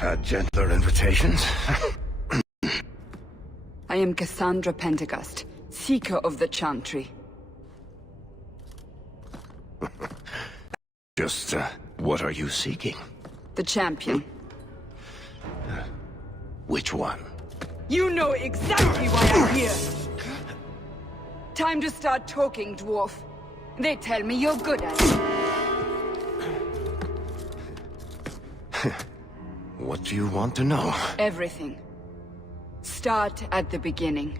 I've had gentler invitations. I am Cassandra Pentecost, Seeker of the Chantry. Just, what are you seeking? The champion. Which one? You know exactly why I'm here! Time to start talking, dwarf. They tell me you're good at it. What do you want to know? Everything. Start at the beginning.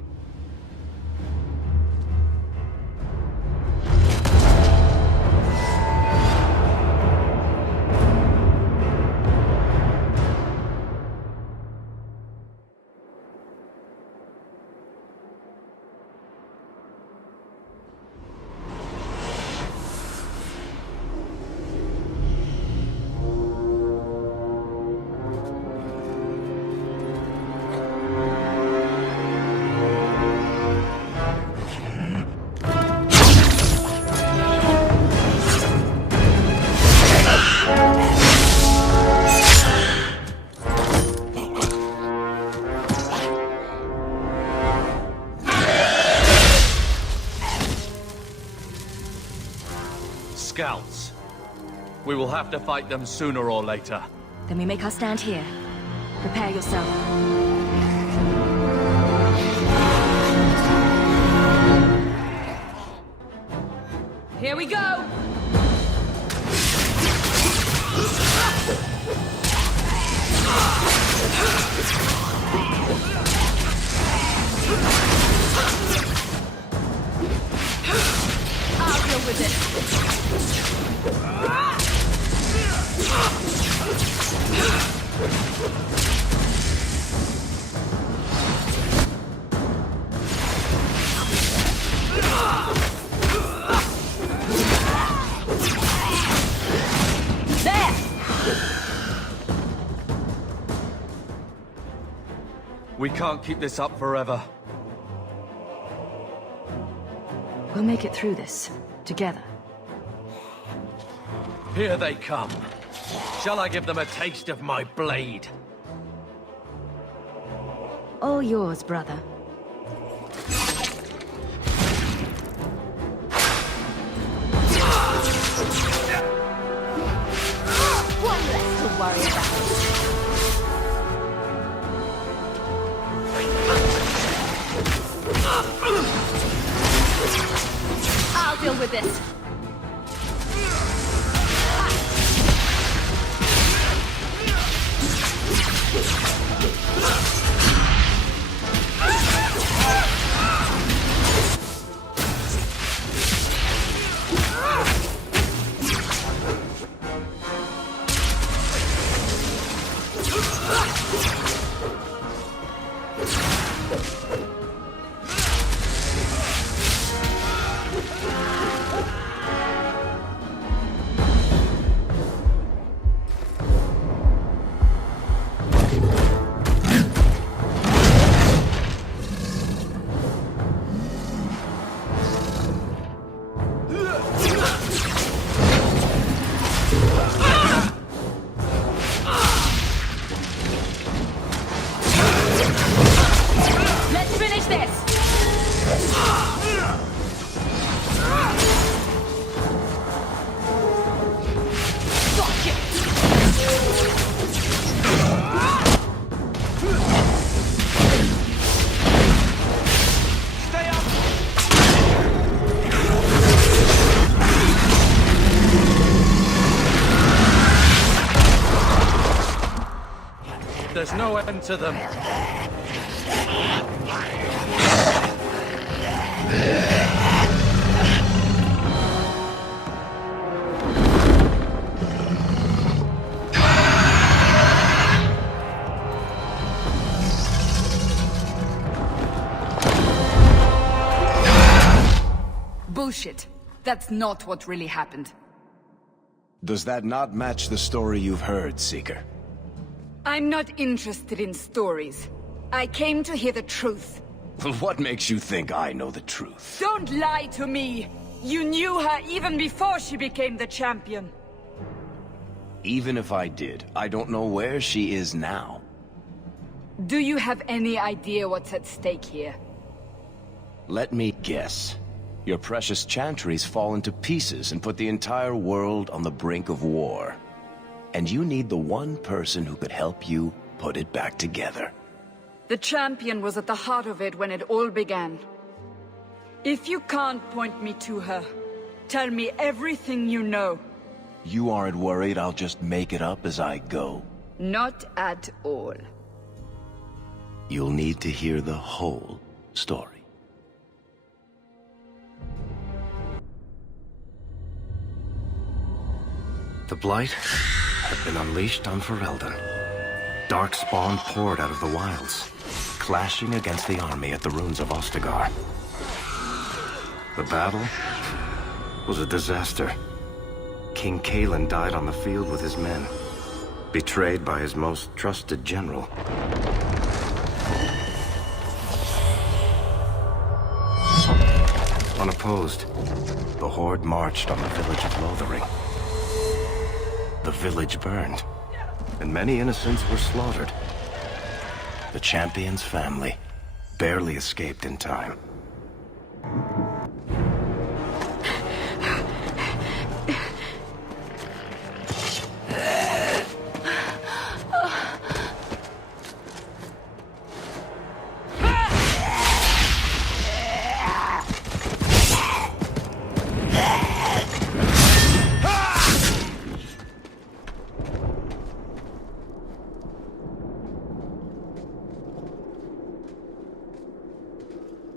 Scouts. We will have to fight them sooner or later. Then we make our stand here. Prepare yourself. Here we go! I'll deal with it. There! We can't keep this up forever. We'll make it through this, together. Here they come. Shall I give them a taste of my blade? All yours, brother. One less to worry about. I'll deal with this. There's no end to them. Bullshit. That's not what really happened. Does that not match the story you've heard, Seeker? I'm not interested in stories. I came to hear the truth. Well, what makes you think I know the truth? Don't lie to me! You knew her even before she became the champion. Even if I did, I don't know where she is now. Do you have any idea what's at stake here? Let me guess. Your precious chantry's fallen to pieces and put the entire world on the brink of war. And you need the one person who could help you put it back together. The champion was at the heart of it when it all began. If you can't point me to her, tell me everything you know. You aren't worried I'll just make it up as I go? Not at all. You'll need to hear the whole story. The Blight had been unleashed on Ferelden. Darkspawn poured out of the wilds, clashing against the army at the ruins of Ostagar. The battle was a disaster. King Cailan died on the field with his men, betrayed by his most trusted general. Unopposed, the Horde marched on the village of Lothering. The village burned, and many innocents were slaughtered. The champion's family barely escaped in time.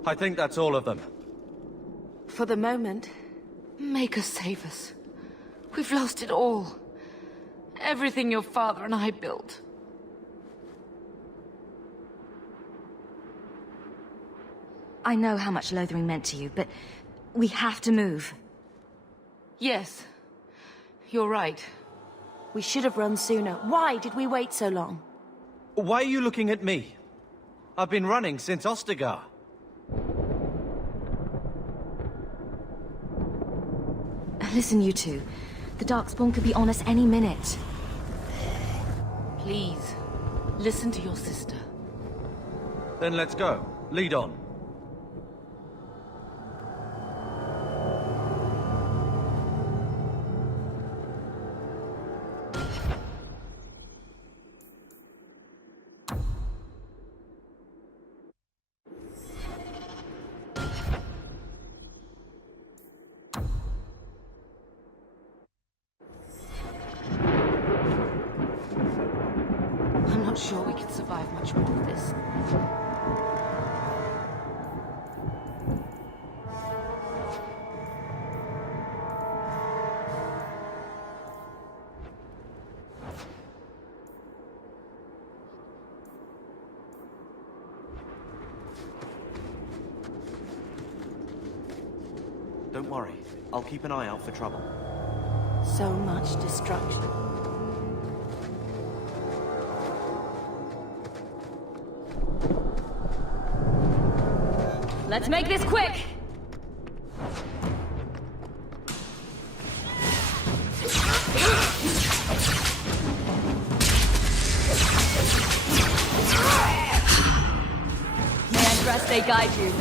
I think that's all of them. For the moment, make us save us. We've lost it all. Everything your father and I built. I know how much Lothering meant to you, but we have to move. Yes, you're right. We should have run sooner. Why did we wait so long? Why are you looking at me? I've been running since Ostagar. Listen, you two. The Darkspawn could be on us any minute. Please, listen to your sister. Then let's go. Lead on. I'm not sure we can survive much more of this. Don't worry. I'll keep an eye out for trouble. So much destruction. Let's make this quick! May Andraste guide you.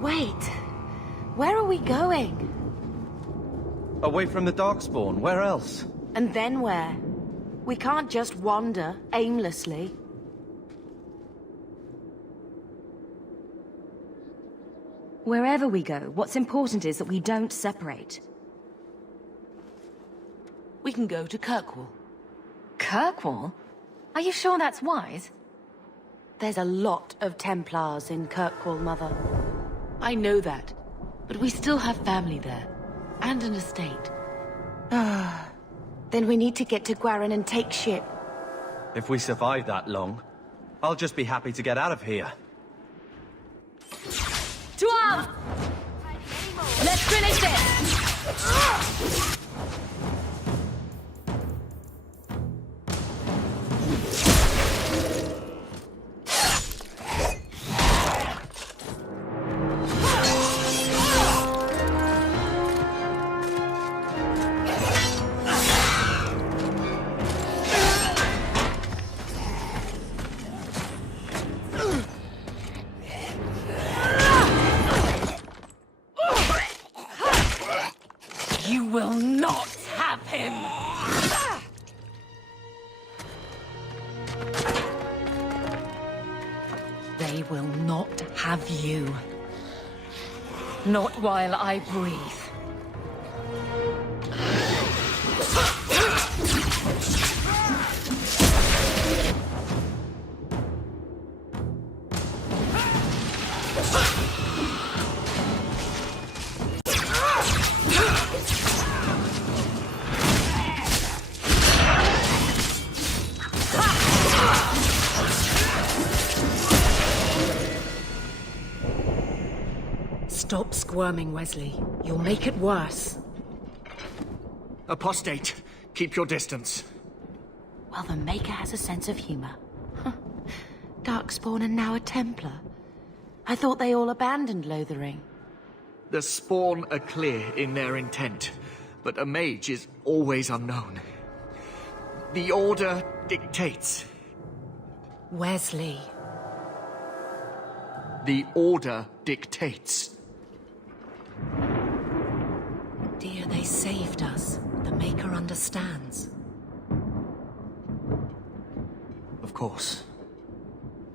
Wait. Where are we going? Away from the Darkspawn, where else? And then where? We can't just wander aimlessly. Wherever we go, what's important is that we don't separate. We can go to Kirkwall. Kirkwall? Are you sure that's wise? There's a lot of Templars in Kirkwall, Mother. I know that, but we still have family there, and an estate. Then we need to get to Gwaran and take ship. If we survive that long, I'll just be happy to get out of here. Finish this! You will not have him! They will not have you. Not while I breathe. Stop squirming, Wesley. You'll make it worse. Apostate, keep your distance. Well, the Maker has a sense of humor. Huh. Darkspawn and now a Templar. I thought they all abandoned Lothering. The Spawn are clear in their intent, but a mage is always unknown. The Order dictates. Wesley. The Order dictates. Dear, they saved us. The Maker understands. Of course.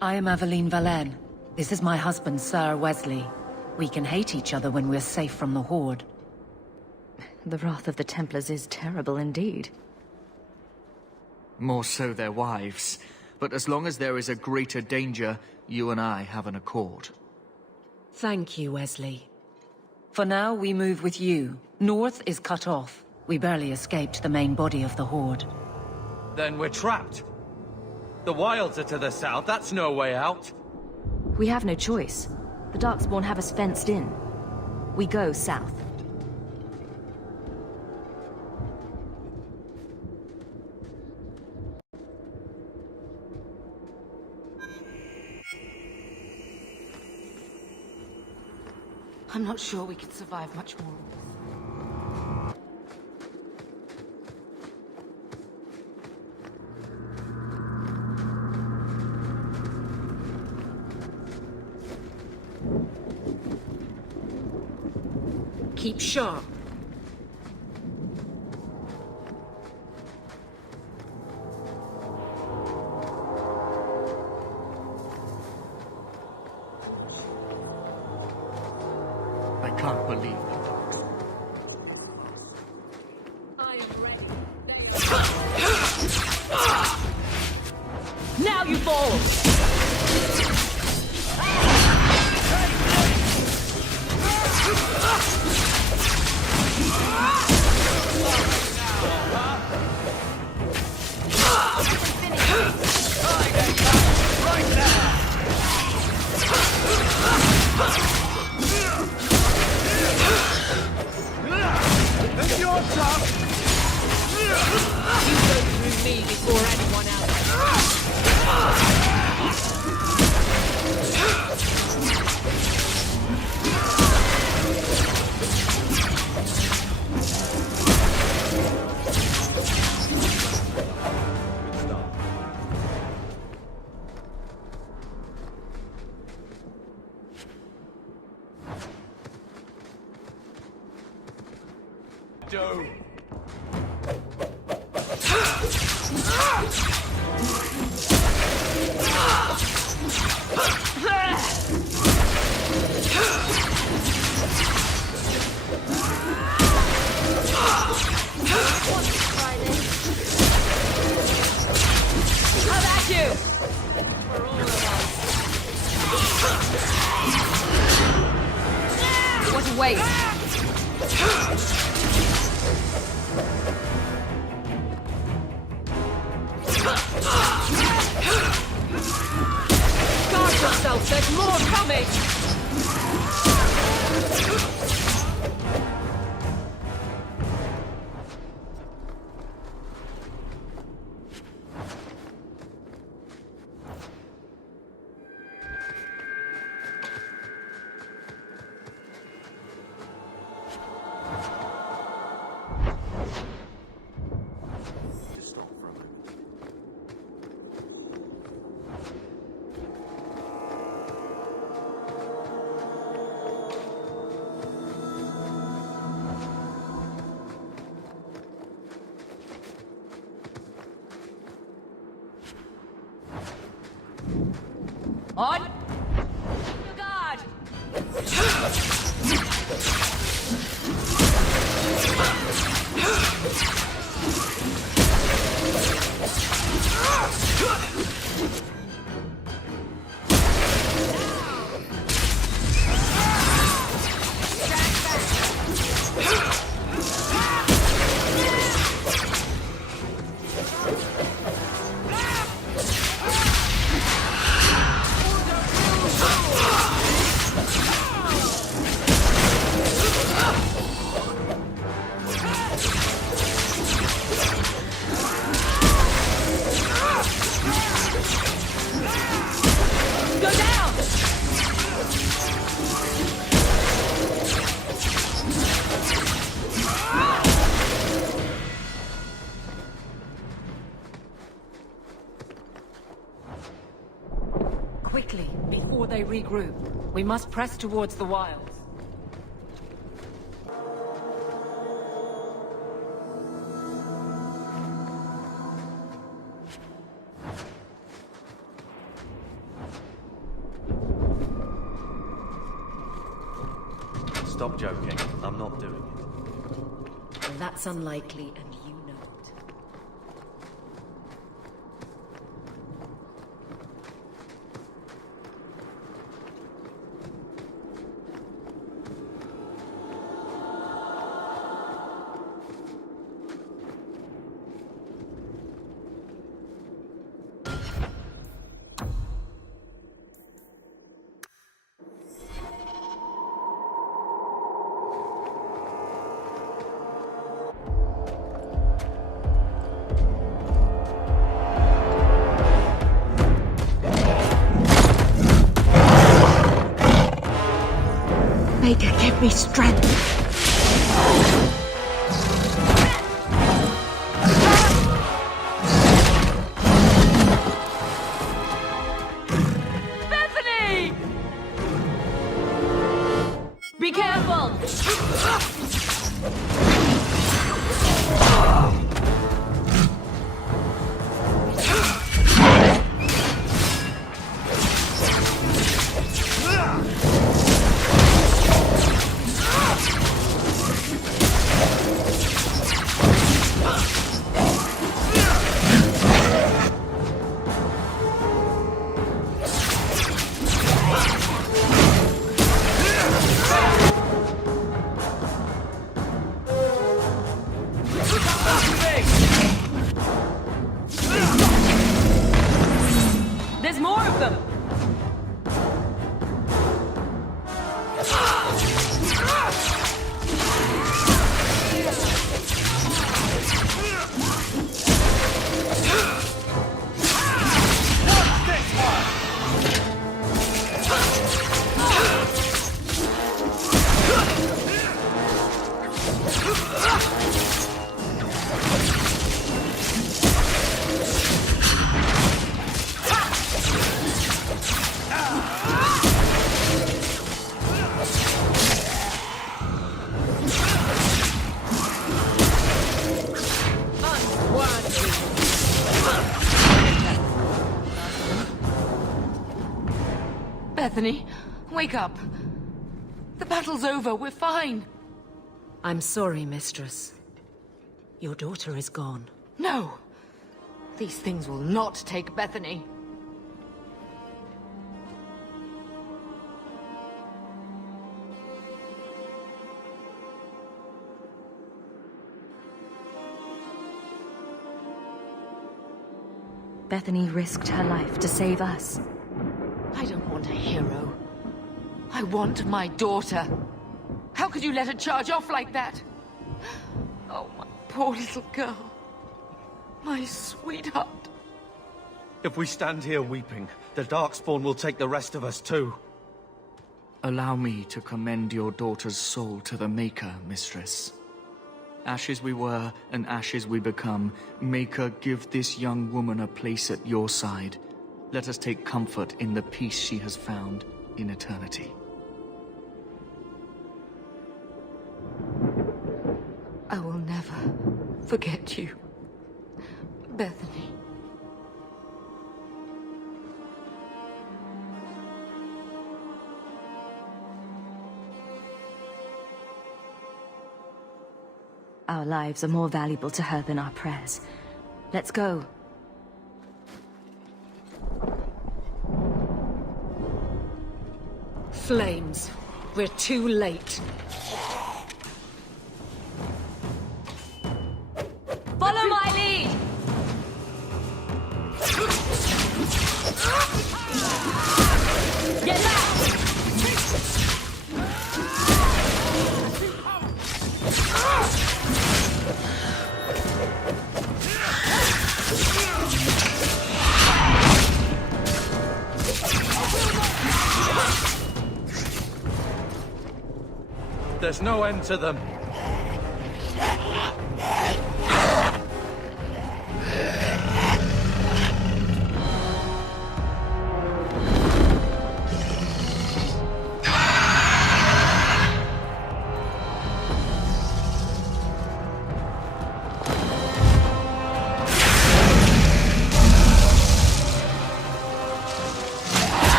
I am Aveline Valenne. This is my husband, Sir Wesley. We can hate each other when we're safe from the Horde. The wrath of the Templars is terrible indeed. More so their wives. But as long as there is a greater danger, you and I have an accord. Thank you, Wesley. For now, we move with you. North is cut off. We barely escaped the main body of the Horde. Then we're trapped. The wilds are to the south, that's no way out. We have no choice. The Darkspawn have us fenced in. We go south. I'm not sure we could survive much more. Keep sharp. I can't believe it. I am ready. Now you fall! It's your turn! You go through me before anyone else. Do. How about you? For all of us. What a waste. Guard yourself, there's more coming! Just stop for a moment. On! Your guard! Go down! Quickly, before they regroup. We must press towards the wilds. Stop joking. I'm not doing it. Well, that's unlikely, and you know it. Maker, give me strength. Bethany! Be careful! There's more of them! Bethany, wake up. The battle's over. We're fine. I'm sorry, mistress. Your daughter is gone. No. These things will not take Bethany. Bethany risked her life to save us. I don't want a hero. I want my daughter. How could you let her charge off like that? Oh, my poor little girl. My sweetheart. If we stand here weeping, the Darkspawn will take the rest of us too. Allow me to commend your daughter's soul to the Maker, mistress. Ashes we were, and ashes we become. Maker, give this young woman a place at your side. Let us take comfort in the peace she has found in eternity. I will never forget you, Bethany. Our lives are more valuable to her than our prayers. Let's go. Flames. We're too late. Follow my lead! Get out! There's no end to them.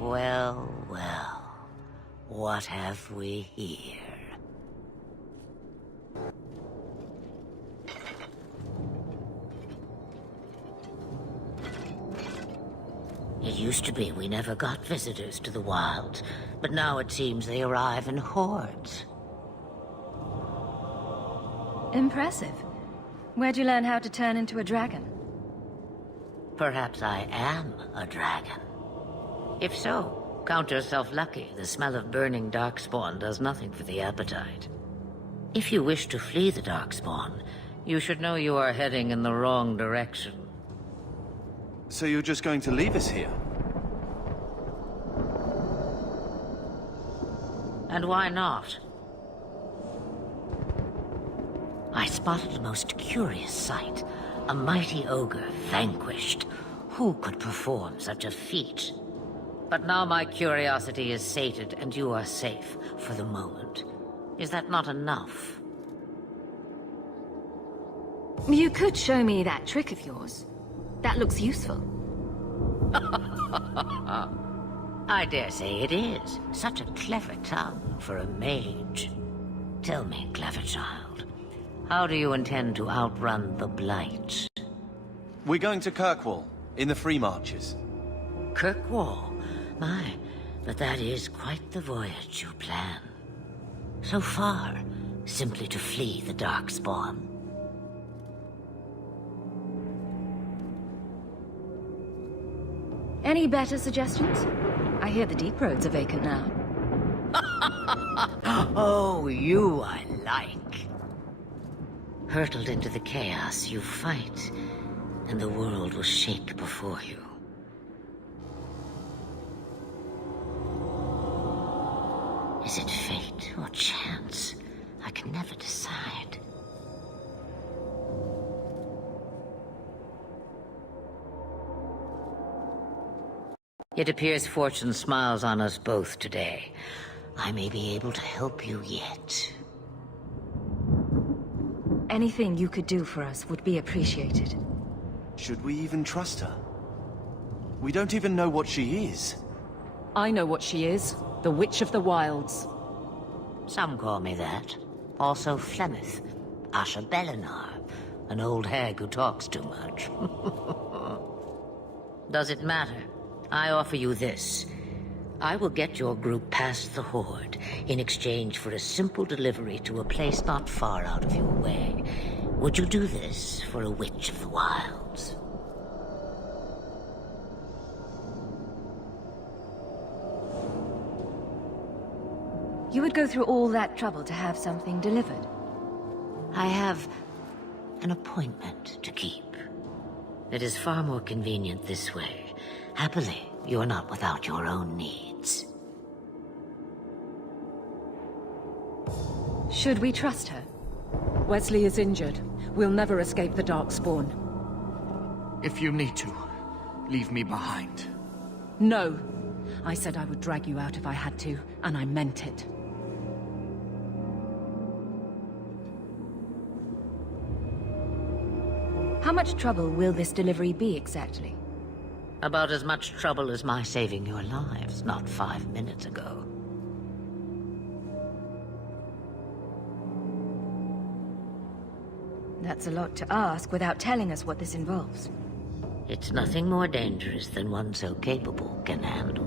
Well, well. What have we here? It used to be we never got visitors to the wilds, but now it seems they arrive in hordes. Impressive. Where'd you learn how to turn into a dragon? Perhaps I am a dragon. If so, count yourself lucky. The smell of burning darkspawn does nothing for the appetite. If you wish to flee the darkspawn, you should know you are heading in the wrong direction. So you're just going to leave us here? And why not? I spotted a most curious sight. A mighty ogre vanquished. Who could perform such a feat? But now my curiosity is sated, and you are safe for the moment. Is that not enough? You could show me that trick of yours. That looks useful. I dare say it is. Such a clever tongue for a mage. Tell me, clever child, how do you intend to outrun the Blight? We're going to Kirkwall, in the Free Marches. Kirkwall? My, but that is quite the voyage you plan. So far, simply to flee the Darkspawn. Any better suggestions? I hear the deep roads are vacant now. Oh, you I like. Hurtled into the chaos, you fight, and the world will shake before you. Is it fate or chance? I can never decide. It appears fortune smiles on us both today. I may be able to help you yet. Anything you could do for us would be appreciated. Should we even trust her? We don't even know what she is. I know what she is. The Witch of the Wilds. Some call me that. Also Flemeth, Asha Belinar, an old hag who talks too much. Does it matter? I offer you this. I will get your group past the Horde in exchange for a simple delivery to a place not far out of your way. Would you do this for a Witch of the Wilds? You would go through all that trouble to have something delivered? I have an appointment to keep. It is far more convenient this way. Happily, you're not without your own needs. Should we trust her? Wesley is injured. We'll never escape the Darkspawn. If you need to, leave me behind. No. I said I would drag you out if I had to, and I meant it. How much trouble will this delivery be exactly? About as much trouble as my saving your lives not 5 minutes ago. That's a lot to ask without telling us what this involves. It's nothing more dangerous than one so capable can handle.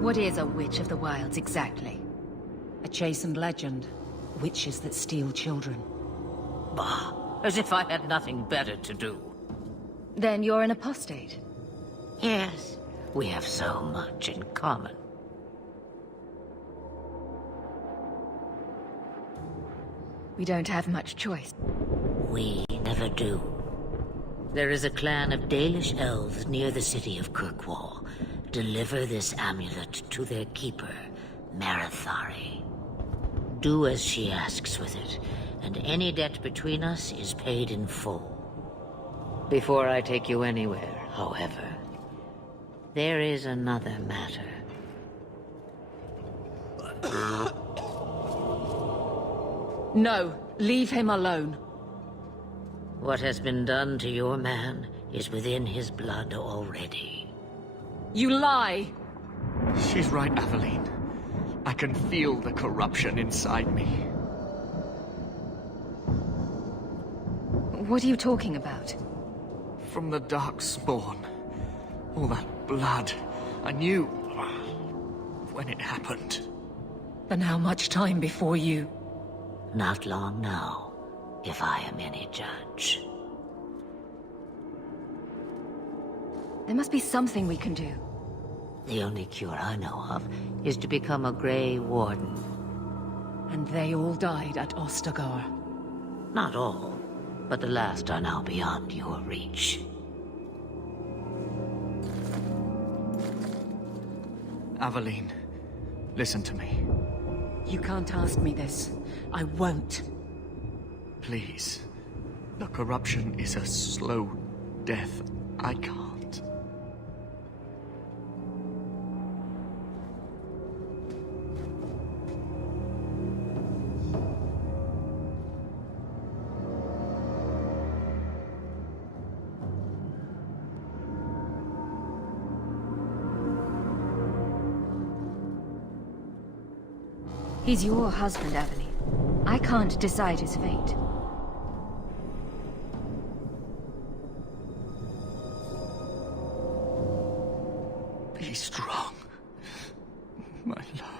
What is a Witch of the Wilds exactly? A chastened legend. Witches that steal children. Bah, as if I had nothing better to do. Then you're an apostate. Yes, we have so much in common. We don't have much choice. We never do. There is a clan of Dalish elves near the city of Kirkwall. Deliver this amulet to their keeper, Marathari. Do as she asks with it, and any debt between us is paid in full. Before I take you anywhere, however, there is another matter. No, leave him alone. What has been done to your man is within his blood already. You lie! She's right, Aveline. I can feel the corruption inside me. What are you talking about? From the Darkspawn. All that blood. I knew when it happened. And how much time before you? Not long now, if I am any judge. There must be something we can do. The only cure I know of is to become a Grey Warden. And they all died at Ostagar. Not all, but the last are now beyond your reach. Aveline, listen to me. You can't ask me this. I won't. Please. The corruption is a slow death. I can't. He's your husband, Aveline. I can't decide his fate. Be strong, my love.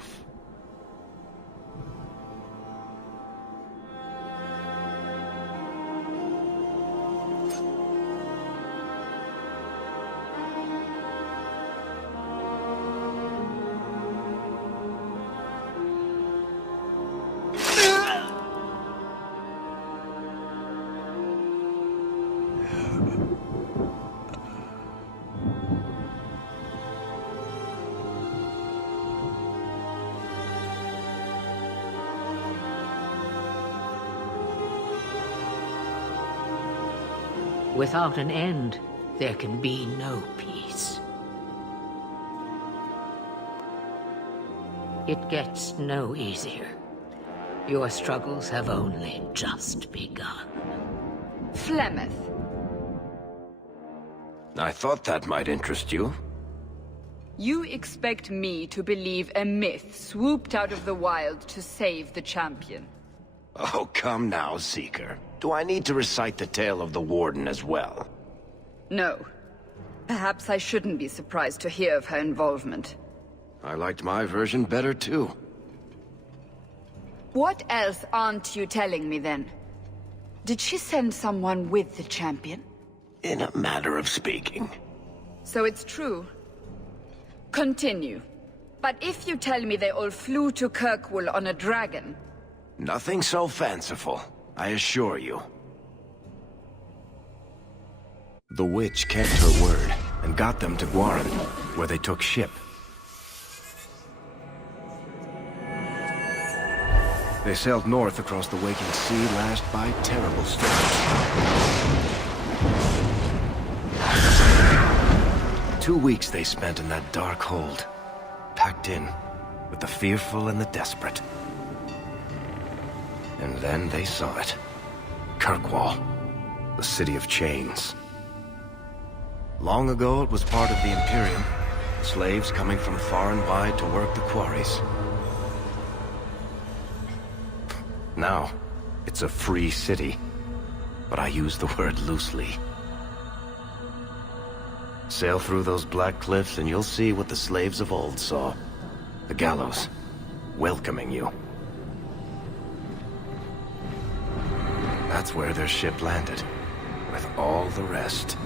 Without an end, there can be no peace. It gets no easier. Your struggles have only just begun. Flemeth. I thought that might interest you. You expect me to believe a myth swooped out of the wild to save the champion? Oh, come now, Seeker. Do I need to recite the tale of the Warden as well? No. Perhaps I shouldn't be surprised to hear of her involvement. I liked my version better, too. What else aren't you telling me, then? Did she send someone with the champion? In a manner of speaking. So it's true. Continue. But if you tell me they all flew to Kirkwall on a dragon... Nothing so fanciful, I assure you. The witch kept her word, and got them to Guaran, where they took ship. They sailed north across the waking sea, lashed by terrible storms. 2 weeks they spent in that dark hold, packed in with the fearful and the desperate. And then they saw it. Kirkwall, the city of chains. Long ago it was part of the Imperium, slaves coming from far and wide to work the quarries. Now, it's a free city, but I use the word loosely. Sail through those black cliffs and you'll see what the slaves of old saw. The gallows, welcoming you. That's where their ship landed, with all the rest.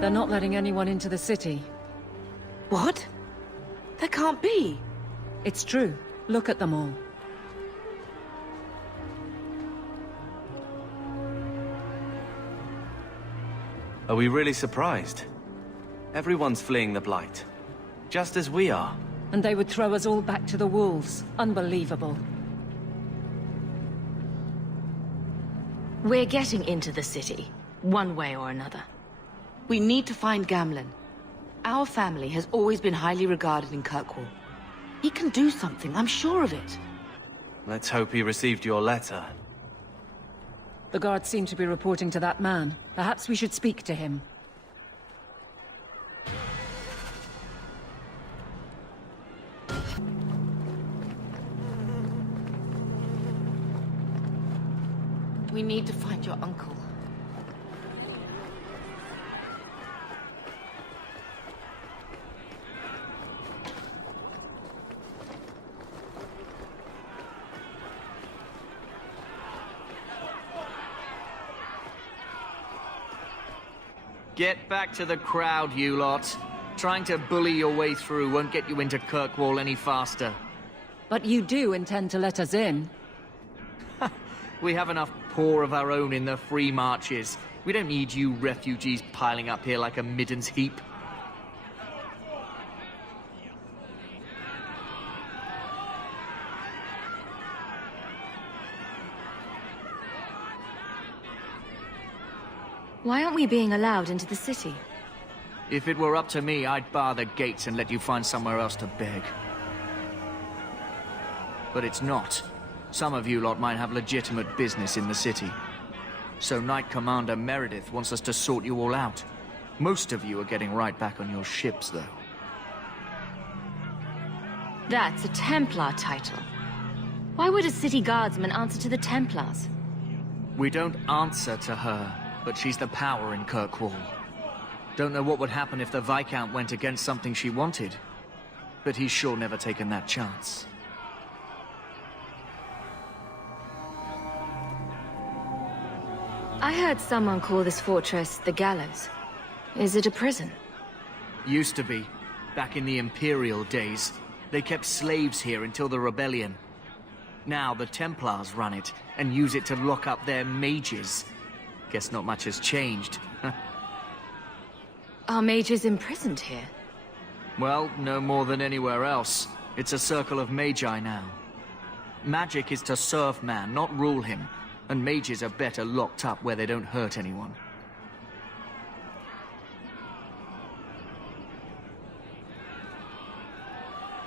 They're not letting anyone into the city. What? That can't be. It's true. Look at them all. Are we really surprised? Everyone's fleeing the Blight. Just as we are. And they would throw us all back to the wolves. Unbelievable. We're getting into the city, one way or another. We need to find Gamlen. Our family has always been highly regarded in Kirkwall. He can do something, I'm sure of it. Let's hope he received your letter. The guards seem to be reporting to that man. Perhaps we should speak to him. We need to find your uncle. Get back to the crowd, you lot. Trying to bully your way through won't get you into Kirkwall any faster. But you do intend to let us in. We have enough poor of our own in the free marches. We don't need you refugees piling up here like a middens heap. Why aren't we being allowed into the city? If it were up to me, I'd bar the gates and let you find somewhere else to beg. But it's not. Some of you lot might have legitimate business in the city. So Knight Commander Meredith wants us to sort you all out. Most of you are getting right back on your ships, though. That's a Templar title. Why would a city guardsman answer to the Templars? We don't answer to her, but she's the power in Kirkwall. Don't know what would happen if the Viscount went against something she wanted, but he's sure never taken that chance. I heard someone call this fortress the Gallows. Is it a prison? Used to be. Back in the Imperial days. They kept slaves here until the rebellion. Now the Templars run it, and use it to lock up their mages. Guess not much has changed. Are mages imprisoned here? Well, no more than anywhere else. It's a circle of magi now. Magic is to serve man, not rule him. And mages are better locked up where they don't hurt anyone.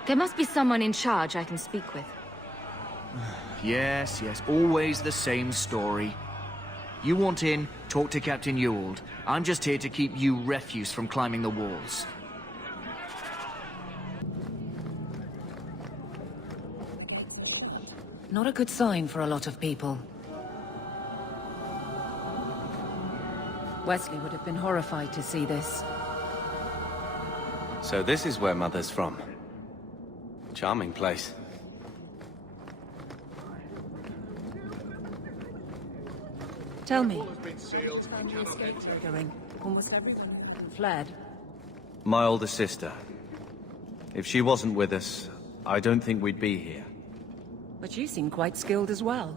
There must be someone in charge I can speak with. Yes, always the same story. You want in, talk to Captain Ewald. I'm just here to keep you refuse from climbing the walls. Not a good sign for a lot of people. Wesley would have been horrified to see this. So this is where Mother's from. Charming place. Tell me. Almost everyone fled. My older sister. If she wasn't with us, I don't think we'd be here. But you seem quite skilled as well.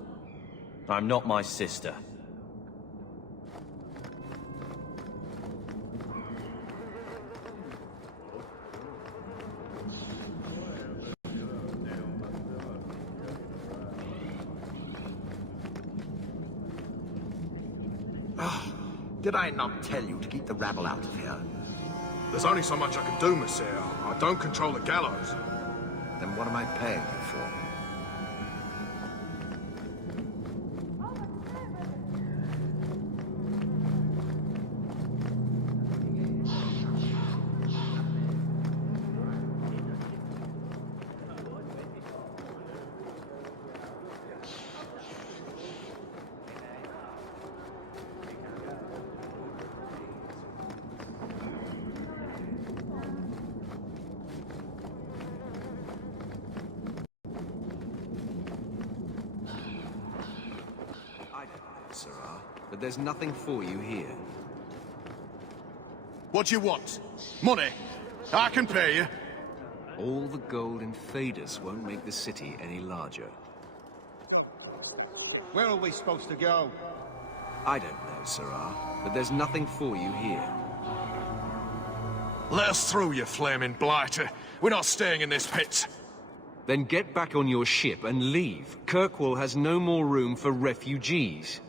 I'm not my sister. Did I not tell you to keep the rabble out of here? There's only so much I can do, Monsieur. I don't control the gallows. Then what am I paying you for? But there's nothing for you here. What do you want? Money? I can pay you. All the gold in Phaedus won't make the city any larger. Where are we supposed to go? I don't know, Sirrah, but there's nothing for you here. Let us through, you flaming blighter. We're not staying in this pit. Then get back on your ship and leave. Kirkwall has no more room for refugees.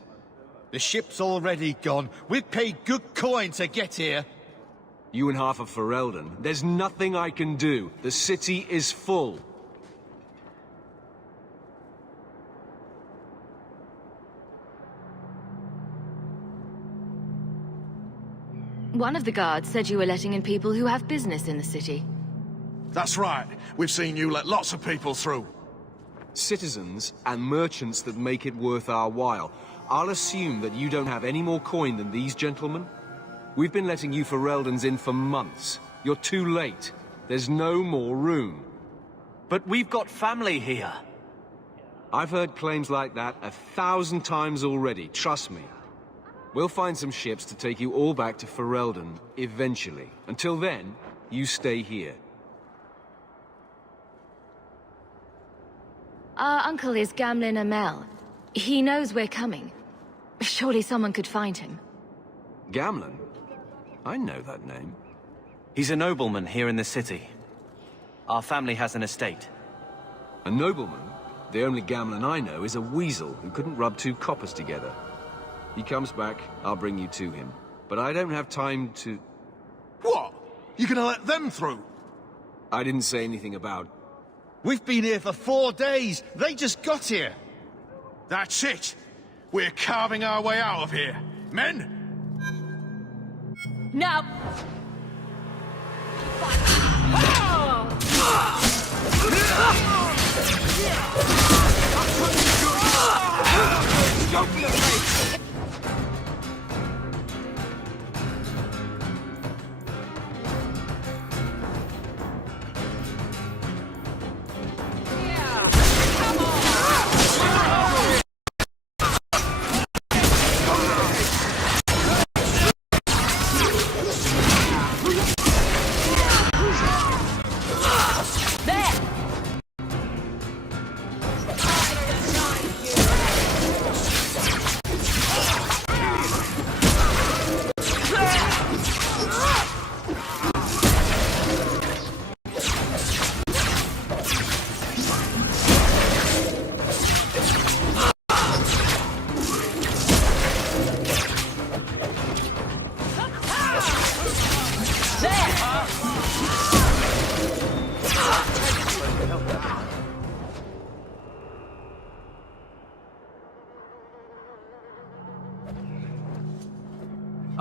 The ship's already gone. We've paid good coin to get here. You and half of Ferelden. There's nothing I can do. The city is full. One of the guards said you were letting in people who have business in the city. That's right. We've seen you let lots of people through. Citizens and merchants that make it worth our while. I'll assume that you don't have any more coin than these gentlemen. We've been letting you Fereldans in for months. You're too late. There's no more room. But we've got family here. I've heard claims like that 1,000 times already, trust me. We'll find some ships to take you all back to Ferelden, eventually. Until then, you stay here. Our uncle is Gamlin Amel. He knows we're coming. Surely someone could find him. Gamlin? I know that name. He's a nobleman here in the city. Our family has an estate. A nobleman? The only Gamlin I know is a weasel who couldn't rub two coppers together. He comes back, I'll bring you to him. But I don't have time to... What? You gonna let them through? I didn't say anything about... We've been here for 4 days. They just got here. That's it! We're carving our way out of here. Men! Now!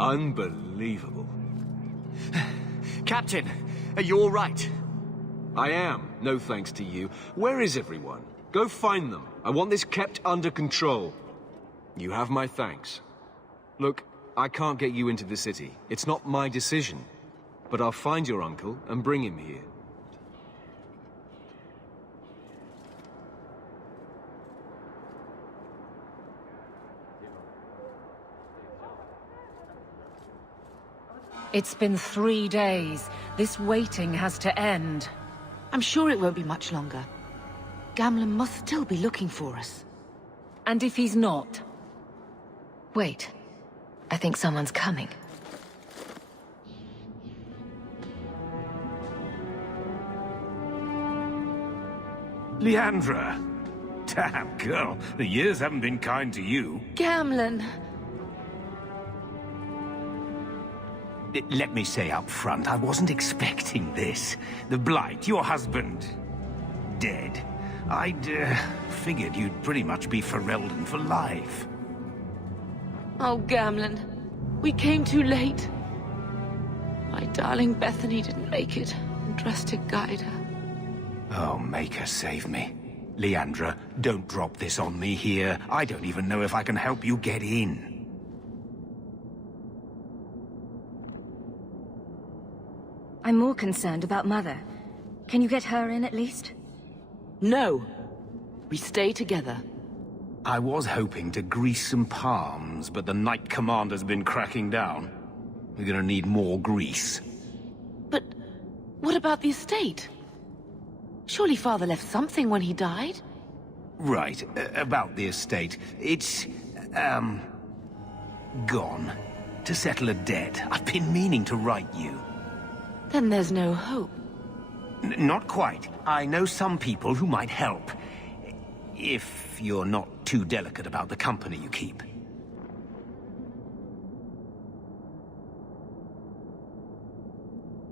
Unbelievable. Captain, are you all right? I am, no thanks to you. Where is everyone? Go find them. I want this kept under control. You have my thanks. Look, I can't get you into the city. It's not my decision. But I'll find your uncle and bring him here. It's been 3 days. This waiting has to end. I'm sure it won't be much longer. Gamlen must still be looking for us. And if he's not? Wait. I think someone's coming. Leandra! Damn, girl, the years haven't been kind to you. Gamlen! Let me say up front, I wasn't expecting this. The Blight, your husband, dead. I'd figured you'd pretty much be Ferelden for life. Oh, Gamlen. We came too late. My darling Bethany didn't make it, and trust to guide her. Oh, Maker, save me. Leandra, don't drop this on me here. I don't even know if I can help you get in. I'm more concerned about Mother. Can you get her in at least? No. We stay together. I was hoping to grease some palms, but the Knight Commander's been cracking down. We're gonna need more grease. But what about the estate? Surely Father left something when he died? Right, about the estate. It's, gone. To settle a debt. I've been meaning to write you. Then there's no hope. Not quite. I know some people who might help. If you're not too delicate about the company you keep.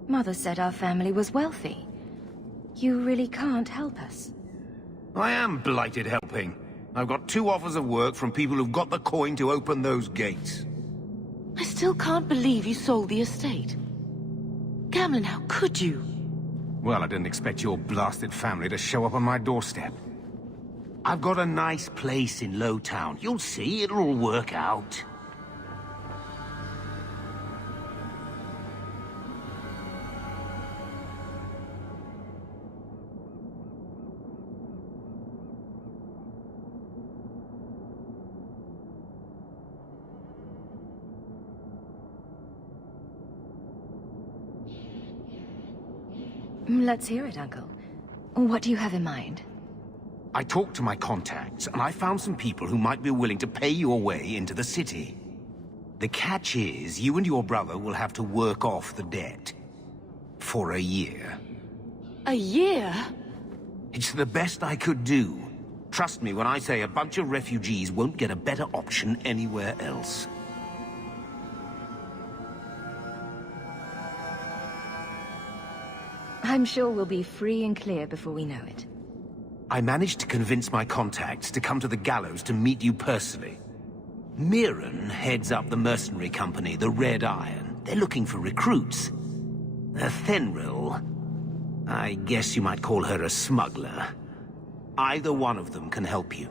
Mother said our family was wealthy. You really can't help us. I am blighted helping. I've got 2 offers of work from people who've got the coin to open those gates. I still can't believe you sold the estate. Gamlen, how could you? Well, I didn't expect your blasted family to show up on my doorstep. I've got a nice place in Lowtown. You'll see, it'll all work out. Let's hear it, Uncle. What do you have in mind? I talked to my contacts, and I found some people who might be willing to pay your way into the city. The catch is, you and your brother will have to work off the debt. For a year. A year? It's the best I could do. Trust me when I say a bunch of refugees won't get a better option anywhere else. I'm sure we'll be free and clear before we know it. I managed to convince my contacts to come to the gallows to meet you personally. Mirren heads up the mercenary company, the Red Iron. They're looking for recruits. Fenrir, I guess you might call her a smuggler. Either one of them can help you.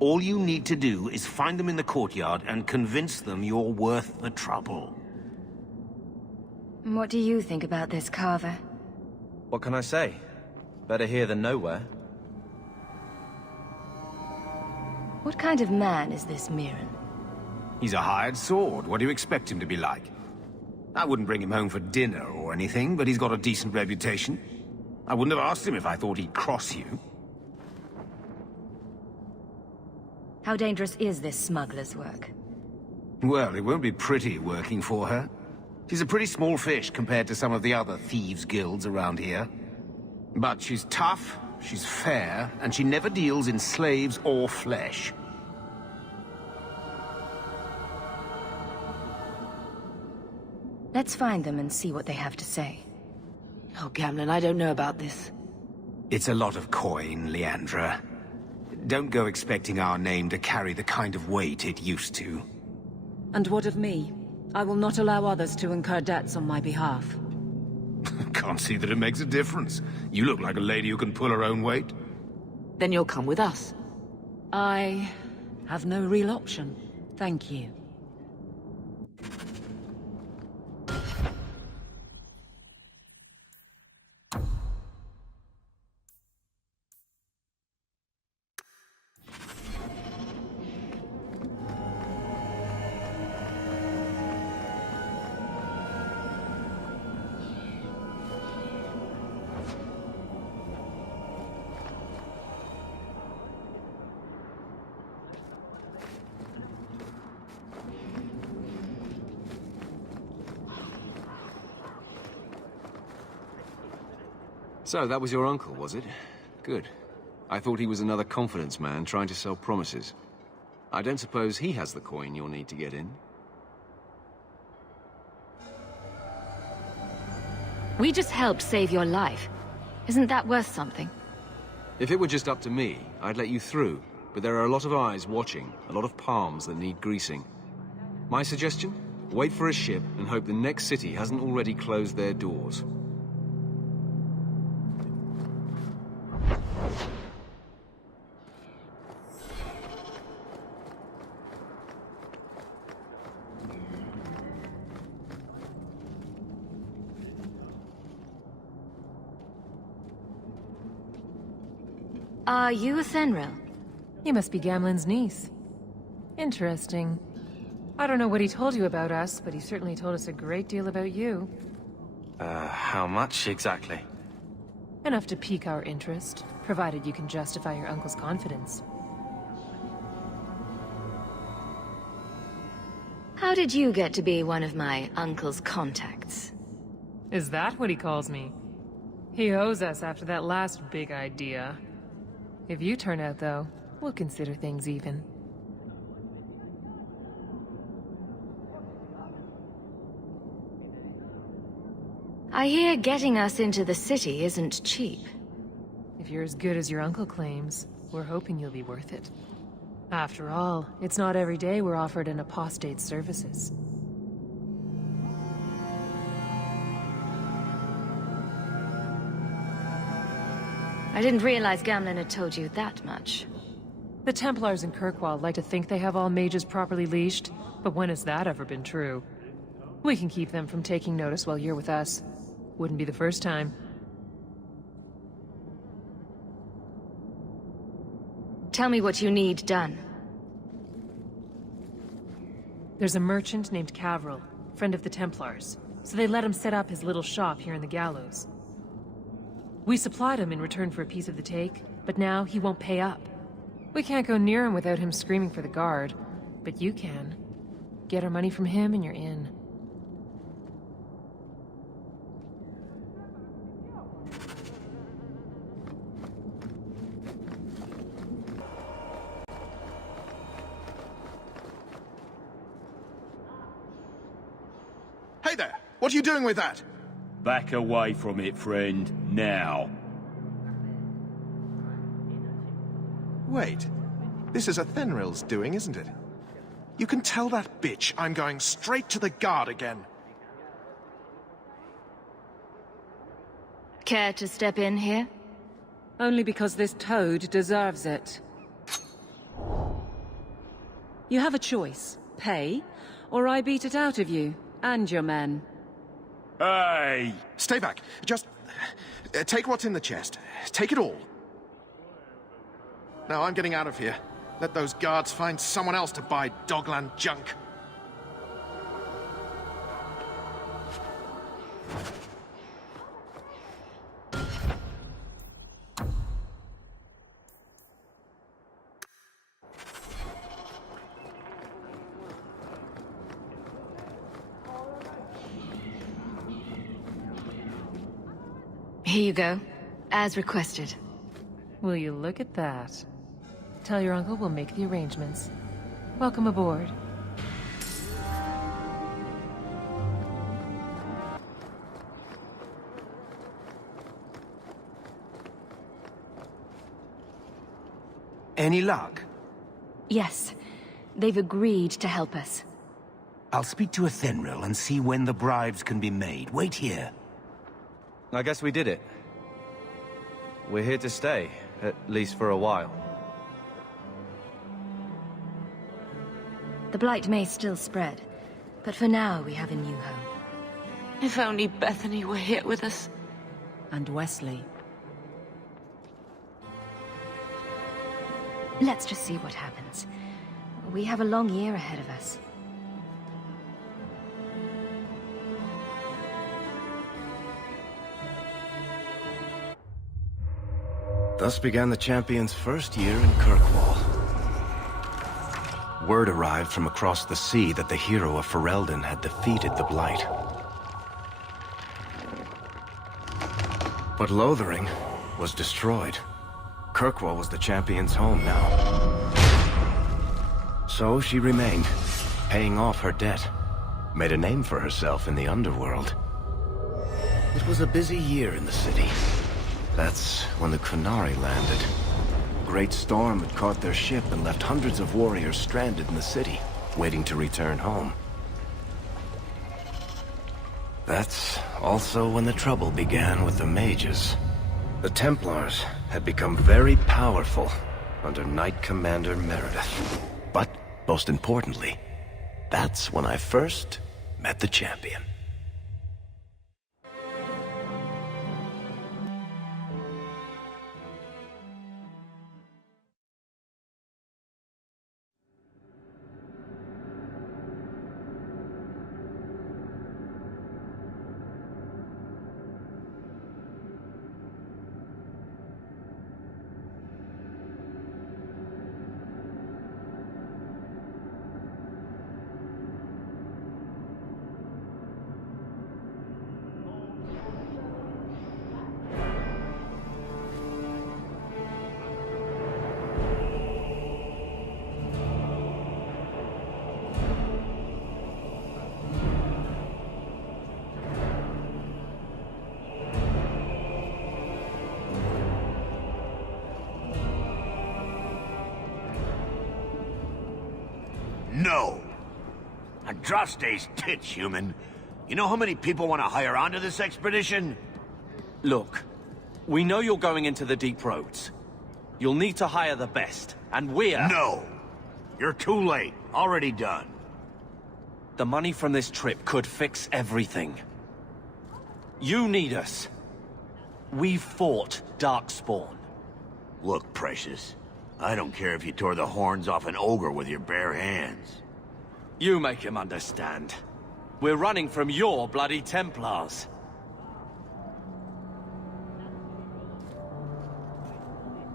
All you need to do is find them in the courtyard and convince them you're worth the trouble. What do you think about this, Carver? What can I say? Better here than nowhere. What kind of man is this Mirren? He's a hired sword. What do you expect him to be like? I wouldn't bring him home for dinner or anything, but he's got a decent reputation. I wouldn't have asked him if I thought he'd cross you. How dangerous is this smuggler's work? Well, it won't be pretty working for her. She's a pretty small fish compared to some of the other thieves' guilds around here. But she's tough, she's fair, and she never deals in slaves or flesh. Let's find them and see what they have to say. Oh, Gamlen, I don't know about this. It's a lot of coin, Leandra. Don't go expecting our name to carry the kind of weight it used to. And what of me? I will not allow others to incur debts on my behalf. Can't see that it makes a difference. You look like a lady who can pull her own weight. Then you'll come with us. I have no real option. Thank you. So, that was your uncle, was it? Good. I thought he was another confidence man trying to sell promises. I don't suppose he has the coin you'll need to get in. We just helped save your life. Isn't that worth something? If it were just up to me, I'd let you through. But there are a lot of eyes watching, a lot of palms that need greasing. My suggestion? Wait for a ship and hope the next city hasn't already closed their doors. Are you a Fenrir? You must be Gamlen's niece. Interesting. I don't know what he told you about us, but he certainly told us a great deal about you. How much exactly? Enough to pique our interest, provided you can justify your uncle's confidence. How did you get to be one of my uncle's contacts? Is that what he calls me? He owes us after that last big idea. If you turn out, though, we'll consider things even. I hear getting us into the city isn't cheap. If you're as good as your uncle claims, we're hoping you'll be worth it. After all, it's not every day we're offered an apostate's services. I didn't realize Gamlen had told you that much. The Templars in Kirkwall like to think they have all mages properly leashed, but when has that ever been true? We can keep them from taking notice while you're with us. Wouldn't be the first time. Tell me what you need done. There's a merchant named Cavril, friend of the Templars, so they let him set up his little shop here in the Gallows. We supplied him in return for a piece of the take, but now he won't pay up. We can't go near him without him screaming for the guard, but you can. Get our money from him and you're in. Hey there! What are you doing with that? Back away from it, friend. Now. Wait. This is Athenril's doing, isn't it? You can tell that bitch I'm going straight to the guard again. Care to step in here? Only because this toad deserves it. You have a choice. Pay, or I beat it out of you, and your men. Hey! Stay back. Just... take what's in the chest. Take it all. Now I'm getting out of here. Let those guards find someone else to buy Dogland junk. Here you go, as requested. Will you look at that? Tell your uncle we'll make the arrangements. Welcome aboard. Any luck? Yes, they've agreed to help us. I'll speak to Athenril and see when the bribes can be made. Wait here. I guess we did it. We're here to stay, at least for a while. The Blight may still spread, but for now we have a new home. If only Bethany were here with us. And Wesley. Let's just see what happens. We have a long year ahead of us. Thus began the champion's first year in Kirkwall. Word arrived from across the sea that the hero of Ferelden had defeated the Blight. But Lothering was destroyed. Kirkwall was the champion's home now. So she remained, paying off her debt, made a name for herself in the underworld. It was a busy year in the city. That's when the Kunari landed. A great storm had caught their ship and left hundreds of warriors stranded in the city, waiting to return home. That's also when the trouble began with the mages. The Templars had become very powerful under Knight Commander Meredith. But, most importantly, that's when I first met the champion. No. Andraste's tits, human. You know how many people want to hire onto this expedition? Look, we know you're going into the deep roads. You'll need to hire the best, and we're... No. You're too late. Already done. The money from this trip could fix everything. You need us. We fought Darkspawn. Look, Precious. I don't care if you tore the horns off an ogre with your bare hands. You make him understand. We're running from your bloody Templars.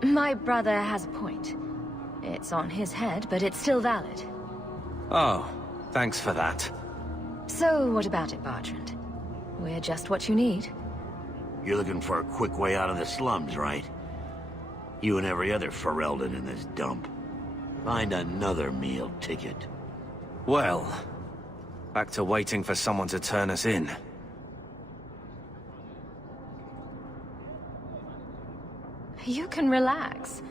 My brother has a point. It's on his head, but it's still valid. Oh, thanks for that. So what about it, Bartrand? We're just what you need. You're looking for a quick way out of the slums, right? You and every other Ferelden in this dump. Find another meal ticket. Well, back to waiting for someone to turn us in. You can relax.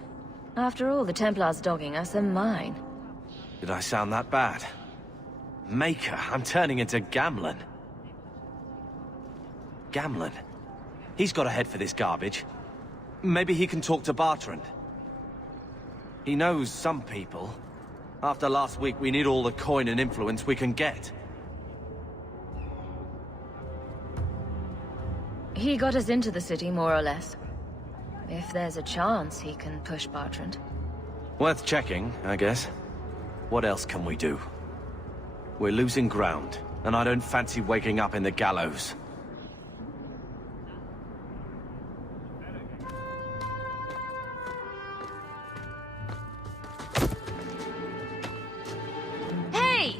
After all, the Templars dogging us are mine. Did I sound that bad? Maker, I'm turning into Gamlen. Gamlen? He's got a head for this garbage. Maybe he can talk to Bertrand. He knows some people. After last week, we need all the coin and influence we can get. He got us into the city, more or less. If there's a chance, he can push Bertrand. Worth checking, I guess. What else can we do? We're losing ground, and I don't fancy waking up in the gallows. Hey!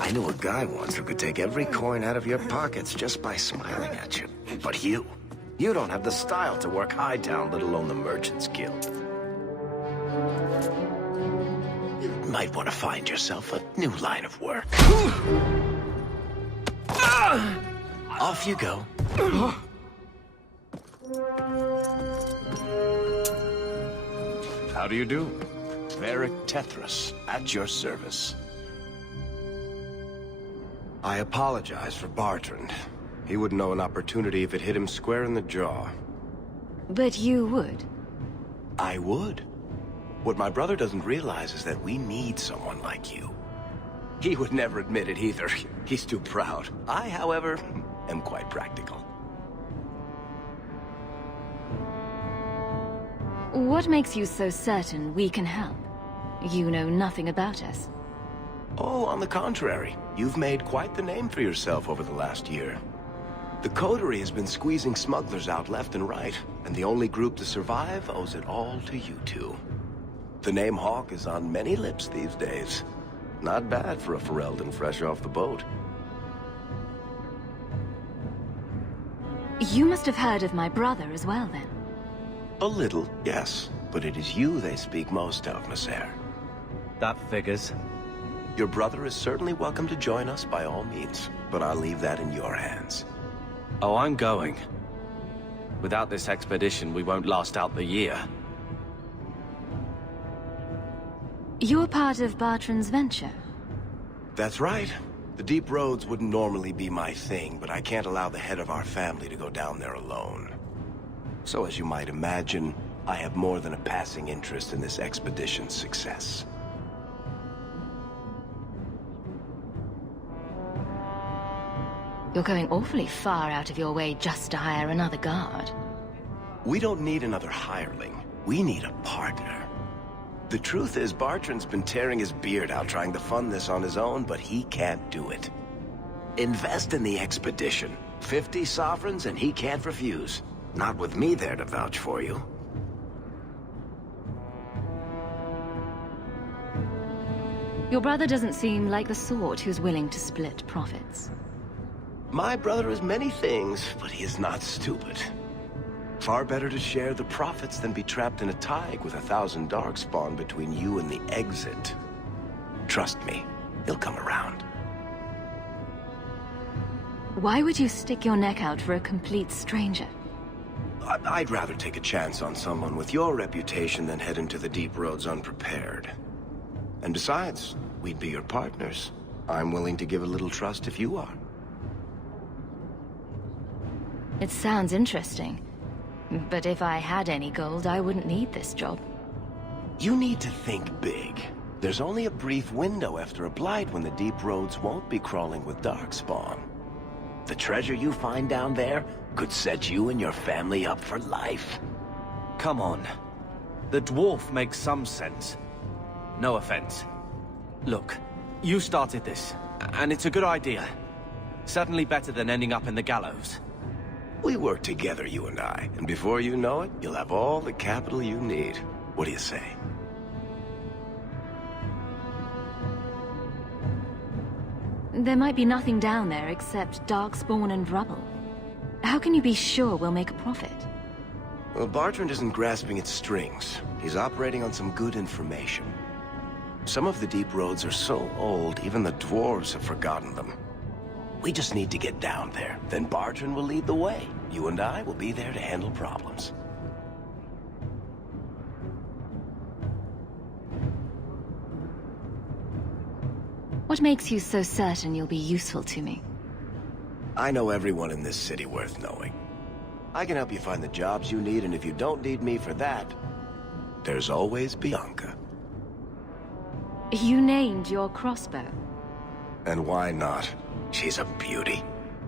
I knew a guy once who could take every coin out of your pockets just by smiling at you. But you don't have the style to work Hightown, let alone the Merchants Guild. You might want to find yourself a new line of work. Off you go. How do you do? Varric Tethras, at your service. I apologize for Bertrand. He wouldn't know an opportunity if it hit him square in the jaw. But you would. I would. What my brother doesn't realize is that we need someone like you. He would never admit it either. He's too proud. I, however, am quite practical. What makes you so certain we can help? You know nothing about us. Oh, on the contrary. You've made quite the name for yourself over the last year. The Coterie has been squeezing smugglers out left and right, and the only group to survive owes it all to you two. The name Hawk is on many lips these days. Not bad for a Ferelden fresh off the boat. You must have heard of my brother as well, then. A little, yes. But it is you they speak most of, Messer. That figures. Your brother is certainly welcome to join us by all means, but I'll leave that in your hands. Oh, I'm going. Without this expedition, we won't last out the year. You're part of Bertrand's venture? That's right. The deep roads wouldn't normally be my thing, but I can't allow the head of our family to go down there alone. So as you might imagine, I have more than a passing interest in this expedition's success. You're going awfully far out of your way just to hire another guard. We don't need another hireling. We need a partner. The truth is, Bertrand's been tearing his beard out trying to fund this on his own, but he can't do it. Invest in the expedition. 50 sovereigns and he can't refuse. Not with me there to vouch for you. Your brother doesn't seem like the sort who's willing to split profits. My brother is many things, but he is not stupid. Far better to share the profits than be trapped in a tide with 1,000 darkspawn between you and the exit. Trust me, he'll come around. Why would you stick your neck out for a complete stranger? I'd rather take a chance on someone with your reputation than head into the deep roads unprepared. And besides, we'd be your partners. I'm willing to give a little trust if you are. It sounds interesting. But if I had any gold, I wouldn't need this job. You need to think big. There's only a brief window after a blight when the deep roads won't be crawling with darkspawn. The treasure you find down there could set you and your family up for life. Come on. The dwarf makes some sense. No offense. Look, you started this, and it's a good idea. Certainly better than ending up in the gallows. We work together, you and I, and before you know it, you'll have all the capital you need. What do you say? There might be nothing down there except darkspawn and rubble. How can you be sure we'll make a profit? Well, Bertrand isn't grasping at strings. He's operating on some good information. Some of the deep roads are so old, even the dwarves have forgotten them. We just need to get down there. Then Bartran will lead the way. You and I will be there to handle problems. What makes you so certain you'll be useful to me? I know everyone in this city worth knowing. I can help you find the jobs you need, and if you don't need me for that, there's always Bianca. You named your crossbow. And why not? She's a beauty.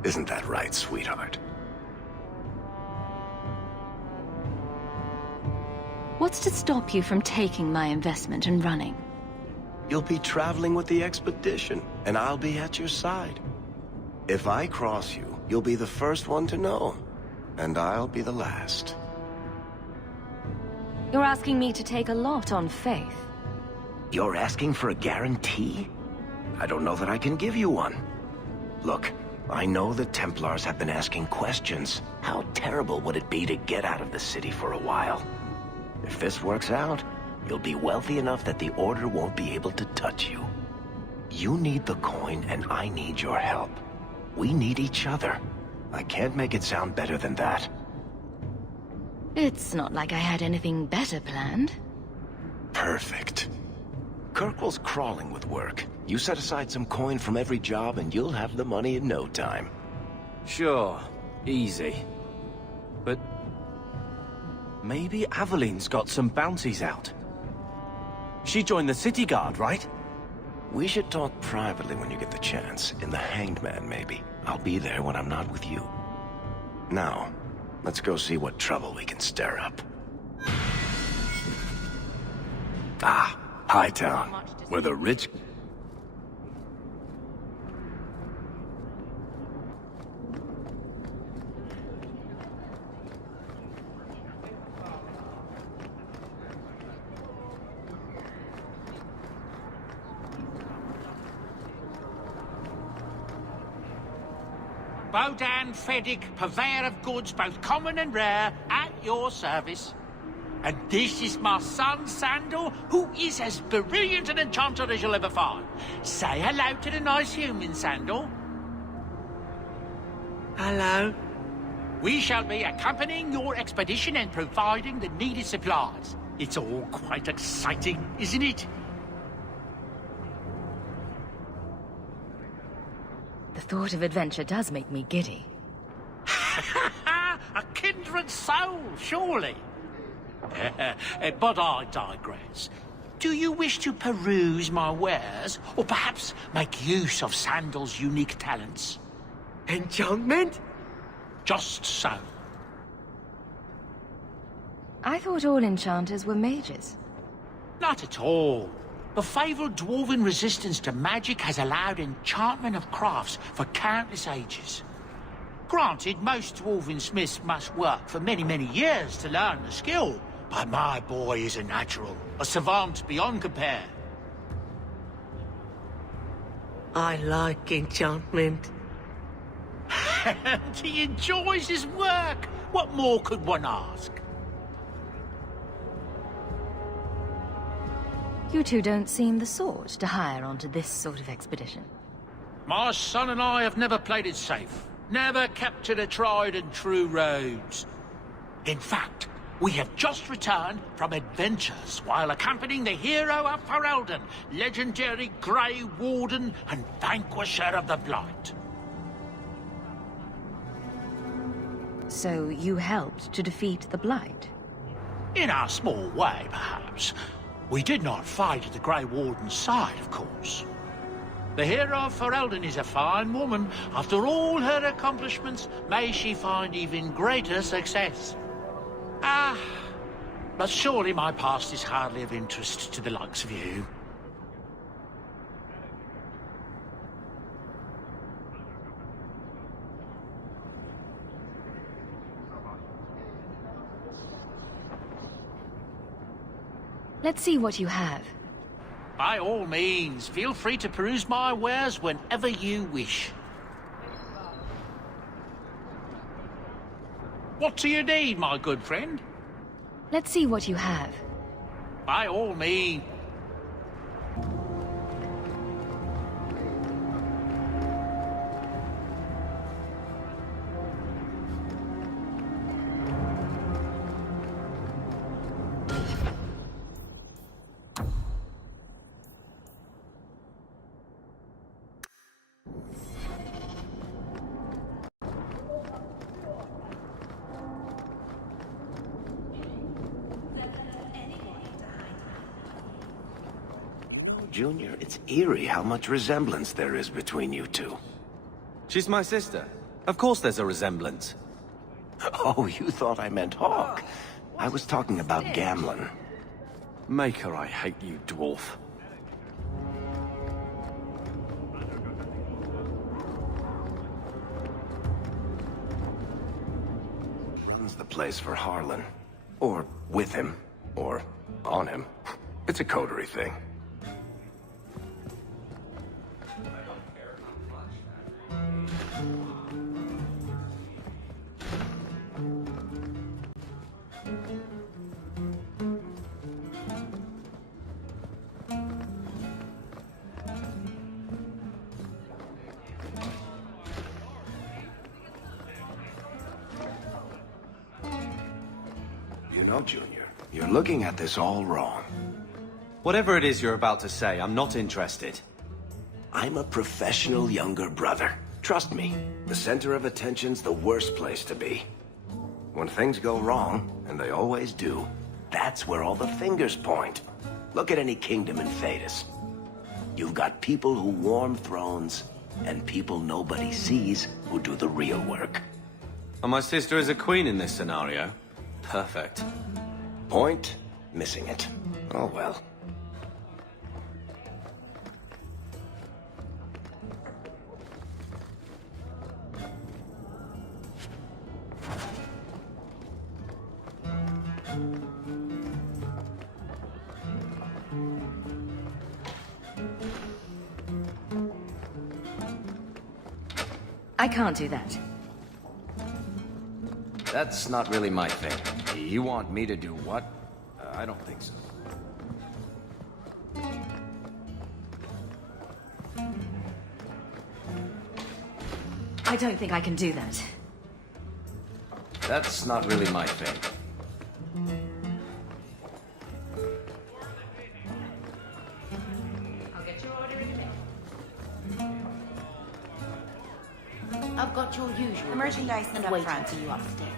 Isn't that right, sweetheart? What's to stop you from taking my investment and running? You'll be traveling with the expedition, and I'll be at your side. If I cross you, you'll be the first one to know, and I'll be the last. You're asking me to take a lot on faith. You're asking for a guarantee? I don't know that I can give you one. Look, I know the Templars have been asking questions. How terrible would it be to get out of the city for a while? If this works out, you'll be wealthy enough that the Order won't be able to touch you. You need the coin, and I need your help. We need each other. I can't make it sound better than that. It's not like I had anything better planned. Perfect. Kirkwall's crawling with work. You set aside some coin from every job, and you'll have the money in no time. Sure. Easy. But... maybe Aveline's got some bounties out. She joined the City Guard, right? We should talk privately when you get the chance. In the Hanged Man, maybe. I'll be there when I'm not with you. Now, let's go see what trouble we can stir up. Ah, Hightown, where the rich... Bodan Feddick, purveyor of goods both common and rare, at your service. And this is my son, Sandal, who is as brilliant an enchanter as you'll ever find. Say hello to the nice human, Sandal. Hello. We shall be accompanying your expedition and providing the needed supplies. It's all quite exciting, isn't it? The thought of adventure does make me giddy. A kindred soul, surely. But I digress. Do you wish to peruse my wares, or perhaps make use of Sandal's unique talents? Enchantment? Just so. I thought all enchanters were mages. Not at all. The fabled dwarven resistance to magic has allowed enchantment of crafts for countless ages. Granted, most dwarven smiths must work for many, many years to learn the skill, but my boy is a natural, a savant beyond compare. I like enchantment. And he enjoys his work. What more could one ask? You two don't seem the sort to hire onto this sort of expedition. My son and I have never played it safe. Never kept to the tried and true roads. In fact, we have just returned from adventures while accompanying the hero of Ferelden, legendary Grey Warden and vanquisher of the Blight. So you helped to defeat the Blight? In our small way, perhaps. We did not fight at the Grey Warden's side, of course. The hero of Ferelden is a fine woman. After all her accomplishments, may she find even greater success. Ah, but surely my past is hardly of interest to the likes of you. Let's see what you have. By all means, feel free to peruse my wares whenever you wish. What do you need, my good friend? Let's see what you have. By all means. Junior, it's eerie how much resemblance there is between you two. She's my sister. Of course there's a resemblance. Oh, you thought I meant Hawk. I was talking about Gamlen. Maker, I hate you, dwarf. Runs the place for Harlan. Or with him. Or on him. It's a coterie thing. You know, Junior, you're looking at this all wrong. Whatever it is you're about to say, I'm not interested. I'm a professional younger brother. Trust me, the center of attention's the worst place to be. When things go wrong, and they always do, that's where all the fingers point. Look at any kingdom in Thedas. You've got people who warm thrones, and people nobody sees who do the real work. And my sister is a queen in this scenario. Perfect. Point, missing it. Oh well. I can't do that. That's not really my thing. You want me to do what? I don't think so. I don't think I can do that. That's not really my thing. I've got your usual. The merchandise is up waiting front. for you upstairs.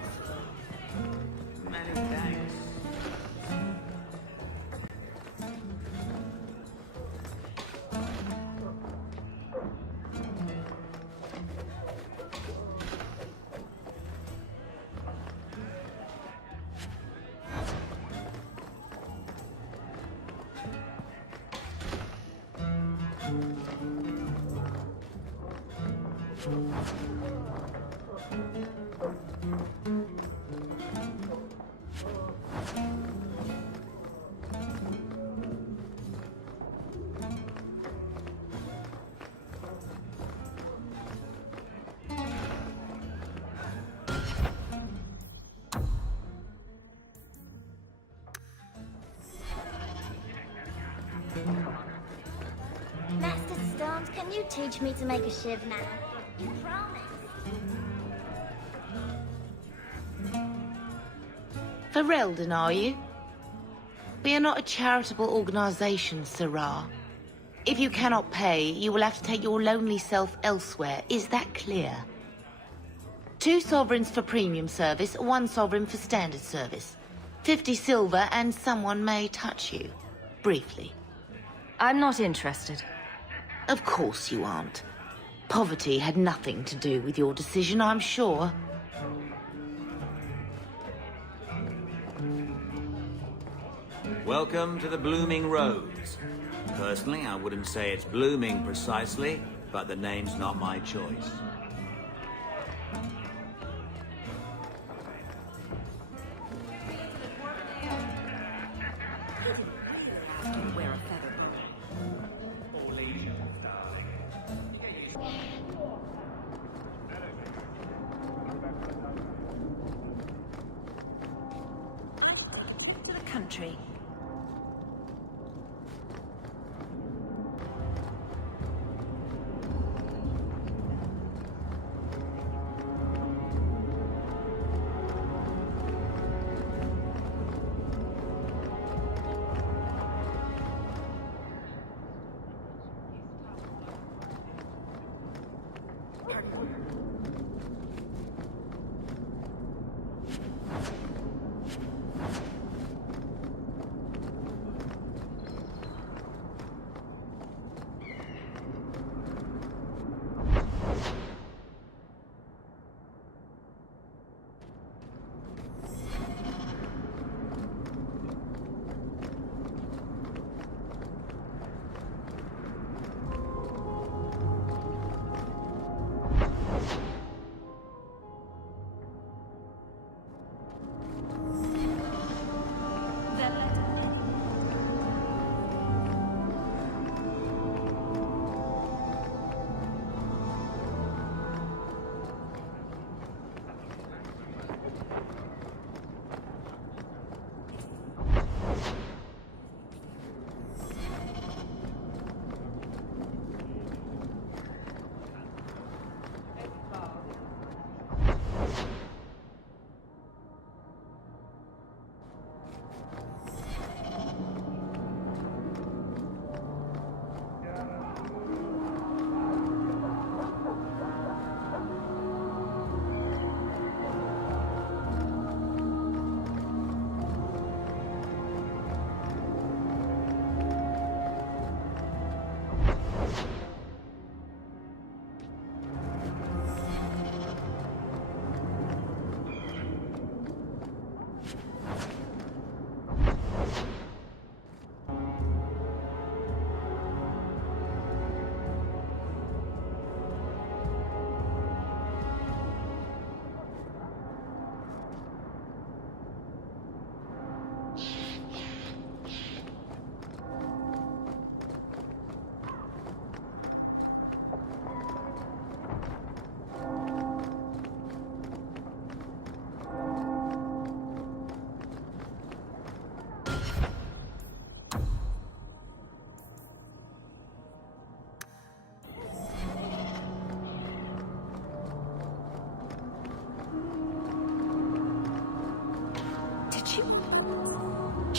Many thanks. Master Stones, can you teach me to make a shiv now? You promise? Ferelden, are you? We are not a charitable organization, Sirrah. If you cannot pay, you will have to take your lonely self elsewhere. Is that clear? 2 sovereigns for premium service, 1 sovereign for standard service. 50 silver and someone may touch you. Briefly. I'm not interested. Of course you aren't. Poverty had nothing to do with your decision, I'm sure. Welcome to the Blooming Rose. Personally, I wouldn't say it's blooming precisely, but the name's not my choice. To the country.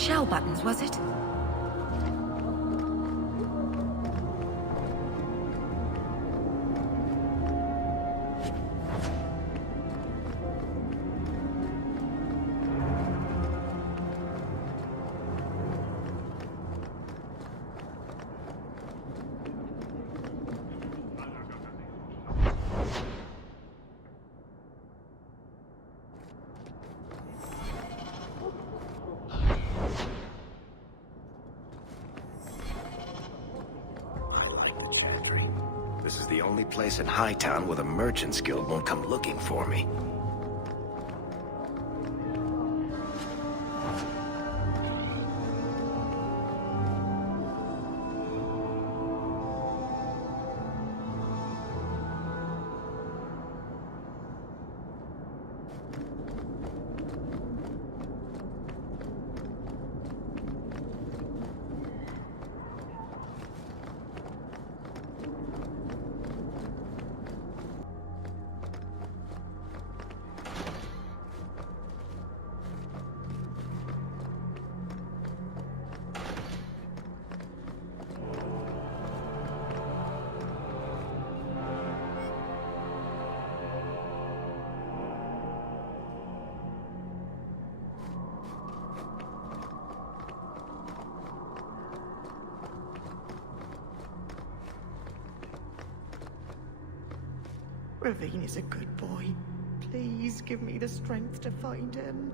shell buttons, was it? This is the only place in Hightown where the Merchants Guild won't come looking for me. Ravine is a good boy. Please give me the strength to find him.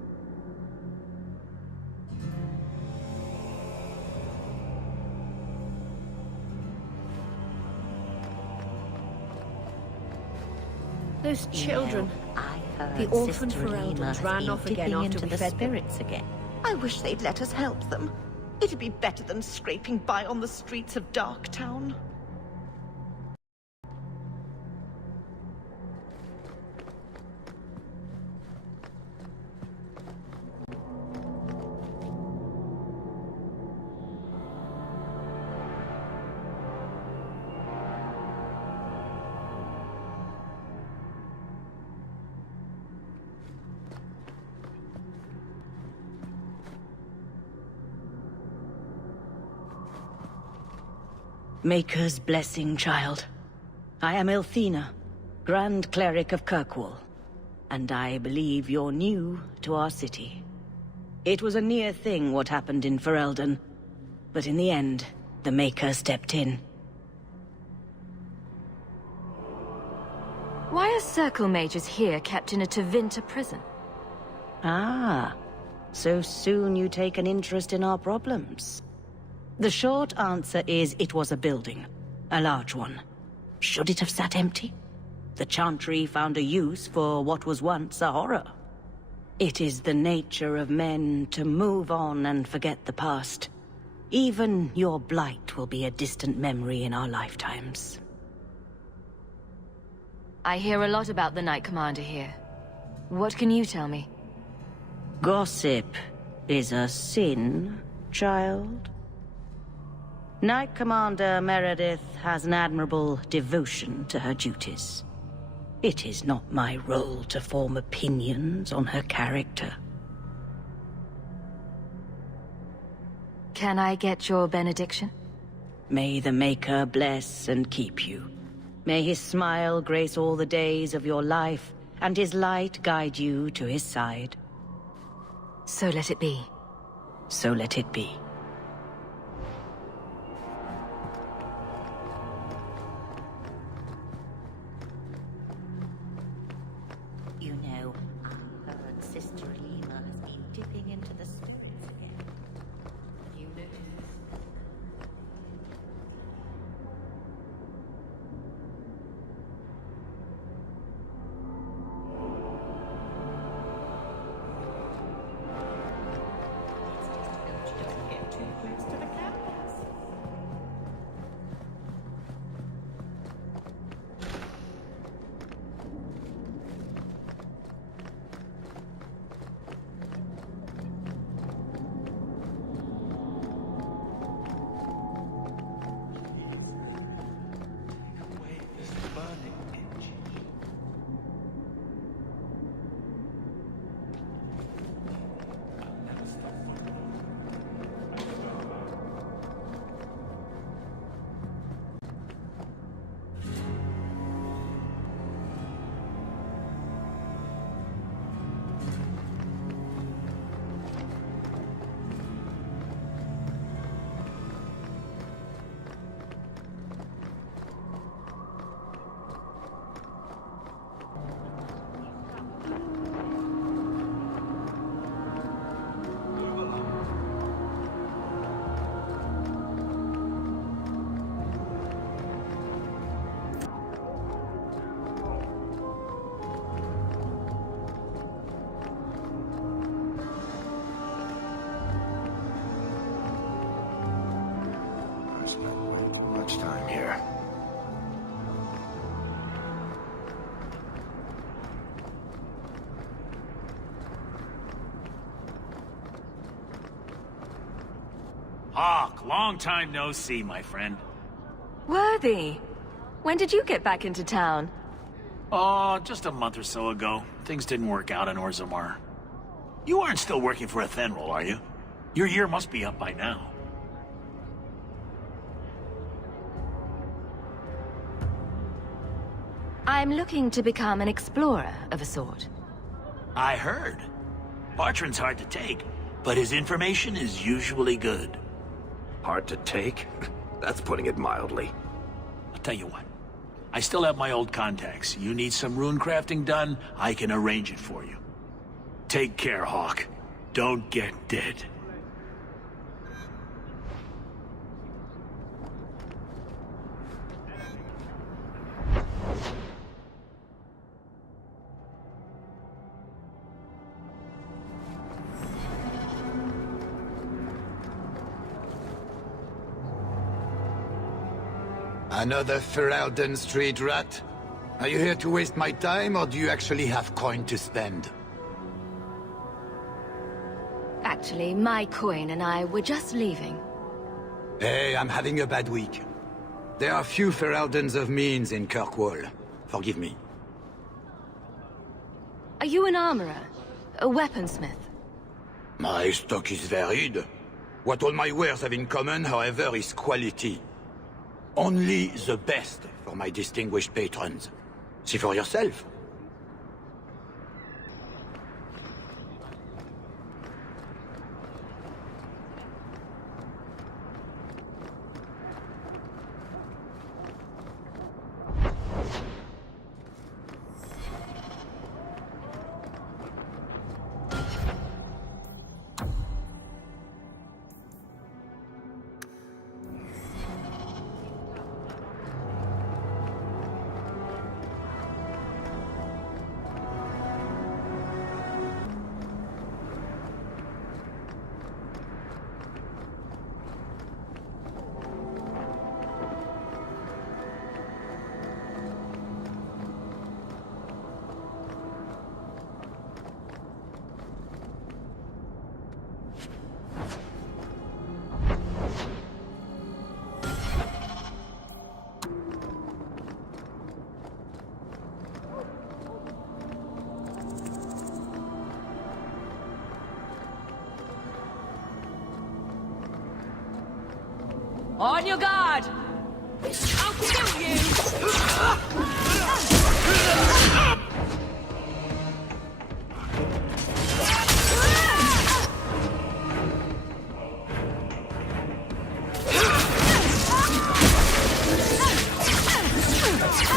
Those children. The orphan Fereldans ran off again after we fed spirits again. I wish they'd let us help them. It'd be better than scraping by on the streets of Darktown. Maker's blessing, child. I am Elthina, Grand Cleric of Kirkwall, and I believe you're new to our city. It was a near thing what happened in Ferelden, but in the end, the Maker stepped in. Why are circle mages here kept in a Tevinter prison? Ah, so soon you take an interest in our problems. The short answer is it was a building. A large one. Should it have sat empty? The Chantry found a use for what was once a horror. It is the nature of men to move on and forget the past. Even your blight will be a distant memory in our lifetimes. I hear a lot about the Knight Commander here. What can you tell me? Gossip is a sin, child. Knight Commander Meredith has an admirable devotion to her duties. It is not my role to form opinions on her character. Can I get your benediction? May the Maker bless and keep you. May his smile grace all the days of your life, and his light guide you to his side. So let it be. So let it be. You know, I heard Sister Alima has been dipping into the spirits again. Have you noticed? Spent much time here. Hawk, long time no see, my friend. Worthy! When did you get back into town? Oh, just a month or so ago. Things didn't work out in Orzammar. You aren't still working for Athenril, are you? Your year must be up by now. I'm looking to become an explorer of a sort. I heard. Bartrand's hard to take, but his information is usually good. Hard to take? That's putting it mildly. I'll tell you what. I still have my old contacts. You need some rune crafting done, I can arrange it for you. Take care, Hawk. Don't get dead. Another Ferelden street rat? Are you here to waste my time, or do you actually have coin to spend? Actually, my coin and I were just leaving. Hey, I'm having a bad week. There are few Fereldens of means in Kirkwall. Forgive me. Are you an armorer? A weaponsmith? My stock is varied. What all my wares have in common, however, is quality. Only the best for my distinguished patrons. See for yourself. On your guard! I'll kill you!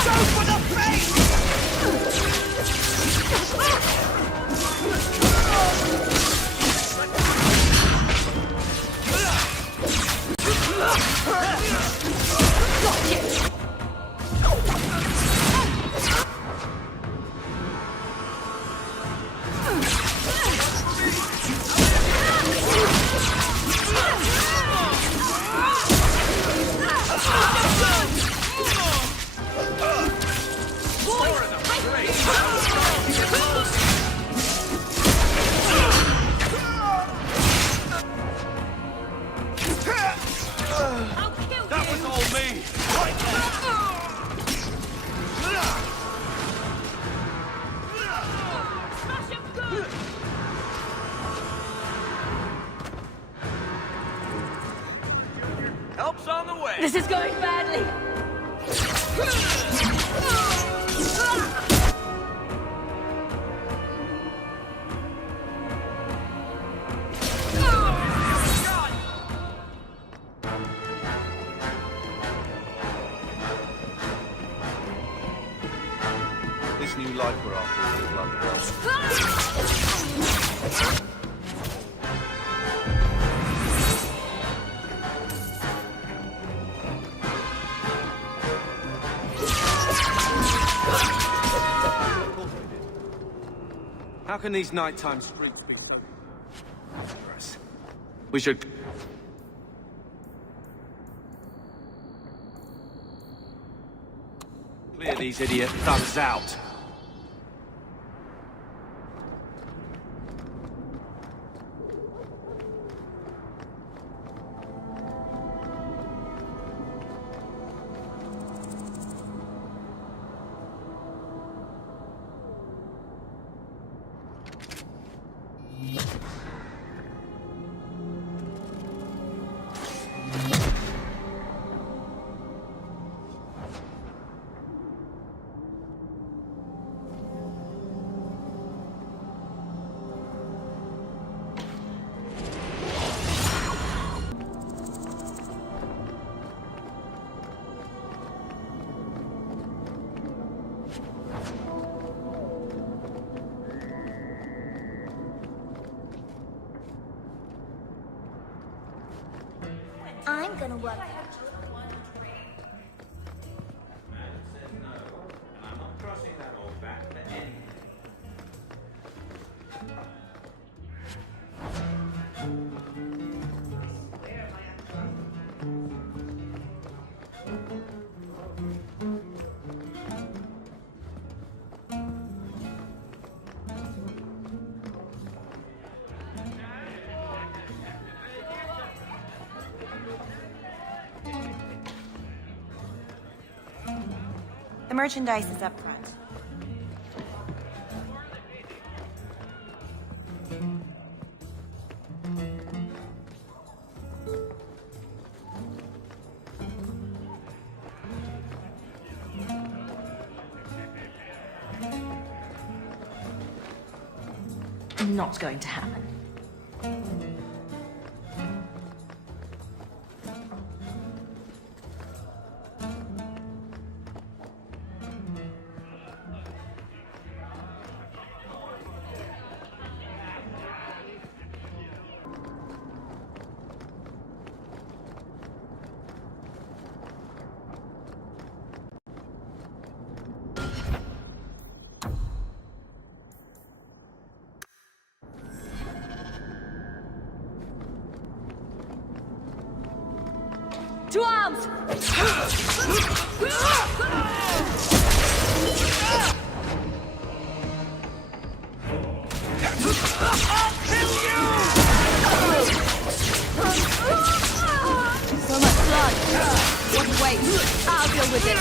Go for the face! That was all me! Right there! Help's on the way! This is going badly! This new life we're after is blood. How can these nighttime streets be so dangerous? We should... Chinese idiot thugs out. I'm gonna work. The merchandise is up front. Not going to happen. To arms! So much blood. What a waste. I'll deal with it.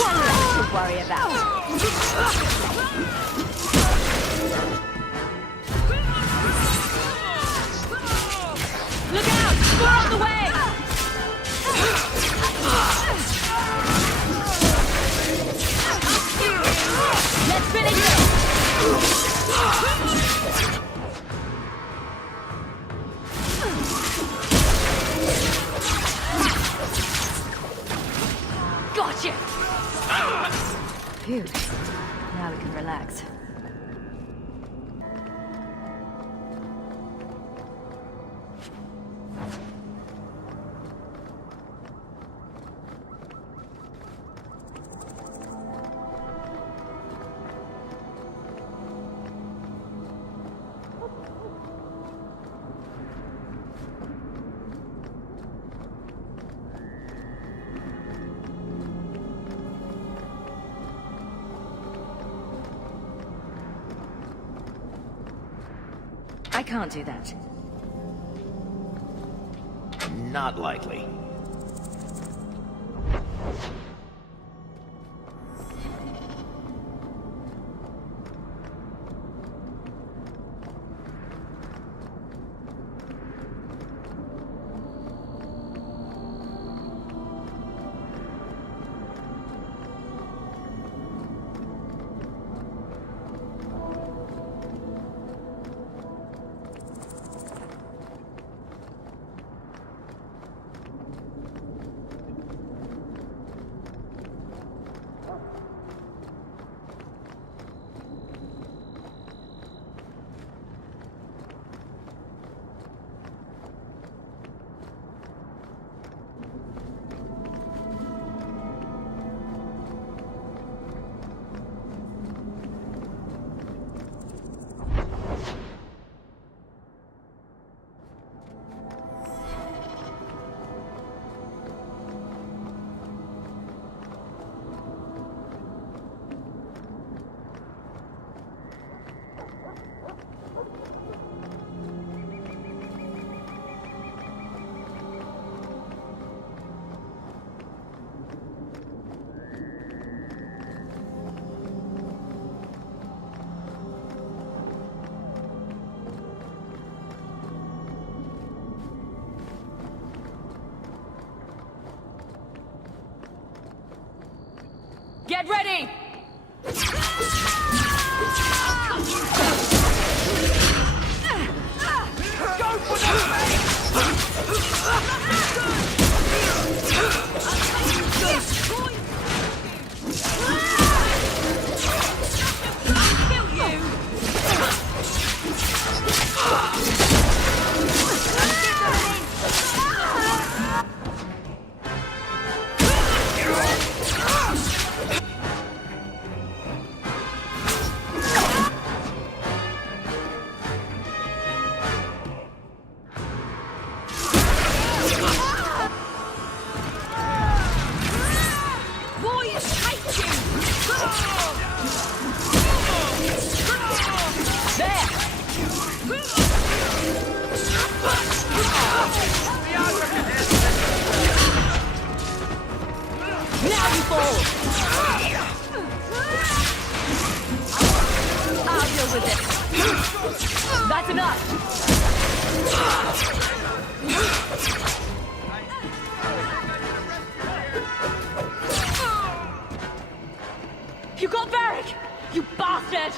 One less to worry about. Look out! More on the way! Let's finish it! Gotcha! Phew. Now we can relax. I can't do that. Not likely. Get ready! Go for the face! That's enough! You got Varric! You bastard!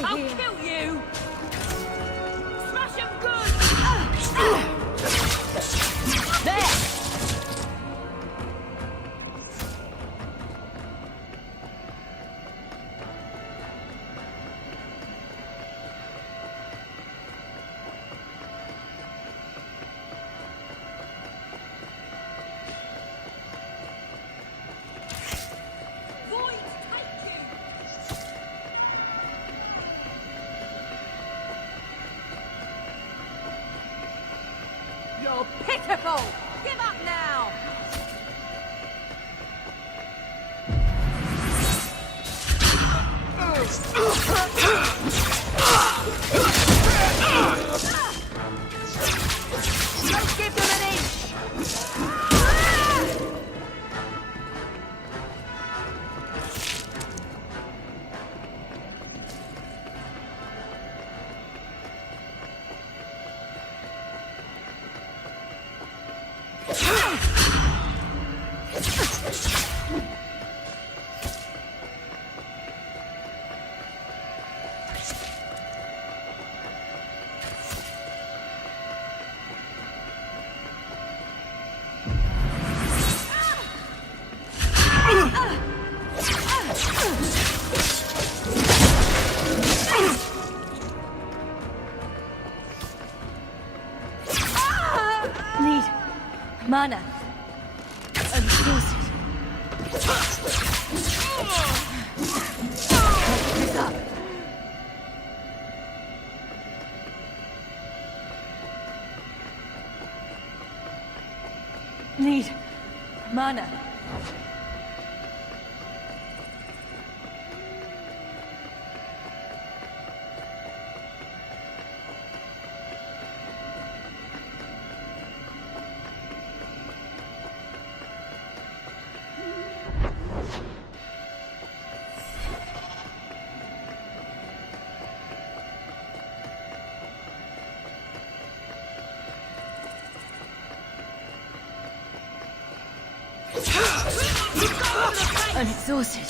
I'll kill you! Smash him good! There! You're pitiful! Give up now! Don't give them an inch! Need mana. I'm exhausted. Pick up. Need mana. I'm exhausted.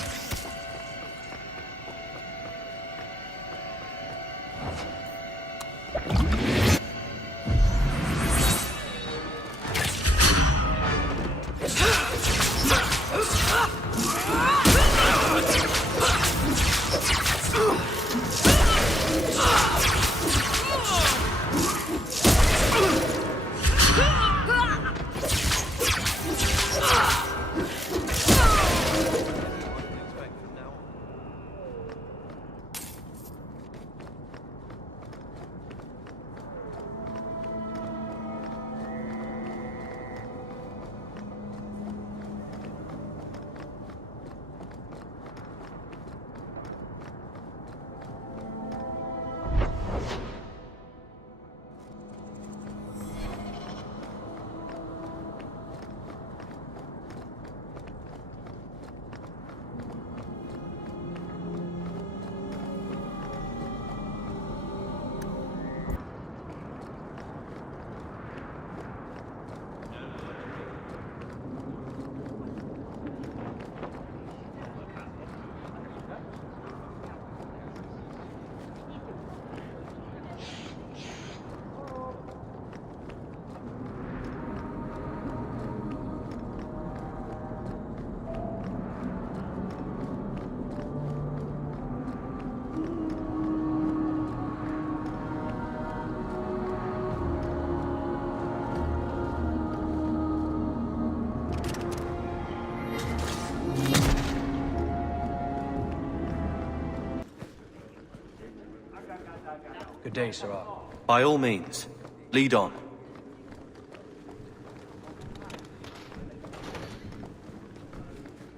Good day, Sirrah. By all means, lead on.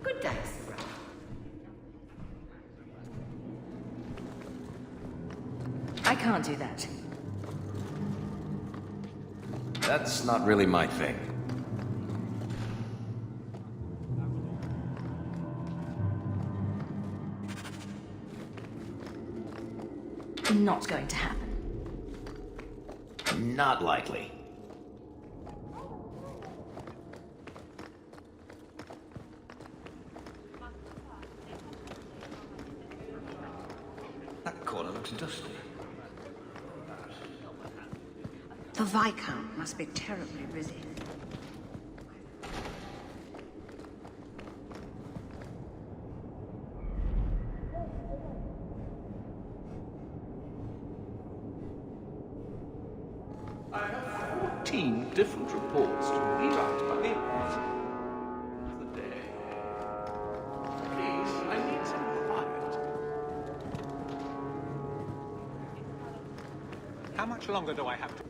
Good day, Sirrah. I can't do that. That's not really my thing. Not going to happen. Not likely. That corner looks dusty. The Viscount must be terribly busy. I have 14 different reports to read out by the end of the day. Please, I need some quiet. How much longer do I have to...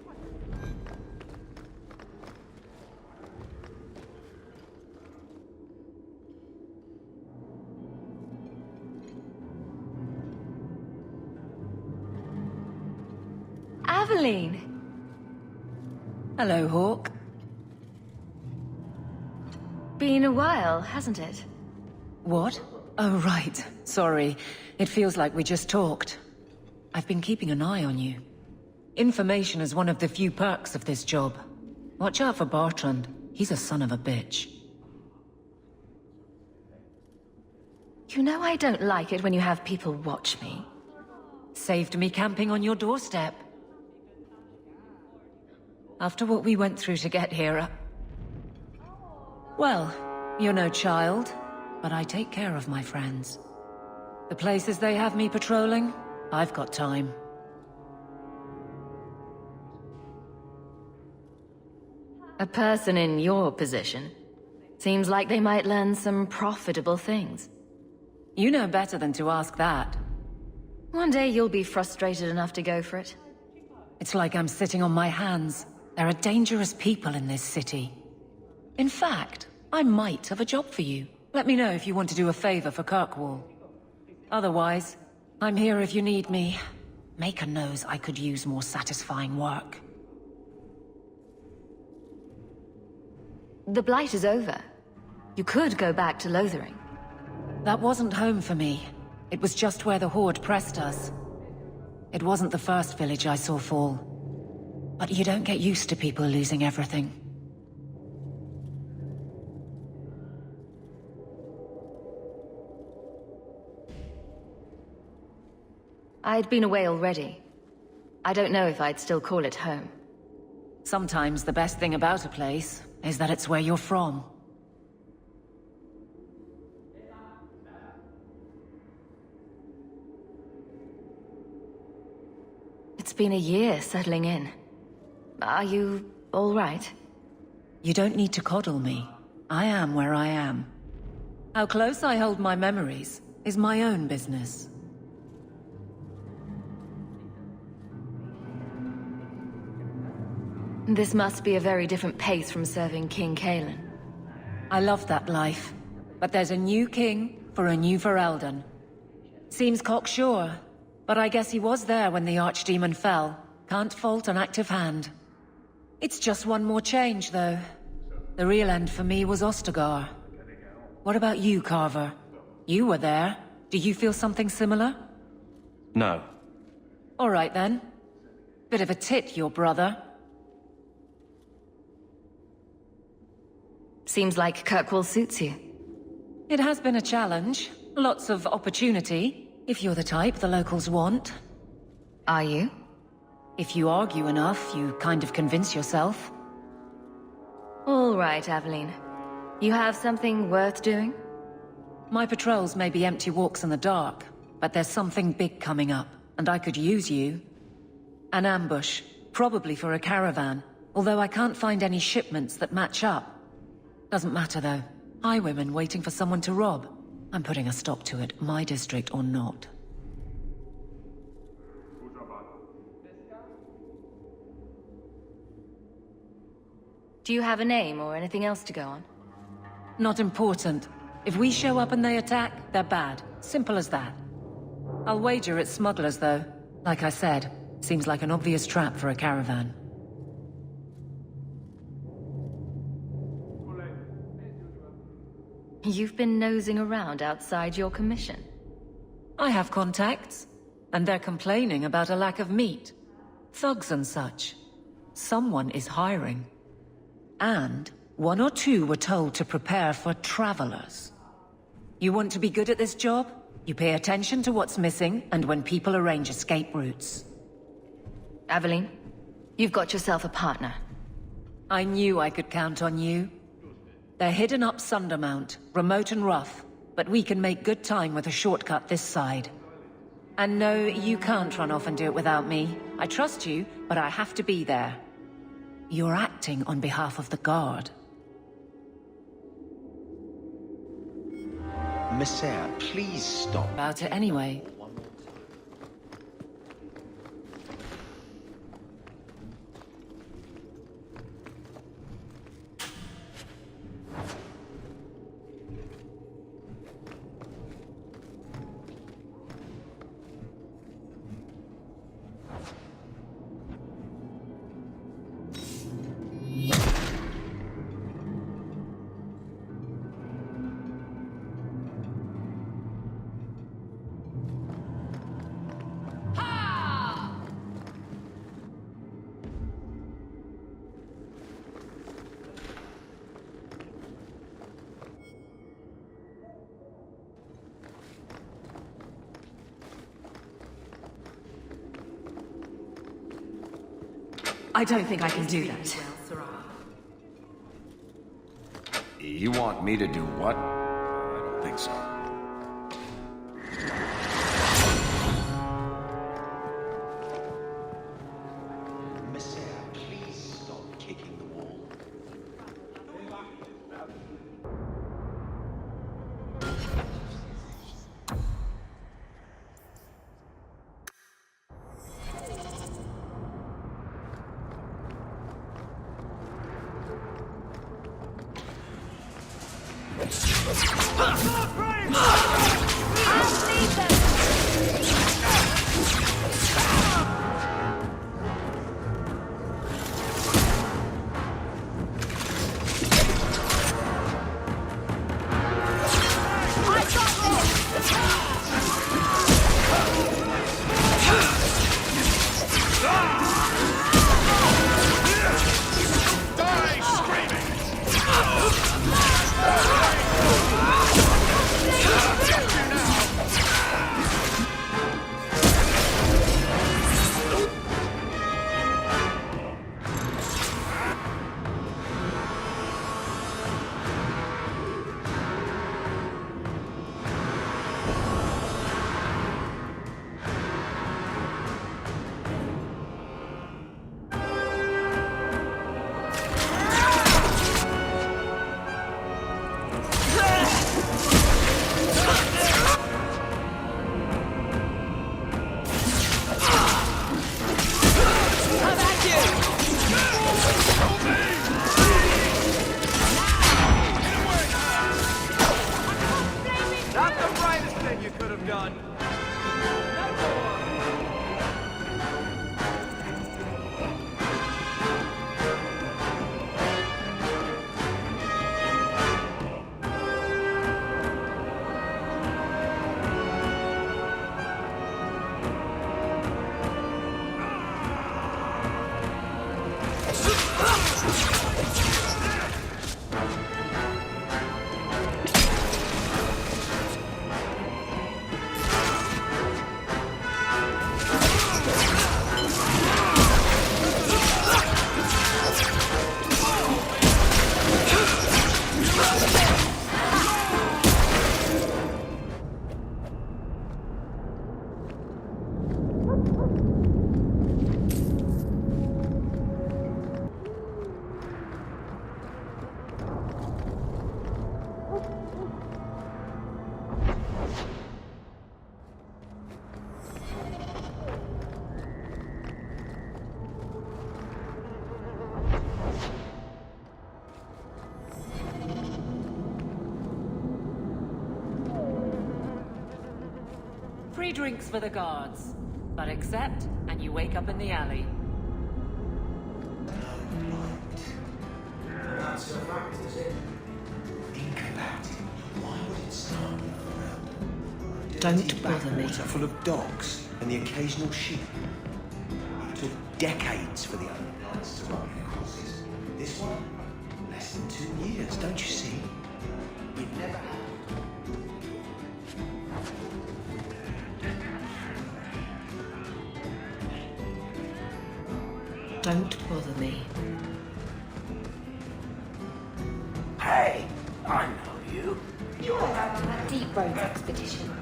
Aveline! Hello, Hawk. Been a while, hasn't it? What? Oh, right. Sorry. It feels like we just talked. I've been keeping an eye on you. Information is one of the few perks of this job. Watch out for Bartrand. He's a son of a bitch. You know I don't like it when you have people watch me. Saved me camping on your doorstep. After what we went through to get here, well, you're no child, but I take care of my friends. The places they have me patrolling, I've got time. A person in your position seems like they might learn some profitable things. You know better than to ask that. One day you'll be frustrated enough to go for it. It's like I'm sitting on my hands. There are dangerous people in this city. In fact, I might have a job for you. Let me know if you want to do a favor for Kirkwall. Otherwise, I'm here if you need me. Maker knows I could use more satisfying work. The Blight is over. You could go back to Lothering. That wasn't home for me. It was just where the Horde pressed us. It wasn't the first village I saw fall. But you don't get used to people losing everything. I'd been away already. I don't know if I'd still call it home. Sometimes the best thing about a place is that it's where you're from. It's been a year settling in. Are you all right? You don't need to coddle me. I am where I am. How close I hold my memories is my own business. This must be a very different pace from serving King Cailan. I love that life, but there's a new king for a new Ferelden. Seems cocksure, but I guess he was there when the Archdemon fell. Can't fault an active hand. It's just one more change, though. The real end for me was Ostagar. What about you, Carver? You were there. Do you feel something similar? No. All right, then. Bit of a tit, your brother. Seems like Kirkwall suits you. It has been a challenge. Lots of opportunity, if you're the type the locals want. Are you? If you argue enough, you kind of convince yourself. All right, Aveline. You have something worth doing? My patrols may be empty walks in the dark, but there's something big coming up, and I could use you. An ambush, probably for a caravan, although I can't find any shipments that match up. Doesn't matter, though. Highwaymen waiting for someone to rob. I'm putting a stop to it, my district or not. Do you have a name or anything else to go on? Not important. If we show up and they attack, they're bad. Simple as that. I'll wager it's smugglers, though. Like I said, seems like an obvious trap for a caravan. You've been nosing around outside your commission. I have contacts, and they're complaining about a lack of meat. Thugs and such. Someone is hiring. And one or two were told to prepare for travelers. You want to be good at this job? You pay attention to what's missing, and when people arrange escape routes. Aveline, you've got yourself a partner. I knew I could count on you. They're hidden up Sundermount, remote and rough, but we can make good time with a shortcut this side. And no, you can't run off and do it without me. I trust you, but I have to be there. You're acting on behalf of the Guard. Messiah, please stop. About it anyway. I don't think I can do that. You want me to do what? I don't think so. Messiah, please stop kicking the wall. Free drinks for the guards. But accept, and you wake up in the alley. That's a fact, is it? Think about it. Why would it start with Don't bother me. Water full of docks and the occasional ship. It took decades for the overlords to run their courses. This one, less than 2 years, don't you see? It never happened. Don't bother me. Hey, I know you. You're on that deep roads expedition.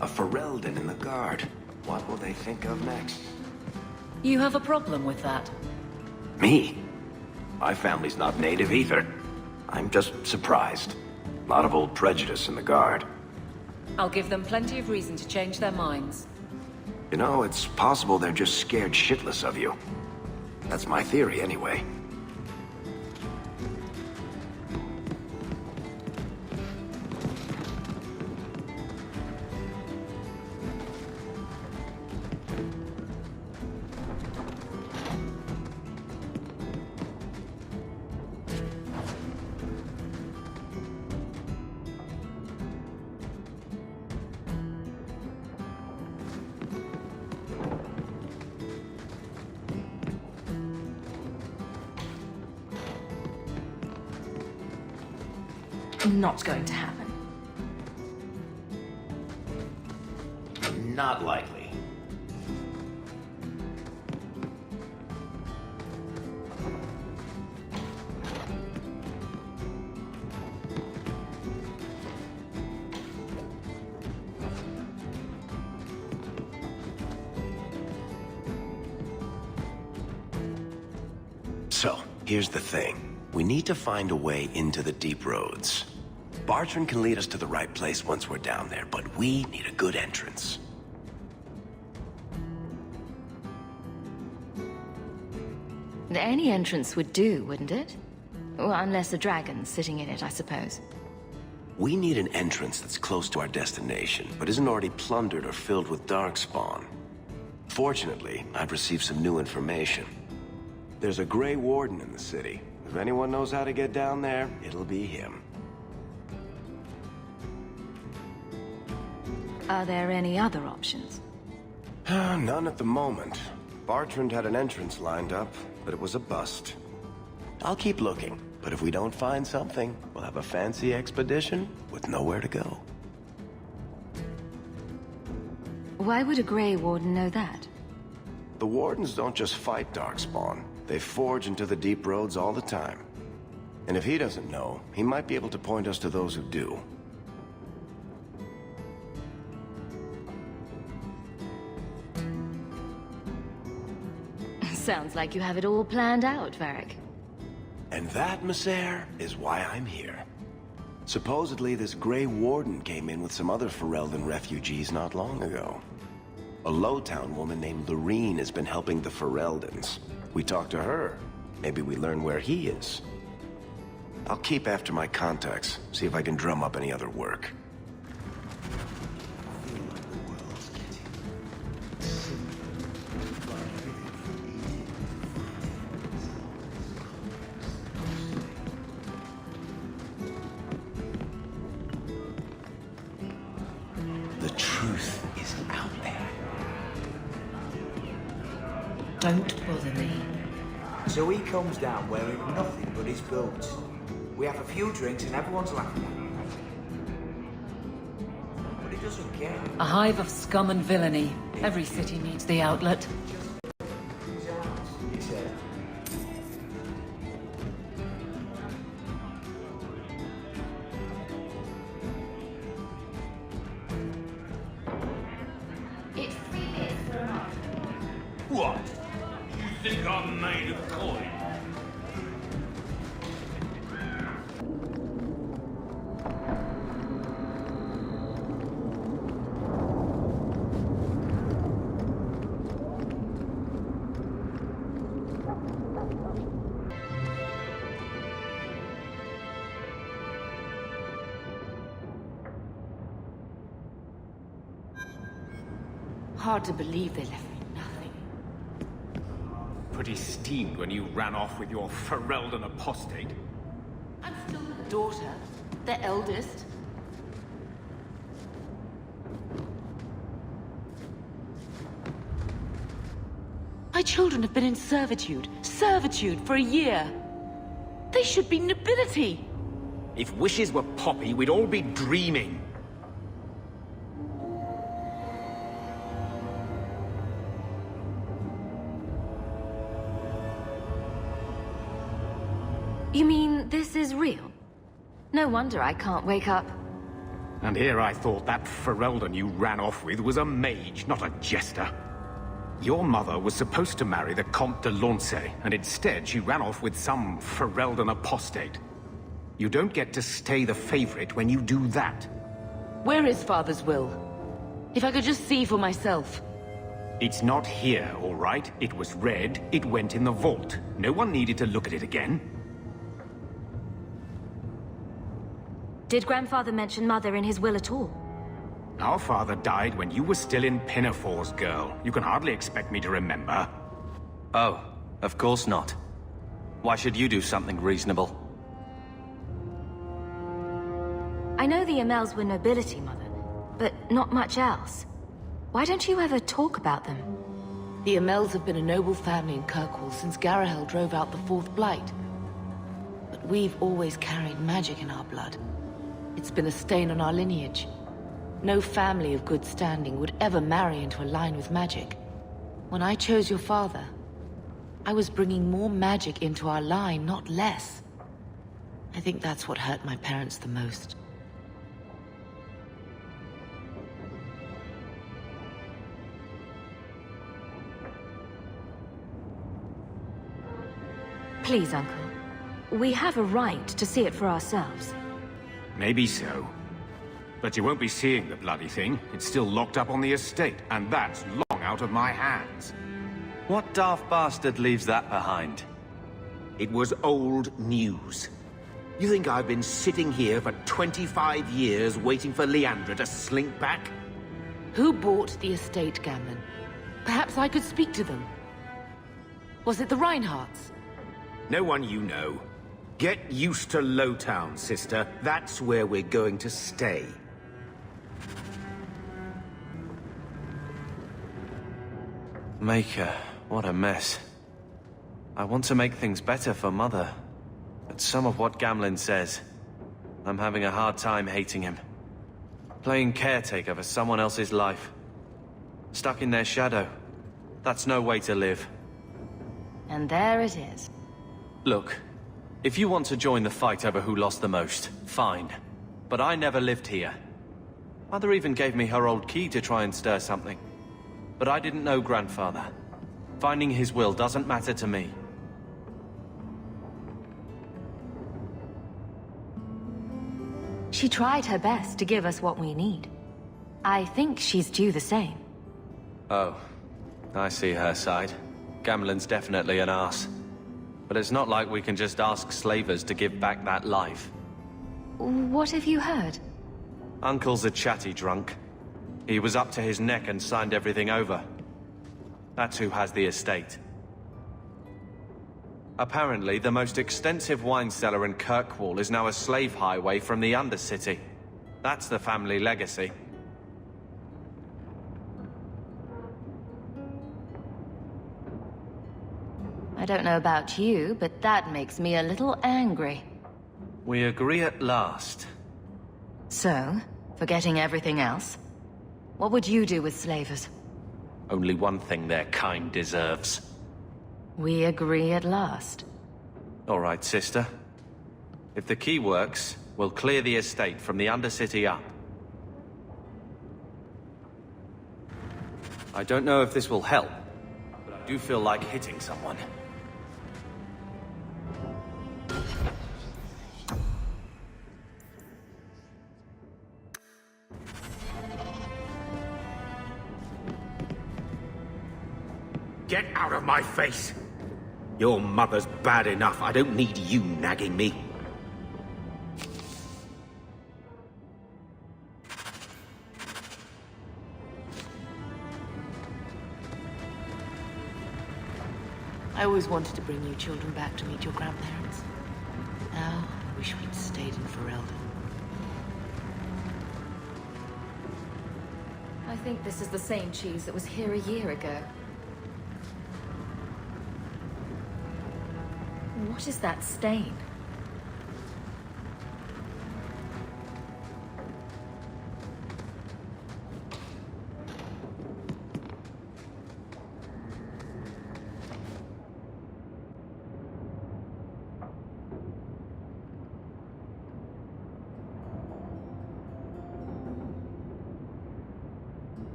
A Ferelden in the guard. What will they think of next? You have a problem with that? Me? My family's not native either. I'm just surprised. A lot of old prejudice in the guard. I'll give them plenty of reason to change their minds. You know, it's possible they're just scared shitless of you. That's my theory, anyway. Not going to happen. Not likely. So, here's the thing. We need to find a way into the deep roads. Bartrand can lead us to the right place once we're down there, but we need a good entrance. Any entrance would do, wouldn't it? Well, unless a dragon's sitting in it, I suppose. We need an entrance that's close to our destination, but isn't already plundered or filled with darkspawn. Fortunately, I've received some new information. There's a Grey Warden in the city. If anyone knows how to get down there, it'll be him. Are there any other options? None at the moment. Bartrand had an entrance lined up, but it was a bust. I'll keep looking, but if we don't find something, we'll have a fancy expedition with nowhere to go. Why would a Grey Warden know that? The Wardens don't just fight Darkspawn. They forge into the deep roads all the time. And if he doesn't know, he might be able to point us to those who do. Sounds like you have it all planned out, Varric. And that, Messere, is why I'm here. Supposedly, this Grey Warden came in with some other Ferelden refugees not long ago. A Lowtown woman named Lorene has been helping the Fereldans. We talked to her. Maybe we learn where he is. I'll keep after my contacts, see if I can drum up any other work. The truth is out there. Don't bother me. So he comes down wearing nothing but his boots. We have a few drinks and everyone's laughing at him. But he doesn't care. A hive of scum and villainy. Every city needs the outlet. He said. It's 3 minutes for an hour. What? You think I'm made of coin? Hard to believe they left me nothing. Pretty steamed when you ran off with your Ferelden apostate. I'm still the daughter, the eldest. My children have been in servitude for a year. They should be nobility. If wishes were poppy, we'd all be dreaming. You mean this is real? No wonder I can't wake up. And here I thought that Ferelden you ran off with was a mage, not a jester. Your mother was supposed to marry the Comte de Launcey, and instead she ran off with some Ferelden apostate. You don't get to stay the favorite when you do that. Where is Father's will? If I could just see for myself. It's not here, all right? It was read, it went in the vault. No one needed to look at it again. Did Grandfather mention Mother in his will at all? Our father died when you were still in Pinafores, girl. You can hardly expect me to remember. Oh, of course not. Why should you do something reasonable? I know the Amels were nobility, Mother, but not much else. Why don't you ever talk about them? The Amels have been a noble family in Kirkwall since Garahel drove out the Fourth Blight. But we've always carried magic in our blood. It's been a stain on our lineage. No family of good standing would ever marry into a line with magic. When I chose your father, I was bringing more magic into our line, not less. I think that's what hurt my parents the most. Please, Uncle. We have a right to see it for ourselves. Maybe so. But you won't be seeing the bloody thing. It's still locked up on the estate, and that's long out of my hands. What daft bastard leaves that behind? It was old news. You think I've been sitting here for 25 years waiting for Leandra to slink back? Who bought the estate, Gamlen? Perhaps I could speak to them. Was it the Reinhardts? No one you know. Get used to Lowtown, sister. That's where we're going to stay. Maker, what a mess. I want to make things better for Mother. But some of what Gamlen says, I'm having a hard time hating him. Playing caretaker for someone else's life. Stuck in their shadow. That's no way to live. And there it is. Look, if you want to join the fight over who lost the most, fine. But I never lived here. Mother even gave me her old key to try and stir something. But I didn't know Grandfather. Finding his will doesn't matter to me. She tried her best to give us what we need. I think she's due the same. Oh, I see her side. Gamlen's definitely an arse. But it's not like we can just ask slavers to give back that life. What have you heard? Uncle's a chatty drunk. He was up to his neck and signed everything over. That's who has the estate. Apparently, the most extensive wine cellar in Kirkwall is now a slave highway from the Undercity. That's the family legacy. I don't know about you, but that makes me a little angry. We agree at last. So, forgetting everything else, what would you do with slavers? Only one thing their kind deserves. We agree at last. All right, sister. If the key works, we'll clear the estate from the Undercity up. I don't know if this will help, but I do feel like hitting someone. Get out of my face! Your mother's bad enough. I don't need you nagging me. I always wanted to bring you children back to meet your grandparents. Now, I wish we'd stayed in Ferelden. I think this is the same cheese that was here a year ago. What is that stain?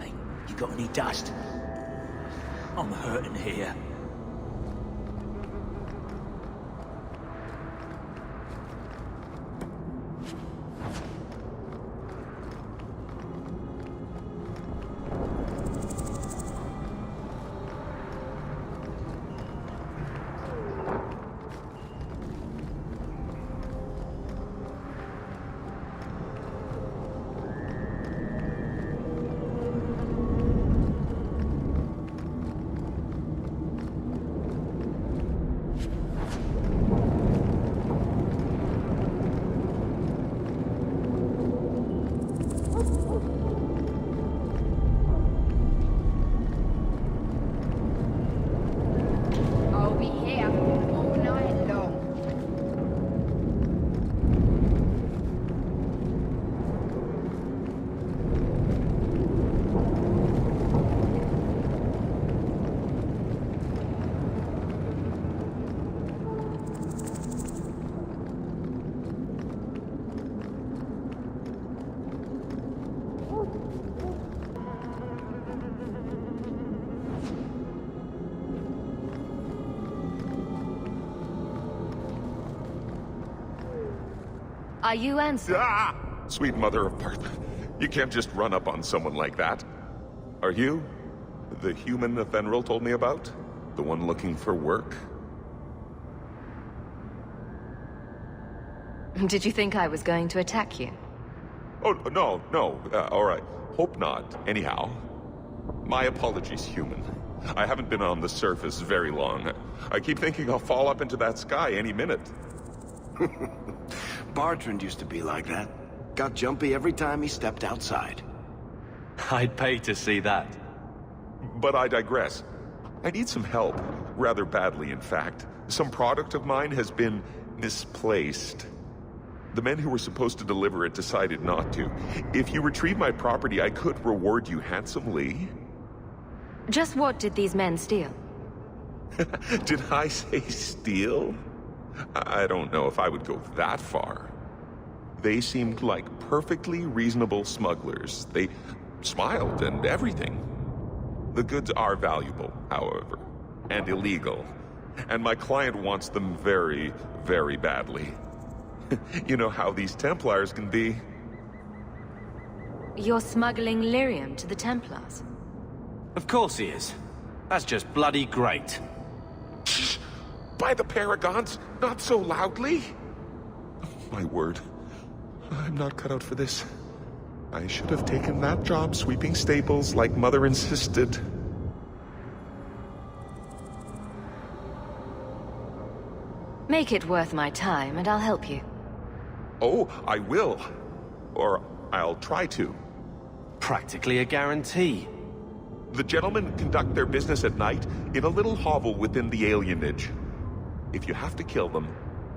Hey, you got any dust? I'm hurting here. I'll be here all night long. Are you Ansy? Ah! Sweet mother of Partha. You can't just run up on someone like that. Are you the human Ephemeral told me about? The one looking for work? Did you think I was going to attack you? Oh, no. All right. Hope not. Anyhow, my apologies, human. I haven't been on the surface very long. I keep thinking I'll fall up into that sky any minute. Bartrand used to be like that. Got jumpy every time he stepped outside. I'd pay to see that. But I digress. I need some help. Rather badly, in fact. Some product of mine has been misplaced. The men who were supposed to deliver it decided not to. If you retrieve my property, I could reward you handsomely. Just what did these men steal? Did I say steal? I don't know if I would go that far. They seemed like perfectly reasonable smugglers. They smiled and everything. The goods are valuable, however, and illegal. And my client wants them very, very badly. You know how these Templars can be. You're smuggling lyrium to the Templars? Of course he is. That's just bloody great. By the Paragons, not so loudly! My word. I'm not cut out for this. I should have taken that job sweeping stables like Mother insisted. Make it worth my time, and I'll help you. Oh, I will. Or I'll try to. Practically a guarantee. The gentlemen conduct their business at night in a little hovel within the alienage. If you have to kill them,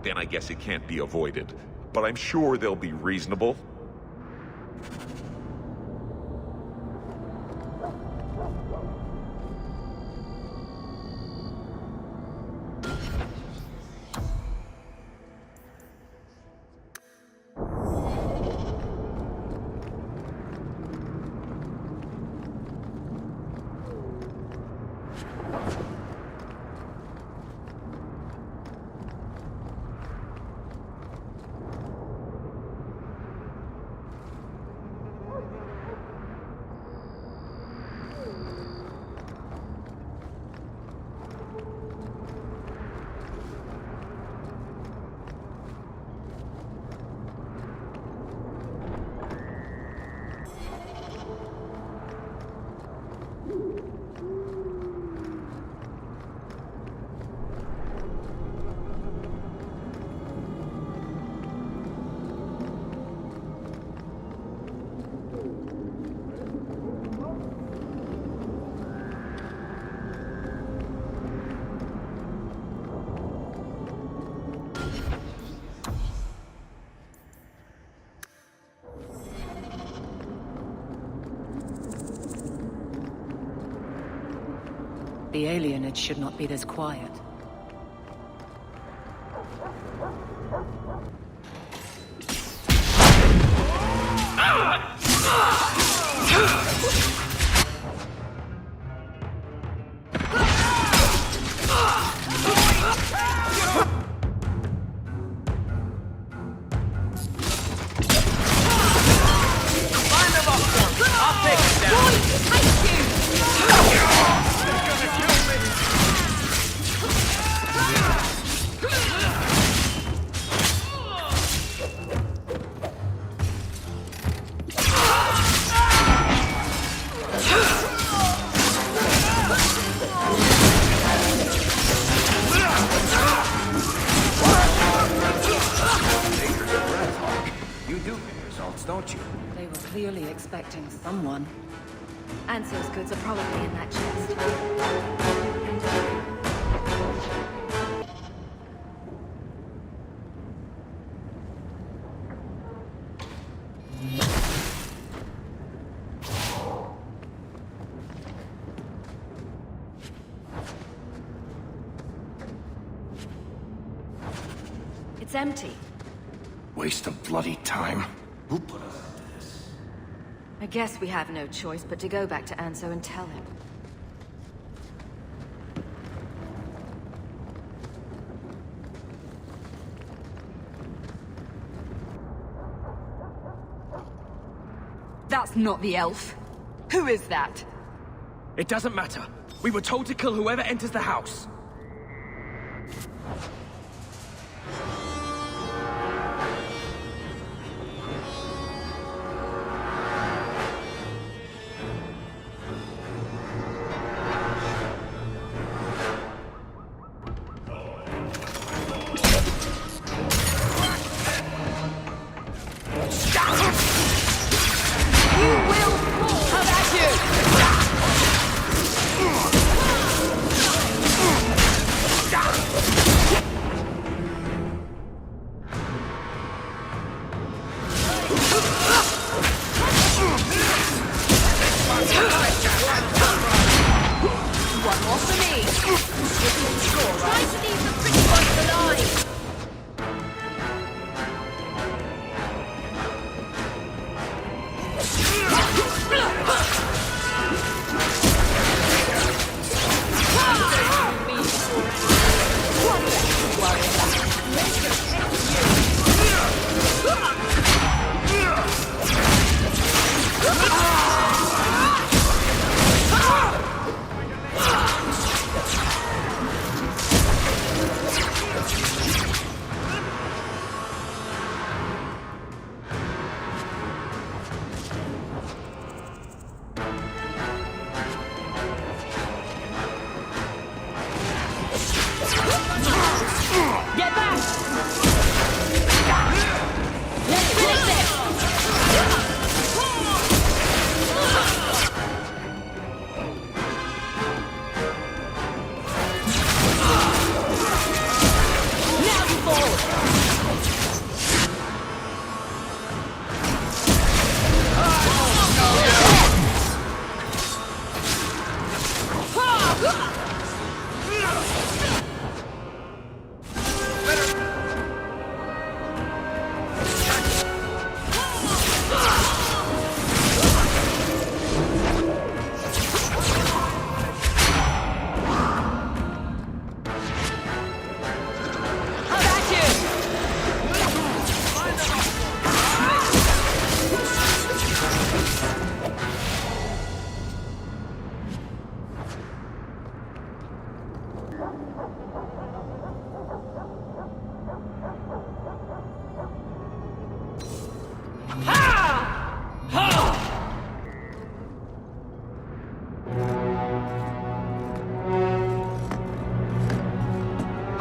then I guess it can't be avoided. But I'm sure they'll be reasonable. The alienage should not be this quiet. goods, don't you? They were clearly expecting someone. Anso's goods are probably in that chest. It's empty. Waste of bloody time. Who put us into this? I guess we have no choice but to go back to Anso and tell him. That's not the elf. Who is that? It doesn't matter. We were told to kill whoever enters the house.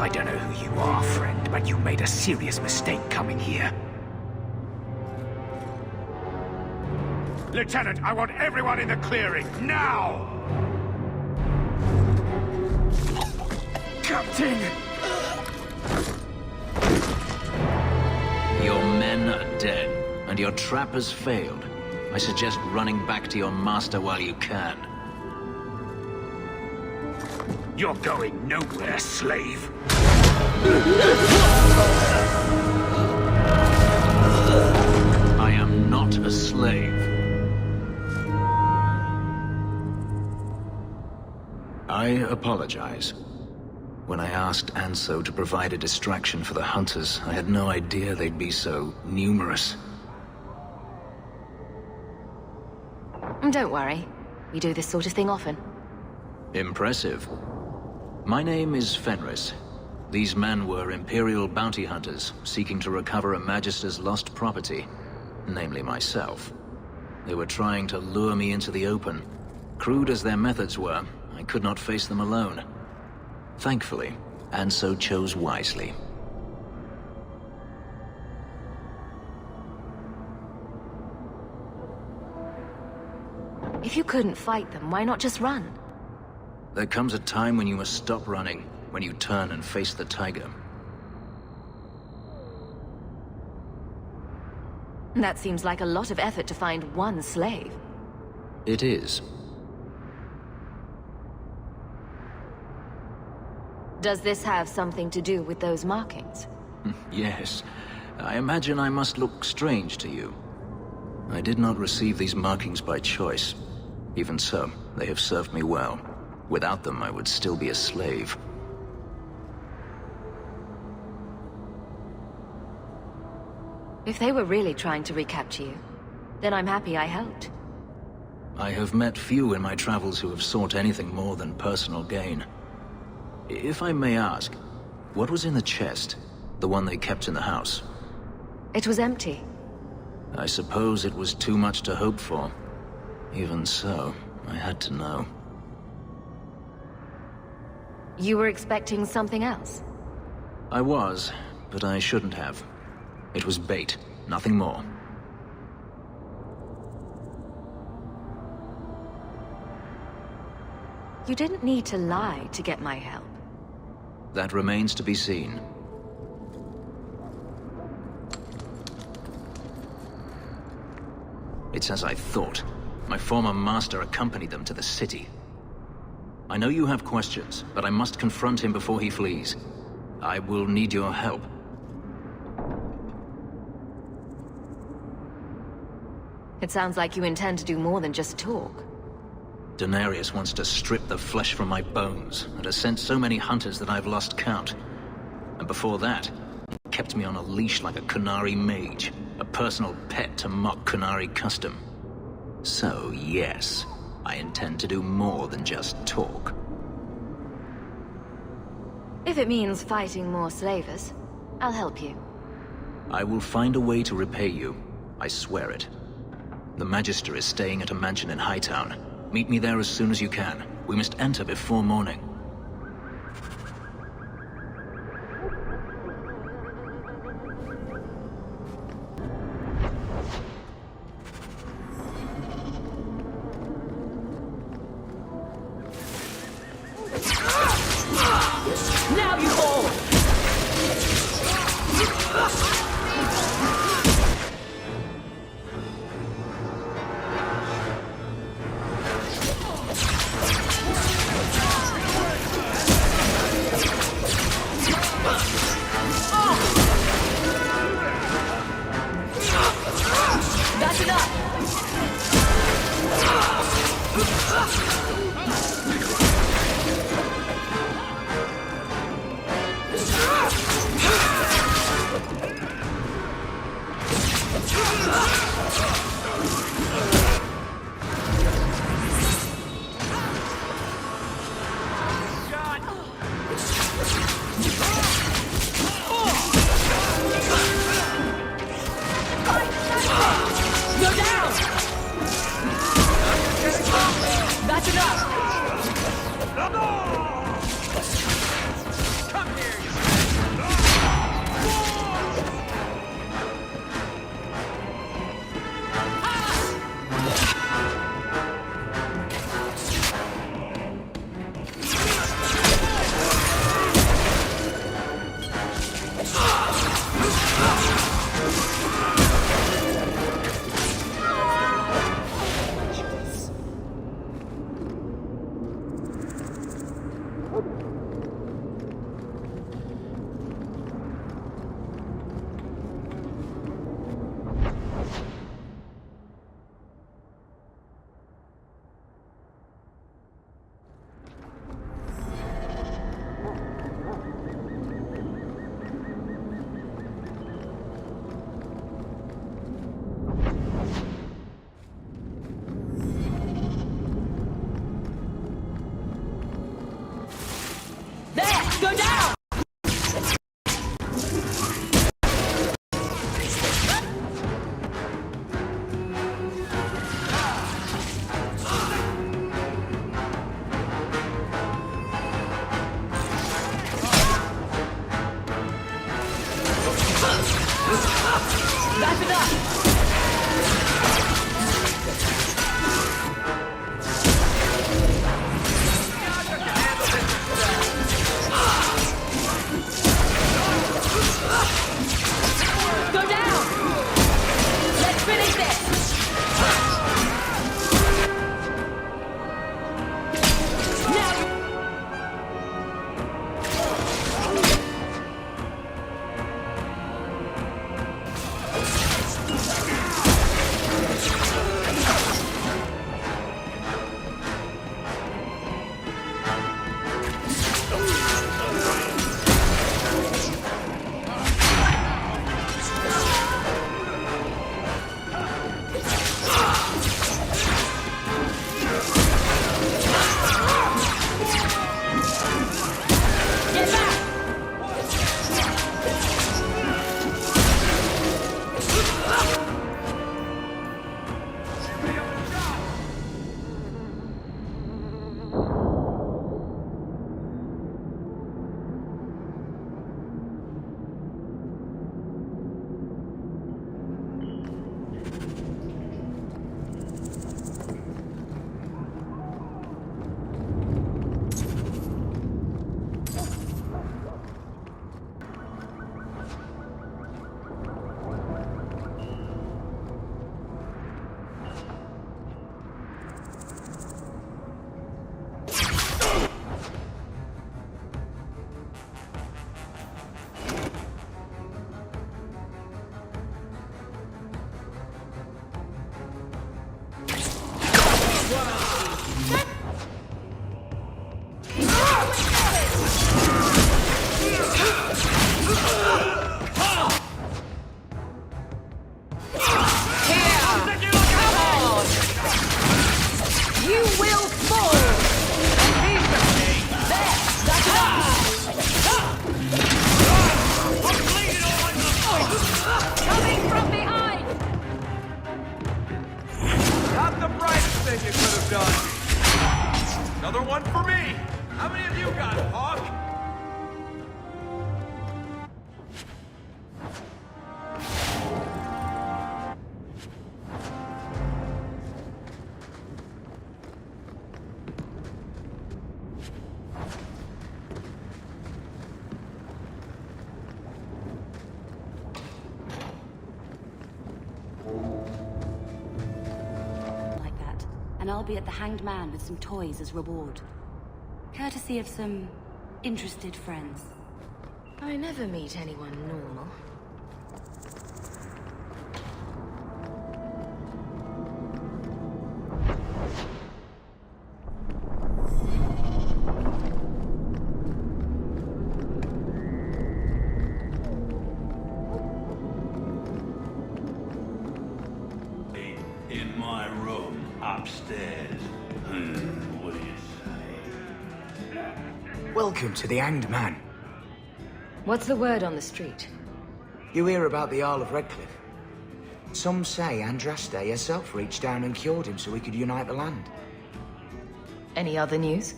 I don't know who you are, friend, but you made a serious mistake coming here. Lieutenant, I want everyone in the clearing, now! Captain! Your men are dead, and your trap has failed. I suggest running back to your master while you can. You're going nowhere, slave! I am not a slave. I apologize. When I asked Anso to provide a distraction for the hunters, I had no idea they'd be so numerous. Don't worry. We do this sort of thing often. Impressive. My name is Fenris. These men were Imperial bounty hunters, seeking to recover a Magister's lost property, namely myself. They were trying to lure me into the open. Crude as their methods were, I could not face them alone. Thankfully, Anso chose wisely. If you couldn't fight them, why not just run? There comes a time when you must stop running, when you turn and face the tiger. That seems like a lot of effort to find one slave. It is. Does this have something to do with those markings? Yes. I imagine I must look strange to you. I did not receive these markings by choice. Even so, they have served me well. Without them, I would still be a slave. If they were really trying to recapture you, then I'm happy I helped. I have met few in my travels who have sought anything more than personal gain. If I may ask, what was in the chest? The one they kept in the house? It was empty. I suppose it was too much to hope for. Even so, I had to know. You were expecting something else? I was, but I shouldn't have. It was bait, nothing more. You didn't need to lie to get my help. That remains to be seen. It's as I thought. My former master accompanied them to the city. I know you have questions, but I must confront him before he flees. I will need your help. It sounds like you intend to do more than just talk. Daenerys wants to strip the flesh from my bones, and has sent so many hunters that I've lost count. And before that, he kept me on a leash like a Qunari mage, a personal pet to mock Qunari custom. So yes, I intend to do more than just talk. If it means fighting more slavers, I'll help you. I will find a way to repay you. I swear it. The Magister is staying at a mansion in Hightown. Meet me there as soon as you can. We must enter before morning. Now you all! That's enough! You're down! That's enough! Come here, finish this! Another one for me! How many of you got it, Hawk? And I'll be at the Hanged Man with some toys as reward. Courtesy of some interested friends. I never meet anyone normal. In my room, upstairs. What do you say? Welcome to the Hanged Man. What's the word on the street? You hear about the Earl of Redcliffe? Some say Andraste herself reached down and cured him so he could unite the land. Any other news?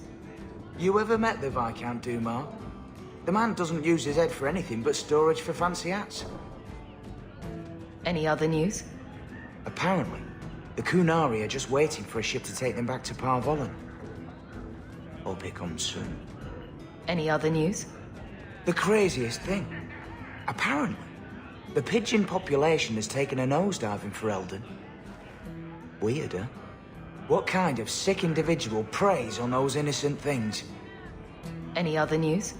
You ever met the Viscount Dumas? The man doesn't use his head for anything but storage for fancy hats. Any other news? Apparently, the Kunari are just waiting for a ship to take them back to Parvollen. Hope it comes soon. Any other news? The craziest thing. Apparently, the pigeon population has taken a nosedive in Ferelden. Weird, huh? What kind of sick individual preys on those innocent things? Any other news?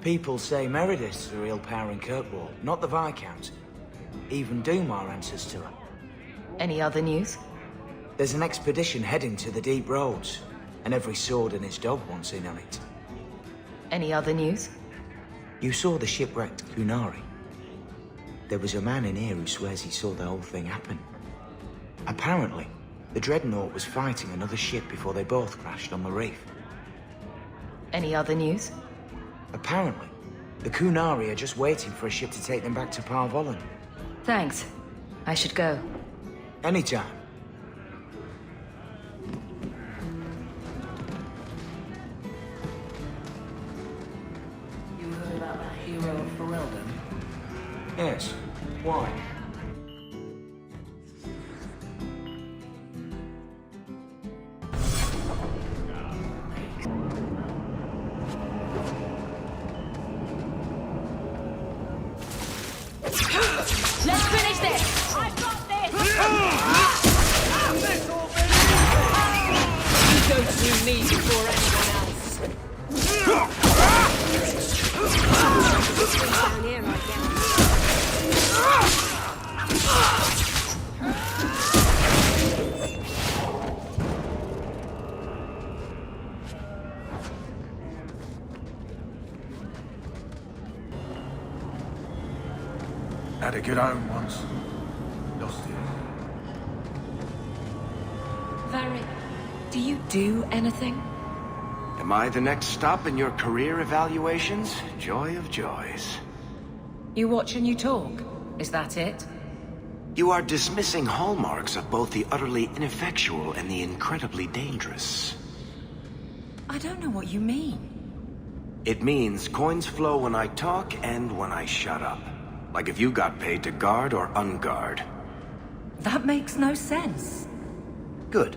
People say Meredith's the real power in Kirkwall, not the Viscount. Even Dumas answers to her. Any other news? There's an expedition heading to the deep roads, and every sword and his dog wants in on it. Any other news? You saw the shipwrecked Kunari. There was a man in here who swears he saw the whole thing happen. Apparently, the Dreadnought was fighting another ship before they both crashed on the reef. Any other news? Apparently, the Kunari are just waiting for a ship to take them back to Parvollen. Thanks. I should go. Anytime. You heard about the hero of Ferelden? Yes. Why? Let's finish this! I've got this! Had a good home once. Lost it. Varric, do you do anything? Am I the next stop in your career evaluations? Joy of joys. You watch and you talk. Is that it? You are dismissing hallmarks of both the utterly ineffectual and the incredibly dangerous. I don't know what you mean. It means coins flow when I talk and when I shut up. Like if you got paid to guard or unguard. That makes no sense. Good.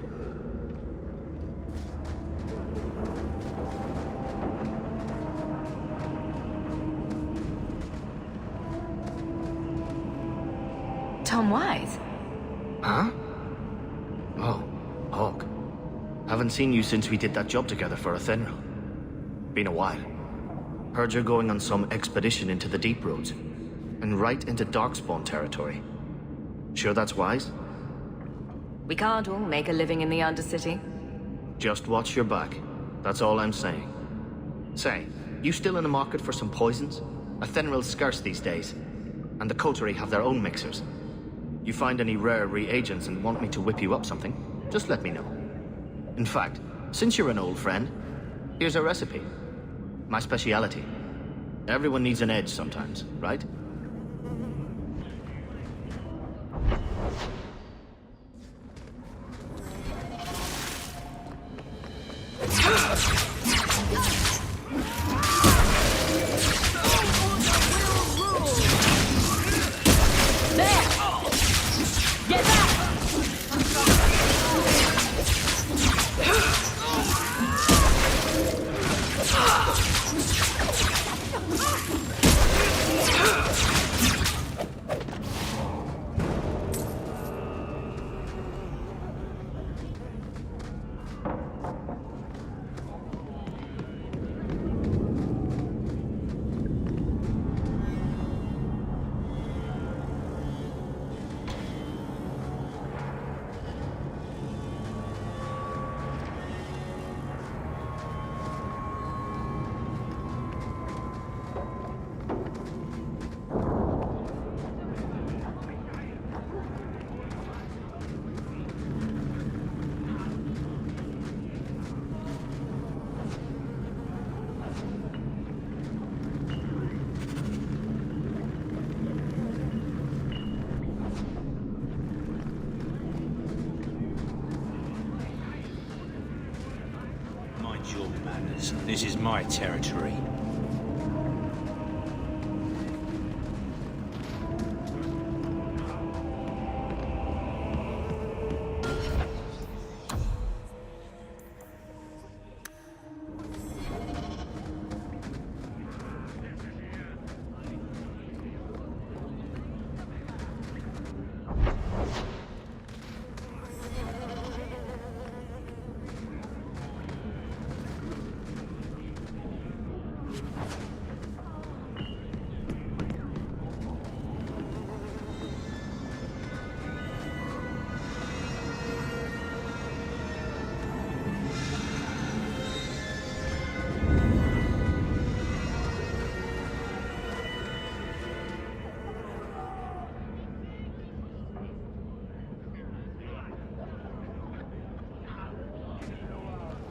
Tom Wise? Huh? Oh, Hawk. Haven't seen you since we did that job together for Athenra. Been a while. Heard you're going on some expedition into the Deep Roads. And right into Darkspawn territory. Sure that's wise? We can't all make a living in the Undercity. Just watch your back. That's all I'm saying. Say, you still in the market for some poisons? Athenril's scarce these days. And the Coterie have their own mixers. You find any rare reagents and want me to whip you up something, just let me know. In fact, since you're an old friend, here's a recipe. My speciality. Everyone needs an edge sometimes, right? This is my territory.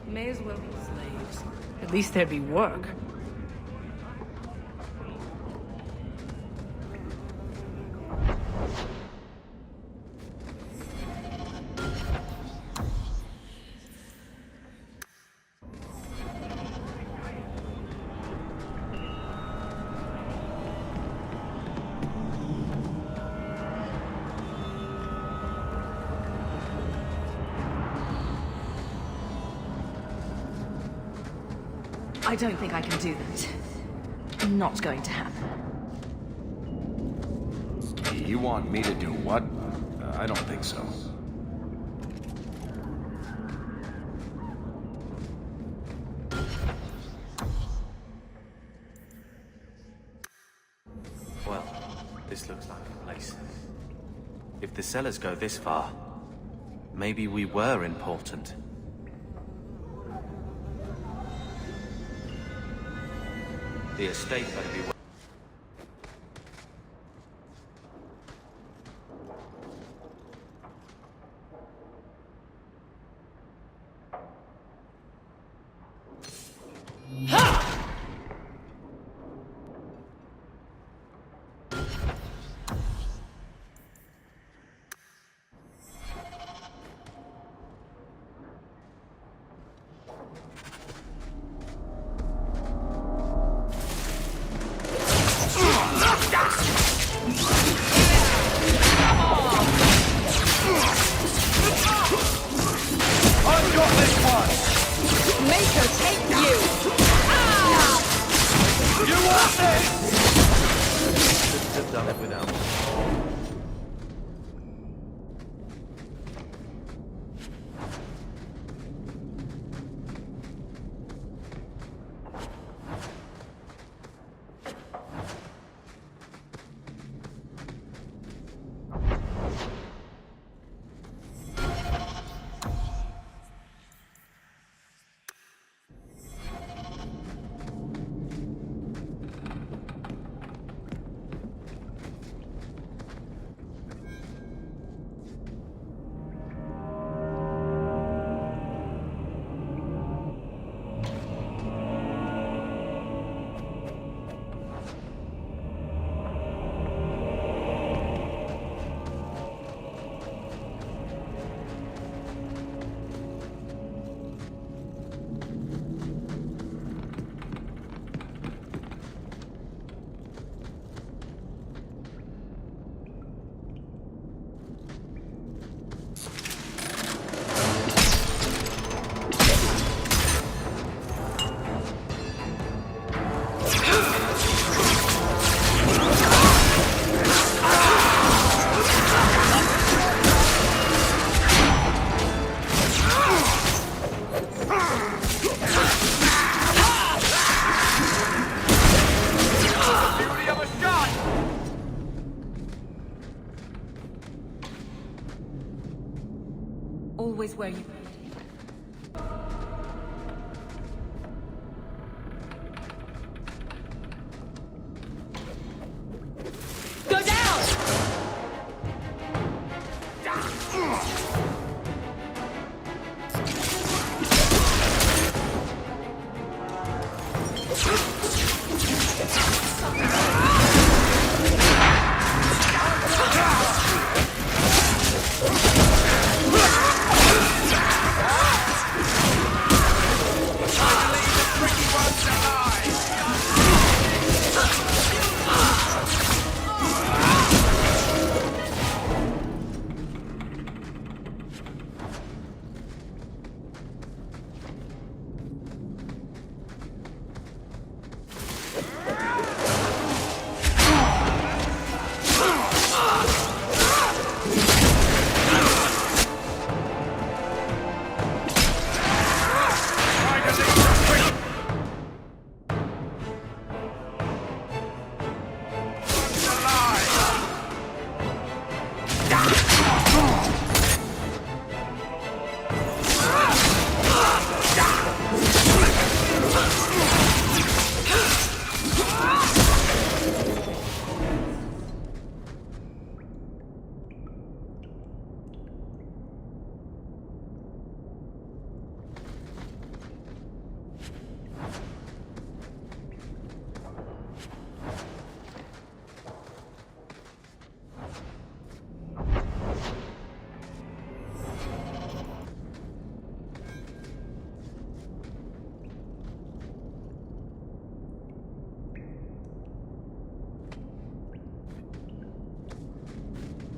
May as well be slaves. At least there'd be work. I don't think I can do that. Not going to happen. You want me to do what? I don't think so. Well, this looks like a place. If the cellars go this far, maybe we were important. The estate better be... always where you... Go down!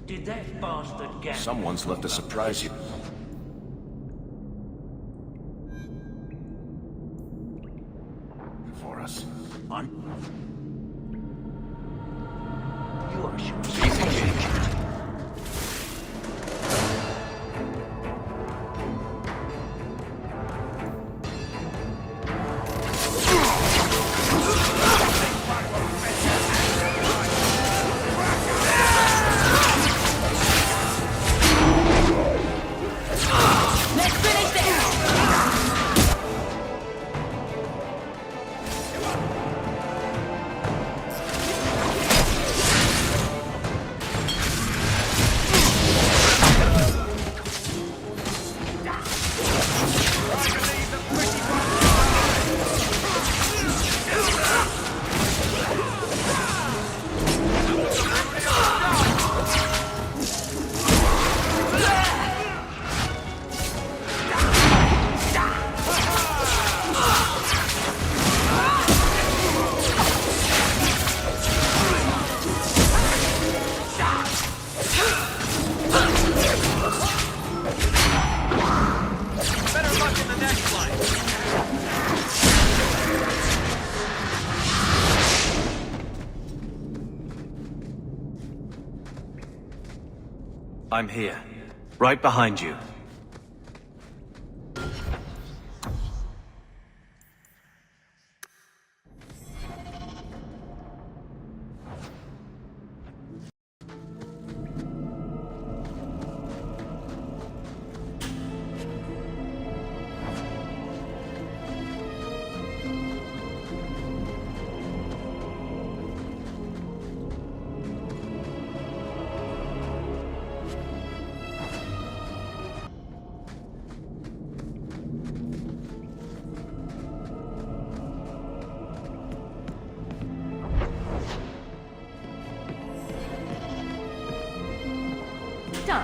Did that bastard get... Someone's left a surprise you. For us. On. You are sure. I'm here. Right behind you.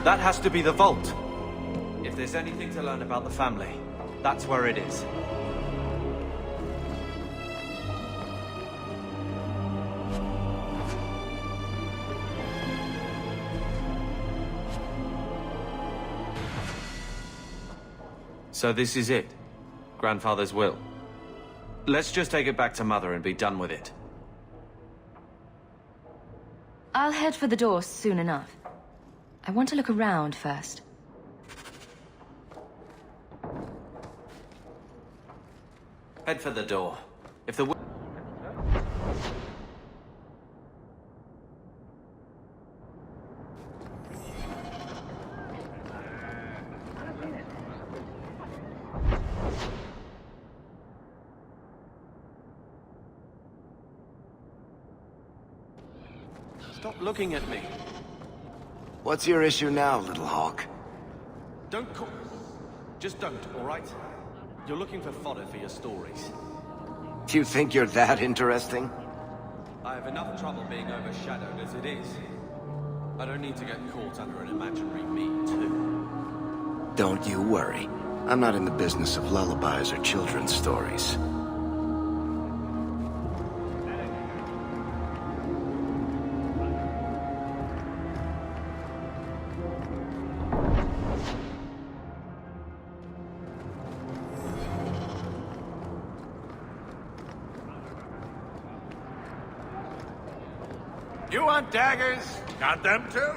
That has to be the vault. If there's anything to learn about the family, that's where it is. So this is it? Grandfather's will? Let's just take it back to Mother and be done with it. I'll head for the door soon enough. I want to look around first. Head for the door. If the... Stop looking at me. What's your issue now, little hawk? Don't call... Just don't, all right? You're looking for fodder for your stories. Do you think you're that interesting? I have enough trouble being overshadowed as it is. I don't need to get caught under an imaginary me, too. Don't you worry. I'm not in the business of lullabies or children's stories. You want daggers? Got them too.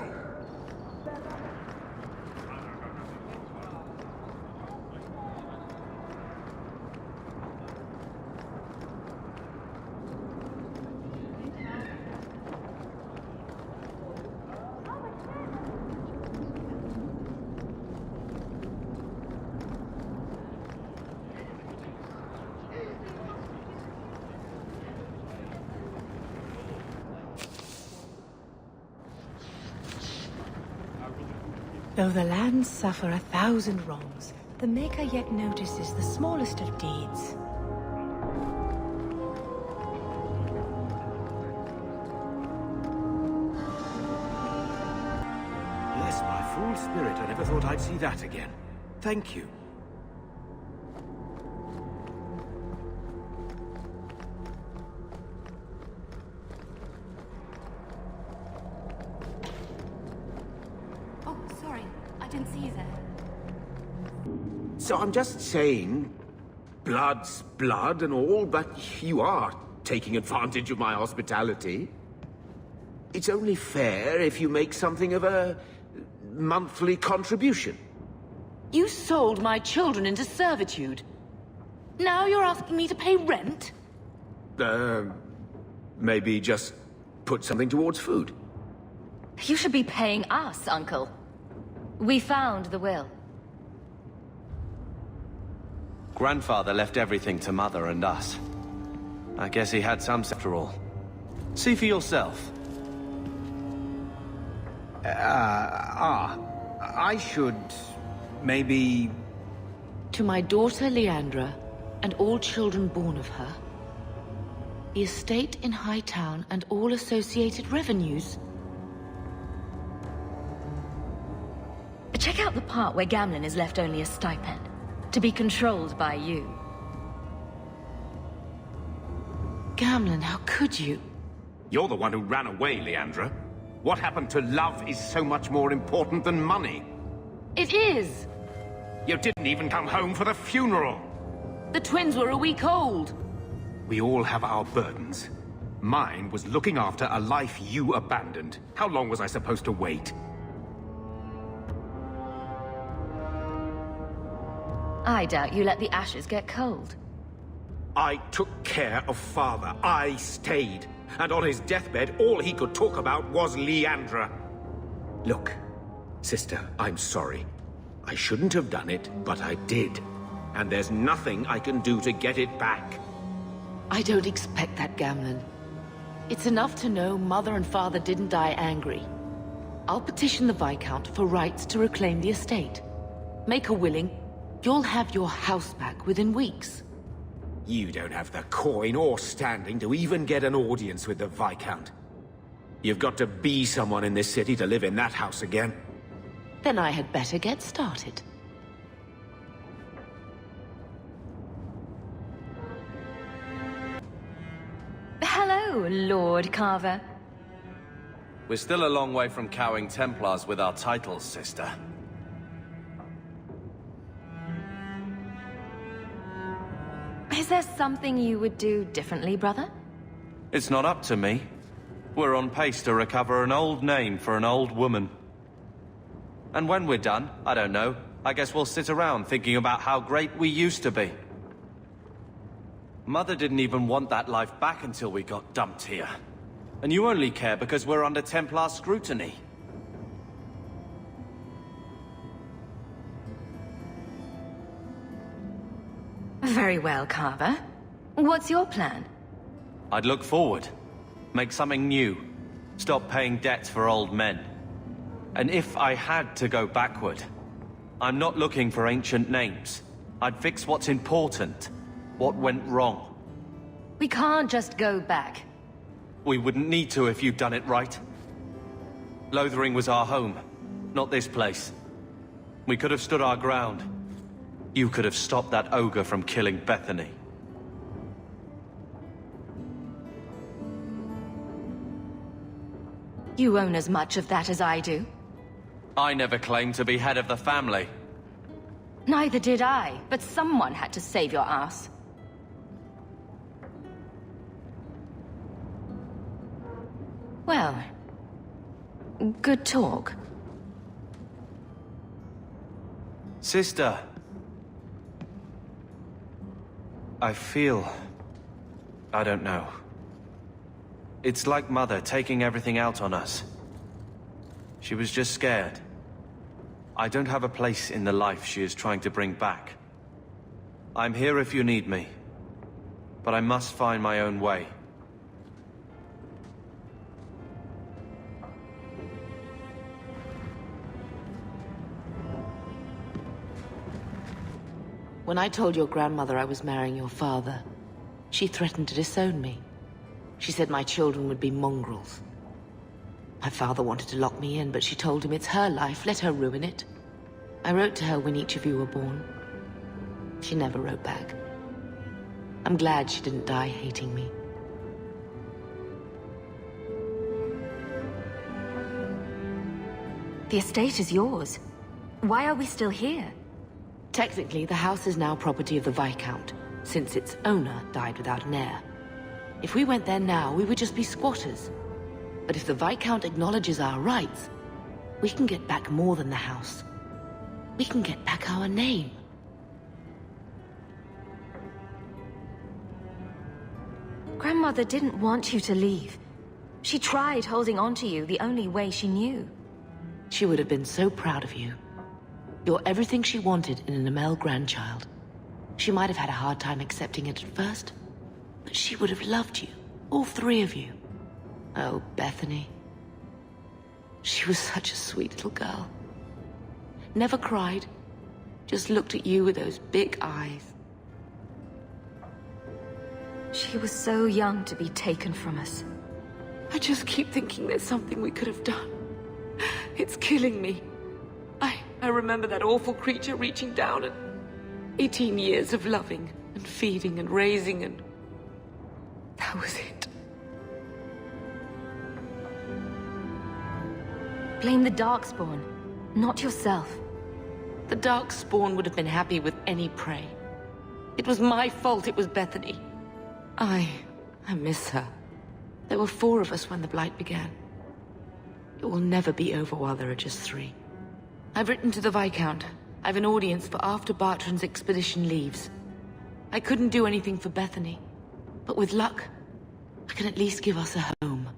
Though the lands suffer 1,000 wrongs, the Maker yet notices the smallest of deeds. Bless my fool spirit, I never thought I'd see that again. Thank you. Oh, sorry. I didn't see you there. So I'm just saying, blood's blood and all, but you are taking advantage of my hospitality. It's only fair if you make something of a monthly contribution. You sold my children into servitude. Now you're asking me to pay rent? Maybe just put something towards food. You should be paying us, Uncle. We found the will. Grandfather left everything to Mother and us. I guess he had some after all. See for yourself. I should... maybe... To my daughter Leandra, and all children born of her, the estate in Hightown and all associated revenues. Check out the part where Gamlin is left only a stipend, to be controlled by you. Gamlin, how could you? You're the one who ran away, Leandra. What happened to love is so much more important than money. It is! You didn't even come home for the funeral. The twins were a week old. We all have our burdens. Mine was looking after a life you abandoned. How long was I supposed to wait? I doubt you let the ashes get cold. I took care of Father. I stayed. And on his deathbed, all he could talk about was Leandra. Look, sister, I'm sorry. I shouldn't have done it, but I did. And there's nothing I can do to get it back. I don't expect that, Gamlin. It's enough to know Mother and Father didn't die angry. I'll petition the Viscount for rights to reclaim the estate. Make her willing, you'll have your house back within weeks. You don't have the coin or standing to even get an audience with the Viscount. You've got to be someone in this city to live in that house again. Then I had better get started. Hello, Lord Carver. We're still a long way from cowing Templars with our titles, sister. Is there something you would do differently, brother? It's not up to me. We're on pace to recover an old name for an old woman. And when we're done, I don't know, I guess we'll sit around thinking about how great we used to be. Mother didn't even want that life back until we got dumped here. And you only care because we're under Templar scrutiny. Very well, Carver. What's your plan? I'd look forward. Make something new. Stop paying debts for old men. And if I had to go backward, I'm not looking for ancient names. I'd fix what's important, what went wrong. We can't just go back. We wouldn't need to if you'd done it right. Lothering was our home, not this place. We could have stood our ground. You could have stopped that ogre from killing Bethany. You own as much of that as I do. I never claimed to be head of the family. Neither did I, but someone had to save your ass. Well, good talk. Sister. I feel... I don't know. It's like Mother taking everything out on us. She was just scared. I don't have a place in the life she is trying to bring back. I'm here if you need me. But I must find my own way. When I told your grandmother I was marrying your father, she threatened to disown me. She said my children would be mongrels. My father wanted to lock me in, but she told him it's her life, let her ruin it. I wrote to her when each of you were born. She never wrote back. I'm glad she didn't die hating me. The estate is yours. Why are we still here? Technically, the house is now property of the Viscount, since its owner died without an heir. If we went there now, we would just be squatters. But if the Viscount acknowledges our rights, we can get back more than the house. We can get back our name. Grandmother didn't want you to leave. She tried holding on to you the only way she knew. She would have been so proud of you. You're everything she wanted in an Amel grandchild. She might have had a hard time accepting it at first, but she would have loved you, all three of you. Oh, Bethany. She was such a sweet little girl. Never cried, just looked at you with those big eyes. She was so young to be taken from us. I just keep thinking there's something we could have done. It's killing me. I remember that awful creature reaching down and 18 years of loving and feeding and raising, and that was it. Blame the Darkspawn, not yourself. The Darkspawn would have been happy with any prey. It was my fault it was Bethany. I miss her. There were 4 of us when the Blight began. It will never be over while there are just 3. I've written to the Viscount. I've an audience for after Bartrand's expedition leaves. I couldn't do anything for Bethany, but with luck, I can at least give us a home.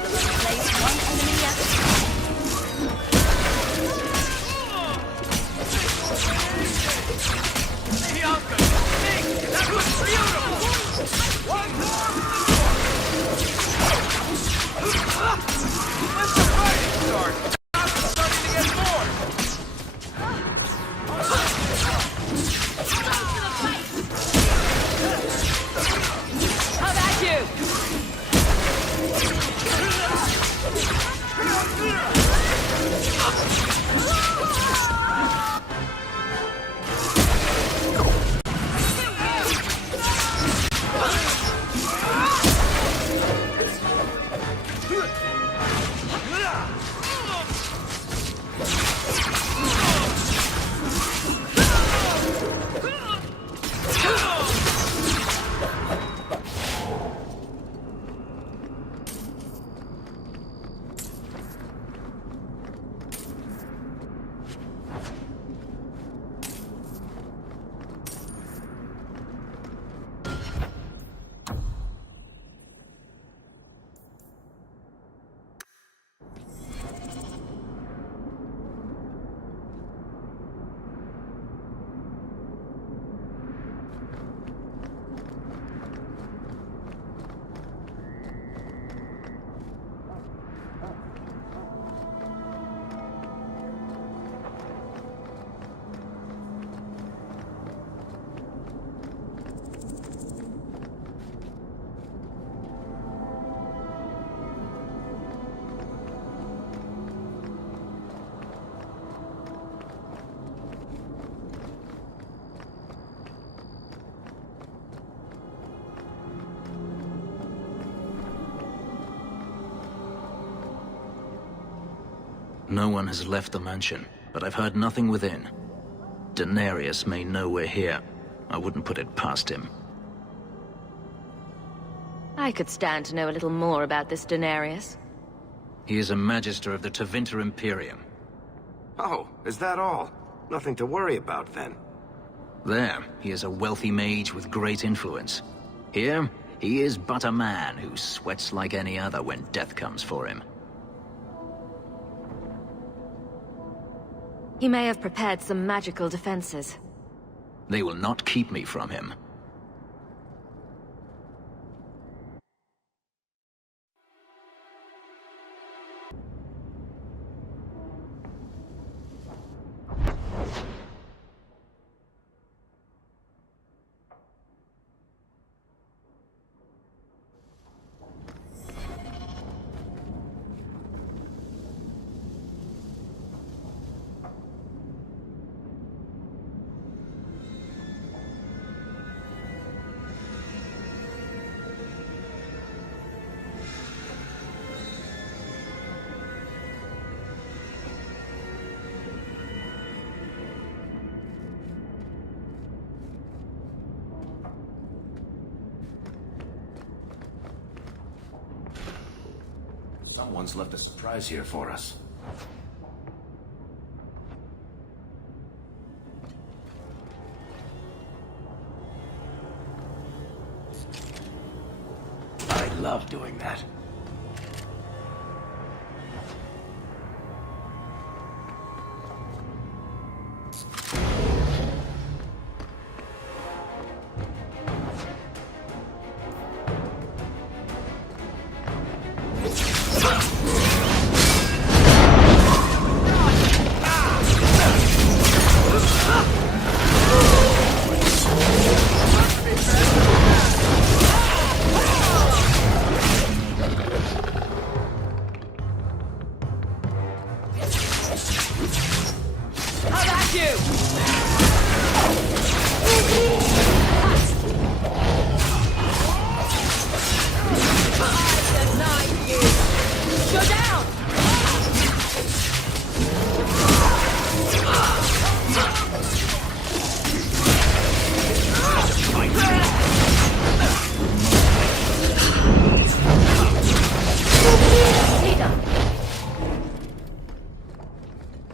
world of a place, one enemy at a Bianca, Nick, that was beautiful! One more! When's the fighting start? I'm starting to get bored! How about you? No one has left the mansion, but I've heard nothing within. Daenerys may know we're here. I wouldn't put it past him. I could stand to know a little more about this Daenerys. He is a Magister of the Tevinter Imperium. Oh, is that all? Nothing to worry about, then. There, he is a wealthy mage with great influence. Here, he is but a man who sweats like any other when death comes for him. He may have prepared some magical defenses. They will not keep me from him. Someone's left a surprise here for us. I love doing that.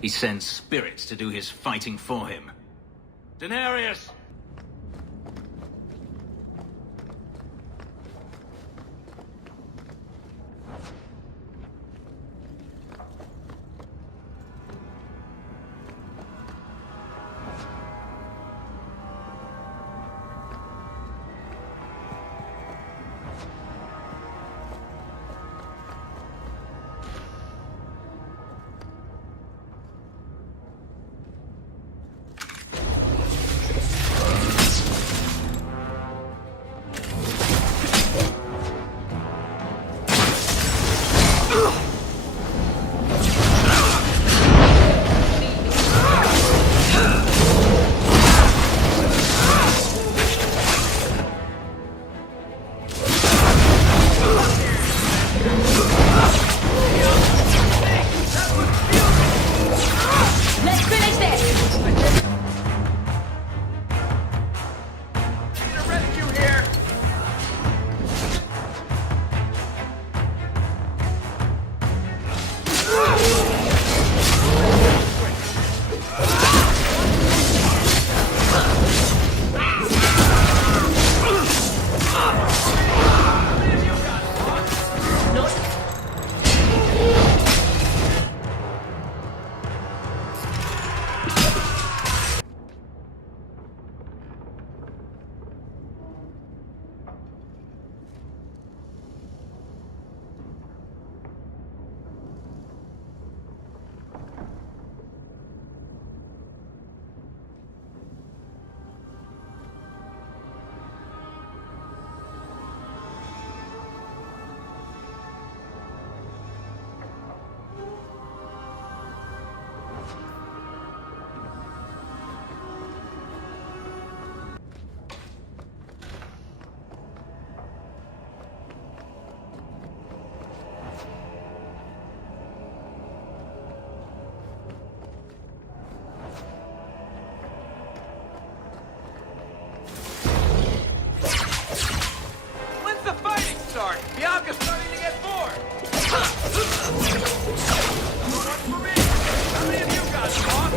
He sends spirits to do his fighting for him. Daenerys! Let's finish this! Need a rescue here! When's the fighting start? Bianca's starting to get bored! One for me! How many of you got Hawk?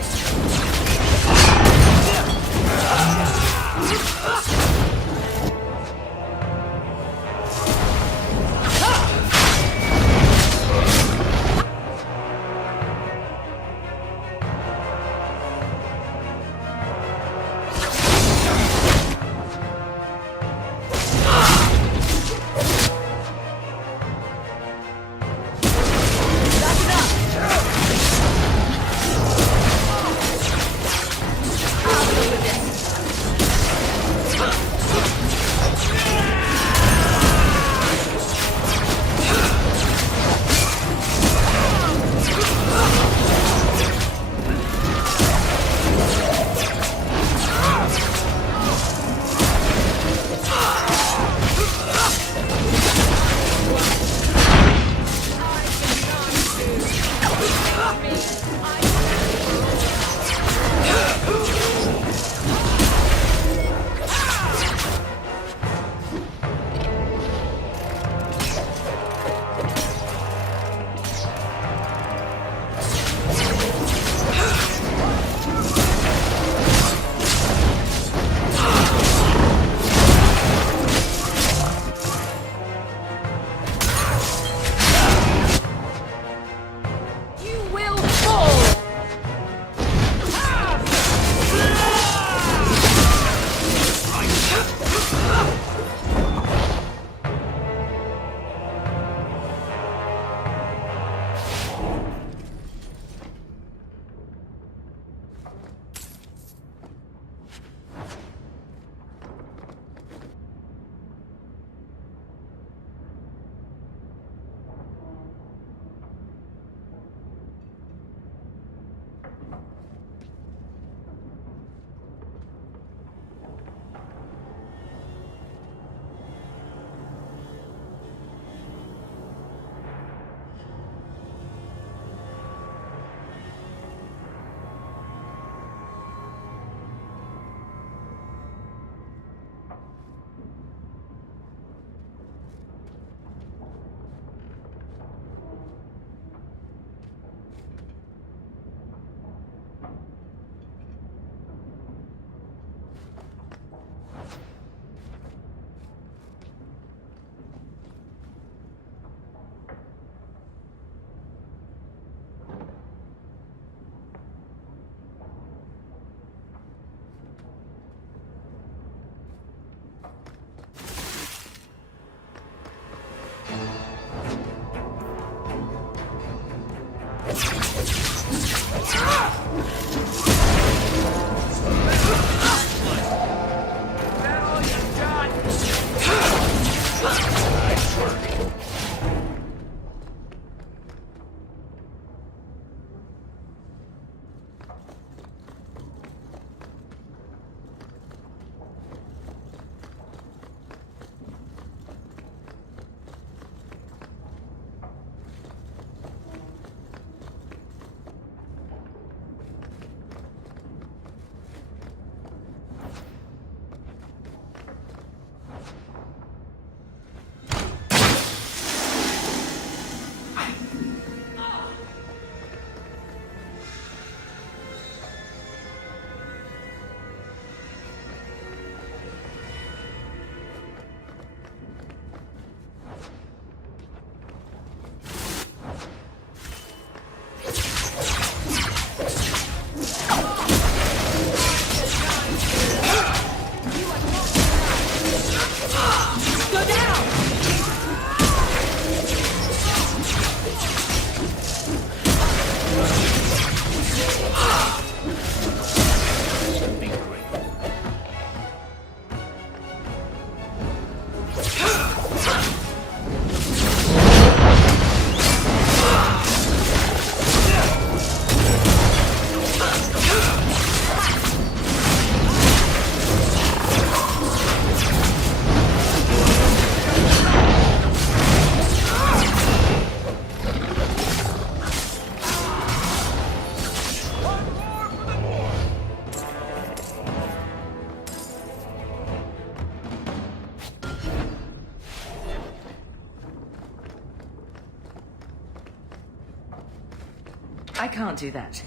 I can't do that.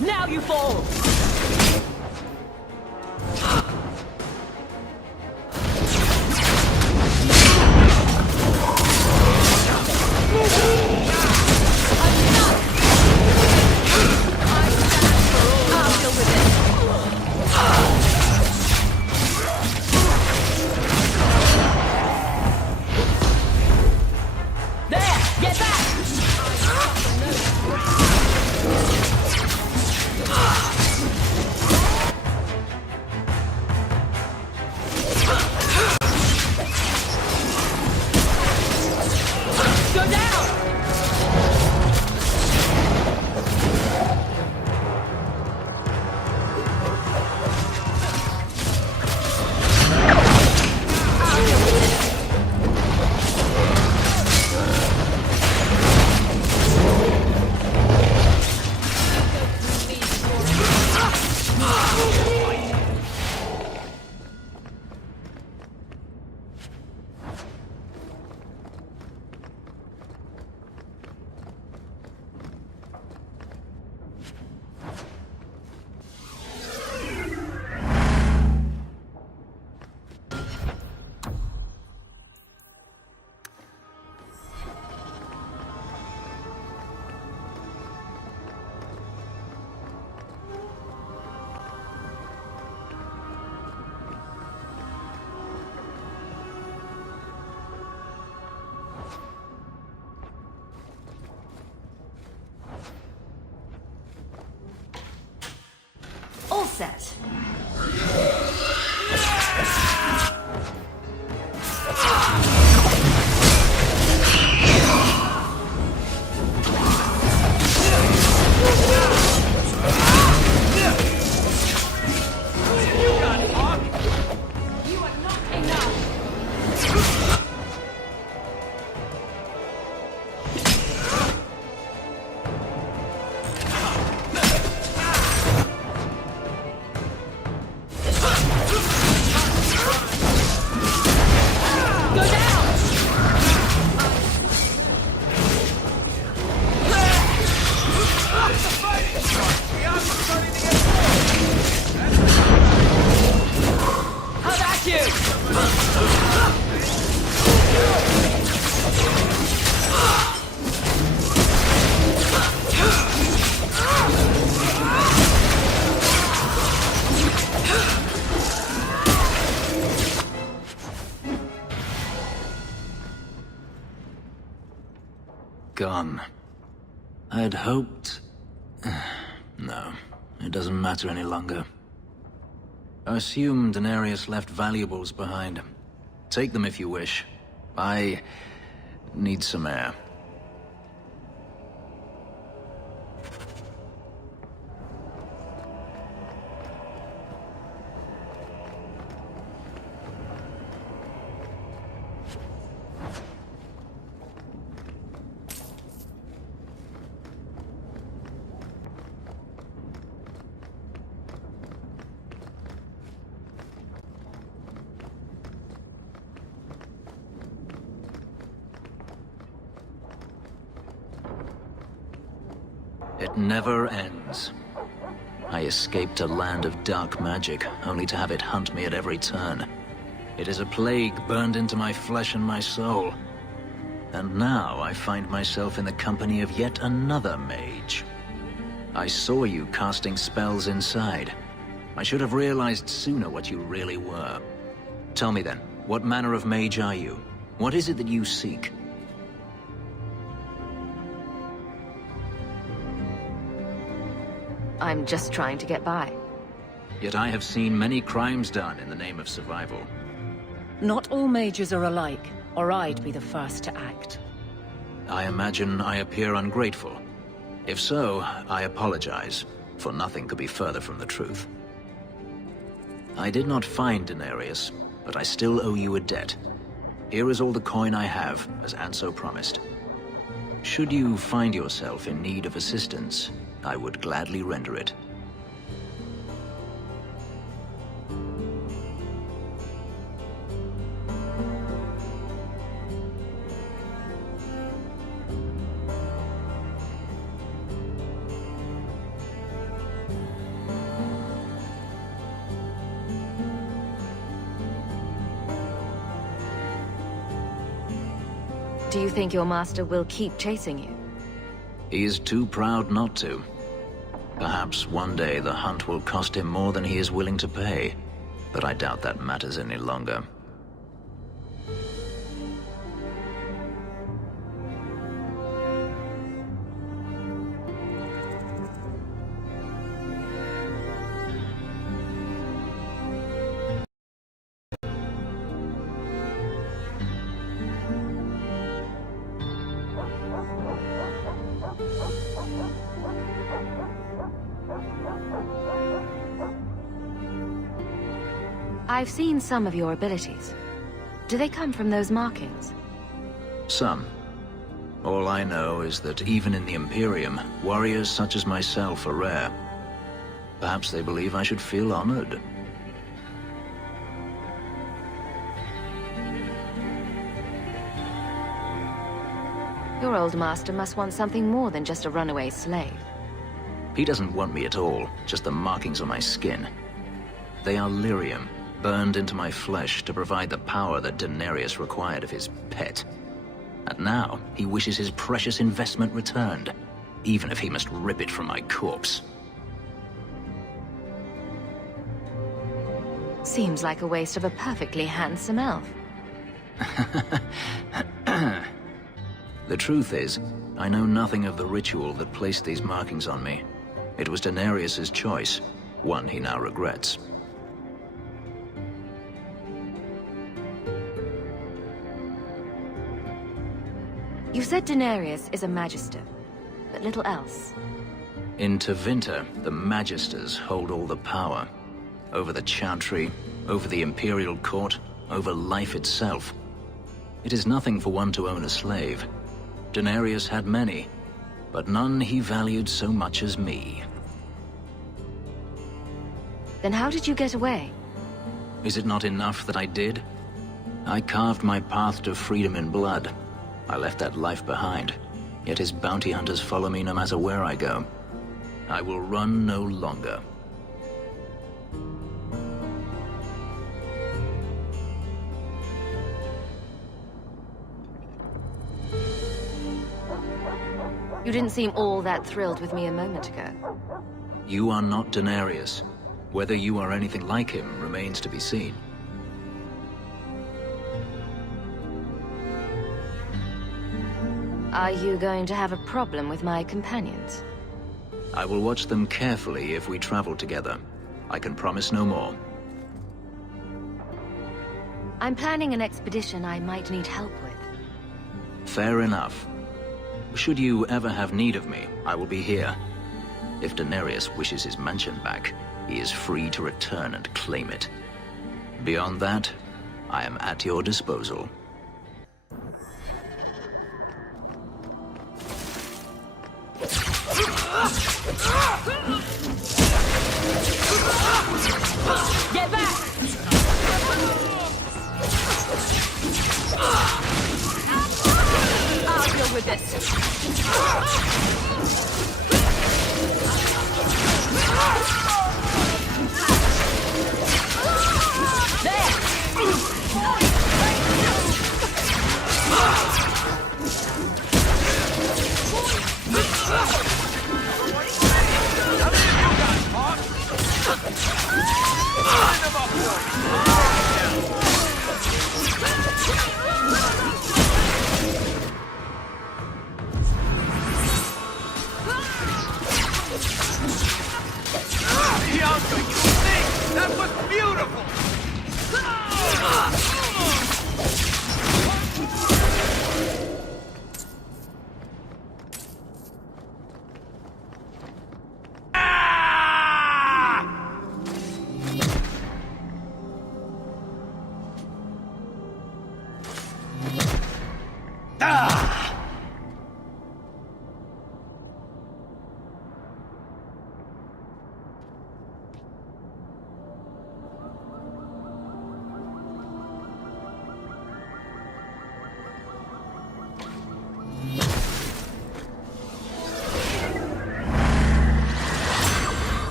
Now you fall! All set. Gone. I'd hoped... No, it doesn't matter any longer. I assume Daenerys left valuables behind. Take them if you wish. I need some air. It never ends. I escaped a land of dark magic, only to have it hunt me at every turn. It is a plague burned into my flesh and my soul. And now I find myself in the company of yet another mage. I saw you casting spells inside. I should have realized sooner what you really were. Tell me then, what manner of mage are you? What is it that you seek? I'm just trying to get by. Yet I have seen many crimes done in the name of survival. Not all mages are alike, or I'd be the first to act. I imagine I appear ungrateful. If so, I apologize, for nothing could be further from the truth. I did not find Denarius, but I still owe you a debt. Here is all the coin I have, as Anso promised. Should you find yourself in need of assistance, I would gladly render it. Do you think your master will keep chasing you? He is too proud not to. Perhaps one day the hunt will cost him more than he is willing to pay, but I doubt that matters any longer. I've seen some of your abilities. Do they come from those markings? Some. All I know is that even in the Imperium, warriors such as myself are rare. Perhaps they believe I should feel honored. Your old master must want something more than just a runaway slave. He doesn't want me at all, just the markings on my skin. They are lyrium, burned into my flesh to provide the power that Denarius required of his pet. And now, he wishes his precious investment returned, even if he must rip it from my corpse. Seems like a waste of a perfectly handsome elf. The truth is, I know nothing of the ritual that placed these markings on me. It was Denarius's choice, one he now regrets. You said Denarius is a magister, but little else. In Tevinter, the Magisters hold all the power. Over the Chantry, over the Imperial Court, over life itself. It is nothing for one to own a slave. Denarius had many, but none he valued so much as me. Then how did you get away? Is it not enough that I did? I carved my path to freedom in blood. I left that life behind, yet his bounty hunters follow me no matter where I go. I will run no longer. You didn't seem all that thrilled with me a moment ago. You are not Denarius. Whether you are anything like him remains to be seen. Are you going to have a problem with my companions? I will watch them carefully if we travel together. I can promise no more. I'm planning an expedition I might need help with. Fair enough. Should you ever have need of me, I will be here. If Denarius wishes his mansion back, he is free to return and claim it. Beyond that, I am at your disposal. Get back! I'll deal with this. beautiful!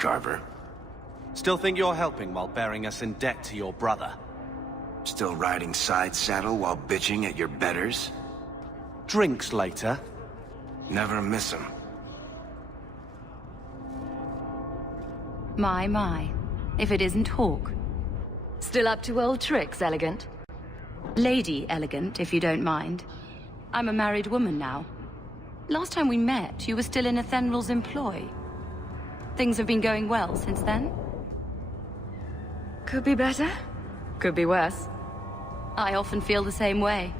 Carver. Still think you're helping while bearing us in debt to your brother? Still riding side saddle while bitching at your betters? Drinks later. Never miss 'em. My. If it isn't Hawk. Still up to old tricks, Elegant? Lady Elegant, if you don't mind. I'm a married woman now. Last time we met, you were still in Athenral's employ. Things have been going well since then? Could be better. Could be worse. I often feel the same way.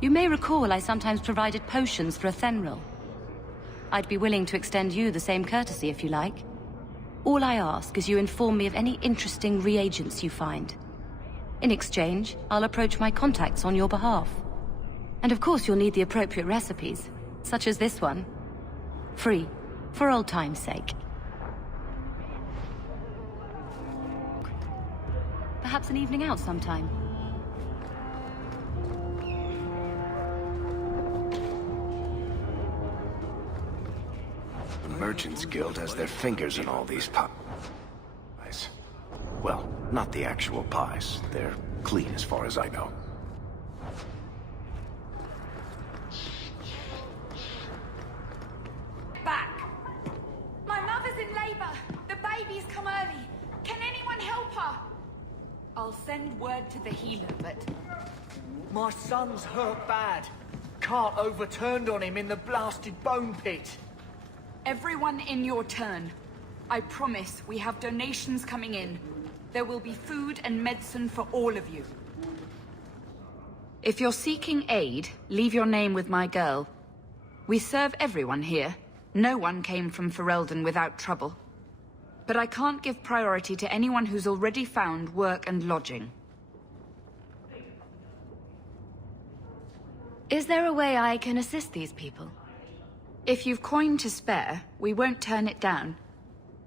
You may recall I sometimes provided potions for Athenral. I'd be willing to extend you the same courtesy if you like. All I ask is you inform me of any interesting reagents you find. In exchange, I'll approach my contacts on your behalf. And of course you'll need the appropriate recipes, such as this one. Free, for old time's sake. Perhaps an evening out sometime. The Merchants Guild has their fingers in all these pies. Well, not the actual pies. They're clean as far as I know. Back! My mother's in labor. The baby's come early. Can anyone help her? I'll send word to the healer, but... My son's hurt bad. Cart overturned on him in the blasted bone pit. Everyone in your turn. I promise we have donations coming in. There will be food and medicine for all of you. If you're seeking aid, leave your name with my girl. We serve everyone here. No one came from Ferelden without trouble. But I can't give priority to anyone who's already found work and lodging. Is there a way I can assist these people? If you've coin to spare, we won't turn it down.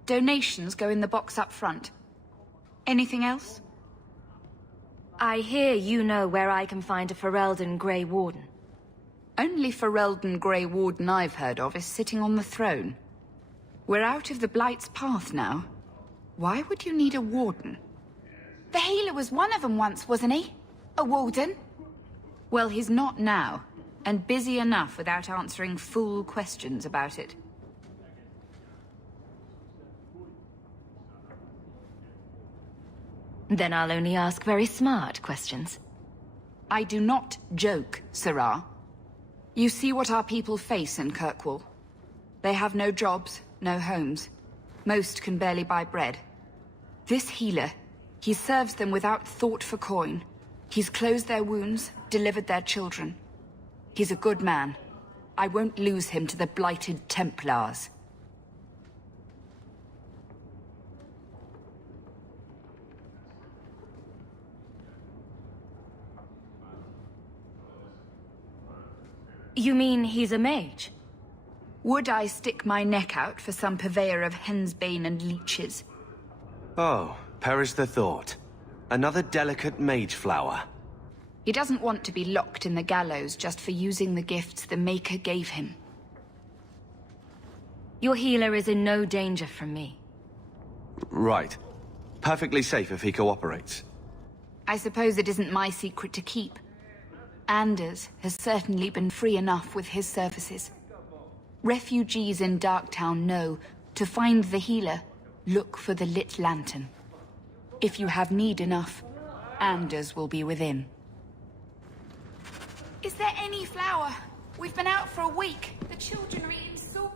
Donations go in the box up front. Anything else? I hear you know where I can find a Ferelden Grey Warden. Only Ferelden Grey Warden I've heard of is sitting on the throne. We're out of the Blight's path now. Why would you need a warden? The healer was one of them once, wasn't he? A warden? Well, he's not now, and busy enough without answering fool questions about it. Then I'll only ask very smart questions. I do not joke, Sirrah. You see what our people face in Kirkwall. They have no jobs, no homes. Most can barely buy bread. This healer, he serves them without thought for coin. He's closed their wounds, delivered their children. He's a good man. I won't lose him to the blighted Templars. You mean he's a mage? Would I stick my neck out for some purveyor of hensbane and leeches? Oh, perish the thought. Another delicate mage flower. He doesn't want to be locked in the gallows just for using the gifts the Maker gave him. Your healer is in no danger from me. Right. Perfectly safe if he cooperates. I suppose it isn't my secret to keep. Anders has certainly been free enough with his services. Refugees in Darktown know, to find the healer, look for the lit lantern. If you have need enough, Anders will be within. Is there any flour? We've been out for a week. The children are eating so...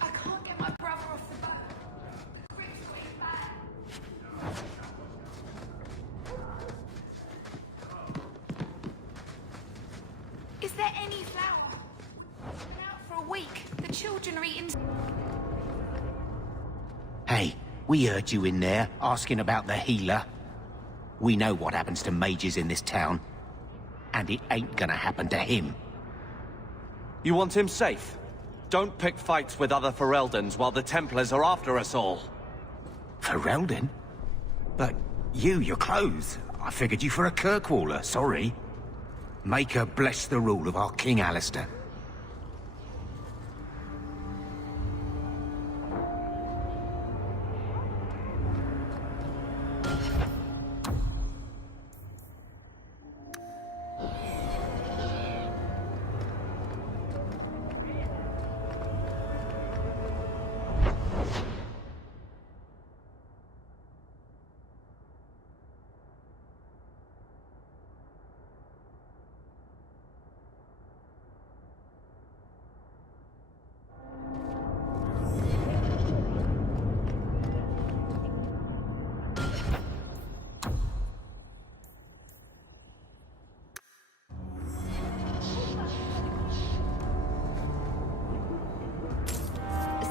I can't get my brother off the boat. Rick's going back. Is there any flour? We've been out for a week. The children are eating... Hey, we heard you in there, asking about the healer. We know what happens to mages in this town. And it ain't gonna happen to him. You want him safe? Don't pick fights with other Fereldans while the Templars are after us all. Ferelden? But your clothes. I figured you for a Kirkwaller, sorry. Maker bless the rule of our King Alistair.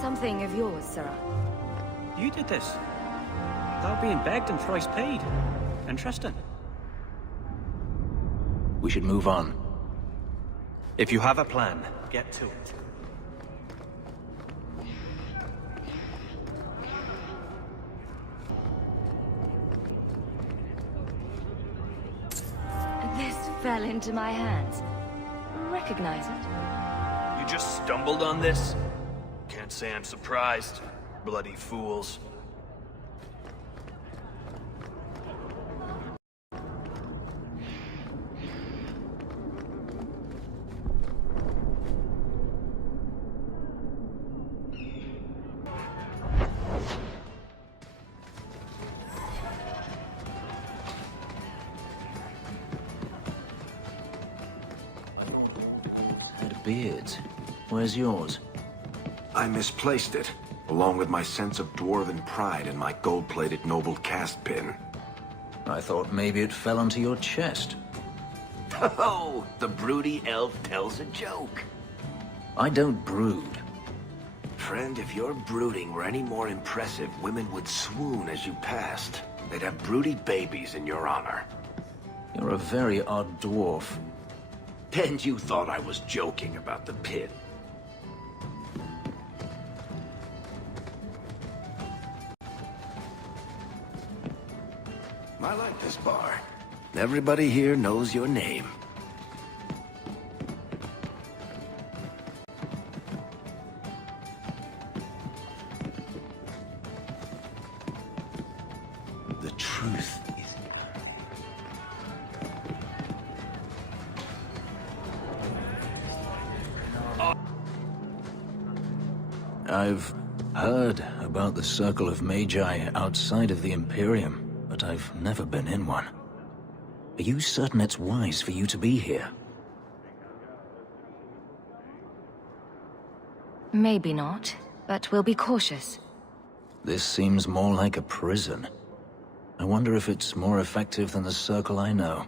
Something of yours, Sirrah. You did this. Without being begged and thrice paid. Interesting. We should move on. If you have a plan, get to it. This fell into my hands. Recognize it? You just stumbled on this? Can't say I'm surprised. Bloody fools. Had beards. Where's yours? I misplaced it, along with my sense of dwarven pride and my gold-plated noble cast pin. I thought maybe it fell onto your chest. Oh, the broody elf tells a joke. I don't brood. Friend, if your brooding were any more impressive, women would swoon as you passed. They'd have broody babies in your honor. You're a very odd dwarf. And you thought I was joking about the pit. I like this bar. Everybody here knows your name. The truth is... I've heard about the Circle of Magi outside of the Imperium, but I've never been in one. Are you certain it's wise for you to be here? Maybe not, but we'll be cautious. This seems more like a prison. I wonder if it's more effective than the Circle I know.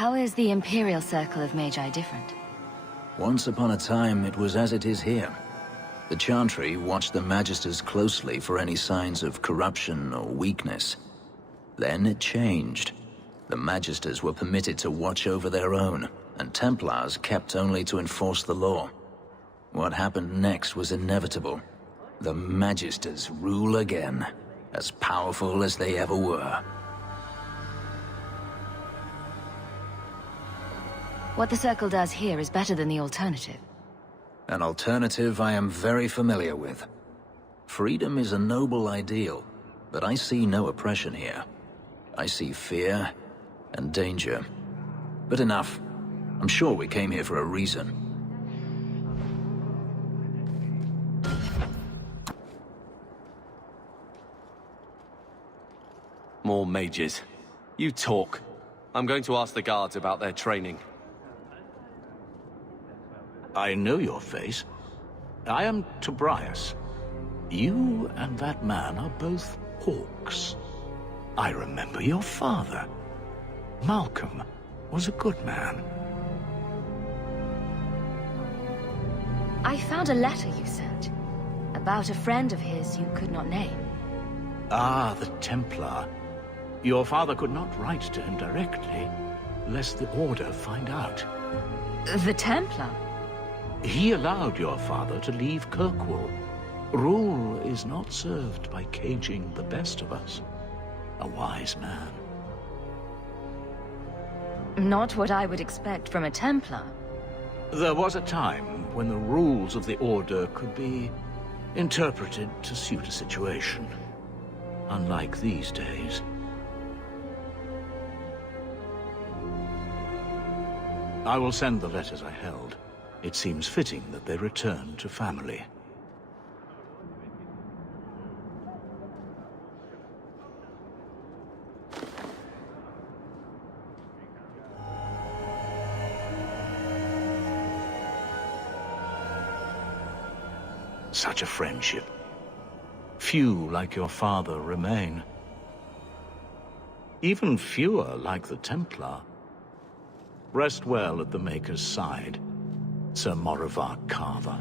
How is the Imperial Circle of Magi different? Once upon a time, it was as it is here. The Chantry watched the Magisters closely for any signs of corruption or weakness. Then it changed. The Magisters were permitted to watch over their own, and Templars kept only to enforce the law. What happened next was inevitable. The Magisters rule again, as powerful as they ever were. What the Circle does here is better than the alternative. An alternative I am very familiar with. Freedom is a noble ideal, but I see no oppression here. I see fear and danger. But enough. I'm sure we came here for a reason. More mages. You talk. I'm going to ask the guards about their training. I know your face. I am Tobias. You and that man are both hawks. I remember your father. Malcolm was a good man. I found a letter you sent. About a friend of his you could not name. Ah, the Templar. Your father could not write to him directly, lest the Order find out. The Templar? He allowed your father to leave Kirkwall. Rule is not served by caging the best of us. A wise man. Not what I would expect from a Templar. There was a time when the rules of the Order could be interpreted to suit a situation. Unlike these days. I will send the letters I held. It seems fitting that they return to family. Such a friendship. Few like your father remain. Even fewer like the Templar. Rest well at the Maker's side, Sir Morivar Carver.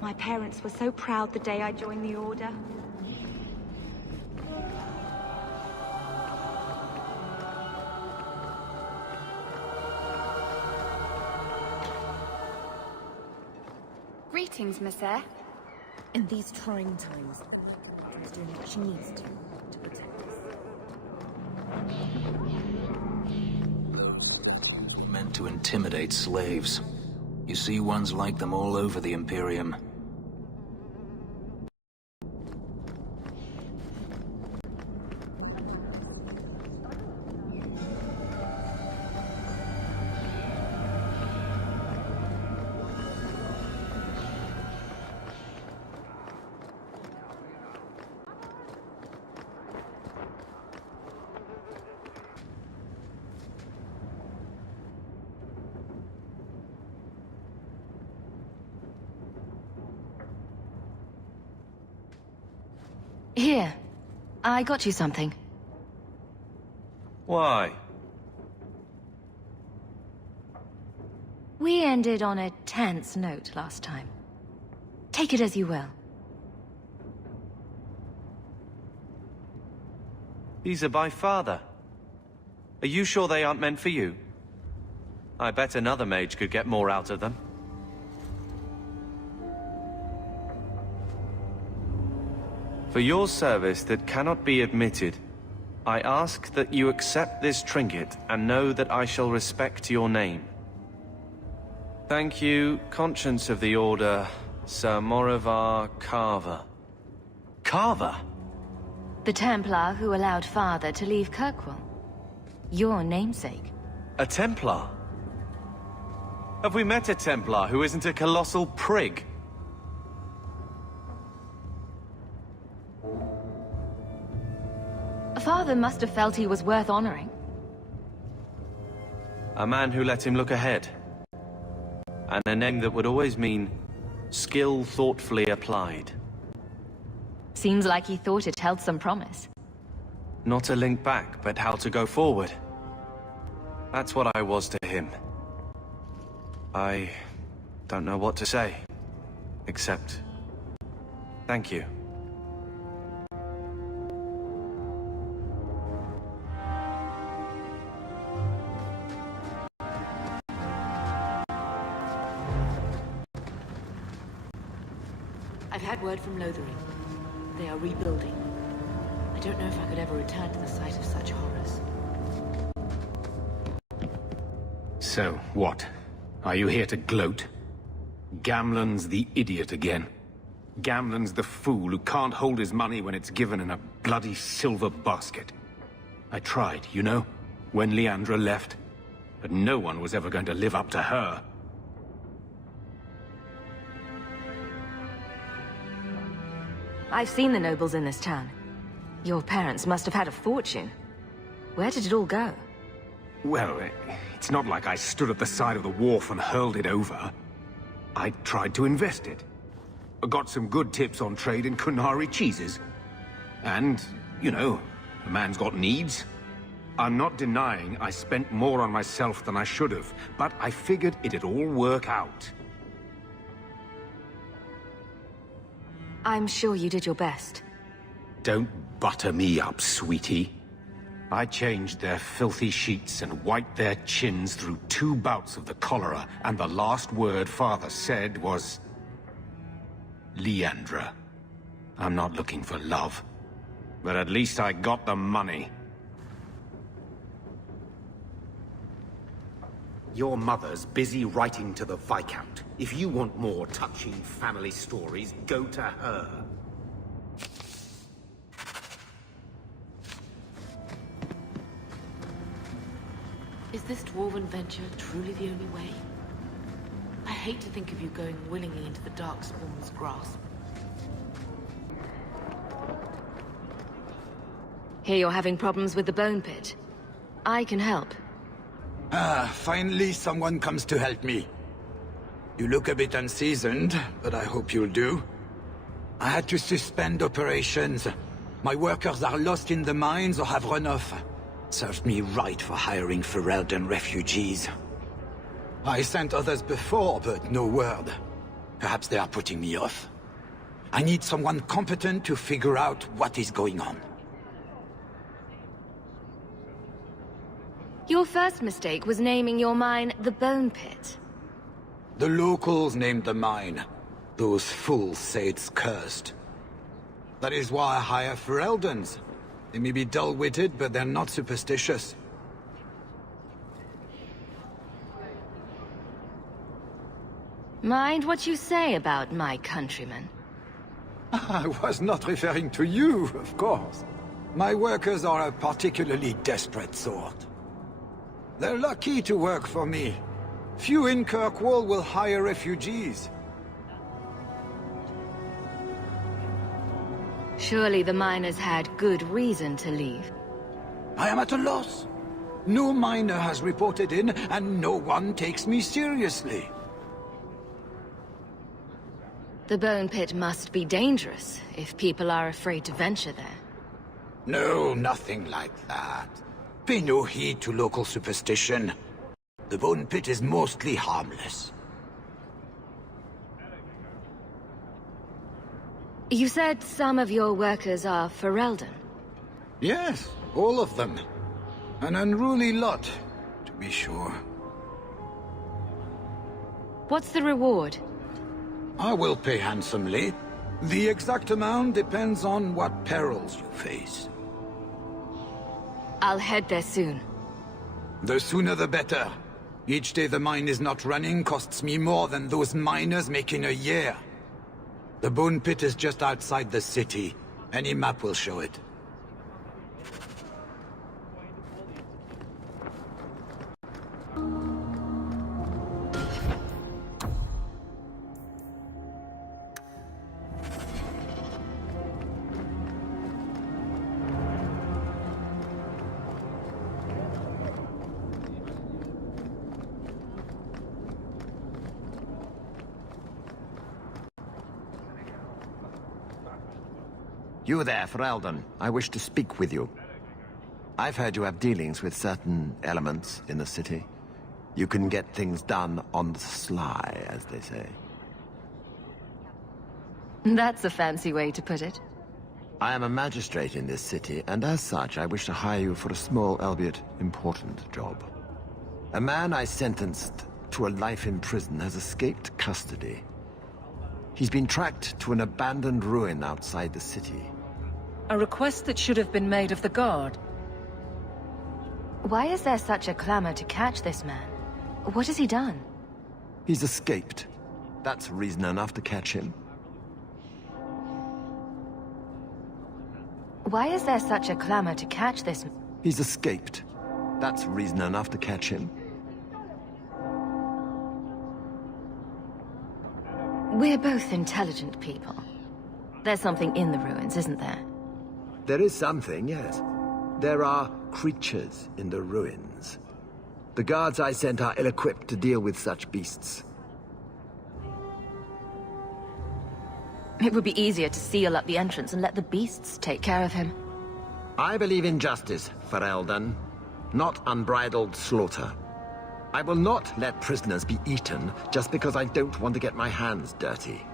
My parents were so proud the day I joined the Order. Greetings, Miss Eyre. In these trying times, she's doing what she needs to protect us. Meant to intimidate slaves. You see ones like them all over the Imperium. Here. I got you something. Why? We ended on a tense note last time. Take it as you will. These are by father. Are you sure they aren't meant for you? I bet another mage could get more out of them. For your service that cannot be admitted, I ask that you accept this trinket and know that I shall respect your name. Thank you, Conscience of the Order, Sir Morivar Carver. Carver? The Templar who allowed Father to leave Kirkwall. Your namesake. A Templar? Have we met a Templar who isn't a colossal prig? Father must have felt he was worth honoring. A man who let him look ahead. And a name that would always mean skill thoughtfully applied. Seems like he thought it held some promise. Not a link back, but how to go forward. That's what I was to him. I don't know what to say, except thank you. I've had word from Lothering. They are rebuilding. I don't know if I could ever return to the site of such horrors. So, what? Are you here to gloat? Gamlen's the idiot again. Gamlen's the fool who can't hold his money when it's given in a bloody silver basket. I tried, you know, when Leandra left. But no one was ever going to live up to her. I've seen the nobles in this town. Your parents must have had a fortune. Where did it all go? Well, it's not like I stood at the side of the wharf and hurled it over. I tried to invest it. I got some good tips on trade in Kunari cheeses. And, you know, a man's got needs. I'm not denying I spent more on myself than I should have, but I figured it'd all work out. I'm sure you did your best. Don't butter me up, sweetie. I changed their filthy sheets and wiped their chins through 2 bouts of the cholera, and the last word Father said was... Leandra. I'm not looking for love, but at least I got the money. Your mother's busy writing to the Viscount. If you want more touching family stories, go to her. Is this dwarven venture truly the only way? I hate to think of you going willingly into the Darkspawn's grasp. Hear you're having problems with the Bone Pit. I can help. Ah, finally someone comes to help me. You look a bit unseasoned, but I hope you'll do. I had to suspend operations. My workers are lost in the mines or have run off. Served me right for hiring Ferelden refugees. I sent others before, but no word. Perhaps they are putting me off. I need someone competent to figure out what is going on. Your first mistake was naming your mine the Bone Pit. The locals named the mine. Those fools say it's cursed. That is why I hire Fereldens. They may be dull-witted, but they're not superstitious. Mind what you say about my countrymen. I was not referring to you, of course. My workers are a particularly desperate sort. They're lucky to work for me. Few in Kirkwall will hire refugees. Surely the miners had good reason to leave. I am at a loss. No miner has reported in, and no one takes me seriously. The Bone Pit must be dangerous, if people are afraid to venture there. No, nothing like that. Pay no heed to local superstition. The Bone Pit is mostly harmless. You said some of your workers are Ferelden? Yes, all of them. An unruly lot, to be sure. What's the reward? I will pay handsomely. The exact amount depends on what perils you face. I'll head there soon. The sooner the better. Each day the mine is not running costs me more than those miners make in a year. The Bone Pit is just outside the city. Any map will show it. You there, Ferelden. I wish to speak with you. I've heard you have dealings with certain elements in the city. You can get things done on the sly, as they say. That's a fancy way to put it. I am a magistrate in this city, and as such, I wish to hire you for a small, albeit important, job. A man I sentenced to a life in prison has escaped custody. He's been tracked to an abandoned ruin outside the city. A request that should have been made of the guard. Why is there such a clamor to catch this man? What has he done? He's escaped. That's reason enough to catch him. Why is there such a clamor to catch this? He's escaped. That's reason enough to catch him. We're both intelligent people. There's something in the ruins, isn't there? There is something, yes. There are creatures in the ruins. The guards I sent are ill-equipped to deal with such beasts. It would be easier to seal up the entrance and let the beasts take care of him. I believe in justice, Ferelden, not unbridled slaughter. I will not let prisoners be eaten just because I don't want to get my hands dirty.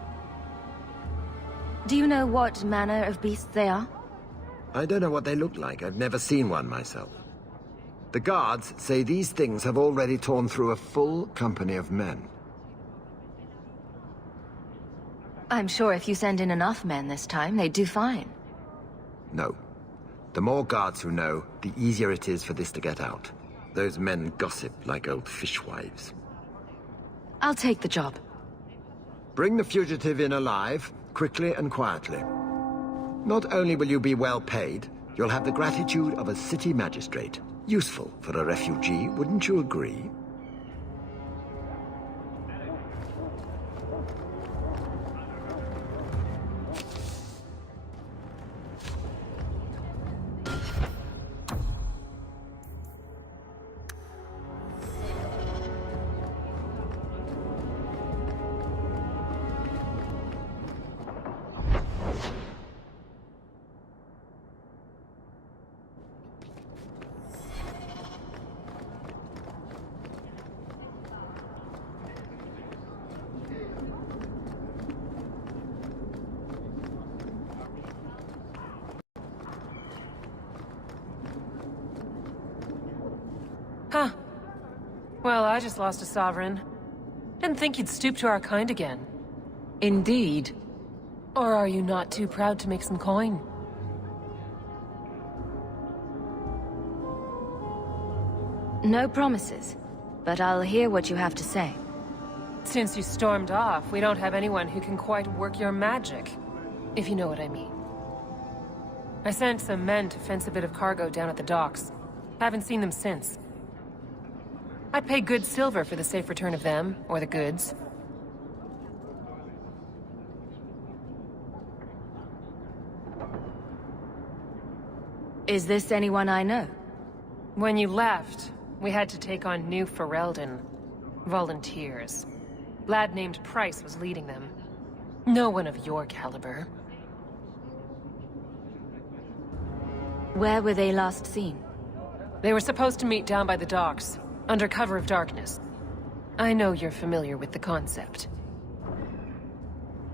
Do you know what manner of beasts they are? I don't know what they look like. I've never seen one myself. The guards say these things have already torn through a full company of men. I'm sure if you send in enough men this time, they'd do fine. No. The more guards who know, the easier it is for this to get out. Those men gossip like old fishwives. I'll take the job. Bring the fugitive in alive, quickly and quietly. Not only will you be well paid, you'll have the gratitude of a city magistrate. Useful for a refugee, wouldn't you agree? Huh. Well, I just lost a sovereign. Didn't think you'd stoop to our kind again. Indeed. Or are you not too proud to make some coin? No promises, but I'll hear what you have to say. Since you stormed off, we don't have anyone who can quite work your magic, if you know what I mean. I sent some men to fence a bit of cargo down at the docks. Haven't seen them since. I'd pay good silver for the safe return of them, or the goods. Is this anyone I know? When you left, we had to take on New Ferelden. Volunteers. Lad named Price was leading them. No one of your caliber. Where were they last seen? They were supposed to meet down by the docks, under cover of darkness. I know you're familiar with the concept.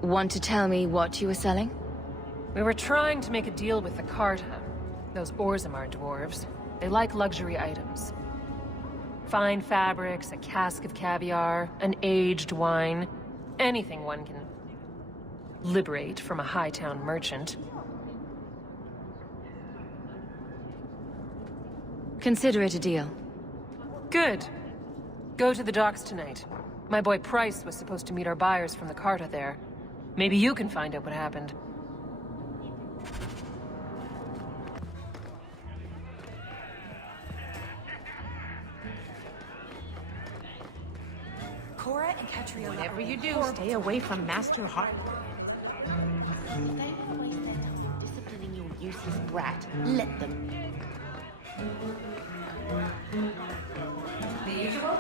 Want to tell me what you were selling? We were trying to make a deal with the Carta. Those Orzammar dwarves. They like luxury items. Fine fabrics, a cask of caviar, an aged wine. Anything one can liberate from a Hightown merchant. Consider it a deal. Good. Go to the docks tonight. My boy Price was supposed to meet our buyers from the Carta there. Maybe you can find out what happened. Cora and Catriona. Whatever you do, stay away from Master Hart. Disciplining your useless brat. Let them. The usual?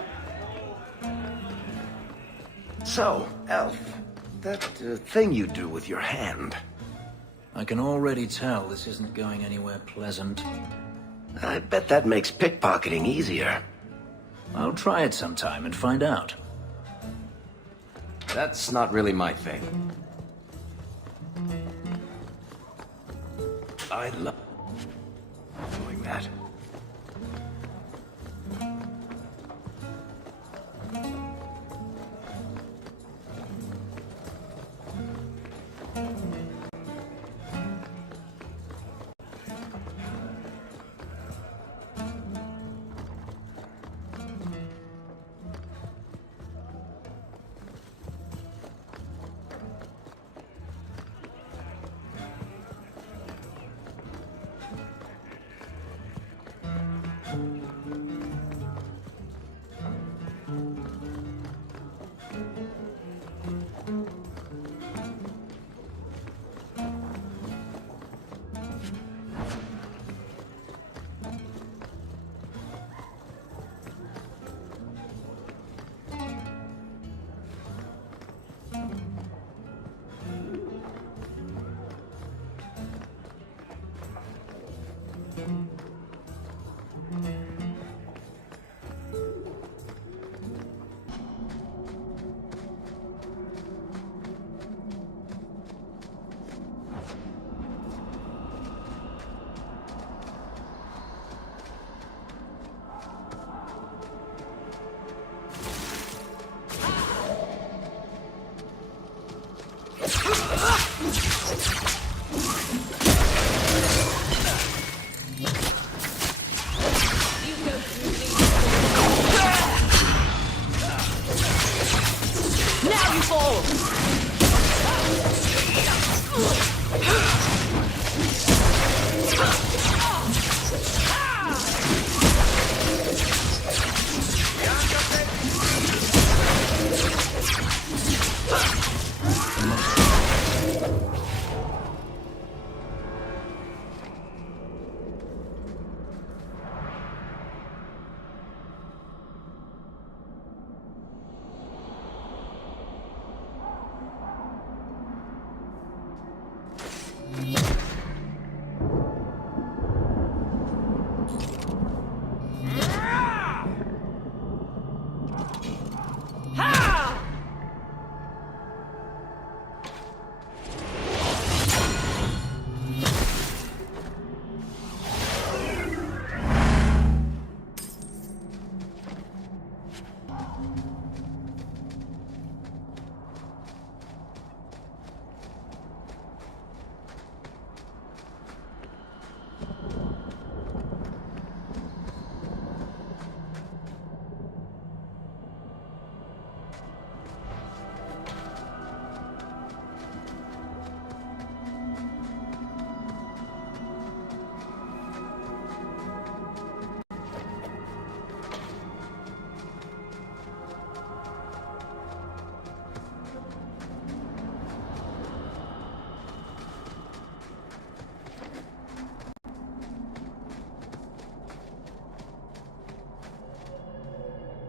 So, Elf, that thing you do with your hand. I can already tell this isn't going anywhere pleasant. I bet that makes pickpocketing easier. I'll try it sometime and find out. That's not really my thing. I love doing that.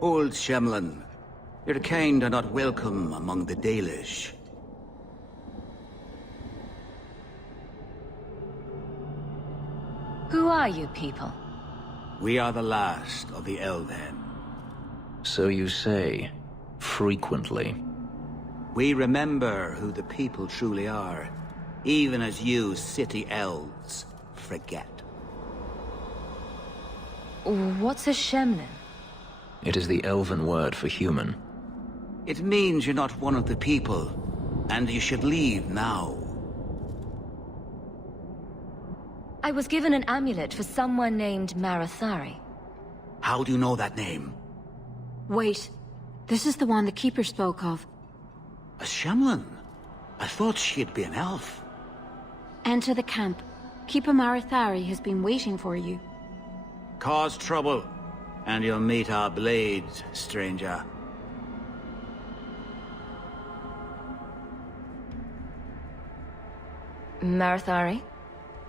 Old Shemlin, your kind are not welcome among the Dalish. Who are you people? We are the last of the Elven. So you say, frequently. We remember who the people truly are, even as you city elves forget. What's a Shemlin? It is the elven word for human. It means you're not one of the people, and you should leave now. I was given an amulet for someone named Marathari. How do you know that name? Wait. This is the one the Keeper spoke of. A Shemlin? I thought she'd be an elf. Enter the camp. Keeper Marathari has been waiting for you. Cause trouble, and you'll meet our blades, stranger. Marathari,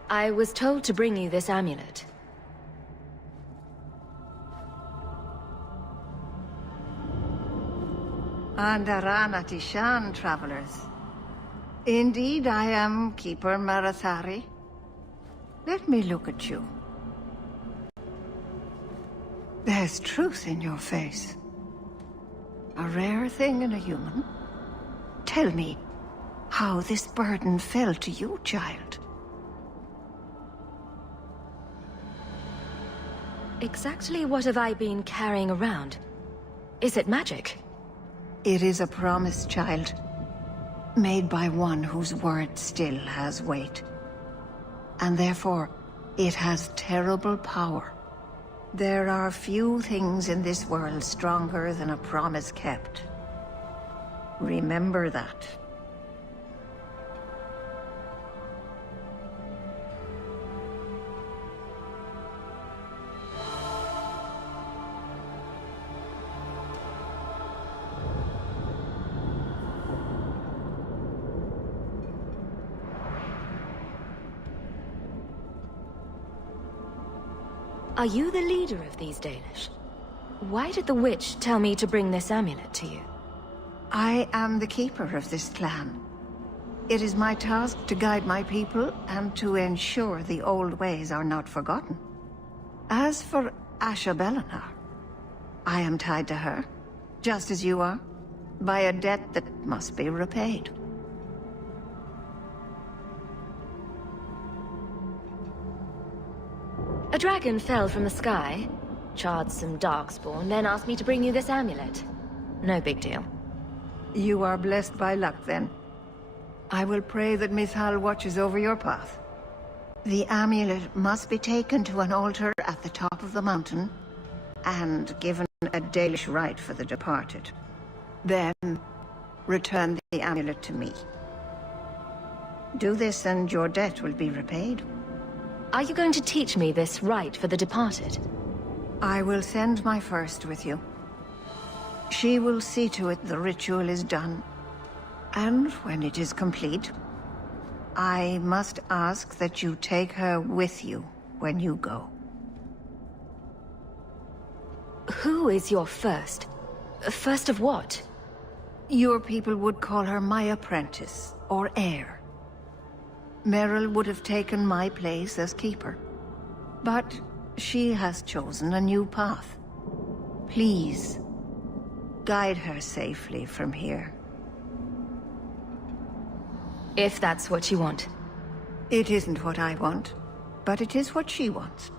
I was told to bring you this amulet. Andarana Tishan, travelers. Indeed, I am Keeper Marathari. Let me look at you. There's truth in your face. A rare thing in a human. Tell me how this burden fell to you, child. Exactly what have I been carrying around? Is it magic? It is a promise, child. Made by one whose word still has weight. And therefore, it has terrible power. There are few things in this world stronger than a promise kept. Remember that. Are you the leader of these Dalish? Why did the witch tell me to bring this amulet to you? I am the keeper of this clan. It is my task to guide my people and to ensure the old ways are not forgotten. As for Asha Belenar, I am tied to her, just as you are, by a debt that must be repaid. A dragon fell from the sky, charred some darkspawn, then asked me to bring you this amulet. No big deal. You are blessed by luck, then. I will pray that Mithal watches over your path. The amulet must be taken to an altar at the top of the mountain, and given a Dalish rite for the departed. Then, return the amulet to me. Do this and your debt will be repaid. Are you going to teach me this rite for the departed? I will send my first with you. She will see to it the ritual is done. And when it is complete, I must ask that you take her with you when you go. Who is your first? First of what? Your people would call her my apprentice, or heir. Meryl would have taken my place as keeper. But she has chosen a new path. Please, guide her safely from here. If that's what you want. It isn't what I want, but it is what she wants.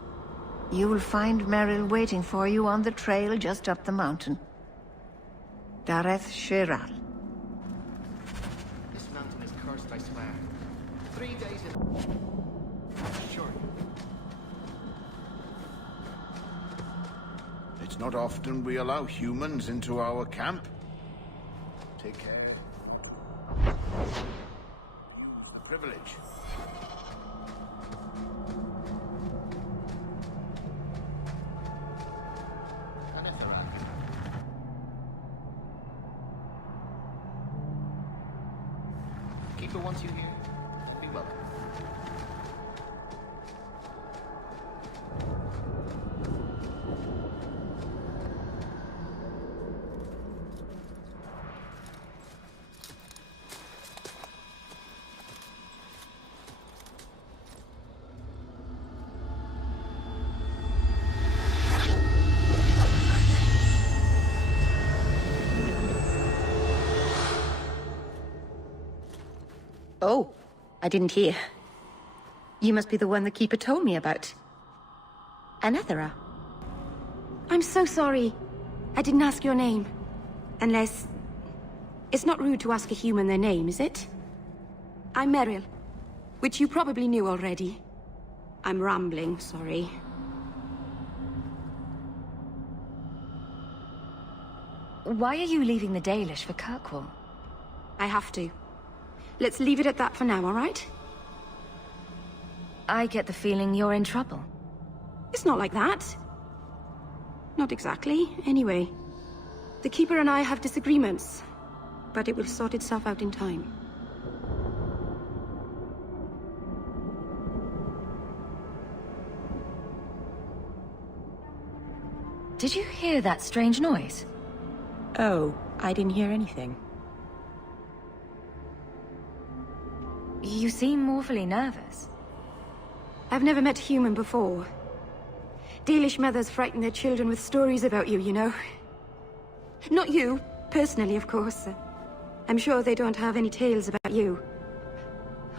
You will find Meryl waiting for you on the trail just up the mountain. Dareth Shiral. This mountain is cursed, I swear. 3 days in... Sure. It's not often we allow humans into our camp. Take care. Privilege. Keeper wants you here. Be welcome. Oh, I didn't hear. You must be the one the Keeper told me about. Anethera. I'm so sorry. I didn't ask your name. Unless... It's not rude to ask a human their name, is it? I'm Meryl, which you probably knew already. I'm rambling, sorry. Why are you leaving the Dalish for Kirkwall? I have to. Let's leave it at that for now, all right? I get the feeling you're in trouble. It's not like that. Not exactly, anyway. The Keeper and I have disagreements, but it will sort itself out in time. Did you hear that strange noise? Oh, I didn't hear anything. You seem awfully nervous. I've never met a human before. Dalish mothers frighten their children with stories about you, you know. Not you, personally, of course. I'm sure they don't have any tales about you.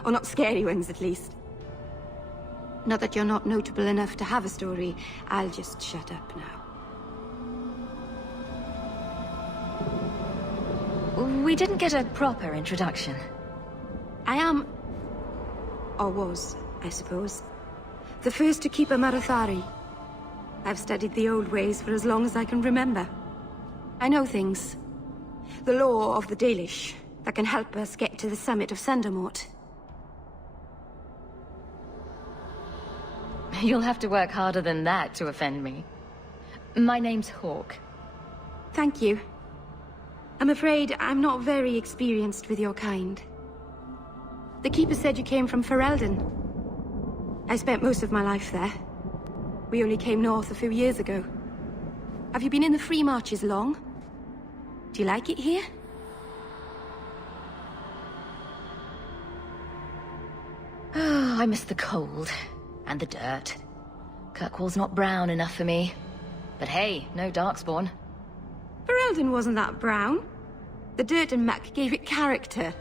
Or not scary ones, at least. Not that you're not notable enough to have a story. I'll just shut up now. We didn't get a proper introduction. I am... or was, I suppose. The first to keep a Marathari. I've studied the old ways for as long as I can remember. I know things. The law of the Dalish that can help us get to the summit of Sandamort. You'll have to work harder than that to offend me. My name's Hawk. Thank you. I'm afraid I'm not very experienced with your kind. The Keeper said you came from Ferelden. I spent most of my life there. We only came north a few years ago. Have you been in the Free Marches long? Do you like it here? Oh, I miss the cold. And the dirt. Kirkwall's not brown enough for me. But hey, no Darkspawn. Ferelden wasn't that brown. The dirt and muck gave it character.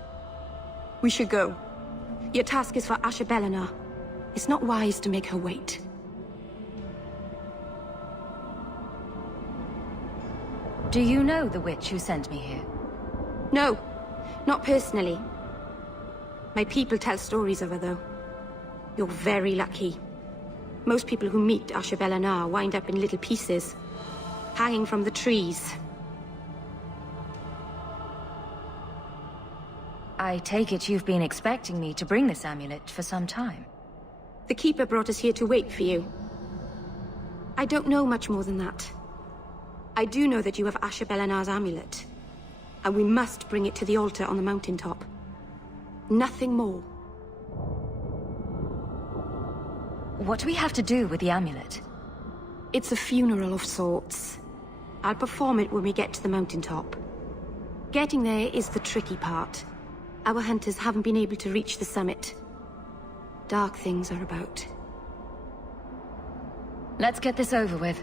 We should go. Your task is for Asha Bellinar. It's not wise to make her wait. Do you know the witch who sent me here? No, not personally. My people tell stories of her, though. You're very lucky. Most people who meet Asha Bellinar wind up in little pieces, hanging from the trees. I take it you've been expecting me to bring this amulet for some time. The Keeper brought us here to wait for you. I don't know much more than that. I do know that you have Asha Bellinar's amulet, and we must bring it to the altar on the mountaintop. Nothing more. What do we have to do with the amulet? It's a funeral of sorts. I'll perform it when we get to the mountaintop. Getting there is the tricky part. Our hunters haven't been able to reach the summit. Dark things are about. Let's get this over with.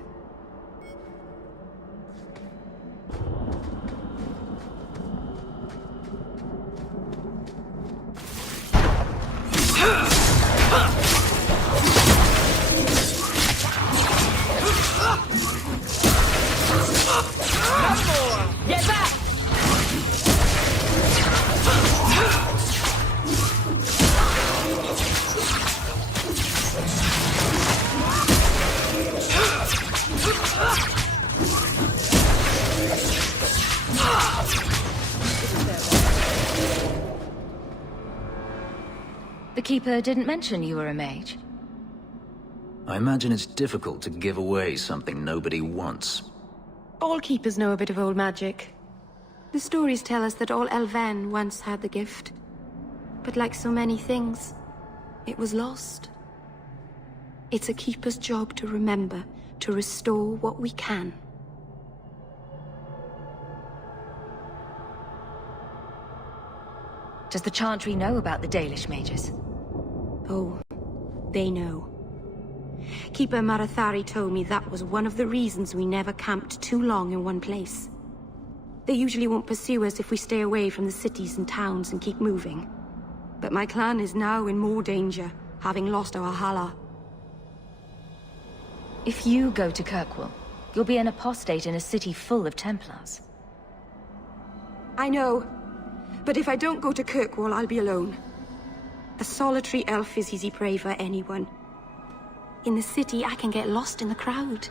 Get back! The Keeper didn't mention you were a mage. I imagine it's difficult to give away something nobody wants. All Keepers know a bit of old magic. The stories tell us that all Elven once had the gift. But like so many things, it was lost. It's a Keeper's job to remember, to restore what we can. Does the Chantry know about the Dalish mages? Oh, they know. Keeper Marathari told me that was one of the reasons we never camped too long in one place. They usually won't pursue us if we stay away from the cities and towns and keep moving. But my clan is now in more danger, having lost our Hala. If you go to Kirkwall, you'll be an apostate in a city full of Templars. I know. But if I don't go to Kirkwall, I'll be alone. A solitary elf is easy prey for anyone. In the city, I can get lost in the crowd.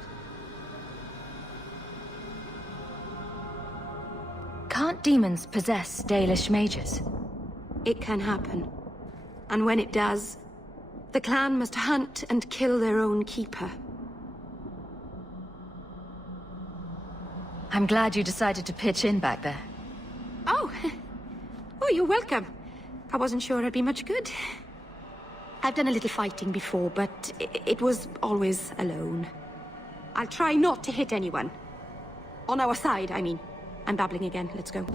Can't demons possess Dalish mages? It can happen. And when it does, the clan must hunt and kill their own keeper. I'm glad you decided to pitch in back there. Oh! Oh, you're welcome. I wasn't sure I'd be much good. I've done a little fighting before, but it was always alone. I'll try not to hit anyone. On our side, I mean. I'm babbling again. Let's go.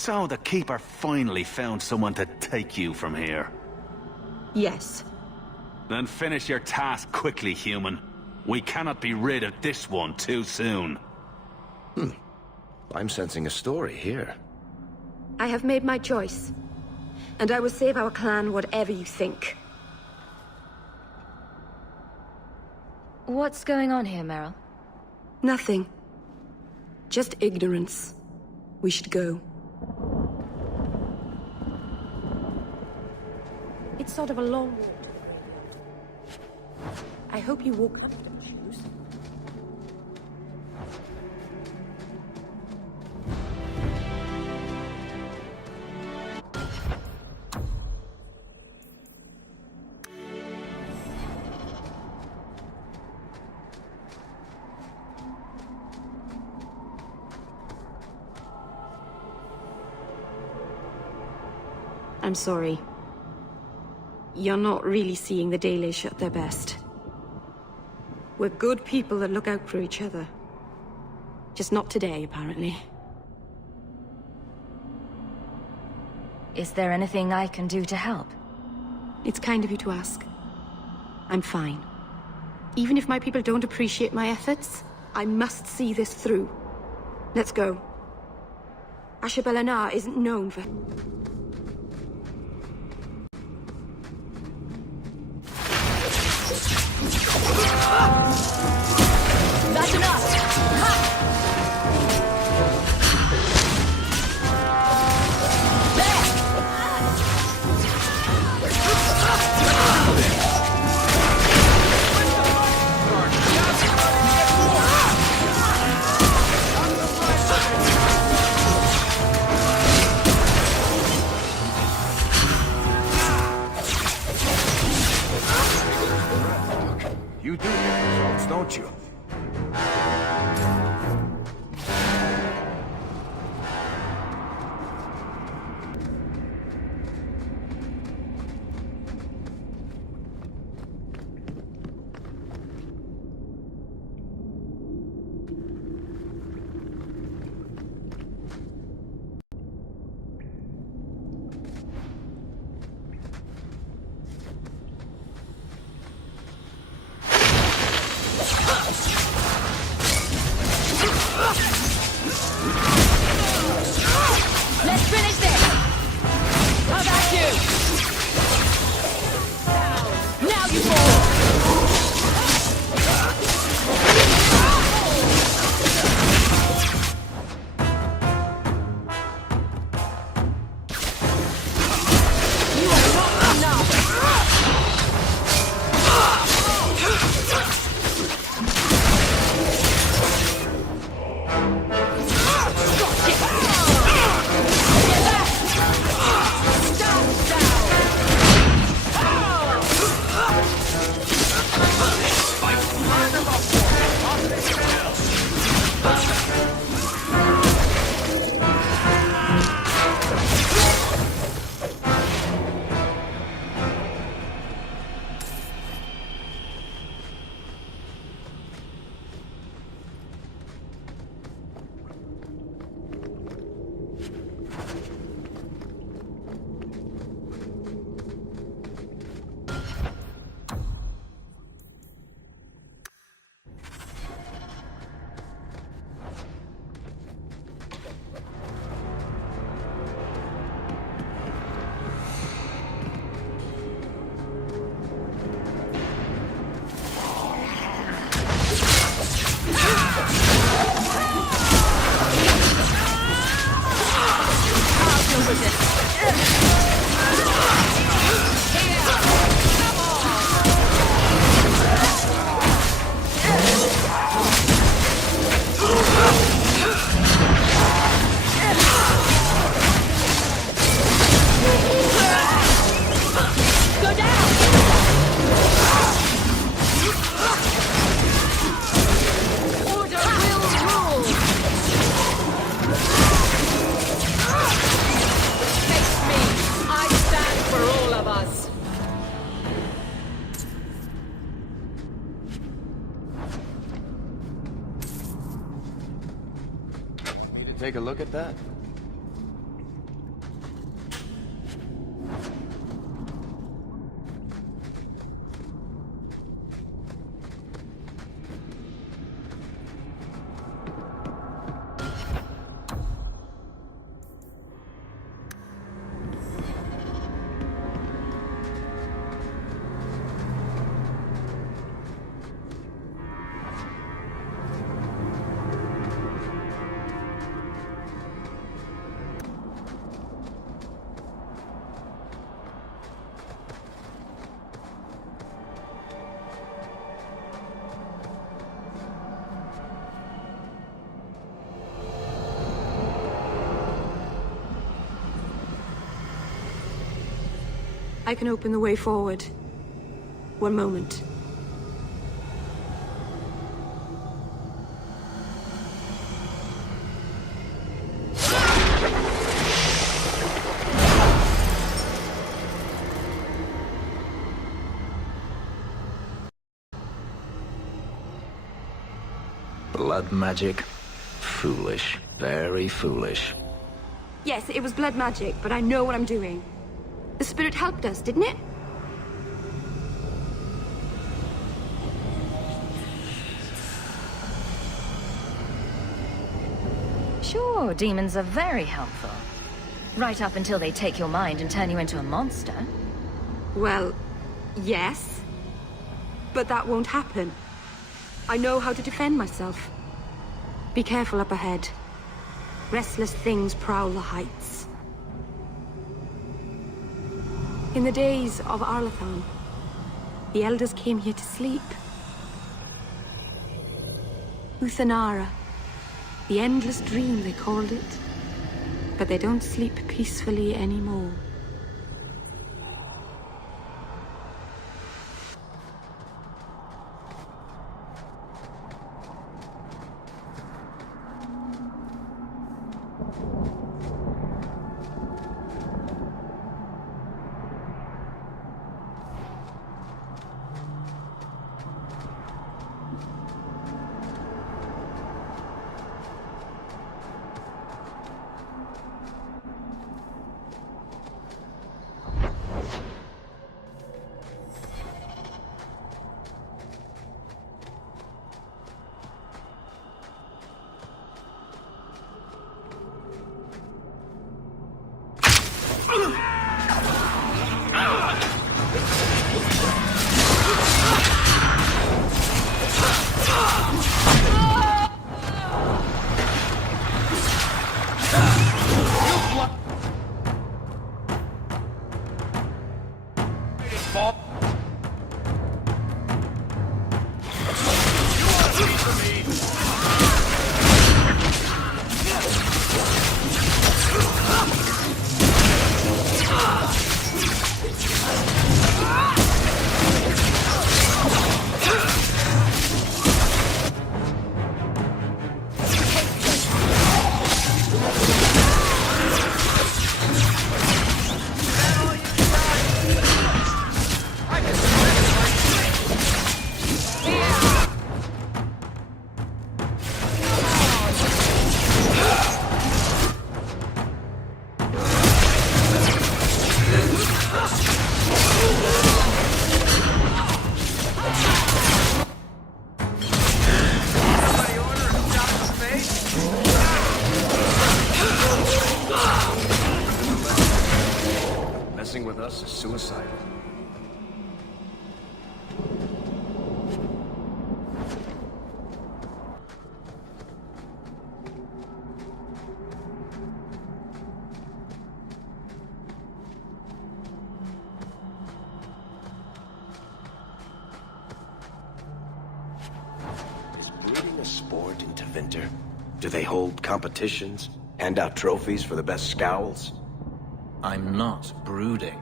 So the Keeper finally found someone to take you from here. Yes. Then finish your task quickly, human. We cannot be rid of this one too soon. I'm sensing a story here. I have made my choice. And I will save our clan whatever you think. What's going on here, Meryl? Nothing. Just ignorance. We should go. It's sort of a long walk. I hope you walk up the shoes. I'm sorry. You're not really seeing the Dalish at their best. We're good people that look out for each other. Just not today, apparently. Is there anything I can do to help? It's kind of you to ask. I'm fine. Even if my people don't appreciate my efforts, I must see this through. Let's go. Ashbel isn't known for... That's enough! take a look at that? I can open the way forward. One moment. Blood magic? Foolish. Very foolish. Yes, it was blood magic, but I know what I'm doing. The spirit helped us, didn't it? Sure, demons are very helpful. Right up until they take your mind and turn you into a monster. Well, yes. But that won't happen. I know how to defend myself. Be careful up ahead. Restless things prowl the heights. In the days of Arlathan, the elders came here to sleep. Uthanara, the endless dream they called it. But they don't sleep peacefully anymore. Messing with us is suicidal. Is breeding a sport in Tevinter? Do they hold competitions? Hand out trophies for the best scowls? I'm not brooding.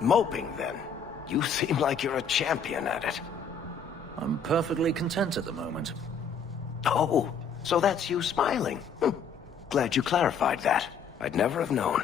Moping, then. You seem like you're a champion at it. I'm perfectly content at the moment. Oh, so that's you smiling. Glad you clarified that. I'd never have known.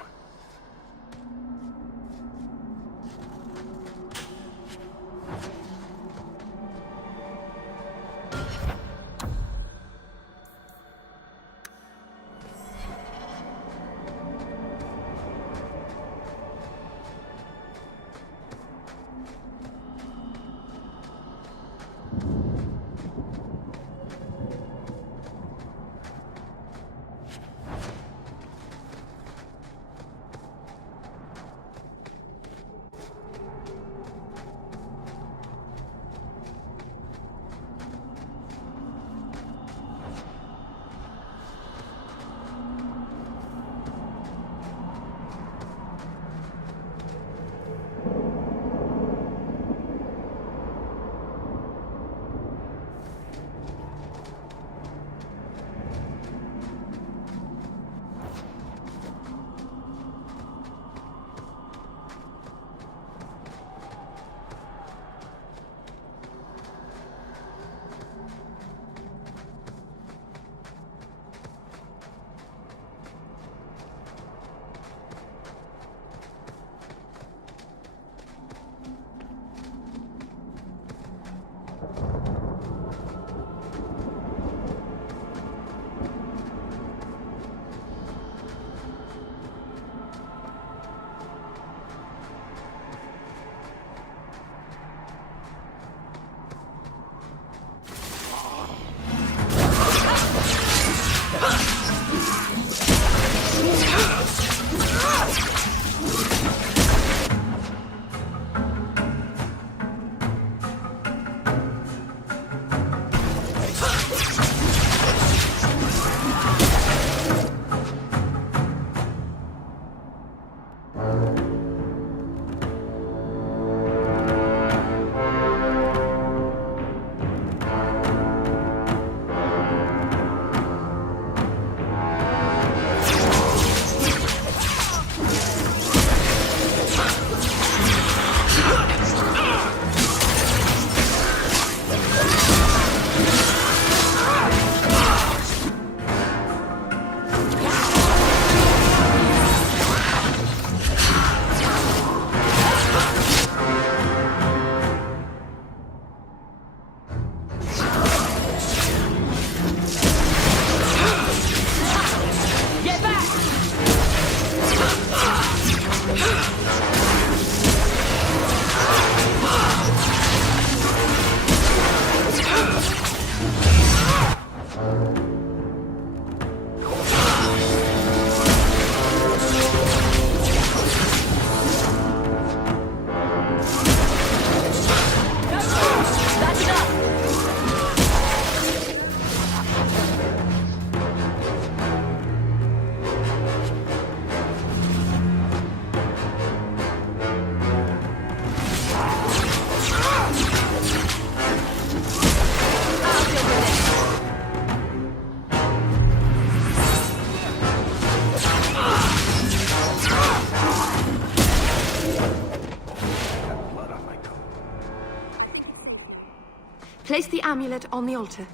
amulet on the altar,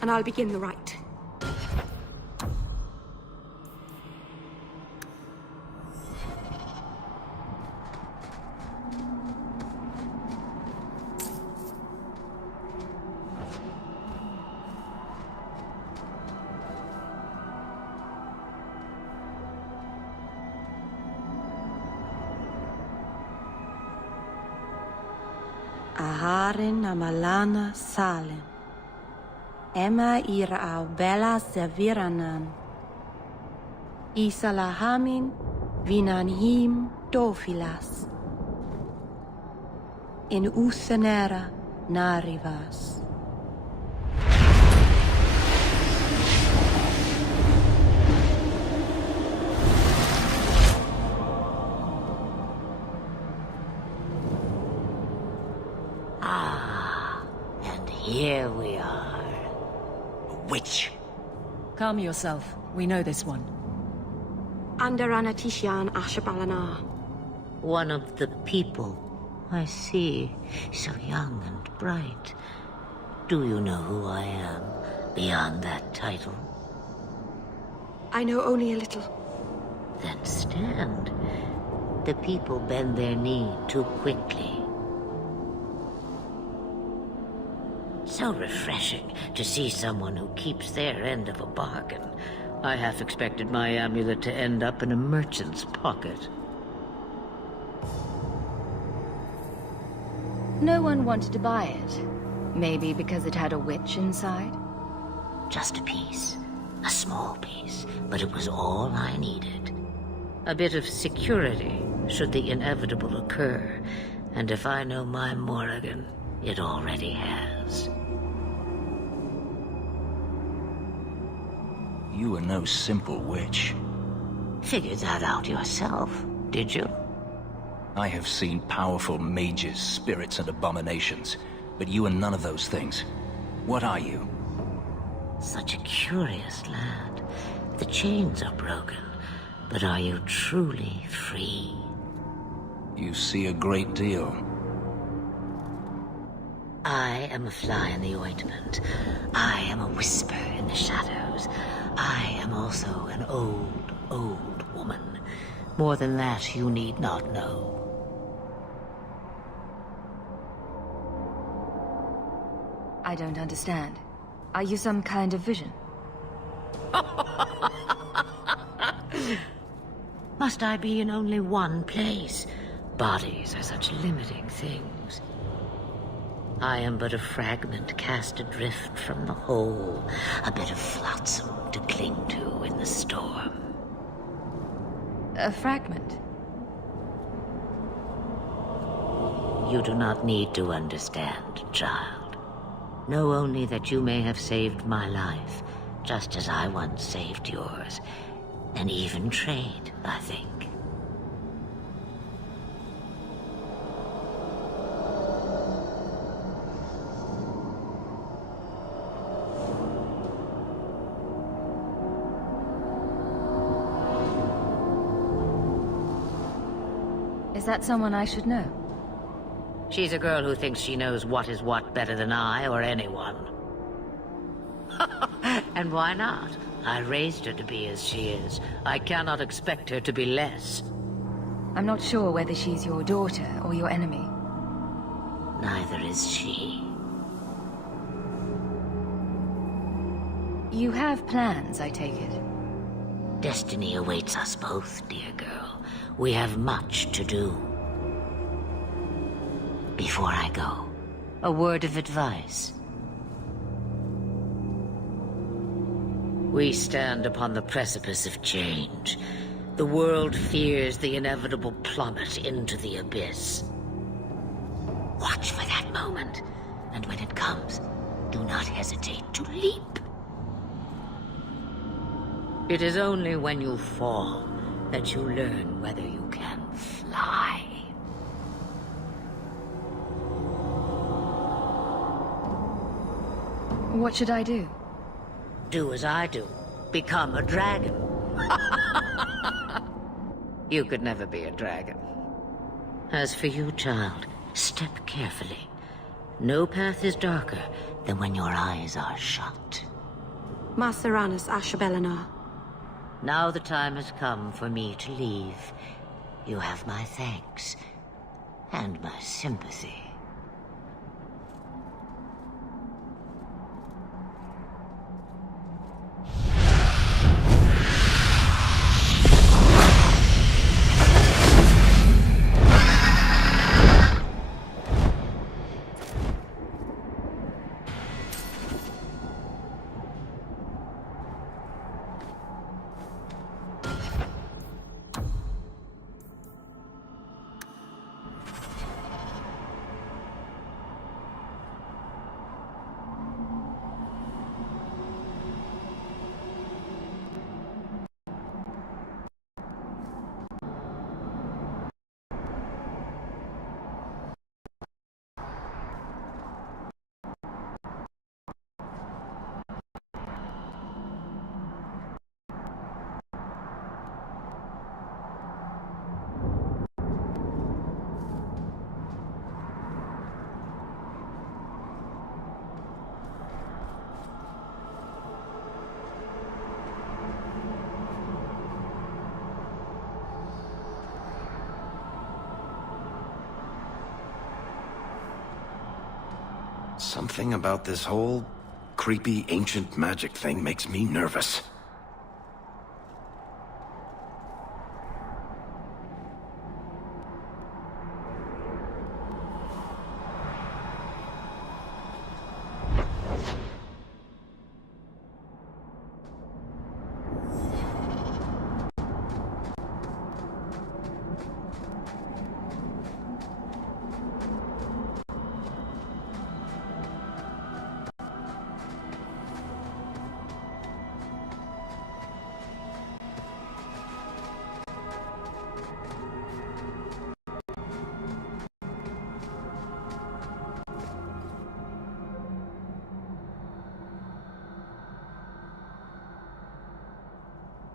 and I'll begin the rite. Aharin amalana salen. Emma ira au bella seviranan. Isalahamin vinanhim dofilas. In usanera narivas. Here we are. A witch. Calm yourself. We know this one. Andaranatishan Ashabalana. One of the people. I see. So young and bright. Do you know who I am, beyond that title? I know only a little. Then stand. The people bend their knee too quickly. So refreshing to see someone who keeps their end of a bargain. I half expected my amulet to end up in a merchant's pocket. No one wanted to buy it. Maybe because it had a witch inside? Just a piece. A small piece. But it was all I needed. A bit of security, should the inevitable occur. And if I know my Morrigan, it already has. You are no simple witch. Figured that out yourself, did you? I have seen powerful mages, spirits, and abominations, but you are none of those things. What are you? Such a curious lad. The chains are broken, but are you truly free? You see a great deal. I am a fly in the ointment. I am a whisper in the shadows. I am also an old, old woman. More than that, you need not know. I don't understand. Are you some kind of vision? Must I be in only one place? Bodies are such limiting things. I am but a fragment cast adrift from the whole, a bit of flotsam to cling to in the storm. A fragment? You do not need to understand, child. Know only that you may have saved my life, just as I once saved yours. An even trade, I think. Is that someone I should know? She's a girl who thinks she knows what is what better than I or anyone. And why not? I raised her to be as she is. I cannot expect her to be less. I'm not sure whether she's your daughter or your enemy. Neither is she. You have plans, I take it? Destiny awaits us both, dear girl. We have much to do. Before I go, a word of advice. We stand upon the precipice of change. The world fears the inevitable plummet into the abyss. Watch for that moment, and when it comes, do not hesitate to leap. It is only when you fall that you learn whether you can fly. What should I do? Do as I do. Become a dragon. You could never be a dragon. As for you, child, step carefully. No path is darker than when your eyes are shut. Maceranus Ashabelinar. Now the time has come for me to leave. You have my thanks and my sympathy. Something about this whole creepy ancient magic thing makes me nervous.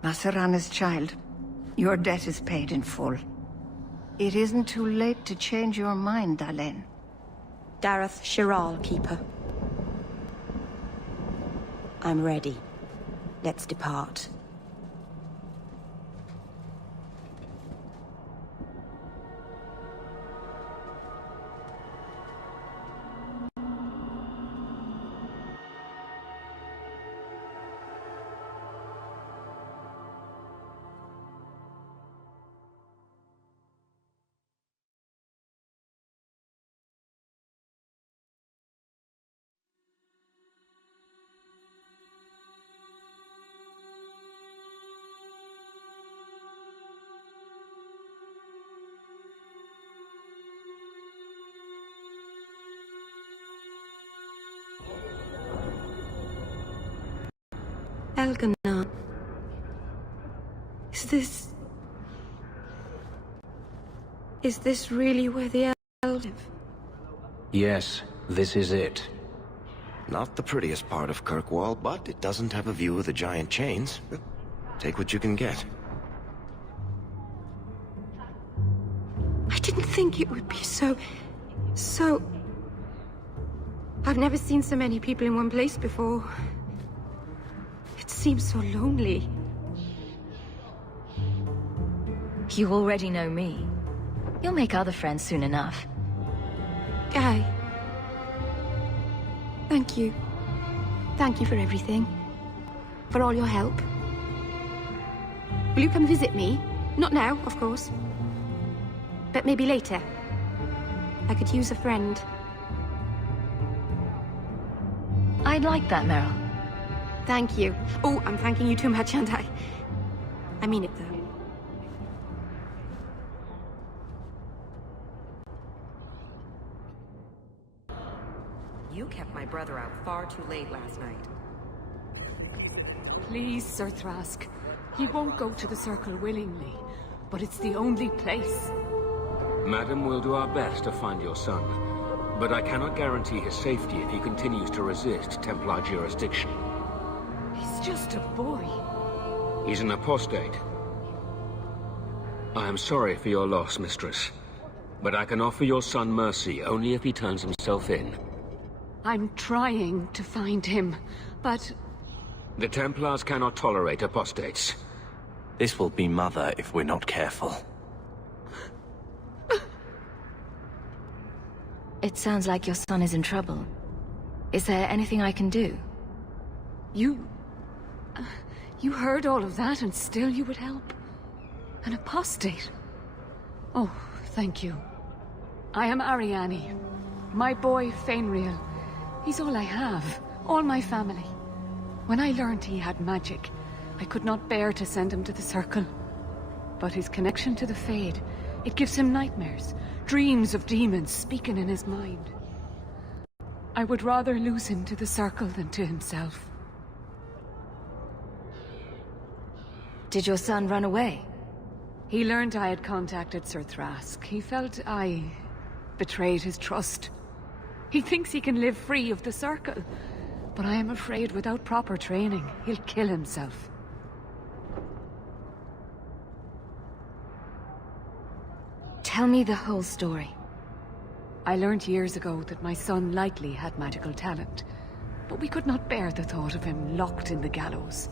Maceranus, child, your debt is paid in full. It isn't too late to change your mind, Dalen. Dareth Shiral, Keeper. I'm ready. Let's depart. Elganon. Is this really where the elves live? Yes, this is it. Not the prettiest part of Kirkwall, but it doesn't have a view of the giant chains. Take what you can get. I didn't think it would be so... I've never seen so many people in one place before. It seems so lonely. You already know me. You'll make other friends soon enough. Aye. Thank you. Thank you for everything. For all your help. Will you come visit me? Not now, of course. But maybe later. I could use a friend. I'd like that, Meryl. Thank you. Oh, I'm thanking you too much, aren't I? I mean it, though. You kept my brother out far too late last night. Please, Sir Thrask. He won't go to the Circle willingly, but it's the only place. Madam, we'll do our best to find your son, but I cannot guarantee his safety if he continues to resist Templar jurisdiction. He's just a boy. He's an apostate. I am sorry for your loss, mistress, but I can offer your son mercy only if he turns himself in. I'm trying to find him, but... The Templars cannot tolerate apostates. This will be Mother if we're not careful. It sounds like your son is in trouble. Is there anything I can do? You heard all of that and still you would help? An apostate? Oh, thank you. I am Ariane. My boy, Fenrir. He's all I have. All my family. When I learned he had magic, I could not bear to send him to the Circle. But his connection to the Fade, it gives him nightmares. Dreams of demons speaking in his mind. I would rather lose him to the Circle than to himself. Did your son run away? He learned I had contacted Sir Thrask. He felt I betrayed his trust. He thinks he can live free of the Circle, but I am afraid without proper training, he'll kill himself. Tell me the whole story. I learned years ago that my son likely had magical talent, but we could not bear the thought of him locked in the gallows.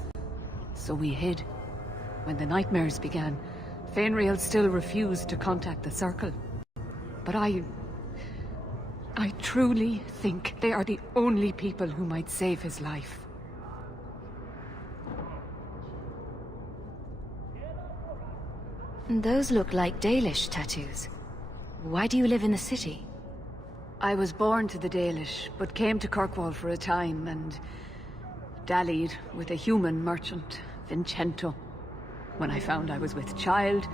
So we hid. When the nightmares began, Fenrir still refused to contact the Circle. But I truly think they are the only people who might save his life. Those look like Dalish tattoos. Why do you live in the city? I was born to the Dalish, but came to Kirkwall for a time and dallied with a human merchant, Vincento. When I found I was with child,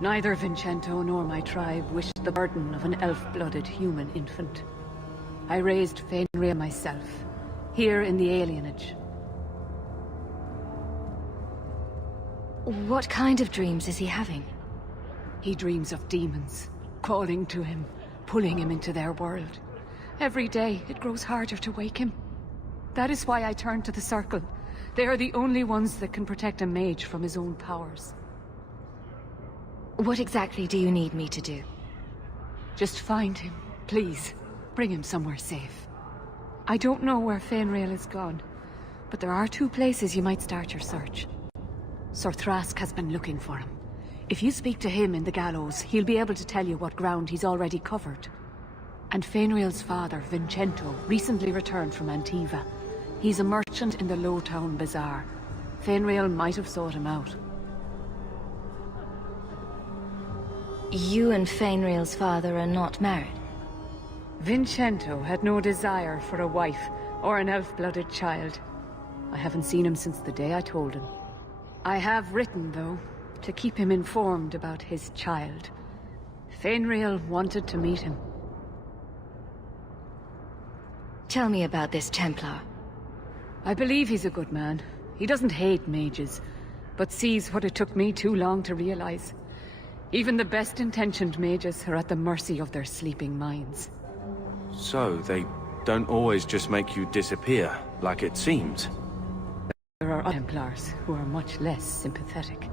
neither Vincento nor my tribe wished the burden of an elf-blooded human infant. I raised Fenrir myself, here in the alienage. What kind of dreams is he having? He dreams of demons, calling to him, pulling him into their world. Every day, it grows harder to wake him. That is why I turned to the Circle. They are the only ones that can protect a mage from his own powers. What exactly do you need me to do? Just find him, please. Bring him somewhere safe. I don't know where Fenrir is gone, but there are 2 places you might start your search. Sir Thrask has been looking for him. If you speak to him in the gallows, he'll be able to tell you what ground he's already covered. And Fenrir's father, Vincento, recently returned from Antiva. He's a merchant in the Lowtown Bazaar. Fenrir might have sought him out. You and Fenrir's father are not married? Vincento had no desire for a wife or an elf-blooded child. I haven't seen him since the day I told him. I have written, though, to keep him informed about his child. Fenrir wanted to meet him. Tell me about this Templar. I believe he's a good man. He doesn't hate mages, but sees what it took me too long to realize. Even the best-intentioned mages are at the mercy of their sleeping minds. So, they don't always just make you disappear, like it seems? There are Templars who are much less sympathetic.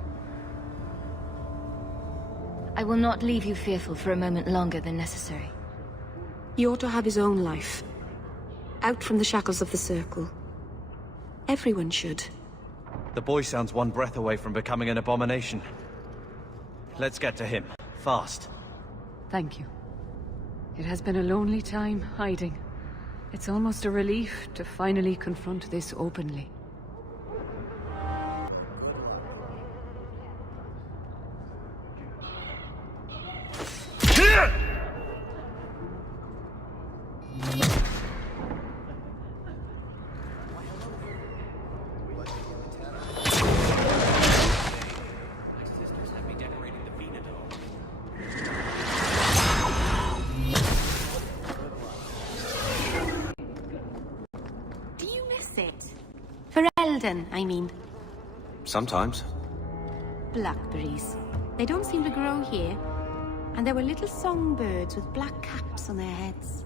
I will not leave you fearful for a moment longer than necessary. He ought to have his own life. Out from the shackles of the Circle. Everyone should. The boy sounds one breath away from becoming an abomination. Let's get to him, fast. Thank you. It has been a lonely time hiding. It's almost a relief to finally confront this openly. I mean. Sometimes. Blackberries. They don't seem to grow here. And there were little songbirds with black caps on their heads.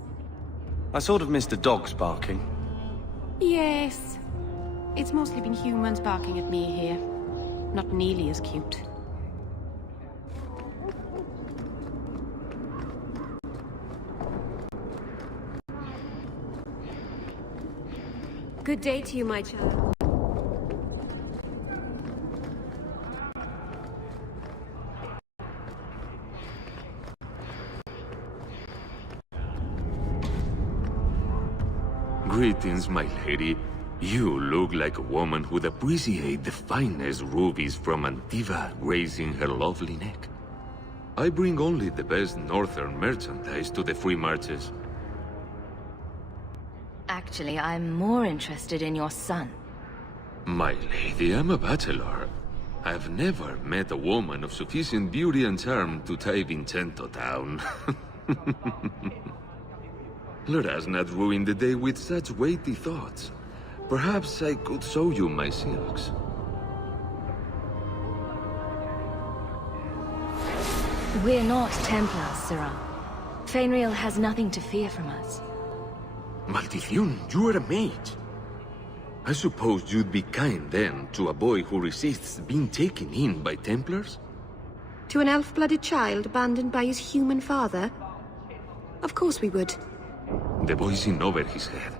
I sort of missed the dogs barking. Yes. It's mostly been humans barking at me here. Not nearly as cute. Good day to you, my child. Greetings, my lady. You look like a woman who'd appreciate the finest rubies from Antiva raising her lovely neck. I bring only the best northern merchandise to the free marches. Actually, I'm more interested in your son. My lady, I'm a bachelor. I've never met a woman of sufficient beauty and charm to tie Vincento down. Let us not ruin the day with such weighty thoughts. Perhaps I could show you my silks. We're not Templars, Sirrah. Fainriel has nothing to fear from us. Maldición, you are a mage. I suppose you'd be kind then to a boy who resists being taken in by Templars? To an elf-blooded child abandoned by his human father? Of course we would. The boy's in over his head.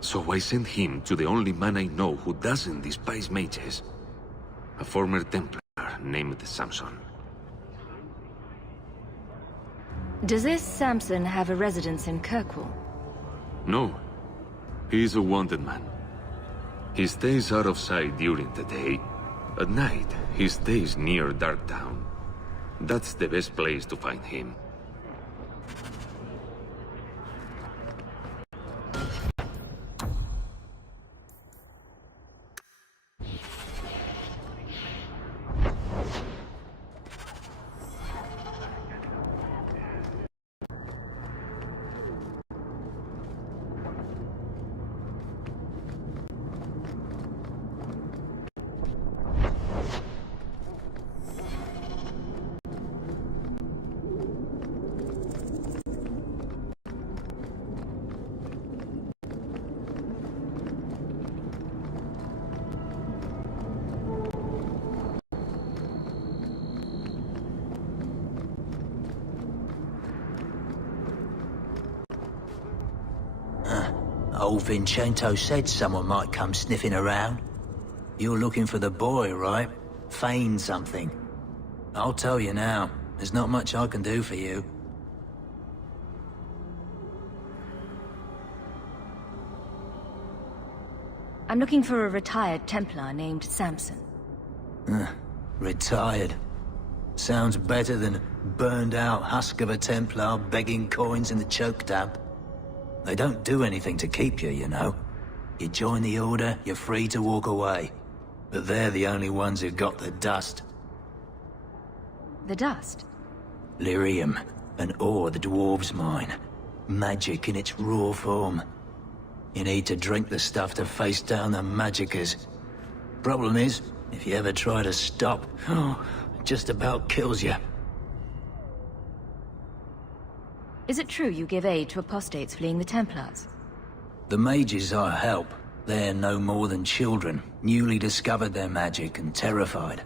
So I sent him to the only man I know who doesn't despise mages. A former Templar named Samson. Does this Samson have a residence in Kirkwall? No. He's a wanted man. He stays out of sight during the day. At night, he stays near Darktown. That's the best place to find him. Old Vincento said someone might come sniffing around. You're looking for the boy, right? Feign something. I'll tell you now, there's not much I can do for you. I'm looking for a retired Templar named Samson. Retired. Sounds better than burned-out husk of a Templar begging coins in the choke damp. They don't do anything to keep you, you know. You join the Order, you're free to walk away. But they're the only ones who got the dust. The dust? Lyrium, an ore the dwarves mine. Magic in its raw form. You need to drink the stuff to face down the magicers. Problem is, if you ever try to stop, it just about kills you. Is it true you give aid to apostates fleeing the Templars? The mages I help, they're no more than children, newly discovered their magic and terrified.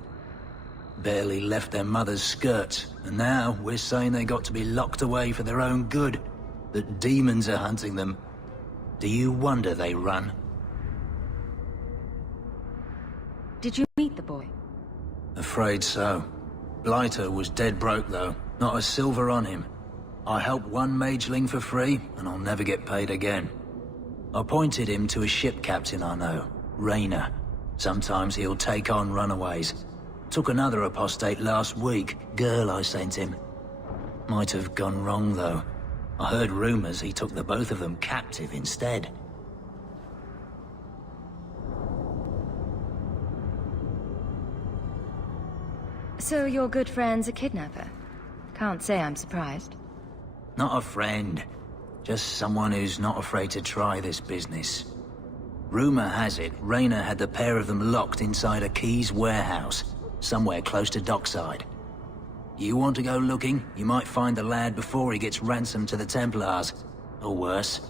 Barely left their mother's skirts, and now we're saying they got to be locked away for their own good. That demons are hunting them. Do you wonder they run? Did you meet the boy? Afraid so. Blighter was dead broke though, not a silver on him. I helped one mageling for free, and I'll never get paid again. I pointed him to a ship captain I know, Rayner. Sometimes he'll take on runaways. Took another apostate last week, girl I sent him. Might have gone wrong though. I heard rumors he took the both of them captive instead. So your good friend's a kidnapper? Can't say I'm surprised. Not a friend. Just someone who's not afraid to try this business. Rumor has it, Rayner had the pair of them locked inside a Keys warehouse, somewhere close to dockside. You want to go looking, you might find the lad before he gets ransomed to the Templars. Or worse.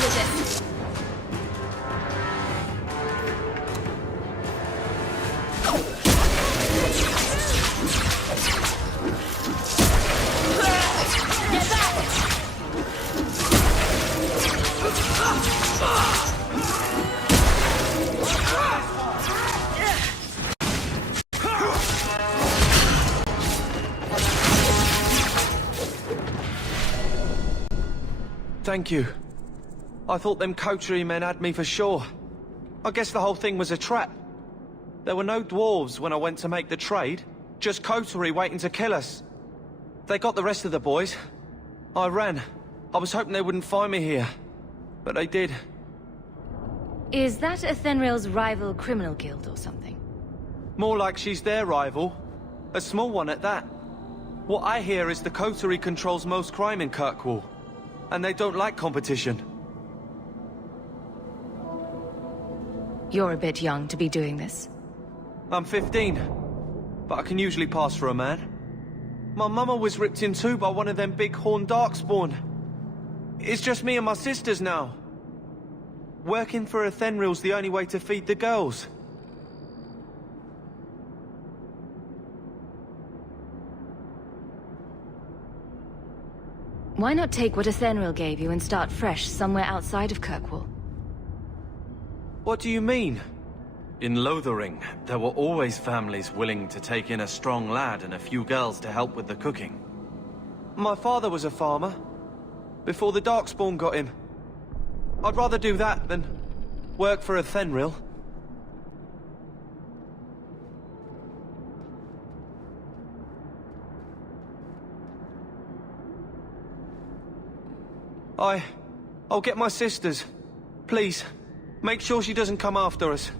with this. Get back! Thank you. I thought them coterie men had me for sure. I guess the whole thing was a trap. There were no dwarves when I went to make the trade, just coterie waiting to kill us. They got the rest of the boys. I ran. I was hoping they wouldn't find me here, but they did. Is that Athenril's rival criminal guild or something? More like she's their rival. A small one at that. What I hear is the coterie controls most crime in Kirkwall, and they don't like competition. You're a bit young to be doing this. I'm 15, but I can usually pass for a man. My mama was ripped in two by one of them big horned darkspawn. It's just me and my sisters now. Working for Athenril's the only way to feed the girls. Why not take what Athenril gave you and start fresh somewhere outside of Kirkwall? What do you mean? In Lothering, there were always families willing to take in a strong lad and a few girls to help with the cooking. My father was a farmer, before the Darkspawn got him. I'd rather do that than work for Athenril. I'll get my sisters. Please, make sure she doesn't come after us.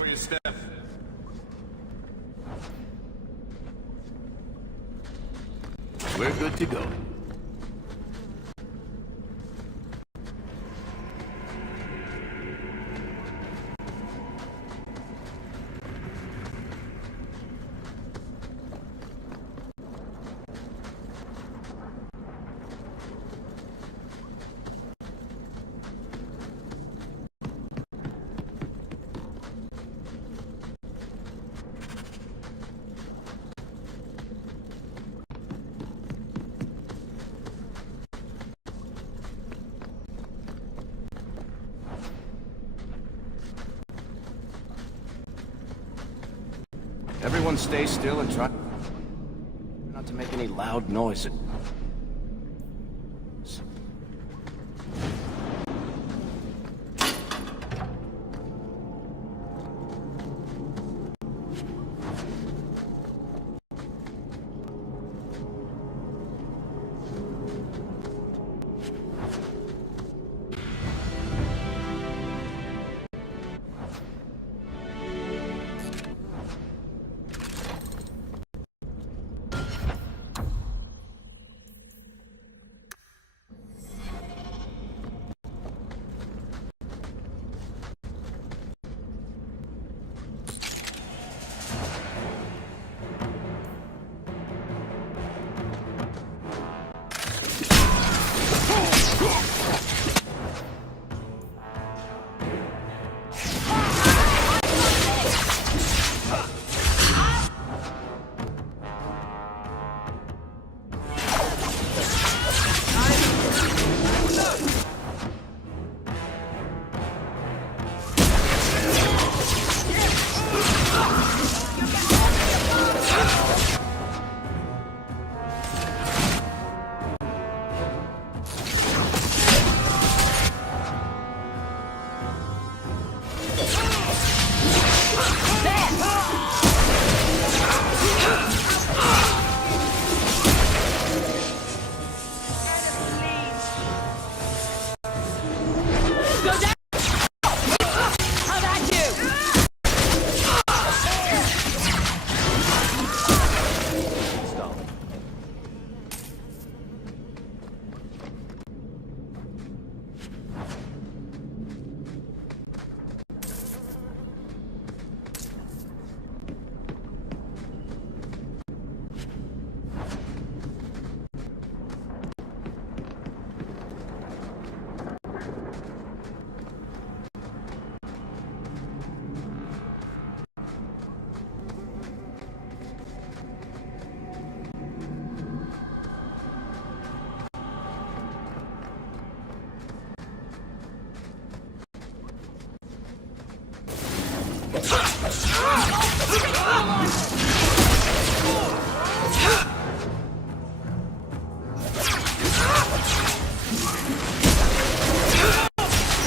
For your step. We're good to go. Everyone stay still and try not to make any loud noise.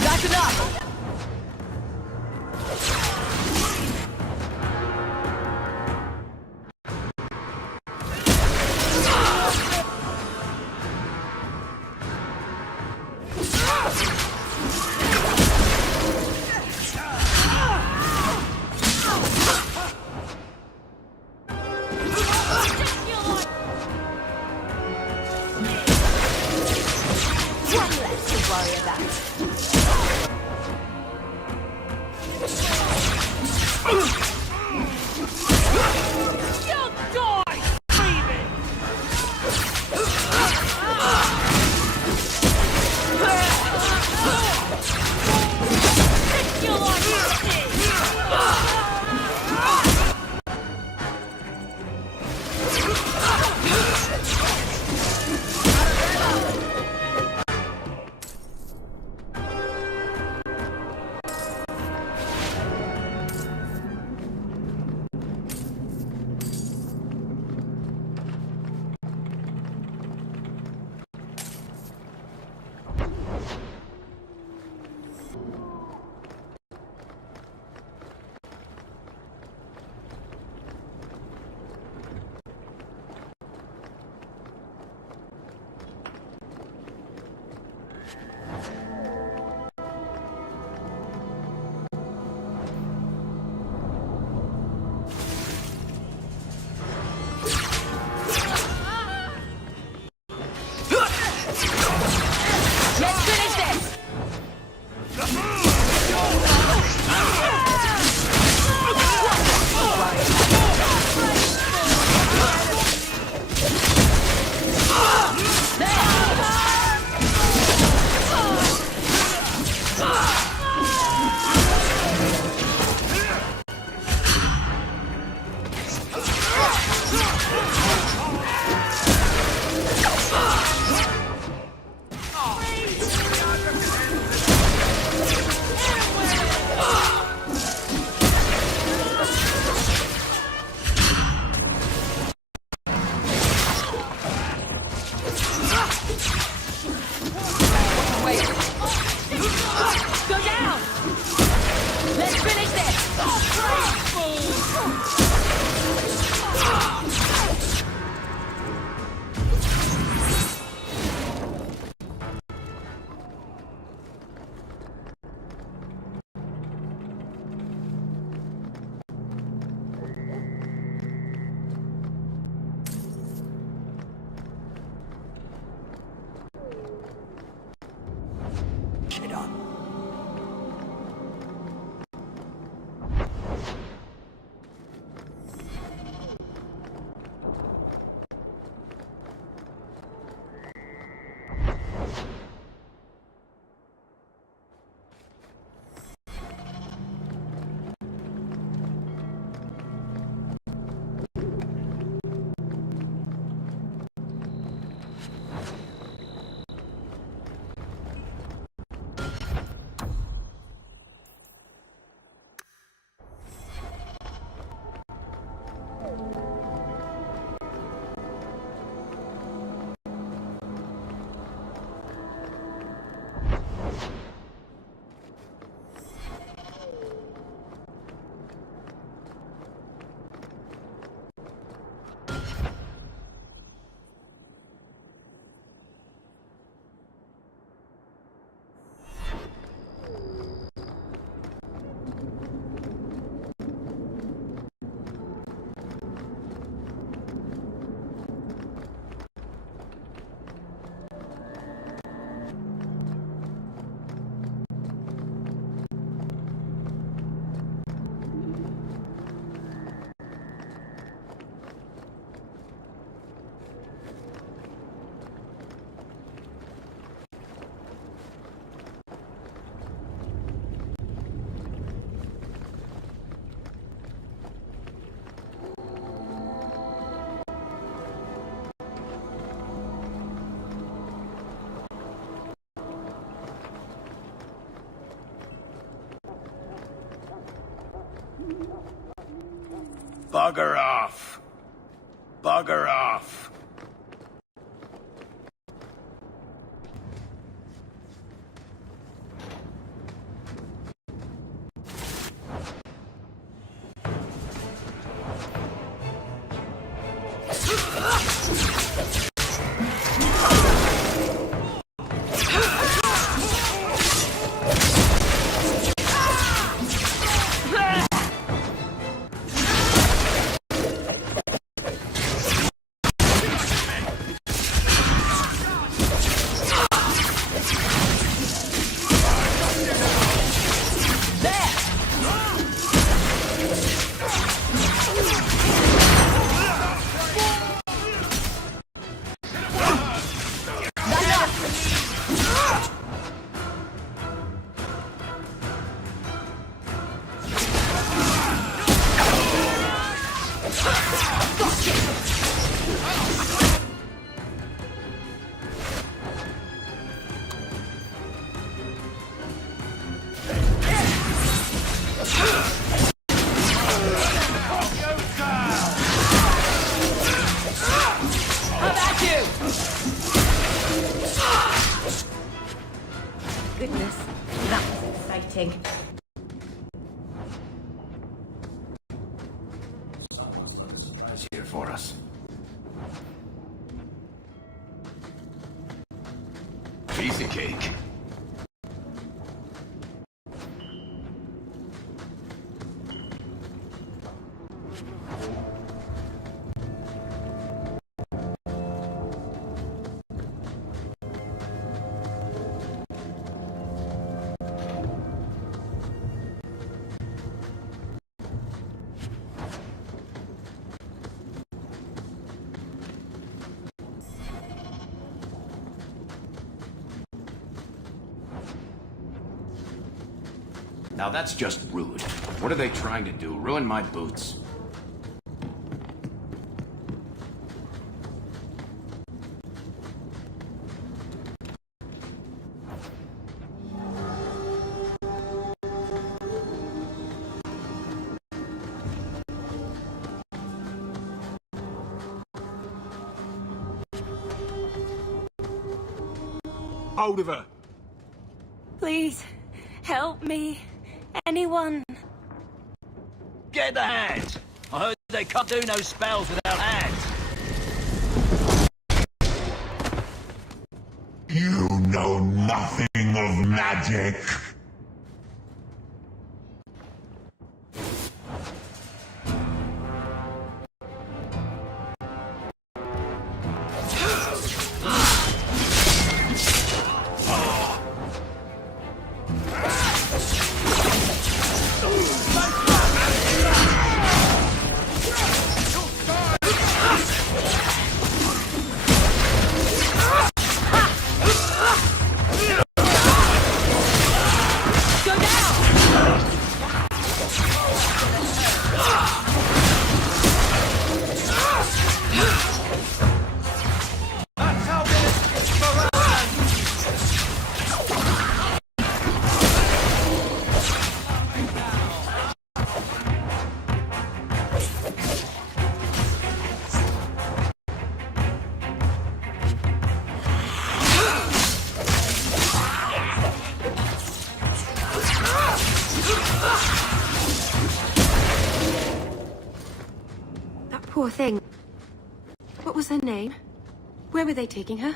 That's enough! Bugger off! Bugger off! Goodness, that was exciting. Someone's left a surprise here for us. Piece of cake. Now that's just rude. What are they trying to do? Ruin my boots? Hold of her! Please, help me. Anyone. Get the hands! I heard they can't do no spells without hands. You know nothing of magic. Poor thing. What was her name? Where were they taking her?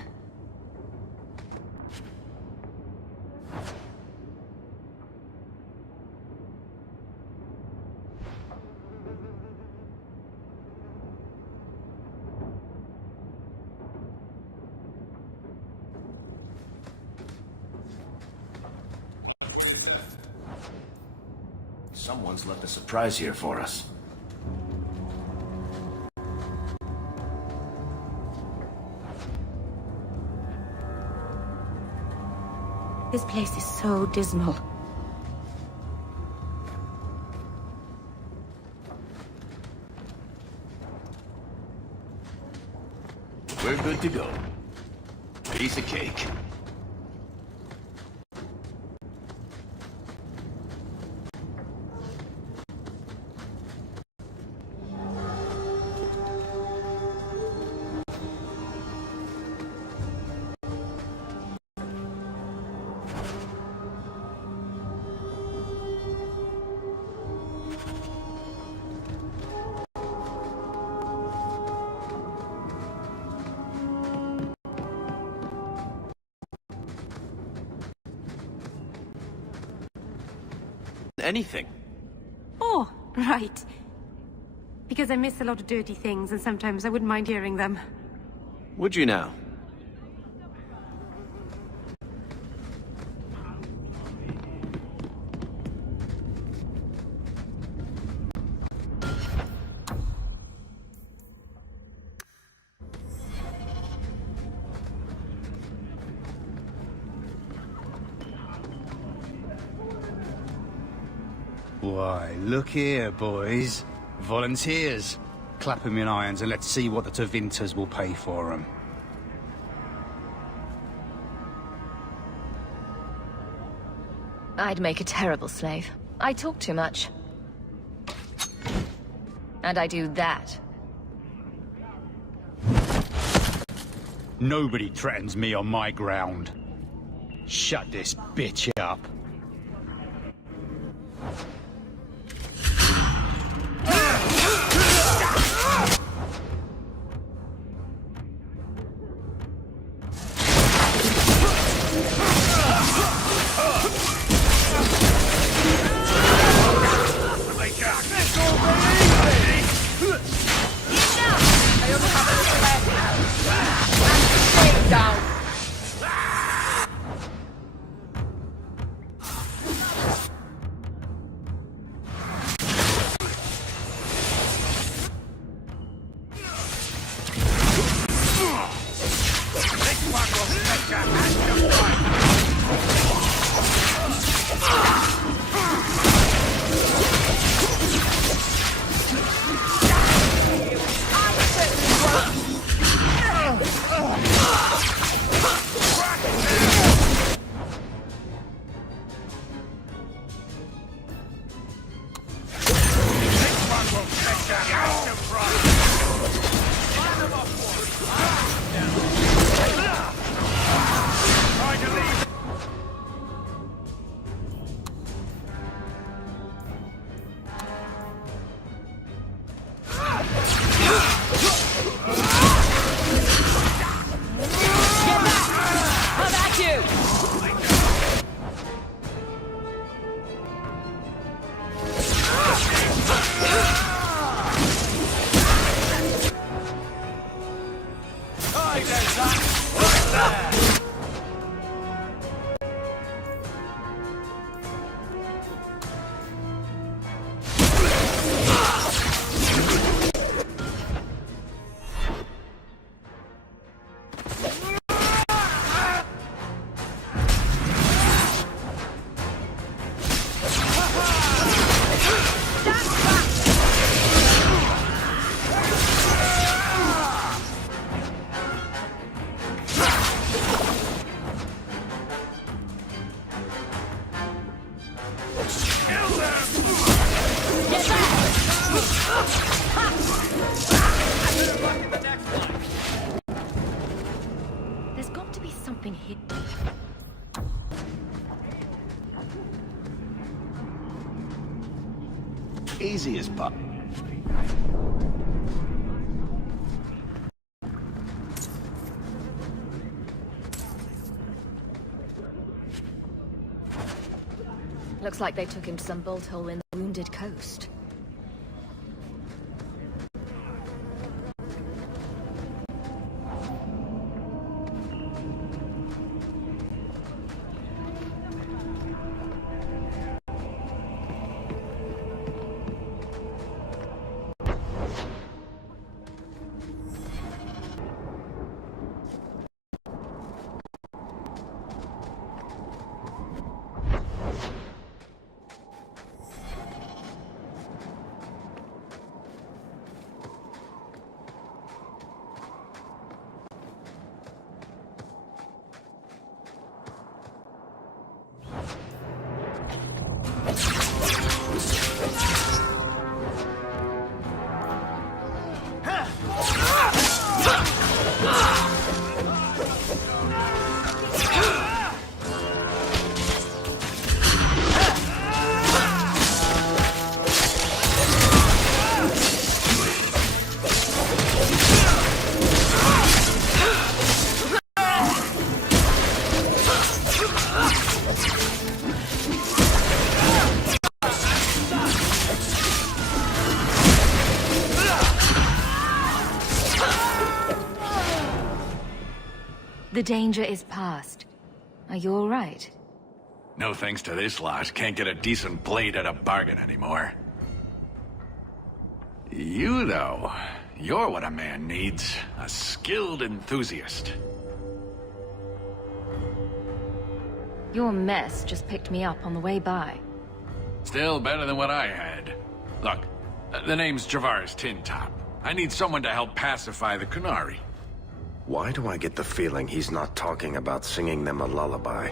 Someone's left a surprise here for us. This place is so dismal. We're good to go. Piece of cake. Anything. Oh, right. Because I miss a lot of dirty things, and sometimes I wouldn't mind hearing them. Would you now? Why, look here, boys. Volunteers. Clap 'em in irons and let's see what the Tevinters will pay for 'em. I'd make a terrible slave. I talk too much. And I do that. Nobody threatens me on my ground. Shut this bitch up. There's got to be something hidden. Easy as pop. Looks like they took him to some bolt hole in the wounded coast. The danger is past. Are you all right? No thanks to this lot, can't get a decent blade at a bargain anymore. You, though, you're what a man needs. A skilled enthusiast. Your mess just picked me up on the way by. Still better than what I had. Look, the name's Javar's Tin Top. I need someone to help pacify the Kunari. Why do I get the feeling he's not talking about singing them a lullaby?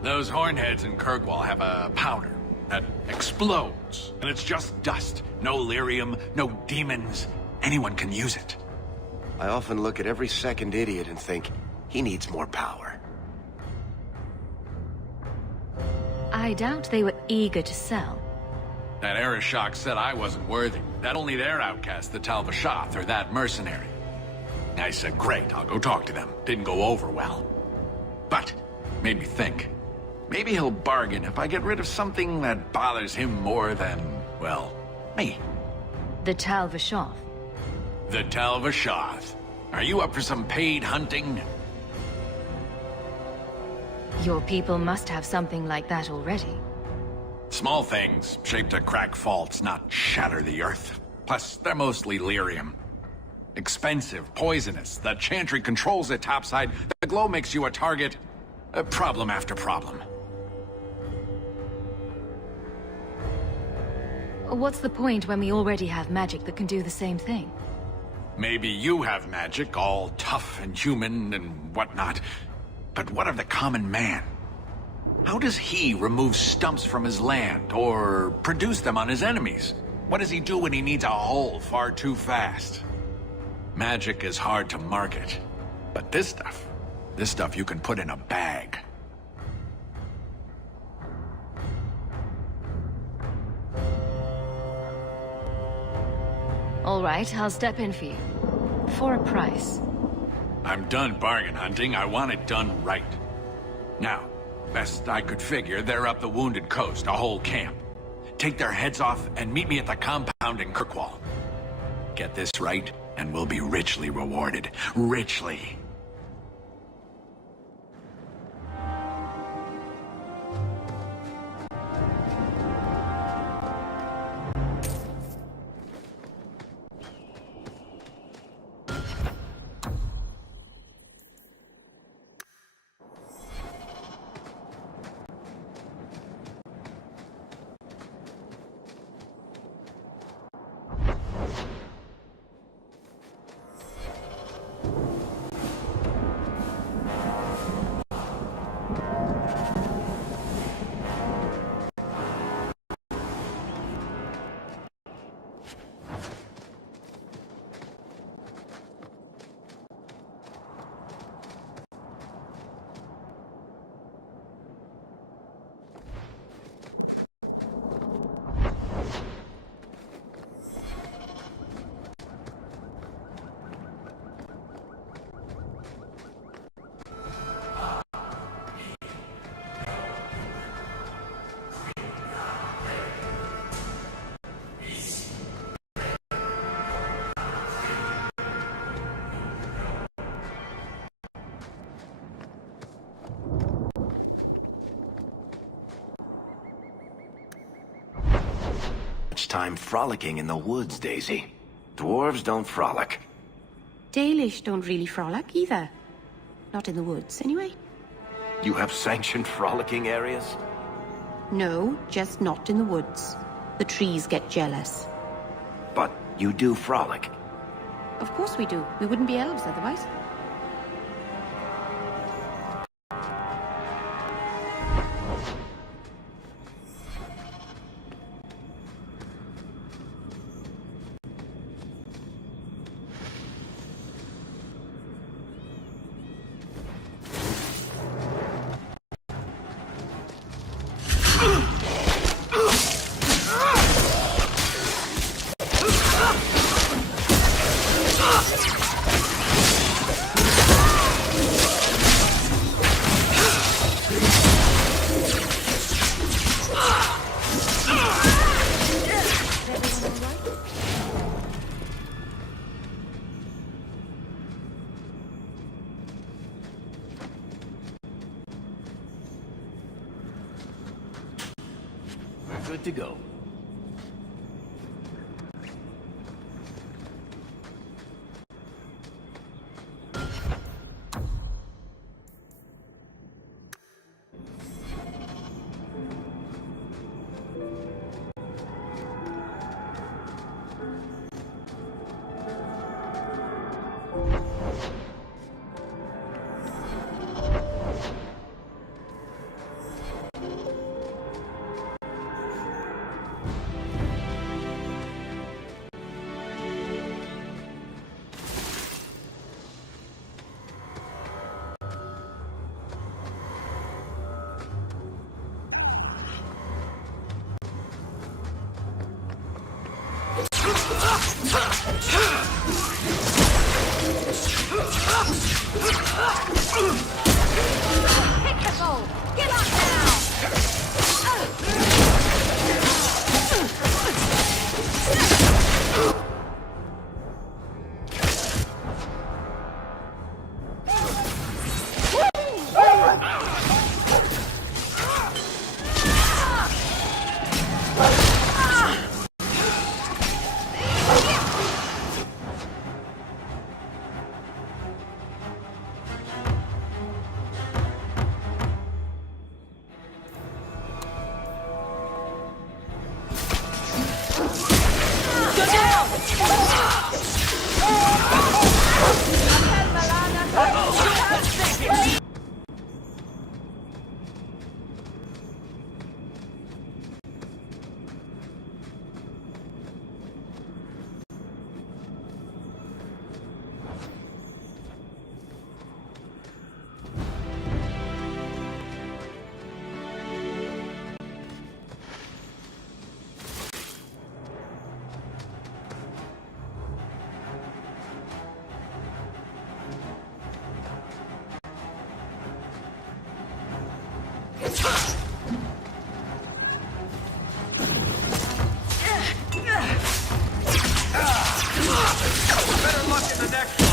Those hornheads in Kirkwall have a powder that explodes, and it's just dust. No lyrium, no demons. Anyone can use it. I often look at every second idiot and think, he needs more power. I doubt they were eager to sell. That Arishok said I wasn't worthy. That only their outcast, the Talvashath, or that mercenary. I said, great, I'll go talk to them. Didn't go over well. But, made me think. Maybe he'll bargain if I get rid of something that bothers him more than, well, me. The Talvashath. The Talvashath. Are you up for some paid hunting? Your people must have something like that already. Small things, shaped to crack faults, not shatter the earth. Plus, they're mostly lyrium. Expensive, poisonous. The Chantry controls it topside. The glow makes you a target. Problem after problem. What's the point when we already have magic that can do the same thing? Maybe you have magic, all tough and human and whatnot. But what of the common man? How does he remove stumps from his land, or produce them on his enemies? What does he do when he needs a hole far too fast? Magic is hard to market. But this stuff you can put in a bag. All right, I'll step in for you. For a price. I'm done bargain hunting. I want it done right. Now, best I could figure, they're up the Wounded Coast, a whole camp. Take their heads off and meet me at the compound in Kirkwall. Get this right, and we'll be richly rewarded. Richly. much time frolicking in the woods, Daisy. Dwarves don't frolic. Dalish don't really frolic either. Not in the woods, anyway. You have sanctioned frolicking areas? No, just not in the woods. The trees get jealous. But you do frolic. Of course we do. We wouldn't be elves otherwise. Good to go. Get up now! Better luck in the next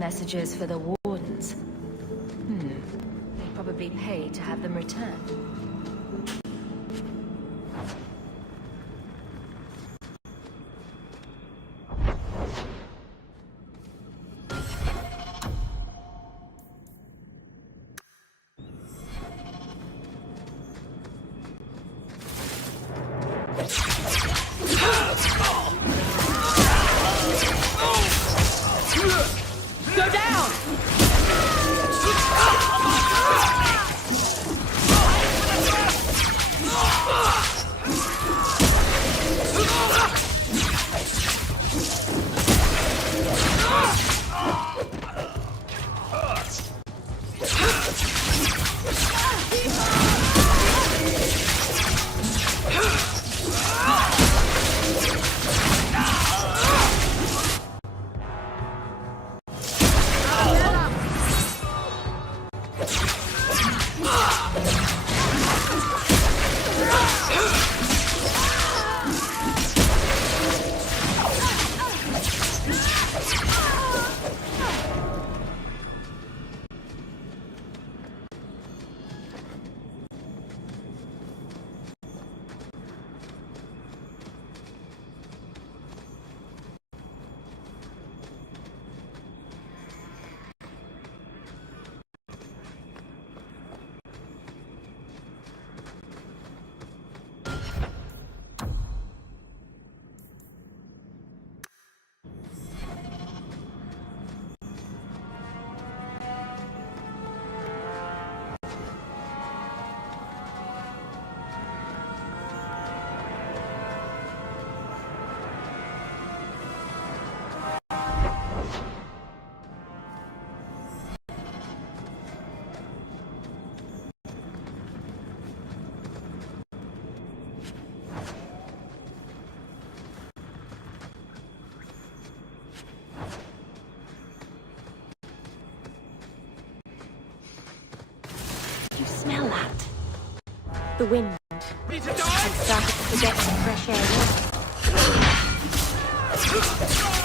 Messages for the Wardens. They probably paid to have them returned. Go down! You smell that? The wind. I've started to forget some fresh air.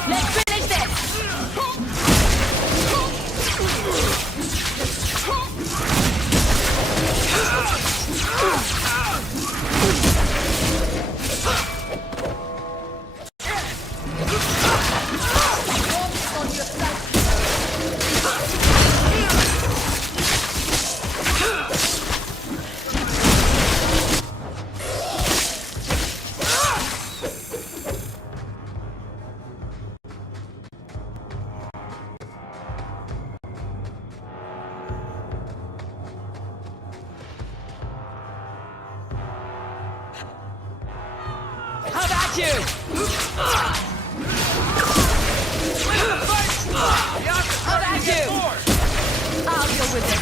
Let's finish this! How about you? How about you? I'll deal with it.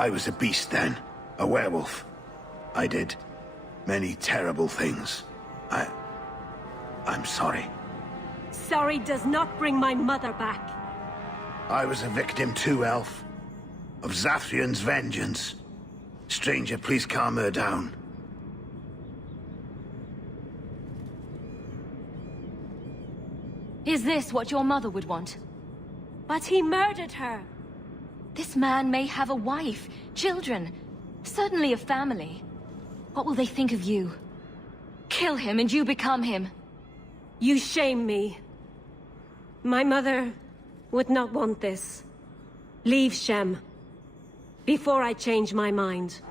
I was a beast then. A werewolf. I did many terrible things. I'm sorry. Sorry does not bring my mother back. I was a victim too, Elf. Of Zathrian's vengeance. Stranger, please calm her down. Is this what your mother would want? But he murdered her. This man may have a wife, children, certainly a family. What will they think of you? Kill him and you become him. You shame me. My mother would not want this. Leave Shem. Before I change my mind.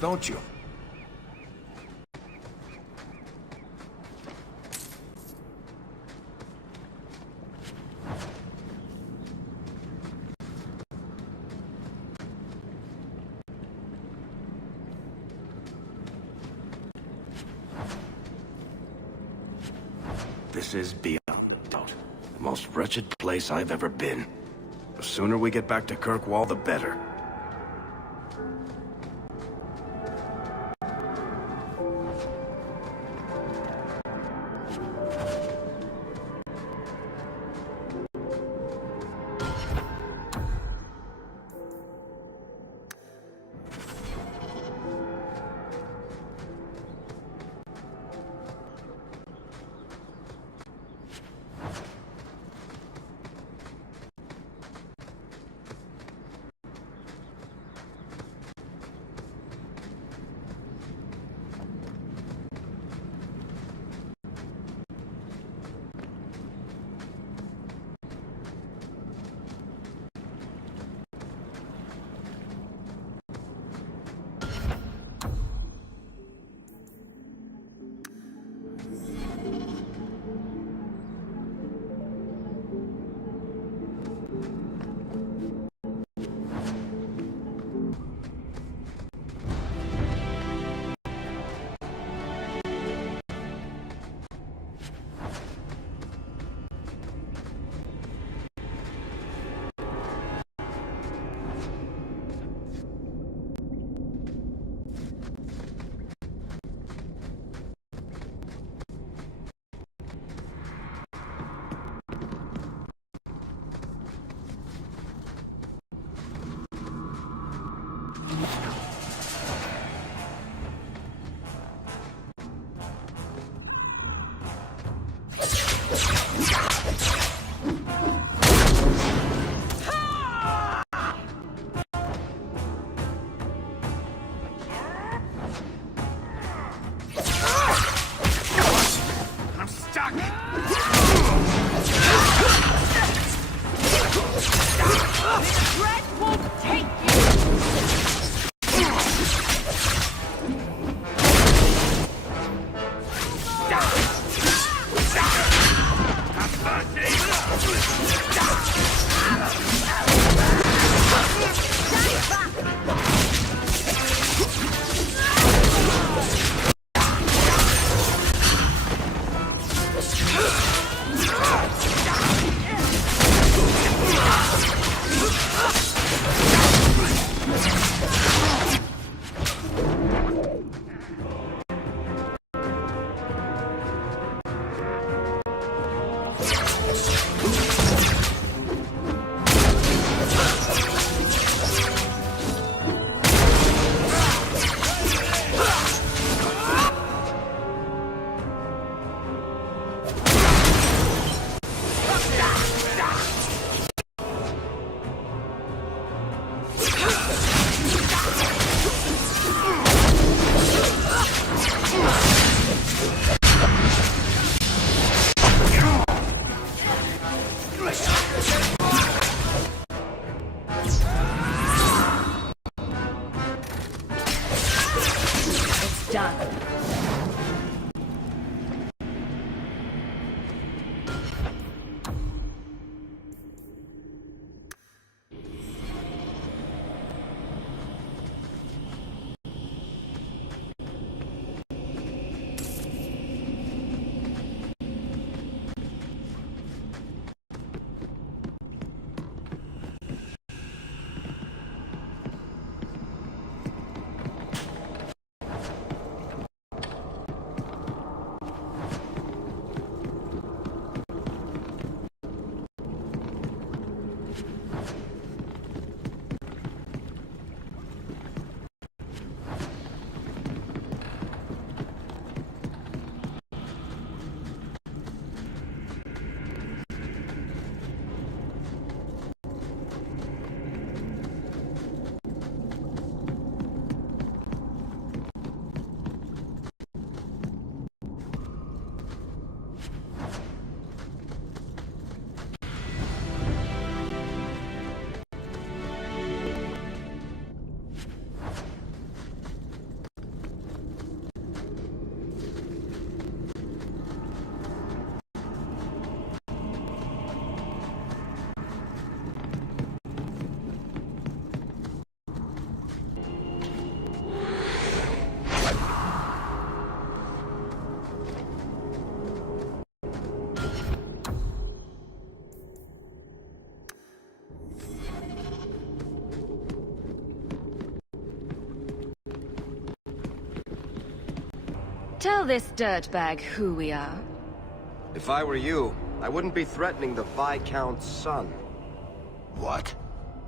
Don't you? This is beyond. most wretched place I've ever been. The sooner we get back to Kirkwall, the better. Tell this dirtbag who we are. If I were you, I wouldn't be threatening the Viscount's son. What?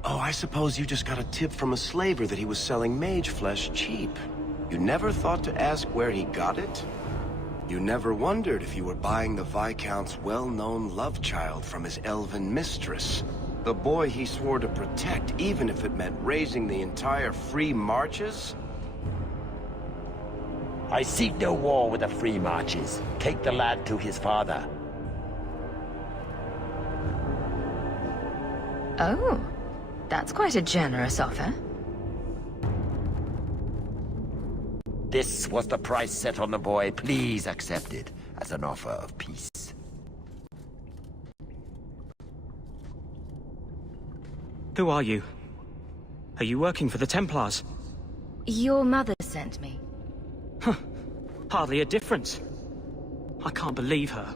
Oh, I suppose you just got a tip from a slaver that he was selling mage flesh cheap. You never thought to ask where he got it? You never wondered if you were buying the Viscount's well-known love child from his elven mistress. The boy he swore to protect, even if it meant raising the entire Free Marches? I seek no war with the Free Marches. Take the lad to his father. Oh, that's quite a generous offer. This was the price set on the boy. Please accept it as an offer of peace. Who are you? Are you working for the Templars? Your mother sent me. Huh. Hardly a difference. I can't believe her.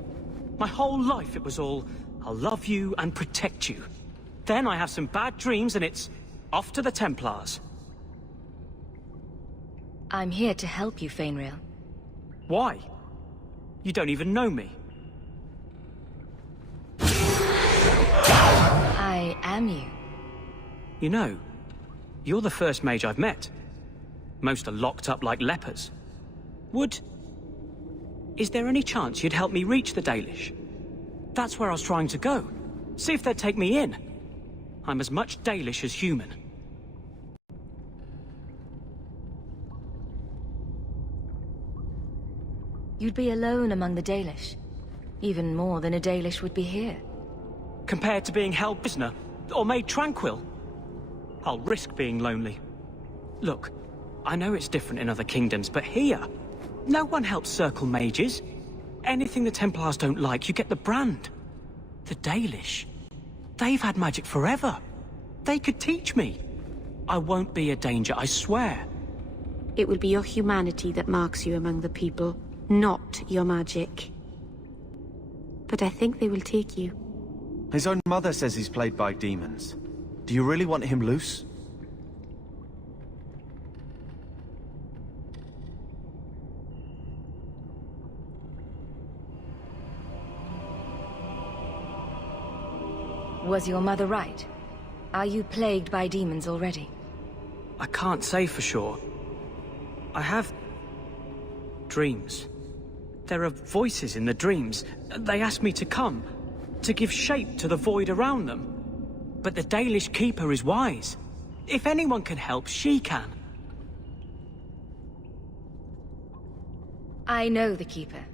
My whole life it was all, I'll love you and protect you. Then I have some bad dreams and it's off to the Templars. I'm here to help you, Fainrail. Why? You don't even know me. I am you. You know, you're the first mage I've met. Most are locked up like lepers. Is there any chance you'd help me reach the Dalish? That's where I was trying to go. See if they'd take me in. I'm as much Dalish as human. You'd be alone among the Dalish. Even more than a Dalish would be here. Compared to being held prisoner, or made tranquil, I'll risk being lonely. Look, I know it's different in other kingdoms, but here, no one helps circle mages. Anything the Templars don't like, you get the brand. The Dalish, they've had magic forever. They could teach me. I won't be a danger, I swear. It will be your humanity that marks you among the people, not your magic. But I think they will take you. His own mother says he's played by demons. Do you really want him loose? Was your mother right? Are you plagued by demons already? I can't say for sure. I have dreams. There are voices in the dreams. They ask me to come, to give shape to the void around them. But the Dalish Keeper is wise. If anyone can help, she can. I know the Keeper.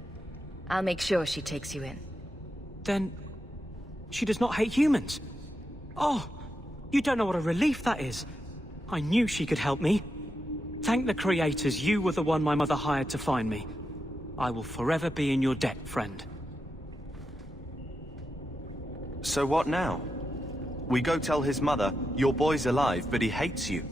I'll make sure she takes you in. Then she does not hate humans. Oh, you don't know what a relief that is. I knew she could help me. Thank the creators, you were the one my mother hired to find me. I will forever be in your debt, friend. So what now? We go tell his mother, your boy's alive, but he hates you.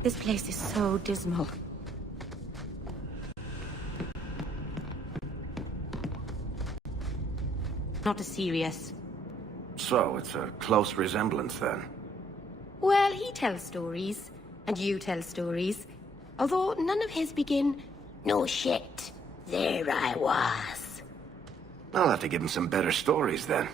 This place is so dismal. Not as serious. So, it's a close resemblance then. Well, he tells stories, and you tell stories. Although none of his begin, "No shit, there I was." I'll have to give him some better stories then.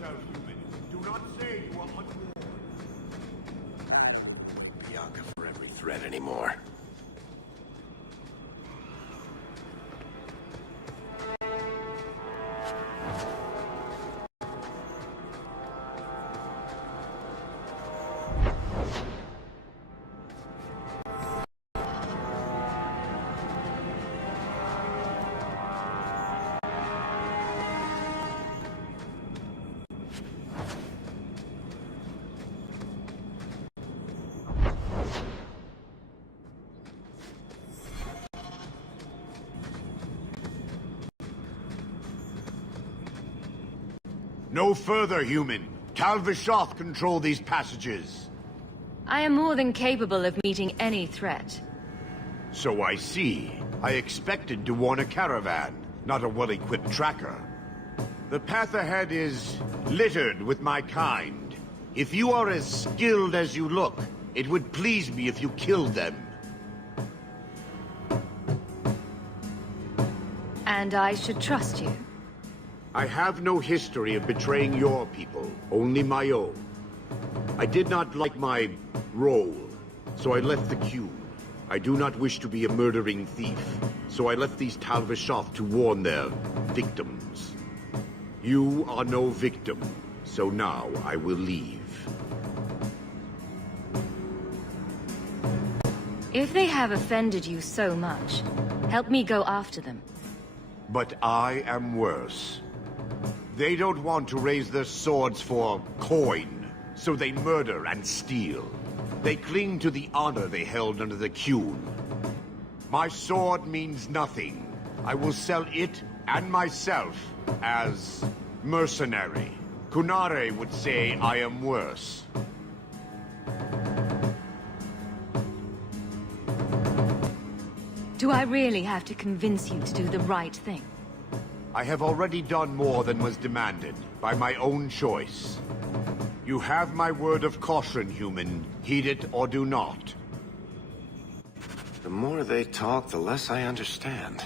yourself, human. Do not say you are unborn. Bianca for every threat anymore. No further, human. Calvishoth control these passages. I am more than capable of meeting any threat. So I see. I expected to warn a caravan, not a well-equipped tracker. The path ahead is littered with my kind. If you are as skilled as you look, it would please me if you killed them. And I should trust you? I have no history of betraying your people, only my own. I did not like my role, so I left the queue. I do not wish to be a murdering thief, so I left these Talvishoth to warn their victims. You are no victim, so now I will leave. If they have offended you so much, help me go after them. But I am worse. They don't want to raise their swords for coin, so they murder and steal. They cling to the honor they held under the Qun. My sword means nothing. I will sell it and myself as mercenary. Kunare would say I am worse. Do I really have to convince you to do the right thing? I have already done more than was demanded, by my own choice. You have my word of caution, human. Heed it or do not. The more they talk, the less I understand.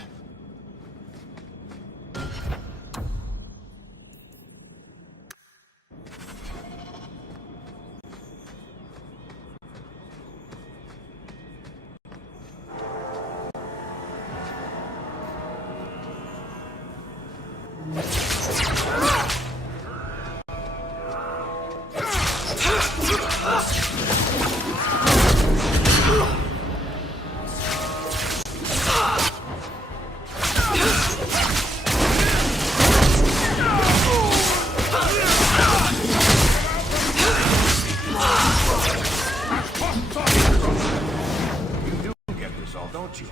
Don't you?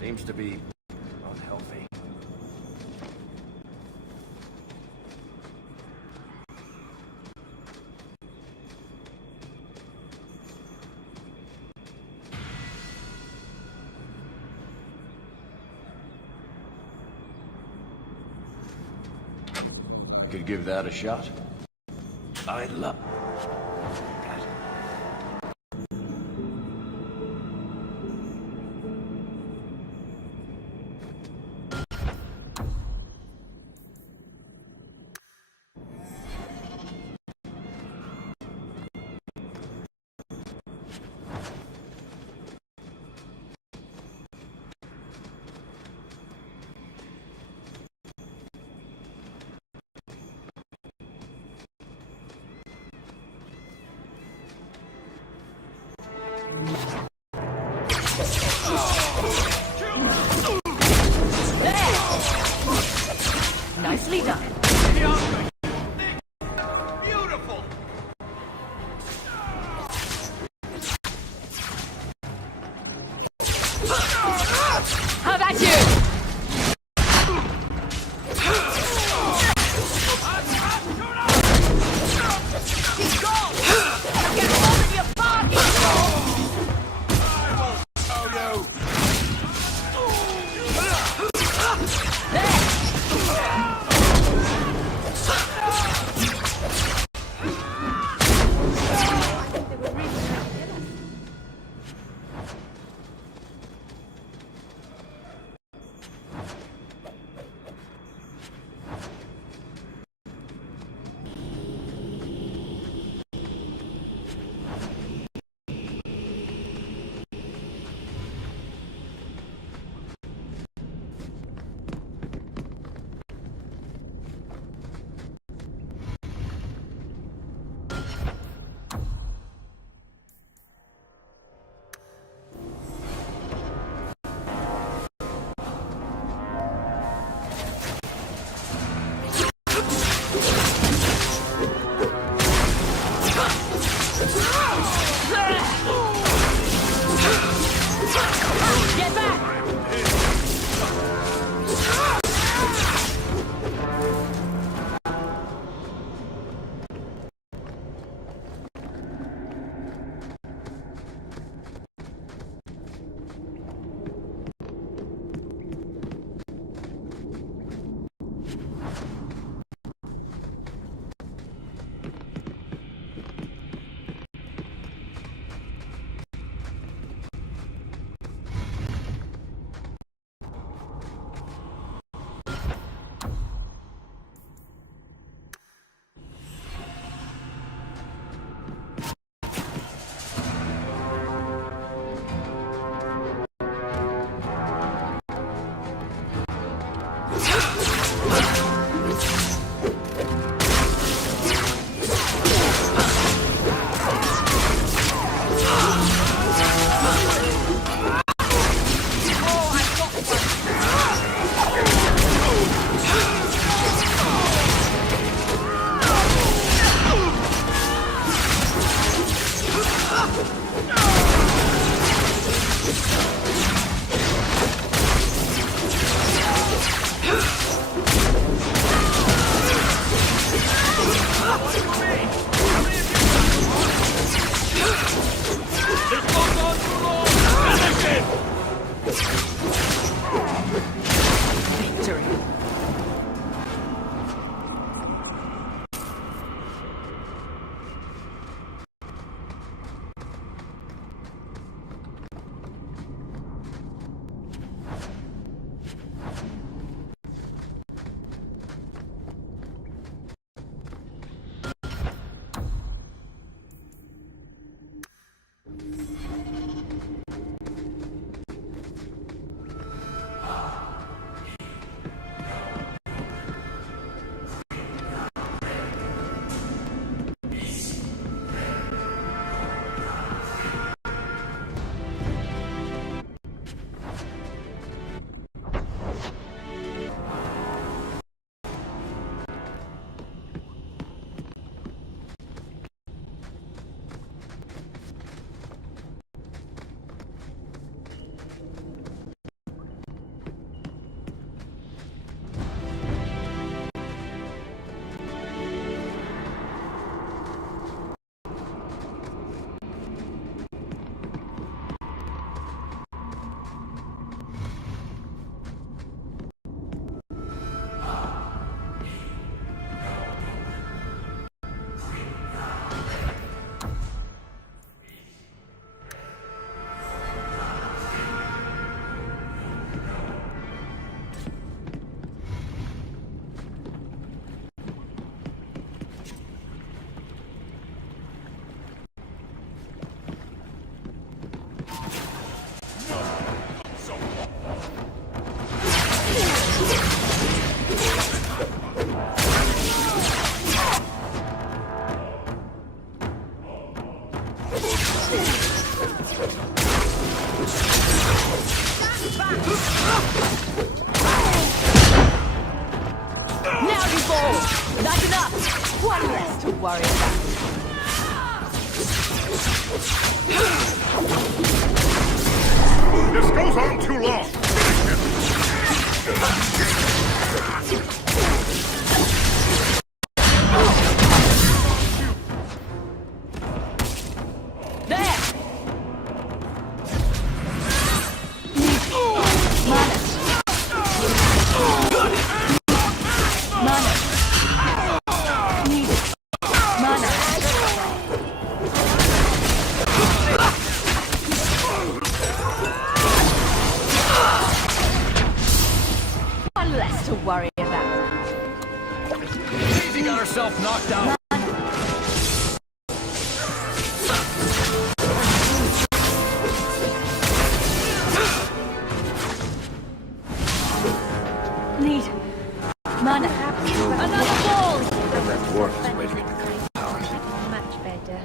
Seems to be unhealthy. Could give that a shot. I'd love... Now you fall! That's enough! One less to worry about. This goes on too long! There! One less to worry about. She got herself knocked out. Need mana. Another ball! That dwarf is waiting in the compound. Much better.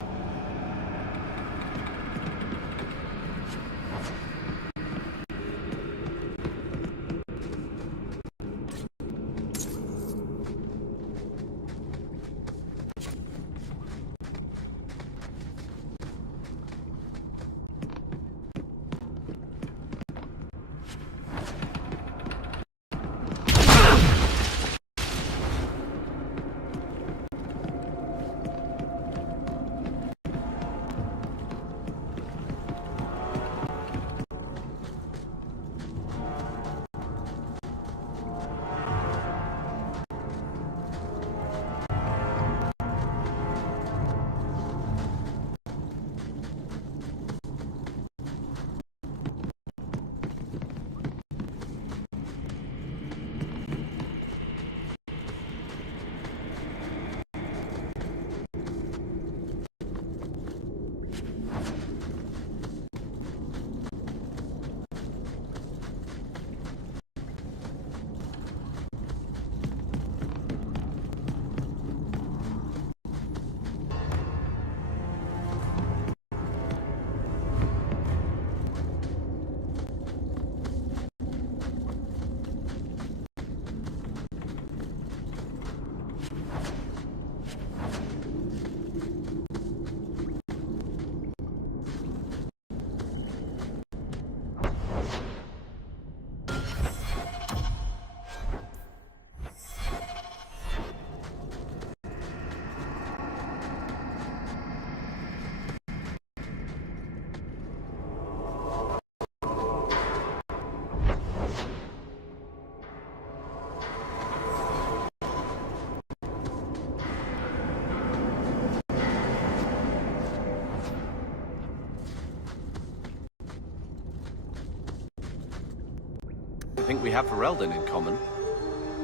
I think we have Ferelden in common.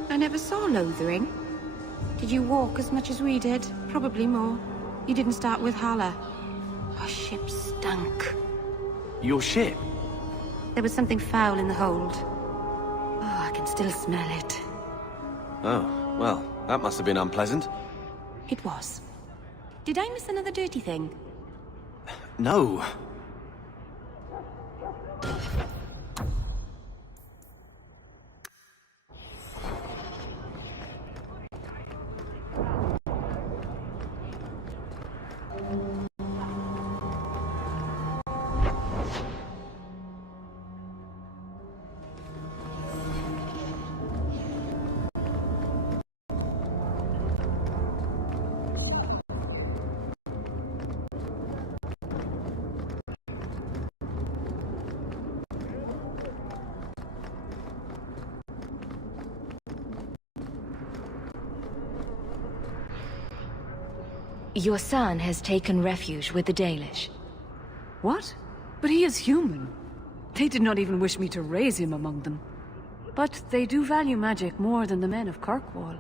I never saw Lothering. Did you walk as much as we did? Probably more. You didn't start with Hala. Our ship stunk. Your ship? There was something foul in the hold. Oh, I can still smell it. Oh, well, that must have been unpleasant. It was. Did I miss another dirty thing? No. Your son has taken refuge with the Dalish. What? But he is human. They did not even wish me to raise him among them. But they do value magic more than the men of Kirkwall.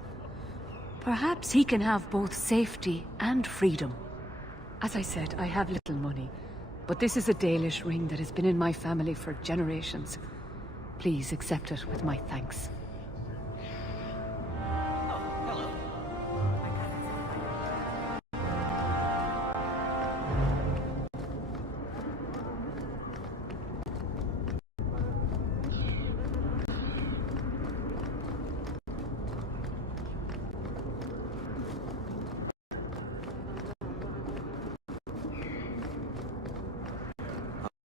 Perhaps he can have both safety and freedom. As I said, I have little money, but this is a Dalish ring that has been in my family for generations. Please accept it with my thanks.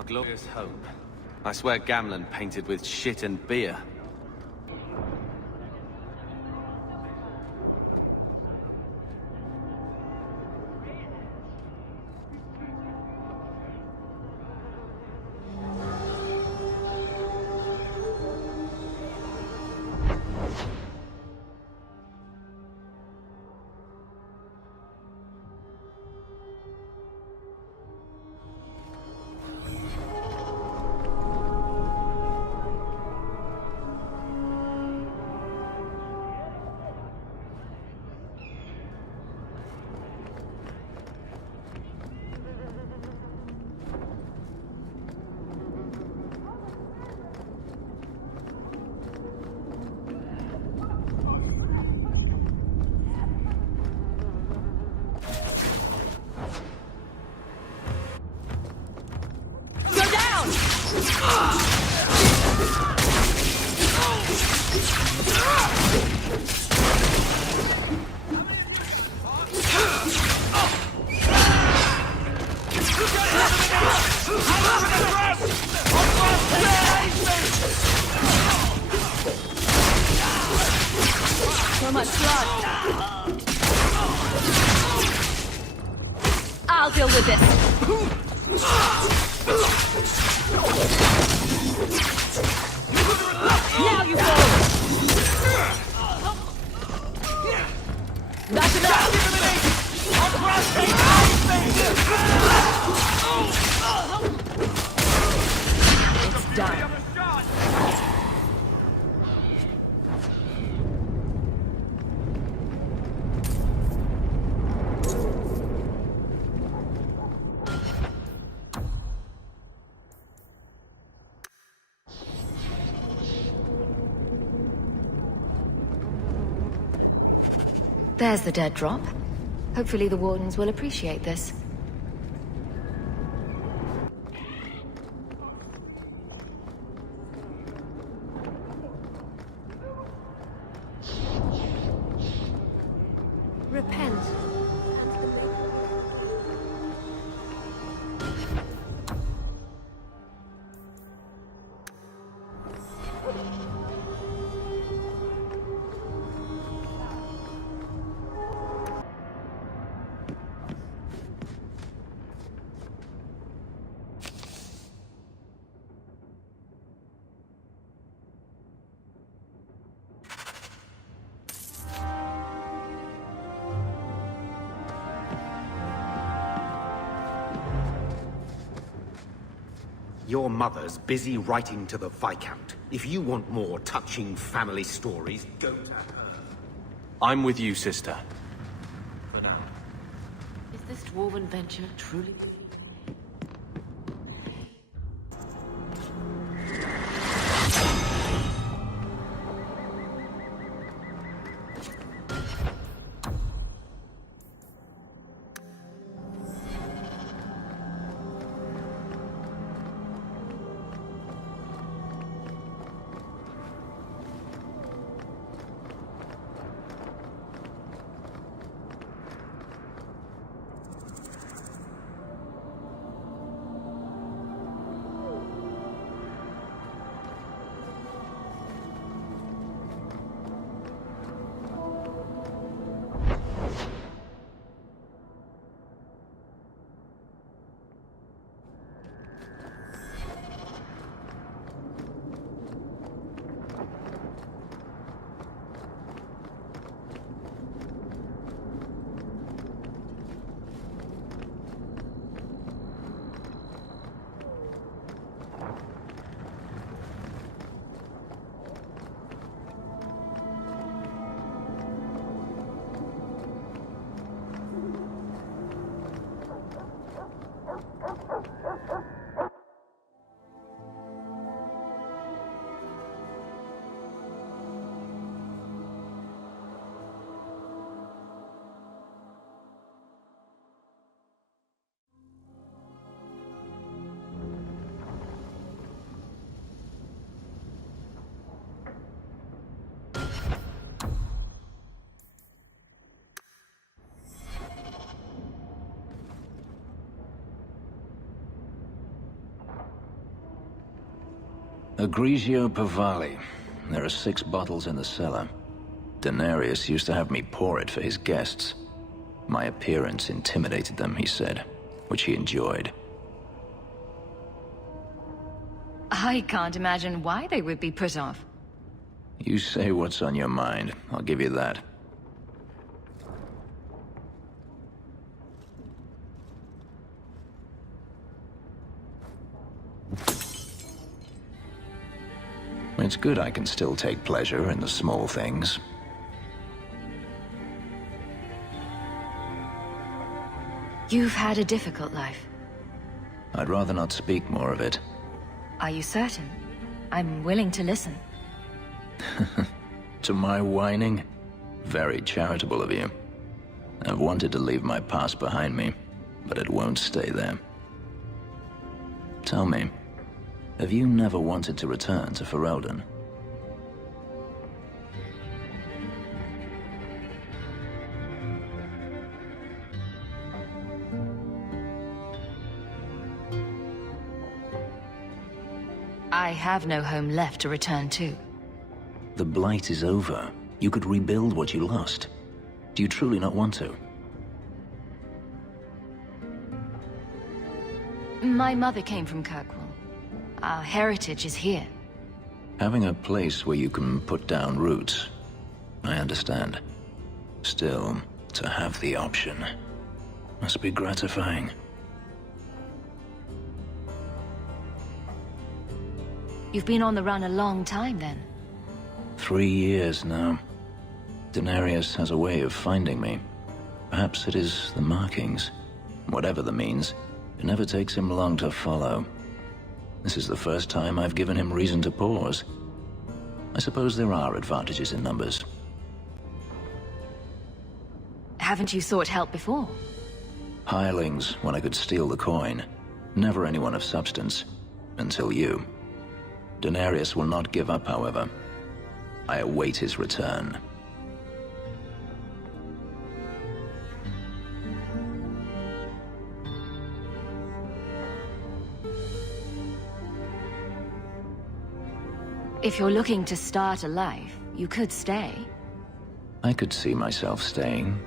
glorious home. I swear Gamlen painted with shit and beer. So much blood. I'll deal with this. Now you fall. That's enough. It's done. There's the dead drop. Hopefully the Wardens will appreciate this. Repent. Your mother's busy writing to the Viscount. If you want more touching family stories, go to her. I'm with you, sister. For now. Is this dwarven venture truly... Grigio Pavali. There are 6 bottles in the cellar. Denarius used to have me pour it for his guests. My appearance intimidated them, he said, which he enjoyed. I can't imagine why they would be put off. You say what's on your mind. I'll give you that. It's good I can still take pleasure in the small things. You've had a difficult life. I'd rather not speak more of it. Are you certain? I'm willing to listen. To my whining? Very charitable of you. I've wanted to leave my past behind me, but it won't stay there. Tell me, have you never wanted to return to Ferelden? I have no home left to return to. The Blight is over. You could rebuild what you lost. Do you truly not want to? My mother came from Kirkwall. Our heritage is here. Having a place where you can put down roots, I understand. Still, to have the option must be gratifying. You've been on the run a long time, then. 3 years now. Denarius has a way of finding me. Perhaps it is the markings. Whatever the means, it never takes him long to follow. This is the first time I've given him reason to pause. I suppose there are advantages in numbers. Haven't you sought help before? Hirelings, when I could steal the coin. Never anyone of substance. Until you. Denarius will not give up, however. I await his return. If you're looking to start a life, you could stay. I could see myself staying,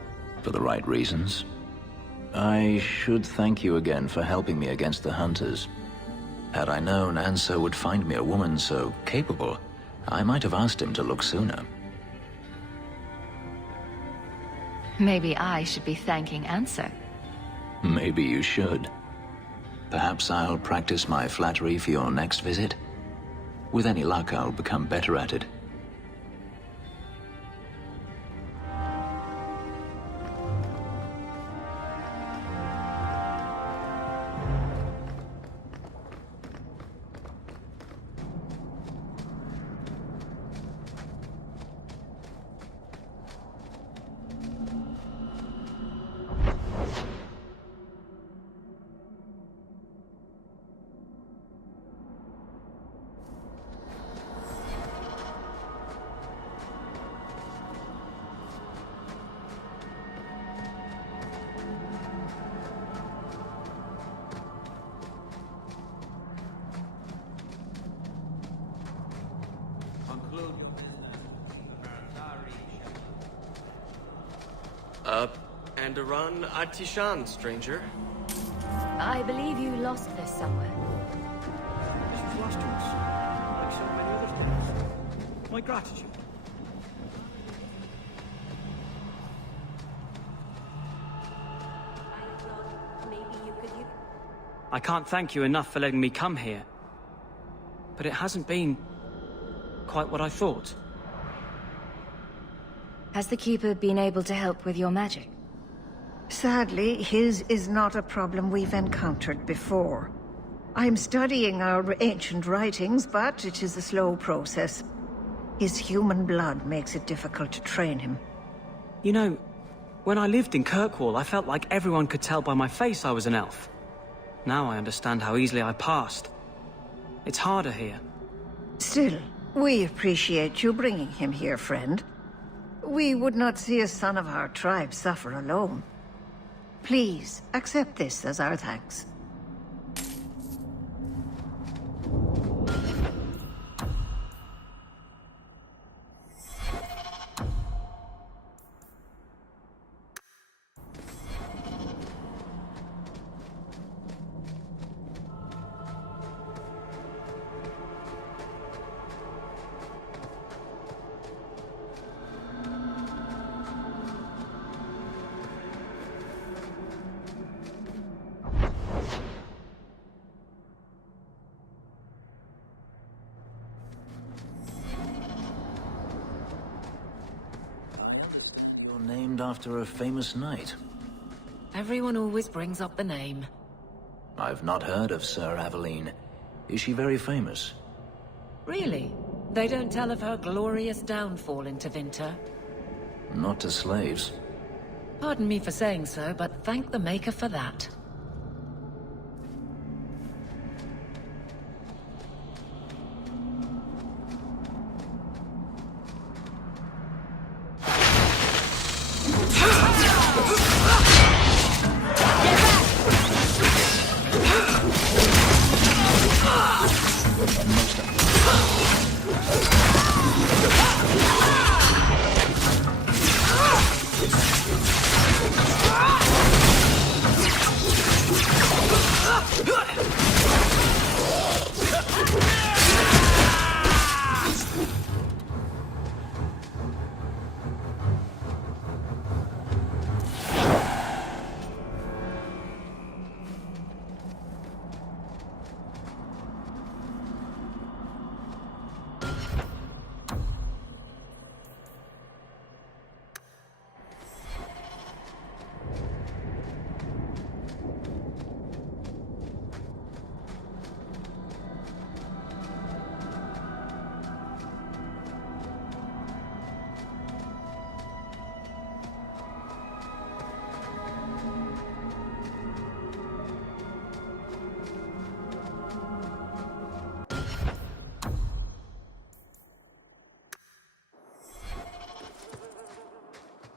for the right reasons. I should thank you again for helping me against the Hunters. Had I known Ansel would find me a woman so capable, I might have asked him to look sooner. Maybe I should be thanking Ansel. Maybe you should. Perhaps I'll practice my flattery for your next visit. With any luck, I'll become better at it. And a run, Artishan, stranger. I believe you lost this somewhere. She's lost yours, like so many other things. My gratitude. I can't thank you enough for letting me come here. But it hasn't been quite what I thought. Has the Keeper been able to help with your magic? Sadly, his is not a problem we've encountered before. I'm studying our ancient writings, but it is a slow process. His human blood makes it difficult to train him. You know, when I lived in Kirkwall, I felt like everyone could tell by my face I was an elf. Now I understand how easily I passed. It's harder here. Still, we appreciate you bringing him here, friend. We would not see a son of our tribe suffer alone. Please, accept this as our thanks. named after a famous knight. Everyone always brings up the name. I've not heard of Sir Aveline. Is she very famous? Really? They don't tell of her glorious downfall in Tevinter? Not to slaves. Pardon me for saying so, but thank the Maker for that.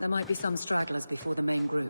There might be some stragglers before the main group.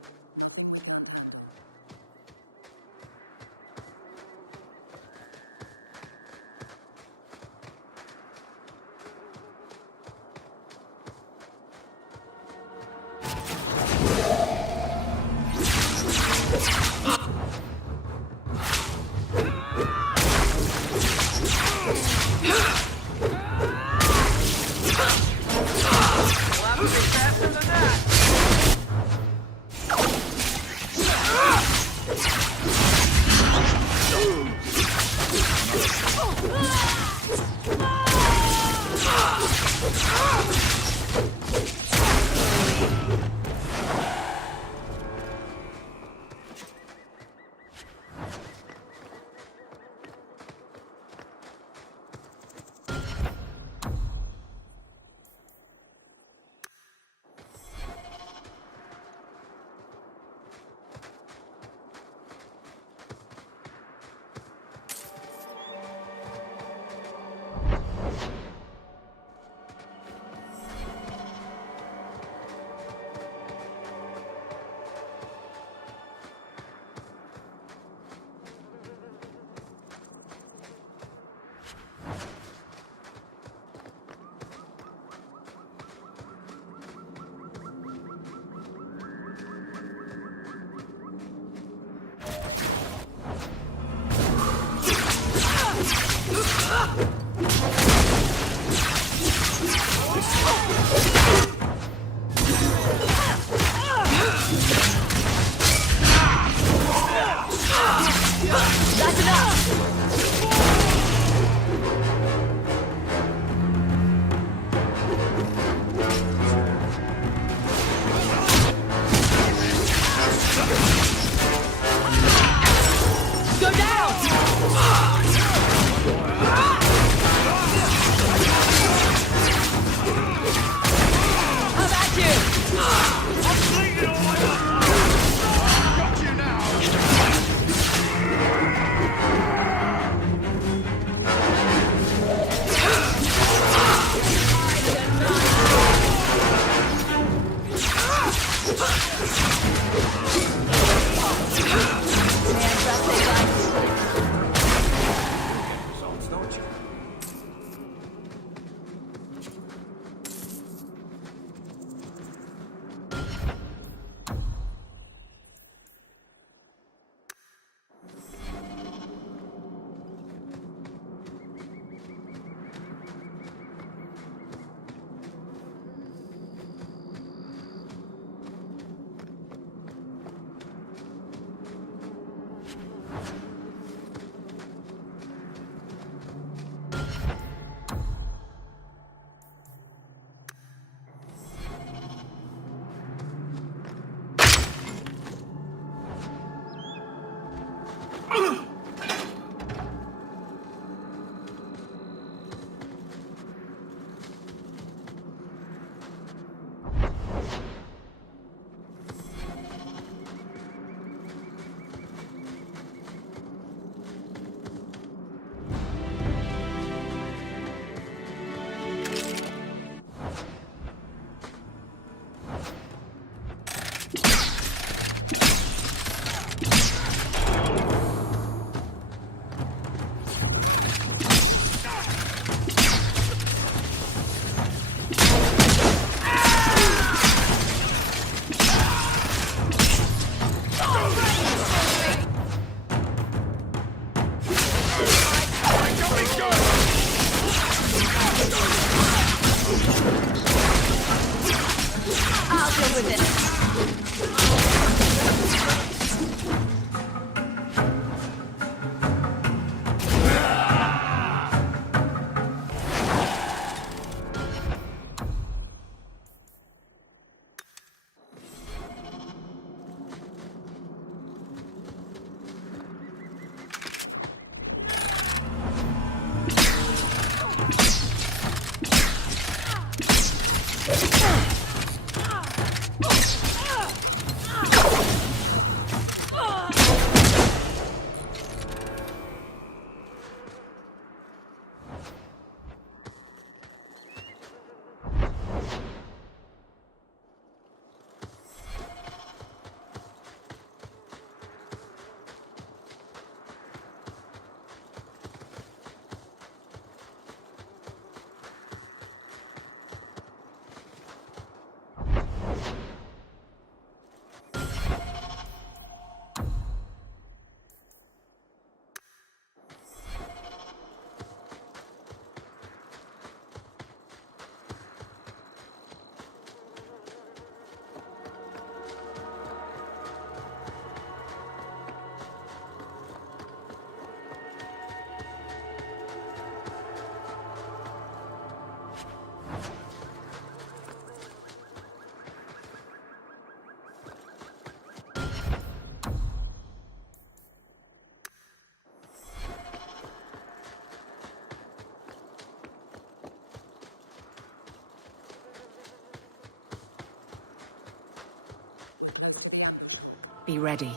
Be ready.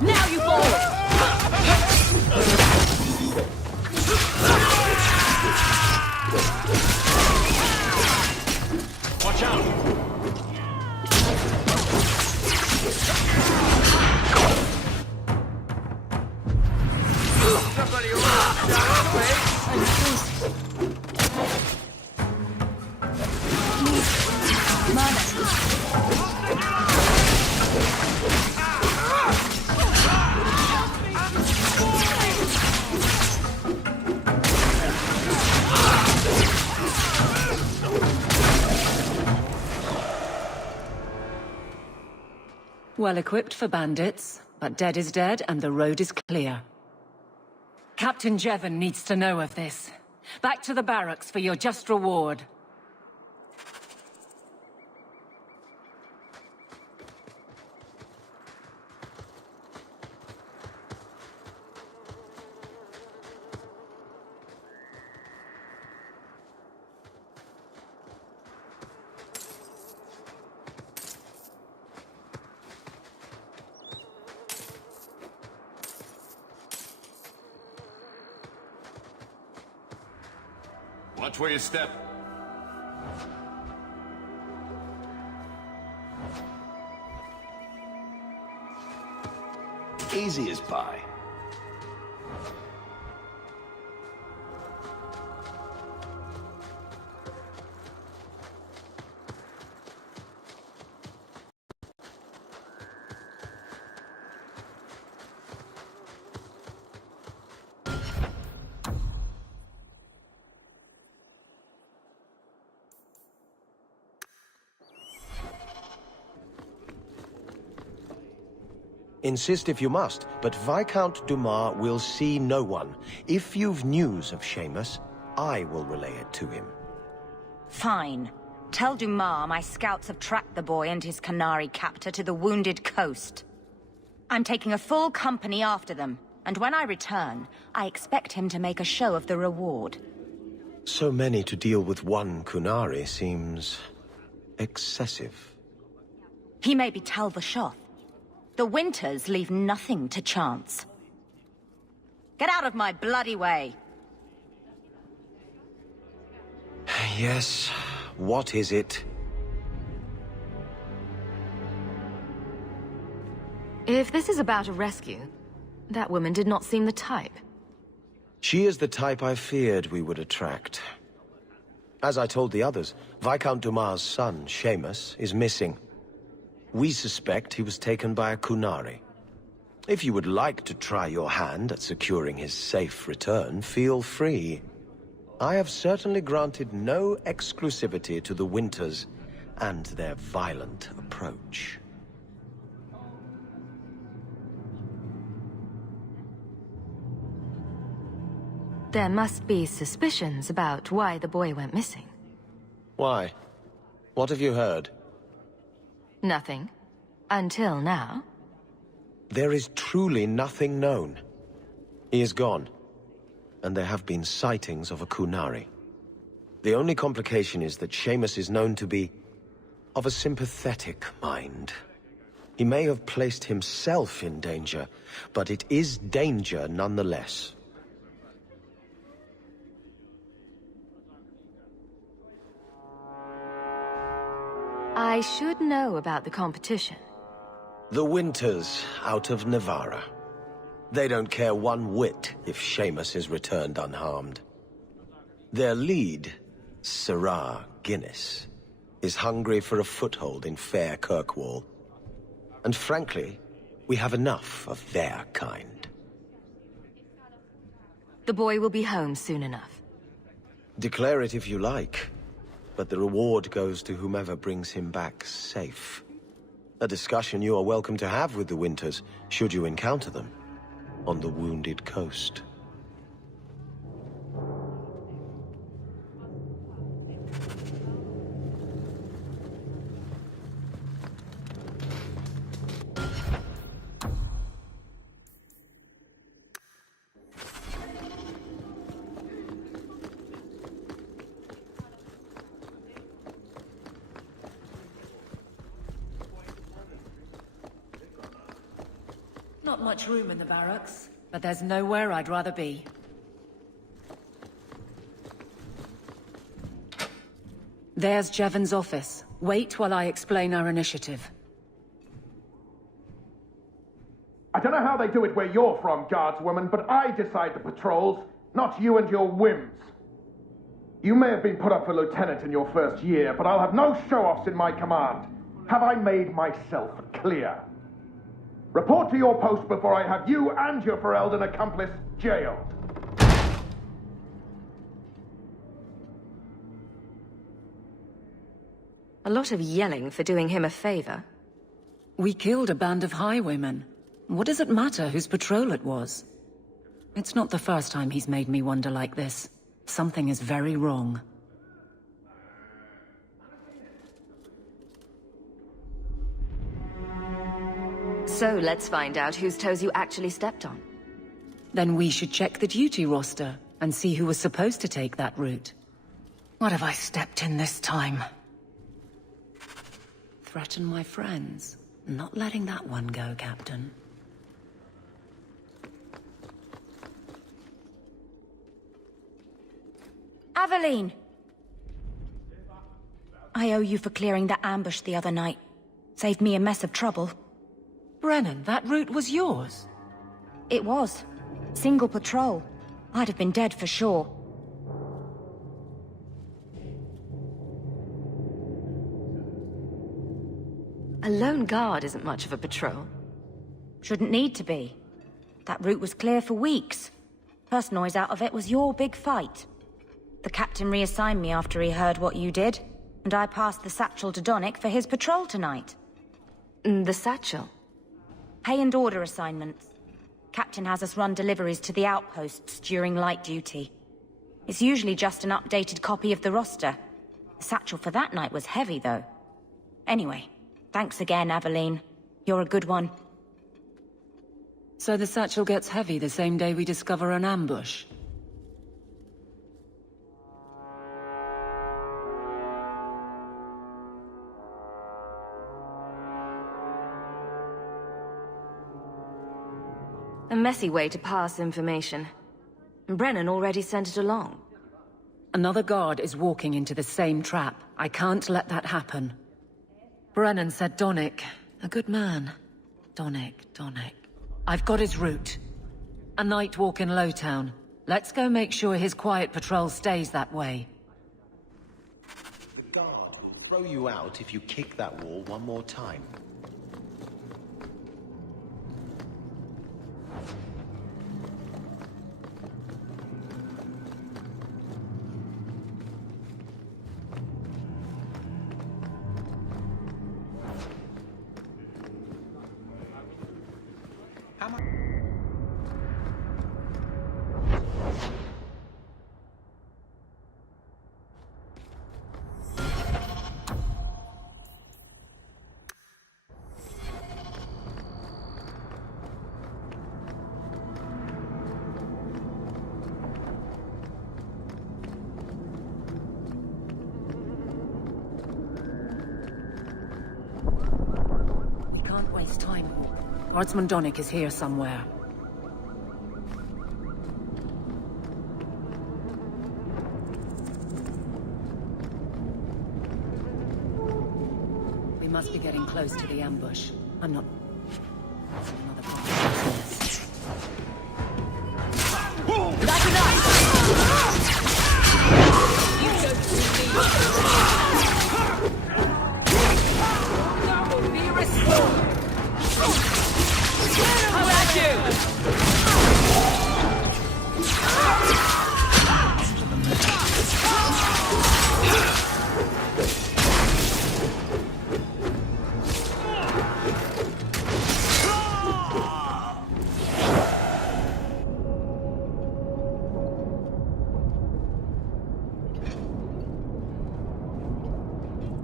Now you fall! Watch out! Somebody over shot away. Well equipped for bandits, but dead is dead and the road is clear. Captain Jevon needs to know of this. Back to the barracks for your just reward. Watch where you step. Easy as pie. Insist if you must, but Viscount Dumas will see no one. If you've news of Seamus, I will relay it to him. Fine. Tell Dumas my scouts have tracked the boy and his Canary captor to the Wounded Coast. I'm taking a full company after them, and when I return, I expect him to make a show of the reward. So many to deal with one Kunari seems excessive. He may be Tal the Shoth. The Winters leave nothing to chance. Get out of my bloody way! Yes, what is it? If this is about a rescue, that woman did not seem the type. She is the type I feared we would attract. As I told the others, Viscount Dumas' son, Seamus, is missing. We suspect he was taken by a Kunari. If you would like to try your hand at securing his safe return, feel free. I have certainly granted no exclusivity to the Winters and their violent approach. There must be suspicions about why the boy went missing. Why? What have you heard? Nothing. Until now. There is truly nothing known. He is gone, and there have been sightings of a Kunari. The only complication is that Seamus is known to be of a sympathetic mind. He may have placed himself in danger, but it is danger nonetheless. I should know about the competition. The Winters out of Navarra. They don't care one whit if Seamus is returned unharmed. Their lead, Sirrah Guinness, is hungry for a foothold in fair Kirkwall. And frankly, we have enough of their kind. The boy will be home soon enough. Declare it if you like, but the reward goes to whomever brings him back safe. A discussion you are welcome to have with the Winters, should you encounter them, on the Wounded Coast. not much room in the barracks, but there's nowhere I'd rather be. There's Jevon's office. Wait while I explain our initiative. I don't know how they do it where you're from, guardswoman, but I decide the patrols, not you and your whims. You may have been put up for lieutenant in your first year, but I'll have no show-offs in my command. Have I made myself clear? Report to your post before I have you and your Ferelden accomplice jailed. A lot of yelling for doing him a favor. We killed a band of highwaymen. What does it matter whose patrol it was? It's not the first time he's made me wonder like this. Something is very wrong. So let's find out whose toes you actually stepped on. Then we should check the duty roster and see who was supposed to take that route. What have I stepped in this time? Threaten my friends. Not letting that one go, Captain. Aveline! I owe you for clearing that ambush the other night. Saved me a mess of trouble. Brennan, that route was yours? It was. Single patrol. I'd have been dead for sure. A lone guard isn't much of a patrol. Shouldn't need to be. That route was clear for weeks. First noise out of it was your big fight. The captain reassigned me after he heard what you did, and I passed the satchel to Donnick for his patrol tonight. The satchel? Pay and order assignments. Captain has us run deliveries to the outposts during light duty. It's usually just an updated copy of the roster. The satchel for that night was heavy, though. Anyway, thanks again, Aveline. You're a good one. So the satchel gets heavy the same day we discover an ambush? A messy way to pass information. Brennan already sent it along. Another guard is walking into the same trap. I can't let that happen. Brennan said Donnick. A good man. Donnick. I've got his route. A night walk in Lowtown. Let's go make sure his quiet patrol stays that way. The guard will throw you out if you kick that wall one more time. Guardsman Donnick is here somewhere. We must be getting close to the ambush. I'm not... Another That's enough! You don't see me! Be restored! How about you?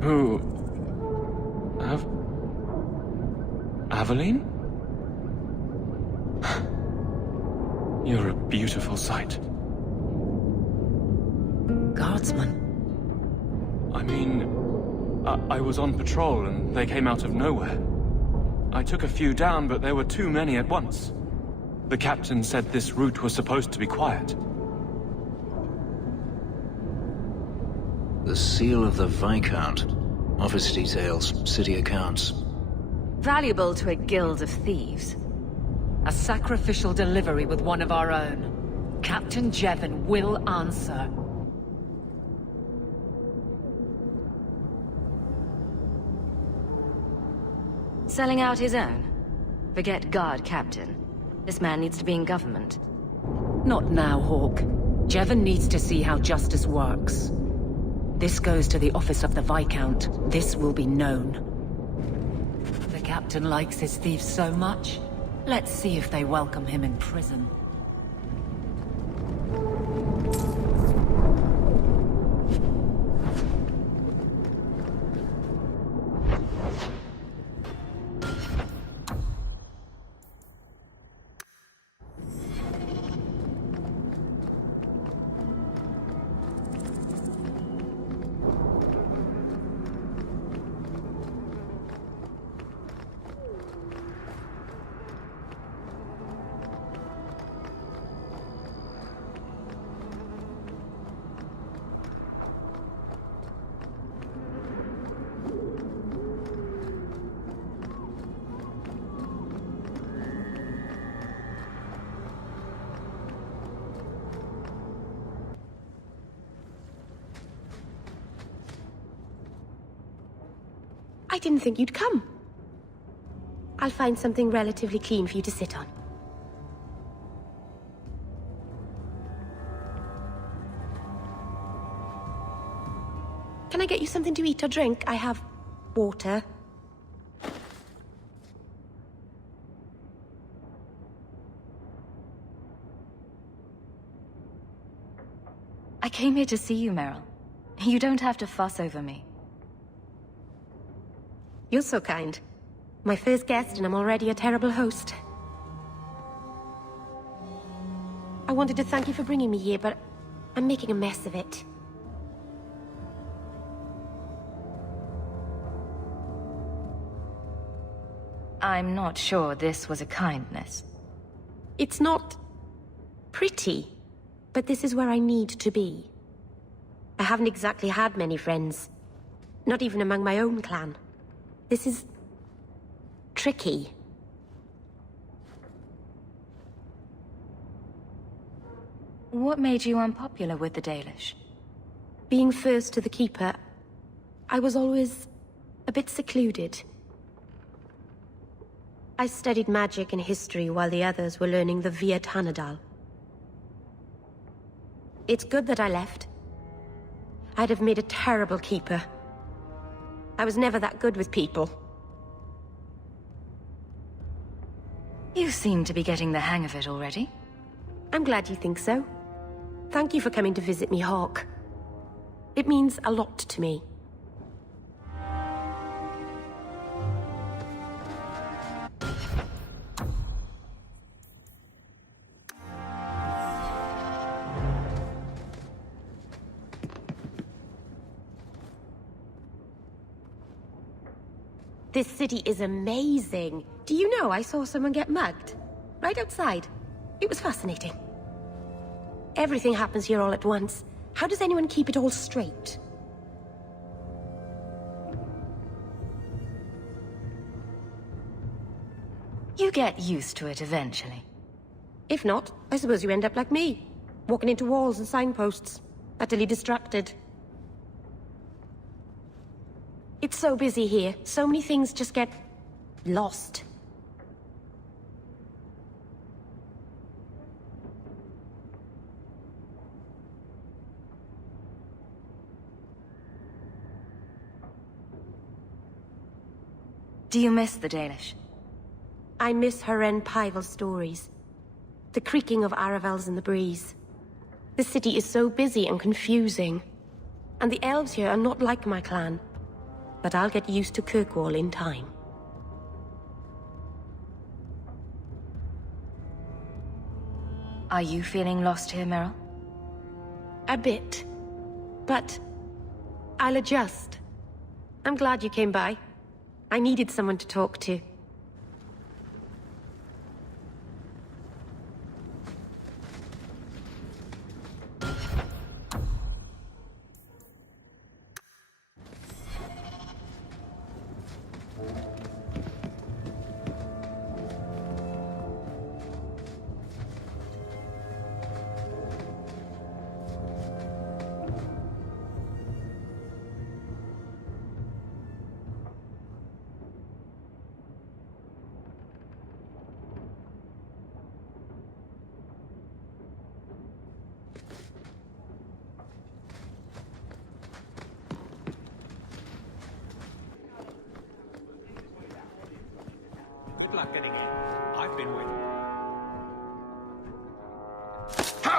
Who... Aveline? You're a beautiful sight. Guardsman? I mean, I was on patrol and they came out of nowhere. I took a few down, but there were too many at once. The captain said this route was supposed to be quiet. The seal of the Viscount. Office details, city accounts. Valuable to a guild of thieves. A sacrificial delivery with one of our own. Captain Jevon will answer. Selling out his own? Forget guard captain. This man needs to be in government. Not now, Hawk. Jevon needs to see how justice works. This goes to the office of the Viscount. This will be known. The captain likes his thieves so much. Let's see if they welcome him in prison. I didn't think you'd come. I'll find something relatively clean for you to sit on. Can I get you something to eat or drink? I have water. I came here to see you, Meryl. You don't have to fuss over me. You're so kind. My first guest, and I'm already a terrible host. I wanted to thank you for bringing me here, but I'm making a mess of it. I'm not sure this was a kindness. It's not pretty, but this is where I need to be. I haven't exactly had many friends. Not even among my own clan. This is tricky. What made you unpopular with the Dalish? Being first to the Keeper, I was always a bit secluded. I studied magic and history while the others were learning the Via Tanadal. It's good that I left. I'd have made a terrible Keeper. I was never that good with people. You seem to be getting the hang of it already. I'm glad you think so. Thank you for coming to visit me, Hawk. It means a lot to me. This city is amazing. Do you know I saw someone get mugged? Right outside. It was fascinating. Everything happens here all at once. How does anyone keep it all straight? You get used to it eventually. If not, I suppose you end up like me. Walking into walls and signposts. Utterly distracted. It's so busy here. So many things just get lost. Do you miss the Dalish? I miss Haren Pyval stories. The creaking of Aravels in the breeze. The city is so busy and confusing. And the elves here are not like my clan. But I'll get used to Kirkwall in time. Are you feeling lost here, Meryl? A bit. But I'll adjust. I'm glad you came by. I needed someone to talk to.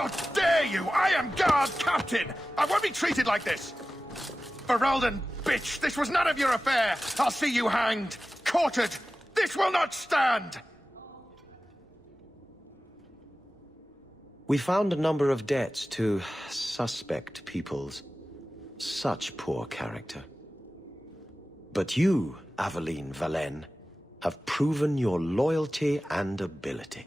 How dare you! I am guard captain! I won't be treated like this! Ferelden, bitch, this was none of your affair! I'll see you hanged, quartered! This will not stand! We found a number of debts to suspect peoples. Such poor character. But you, Aveline Valen, have proven your loyalty and ability.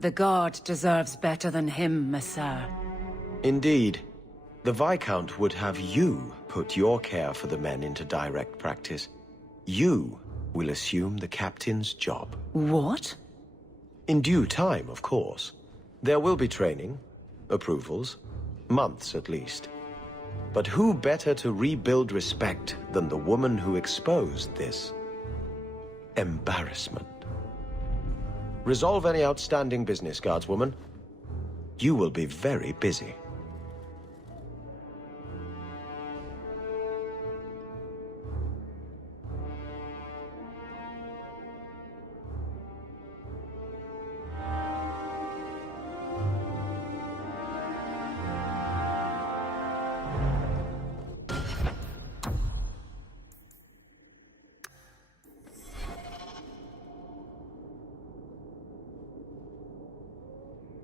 The Guard deserves better than him, Messire. Indeed. The Viscount would have you put your care for the men into direct practice. You will assume the captain's job. What? In due time, of course. There will be training, approvals, months at least. But who better to rebuild respect than the woman who exposed this embarrassment? Resolve any outstanding business, guardswoman. You will be very busy.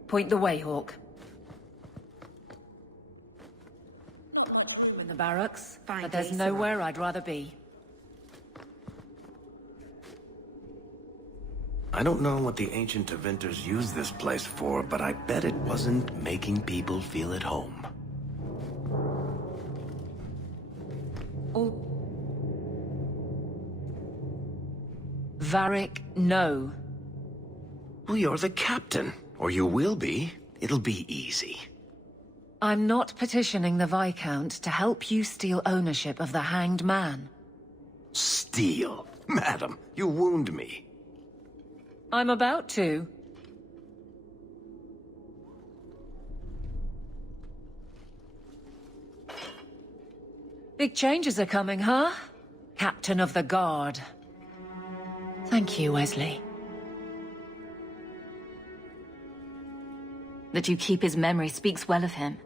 Point the way, Hawk. I'm in the barracks, but there's nowhere I'd rather be. I don't know what the ancient Tevinters used this place for, but I bet it wasn't making people feel at home. Oh. Varric, no. Well, you're the captain. Or you will be. It'll be easy. I'm not petitioning the Viscount to help you steal ownership of the Hanged Man. Steal? Madam, you wound me. I'm about to. Big changes are coming, huh? Captain of the Guard. Thank you, Wesley. That you keep his memory speaks well of him.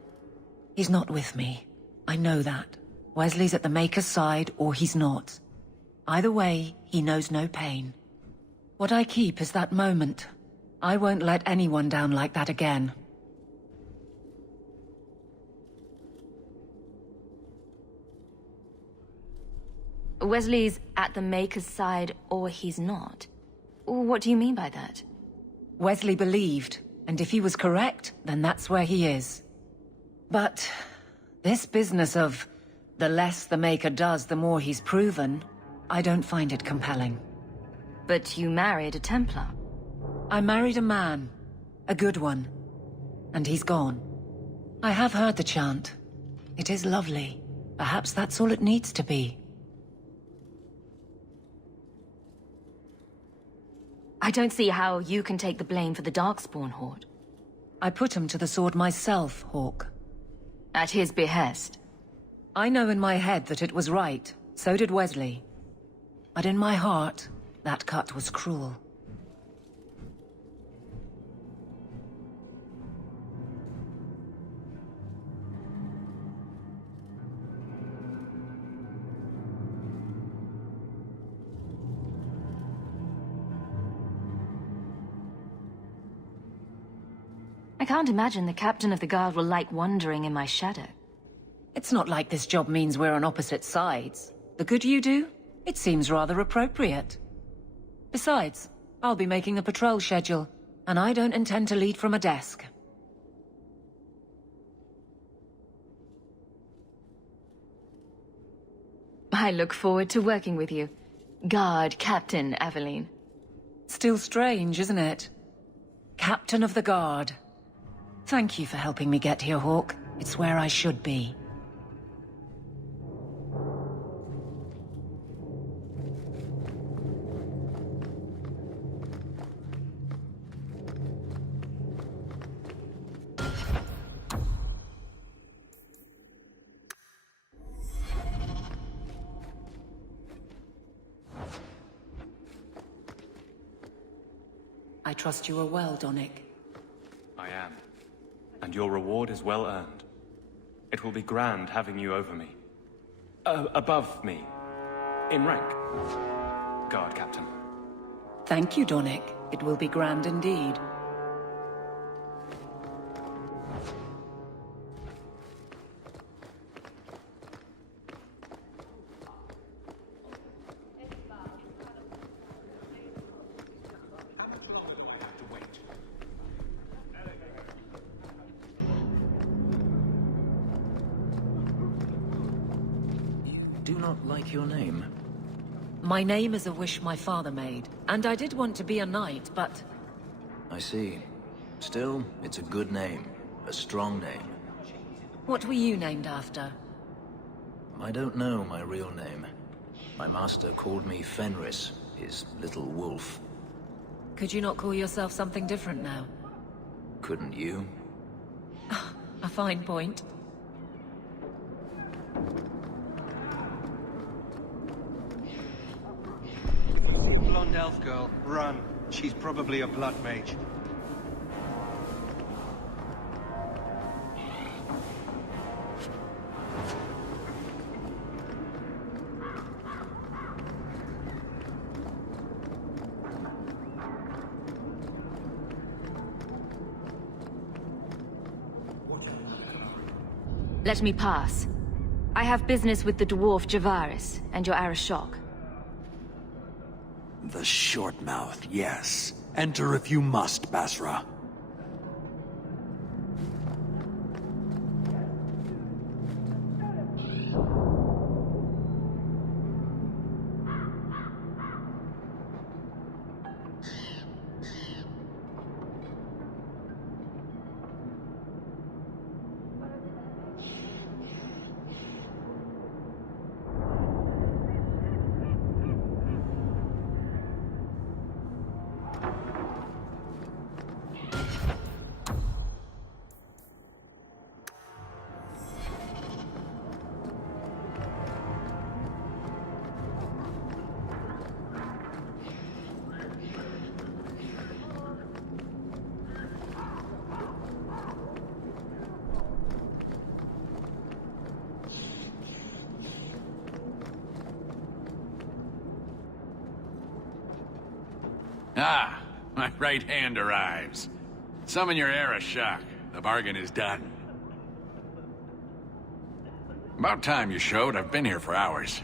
He's not with me. I know that. Wesley's at the Maker's side, or he's not. Either way, he knows no pain. What I keep is that moment. I won't let anyone down like that again. Wesley's at the Maker's side, or he's not. What do you mean by that? Wesley believed, and if he was correct, then that's where he is. But this business of the less the Maker does, the more he's proven, I don't find it compelling. But you married a Templar. I married a man. A good one. And he's gone. I have heard the chant. It is lovely. Perhaps that's all it needs to be. I don't see how you can take the blame for the Darkspawn Horde. I put him to the sword myself, Hawk. At his behest? I know in my head that it was right. So did Wesley. But in my heart, that cut was cruel. I can't imagine the Captain of the Guard will like wandering in my shadow. It's not like this job means we're on opposite sides. The good you do, it seems rather appropriate. Besides, I'll be making the patrol schedule, and I don't intend to lead from a desk. I look forward to working with you. Guard Captain Aveline. Still strange, isn't it? Captain of the Guard. Thank you for helping me get here, Hawk. It's where I should be. I trust you are well, Donnic. I am. And your reward is well earned. It will be grand having you over me. Above me. In rank. Guard Captain. Thank you, Dornick. It will be grand indeed. Do not like your name? My name is a wish my father made, and I did want to be a knight, but... I see. Still, it's a good name. A strong name. What were you named after? I don't know my real name. My master called me Fenris, his little wolf. Could you not call yourself something different now? Couldn't you? A fine point. Blonde elf girl, run. She's probably a blood mage. Let me pass. I have business with the dwarf Javaris and your Arashok. The short mouth, yes. Enter if you must, Basra. Ah, my right hand arrives. Summon your Arashok. The bargain is done. About time you showed. I've been here for hours.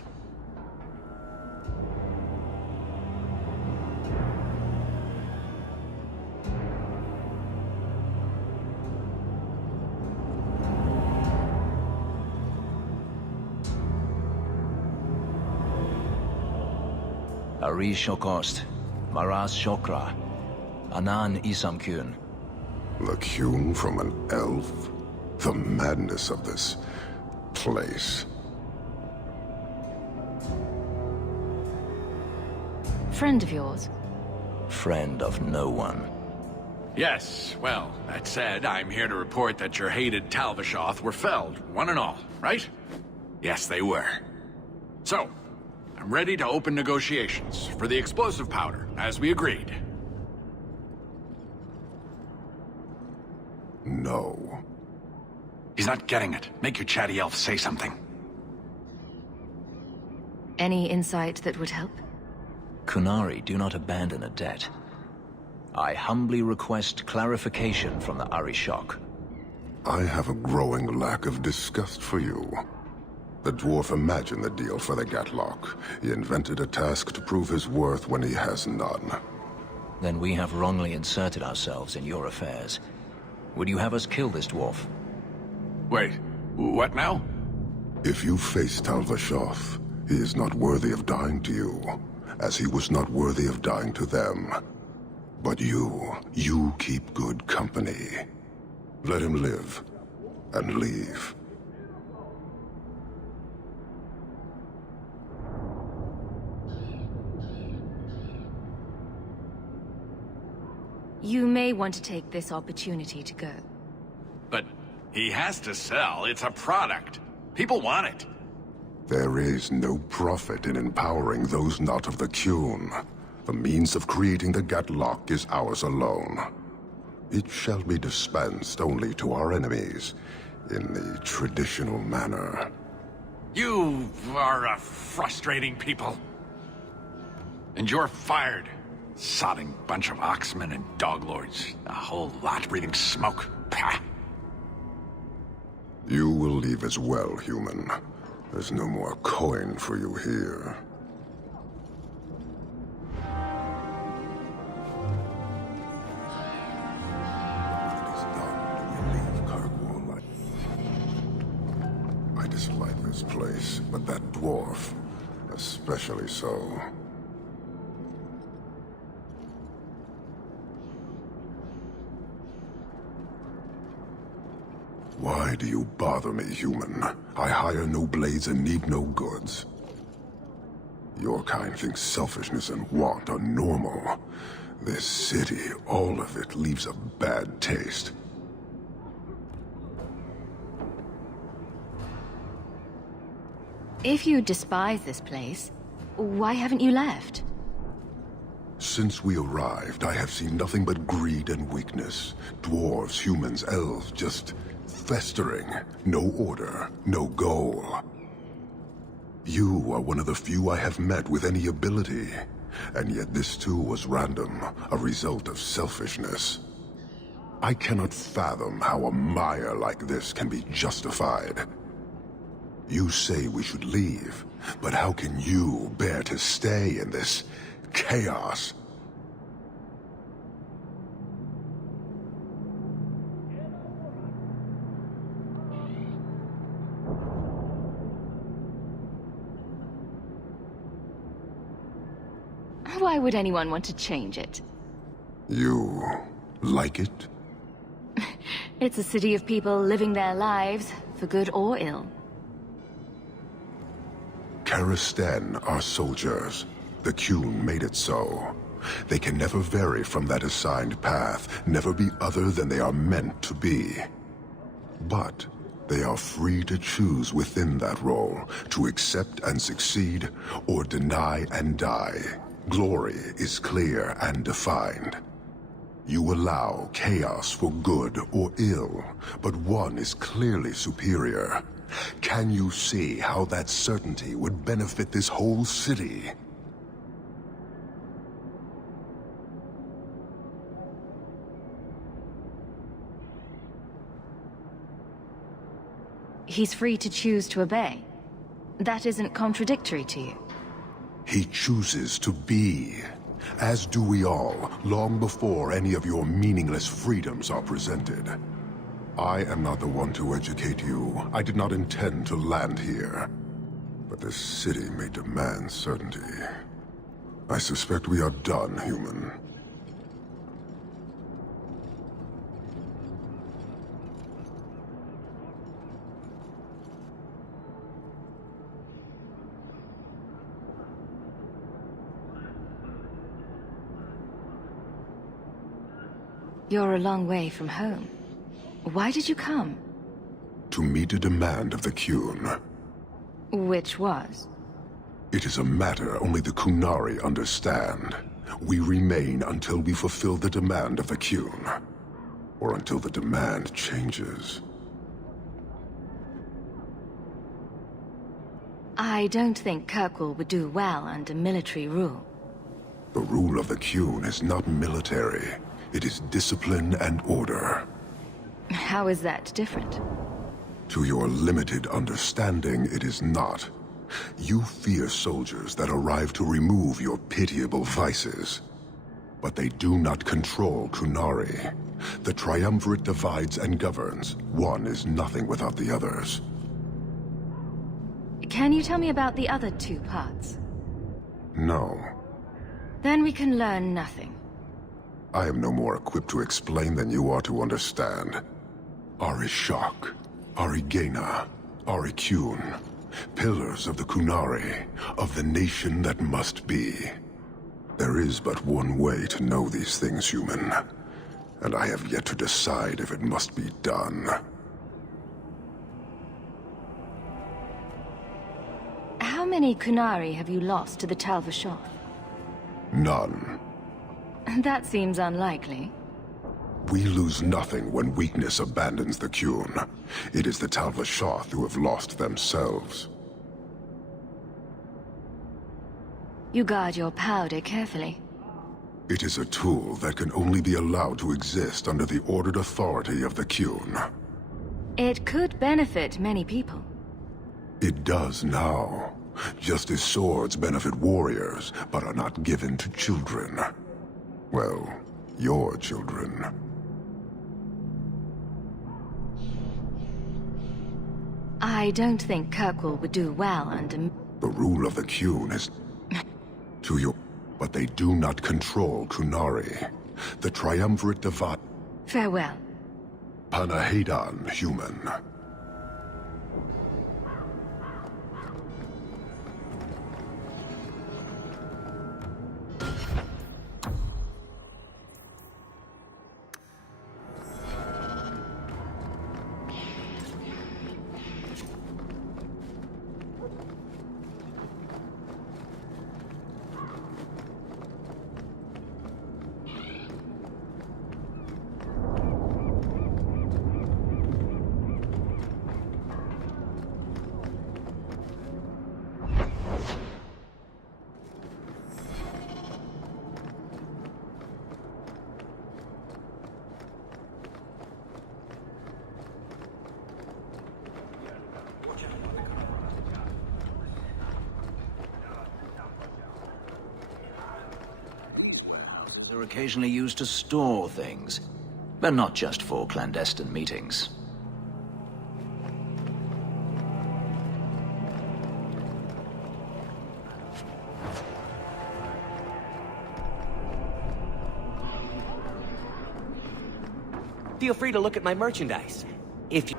Ari Shokost. Maras Shokra. Anan Isamkun. The Kyun from an elf? The madness of this place. Friend of yours? Friend of no one. Yes, well, that said, I'm here to report that your hated Talvishoth were felled, one and all, right? Yes, they were. So, I'm ready to open negotiations for the explosive powder, as we agreed. No. He's not getting it. Make your chatty elf say something. Any insight that would help? Kunari do not abandon a debt. I humbly request clarification from the Arishok. I have a growing lack of disgust for you. The dwarf imagined the deal for the Gatlock. He invented a task to prove his worth when he has none. Then we have wrongly inserted ourselves in your affairs. Would you have us kill this dwarf? Wait, what now? If you face Talvishoth, he is not worthy of dying to you, as he was not worthy of dying to them. But you keep good company. Let him live, and leave. You may want to take this opportunity to go. But he has to sell. It's a product. People want it. There is no profit in empowering those not of the Kyun. The means of creating the Gatlock is ours alone. It shall be dispensed only to our enemies, in the traditional manner. You are a frustrating people. And you're fired. Sodding bunch of oxmen and doglords. A whole lot breathing smoke. Pah. You will leave as well, human. There's no more coin for you here. I dislike this place, but that dwarf, especially so. Why do you bother me, human? I hire no blades and need no goods. Your kind thinks selfishness and want are normal. This city, all of it, leaves a bad taste. If you despise this place, why haven't you left? Since we arrived, I have seen nothing but greed and weakness. Dwarves, humans, elves, just festering. No order, no goal. You are one of the few I have met with any ability. And yet this too was random, a result of selfishness. I cannot fathom how a mire like this can be justified. You say we should leave, but how can you bear to stay in this chaos? Why would anyone want to change it? You like it? It's a city of people living their lives, for good or ill. Karastan are soldiers. The Qun made it so. They can never vary from that assigned path, never be other than they are meant to be. But they are free to choose within that role, to accept and succeed, or deny and die. Glory is clear and defined. You allow chaos for good or ill, but one is clearly superior. Can you see how that certainty would benefit this whole city? He's free to choose to obey. That isn't contradictory to you. He chooses to be, as do we all, long before any of your meaningless freedoms are presented. I am not the one to educate you. I did not intend to land here. But this city may demand certainty. I suspect we are done, human. You're a long way from home. Why did you come? To meet a demand of the Qun. Which was? It is a matter only the Qunari understand. We remain until we fulfill the demand of the Qun. Or until the demand changes. I don't think Kirkwall would do well under military rule. The rule of the Qun is not military. It is discipline and order. How is that different? To your limited understanding, it is not. You fear soldiers that arrive to remove your pitiable vices. But they do not control Qunari. The Triumvirate divides and governs. One is nothing without the others. Can you tell me about the other two parts? No. Then we can learn nothing. I am no more equipped to explain than you are to understand. Arishak, Arigena, Ariqun, pillars of the Qunari, of the nation that must be. There is but one way to know these things, human, and I have yet to decide if it must be done. How many Qunari have you lost to the Tal-Vashoth? None. That seems unlikely. We lose nothing when weakness abandons the Qun. It is the Tal-Vashoth who have lost themselves. You guard your powder carefully. It is a tool that can only be allowed to exist under the ordered authority of the Qun. It could benefit many people. It does now. Just as swords benefit warriors, but are not given to children. Well, your children. I don't think Kirkwall would do well under... The rule of the Qun is... to your... But they do not control Qunari. The triumvirate divide... Farewell. Panahedan, human. Are occasionally used to store things, but not just for clandestine meetings. Feel free to look at my merchandise. If you...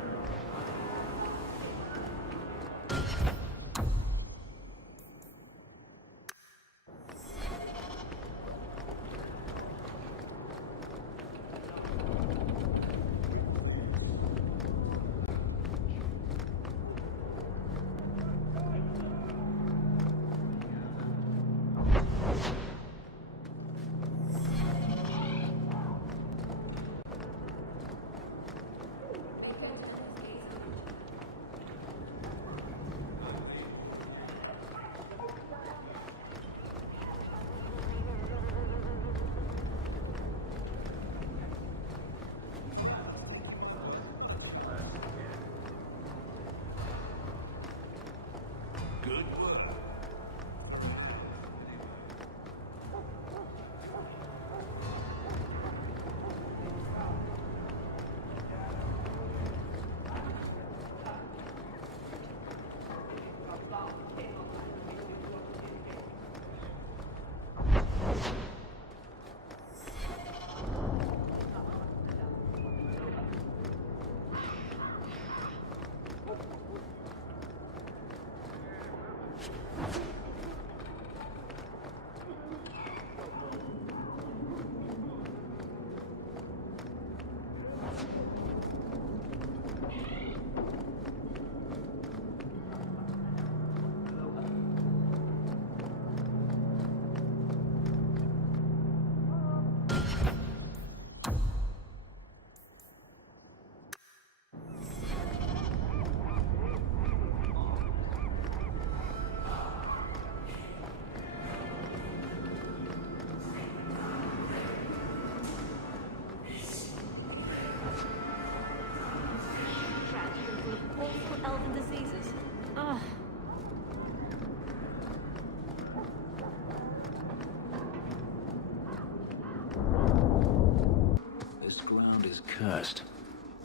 This ground is cursed.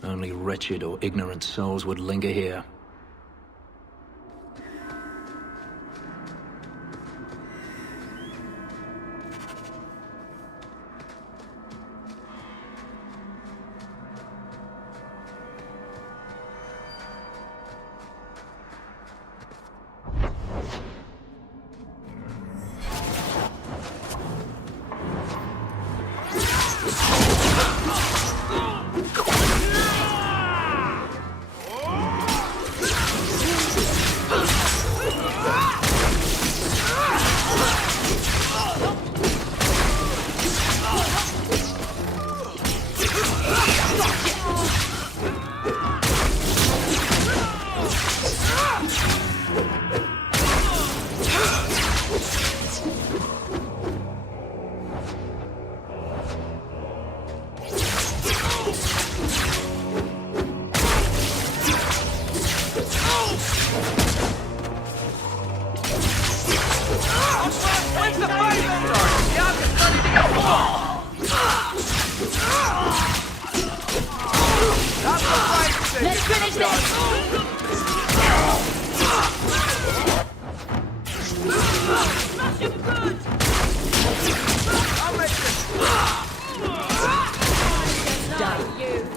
Only wretched or ignorant souls would linger here. Let's finish this! Smash him good! I'll make this! Done. You.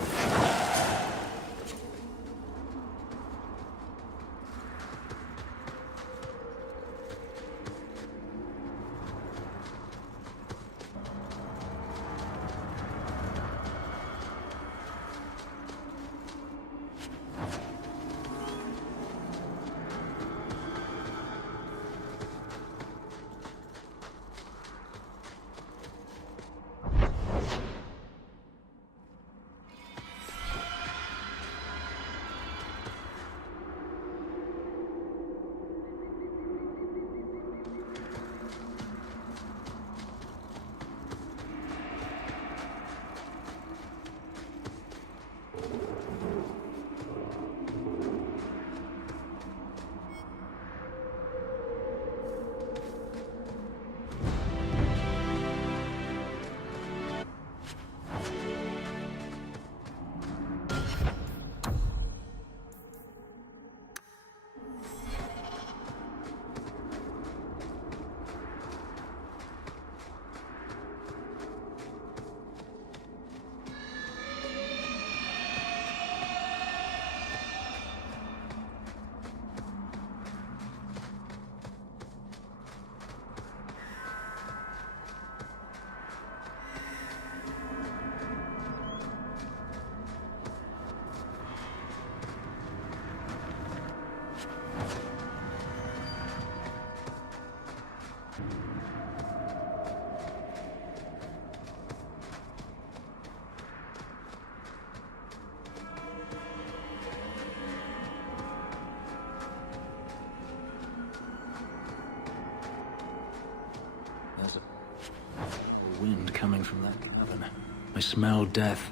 There's a wind coming from that cavern. I smell death.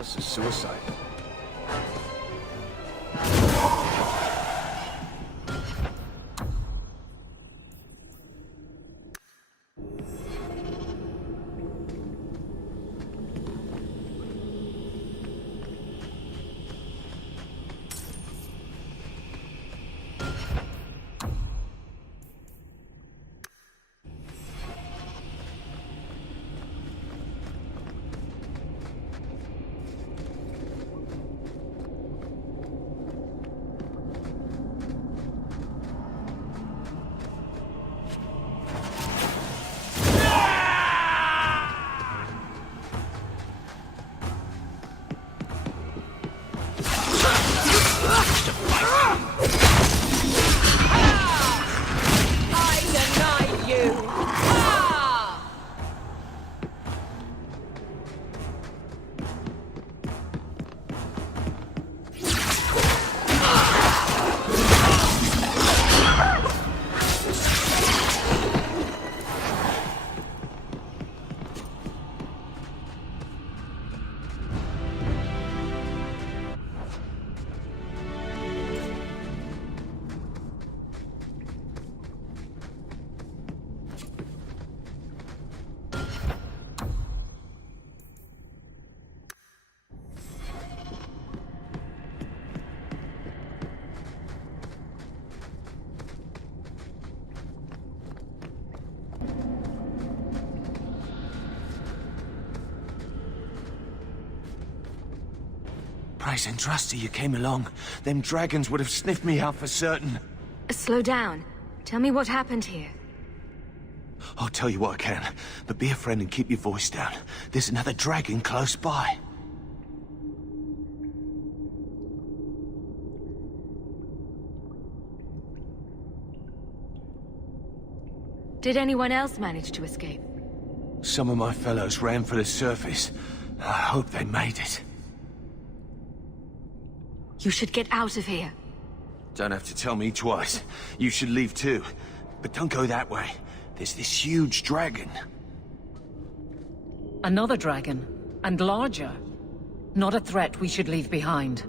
us is suicide. Price and Trusty, you came along. Them dragons would have sniffed me out for certain. Slow down. Tell me what happened here. I'll tell you what I can, but be a friend and keep your voice down. There's another dragon close by. Did anyone else manage to escape? Some of my fellows ran for the surface. I hope they made it. You should get out of here. Don't have to tell me twice. You should leave too. But don't go that way. There's this huge dragon. Another dragon, and larger. Not a threat we should leave behind.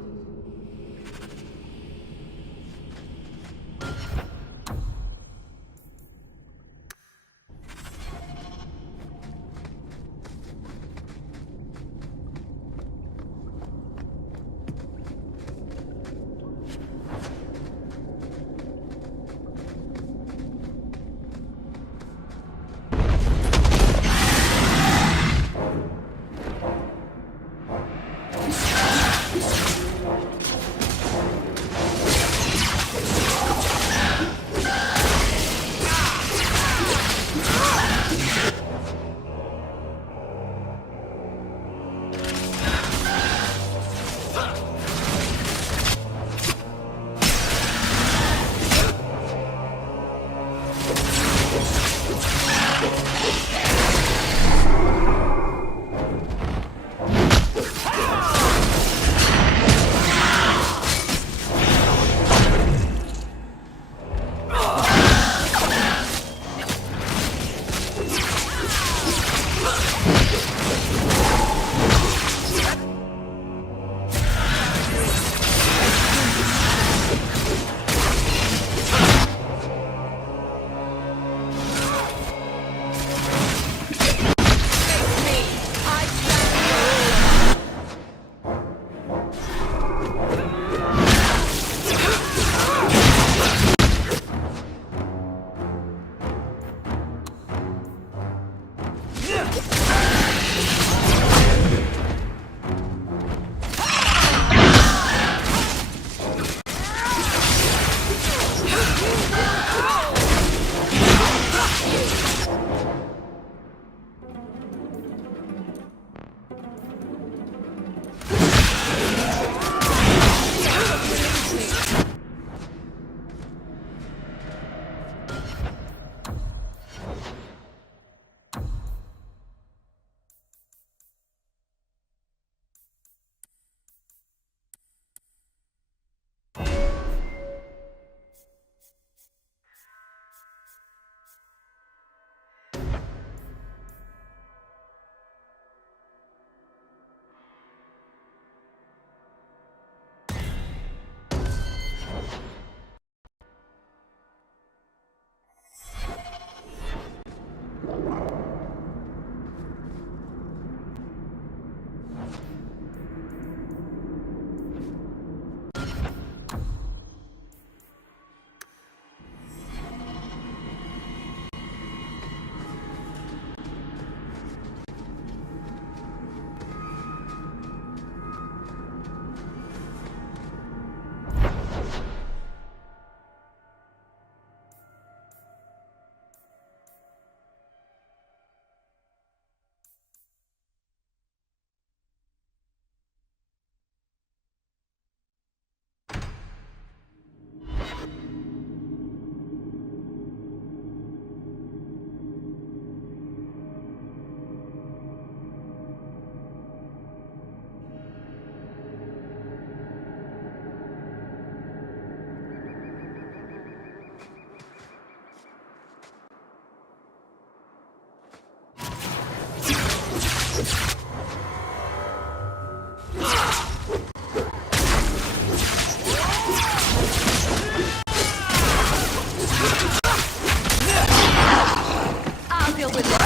I'll deal with it.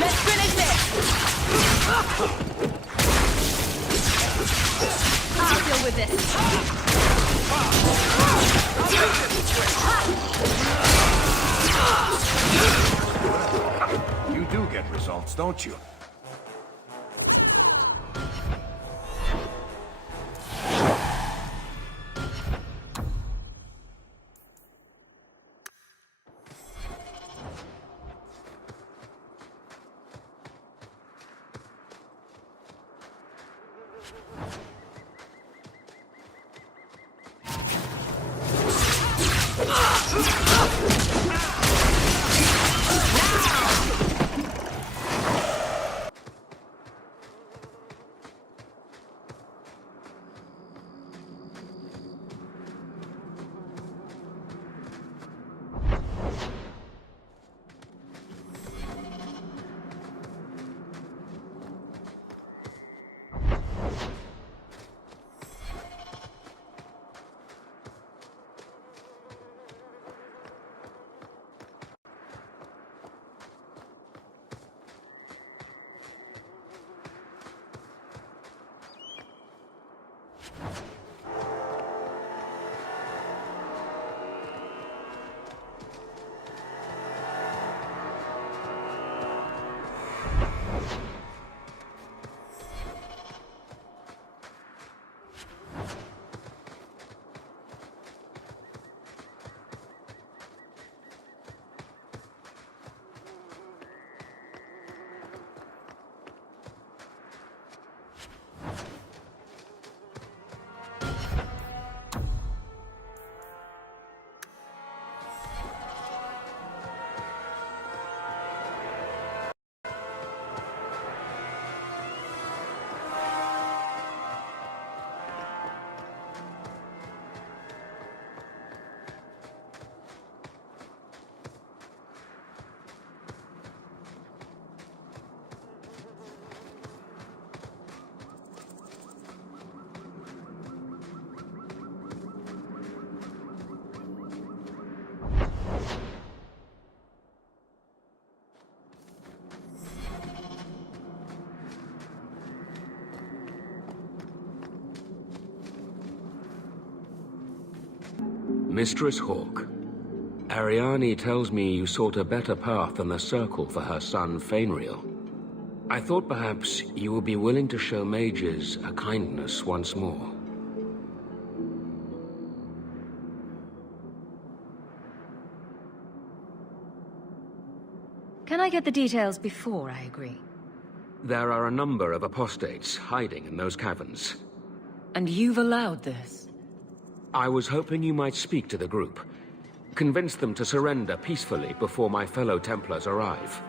Let's finish this. I'll deal with this. You do get results, don't you? Mistress Hawke, Ariane tells me you sought a better path than the Circle for her son Fainriel. I thought perhaps you would be willing to show mages a kindness once more. Can I get the details before I agree? There are a number of apostates hiding in those caverns. And you've allowed this? I was hoping you might speak to the group. Convince them to surrender peacefully before my fellow Templars arrive.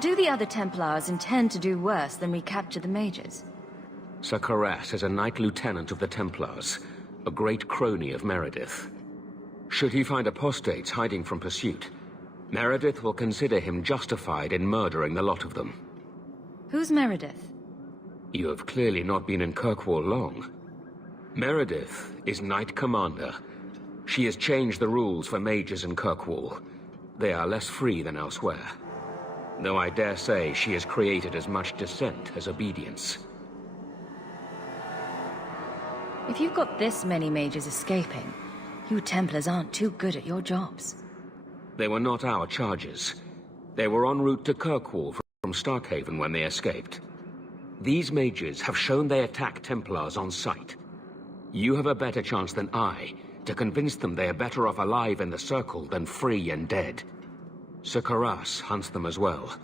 Do the other Templars intend to do worse than recapture the mages? Sir Karas is a Knight Lieutenant of the Templars, a great crony of Meredith. Should he find apostates hiding from pursuit, Meredith will consider him justified in murdering the lot of them. Who's Meredith? You have clearly not been in Kirkwall long. Meredith is Knight Commander. She has changed the rules for mages in Kirkwall. They are less free than elsewhere. Though I dare say she has created as much dissent as obedience. If you've got this many mages escaping, you Templars aren't too good at your jobs. They were not our charges. They were en route to Kirkwall from from Starkhaven when they escaped. These mages have shown they attack Templars on sight. You have a better chance than I to convince them they are better off alive in the Circle than free and dead. Sir Karas hunts them as well.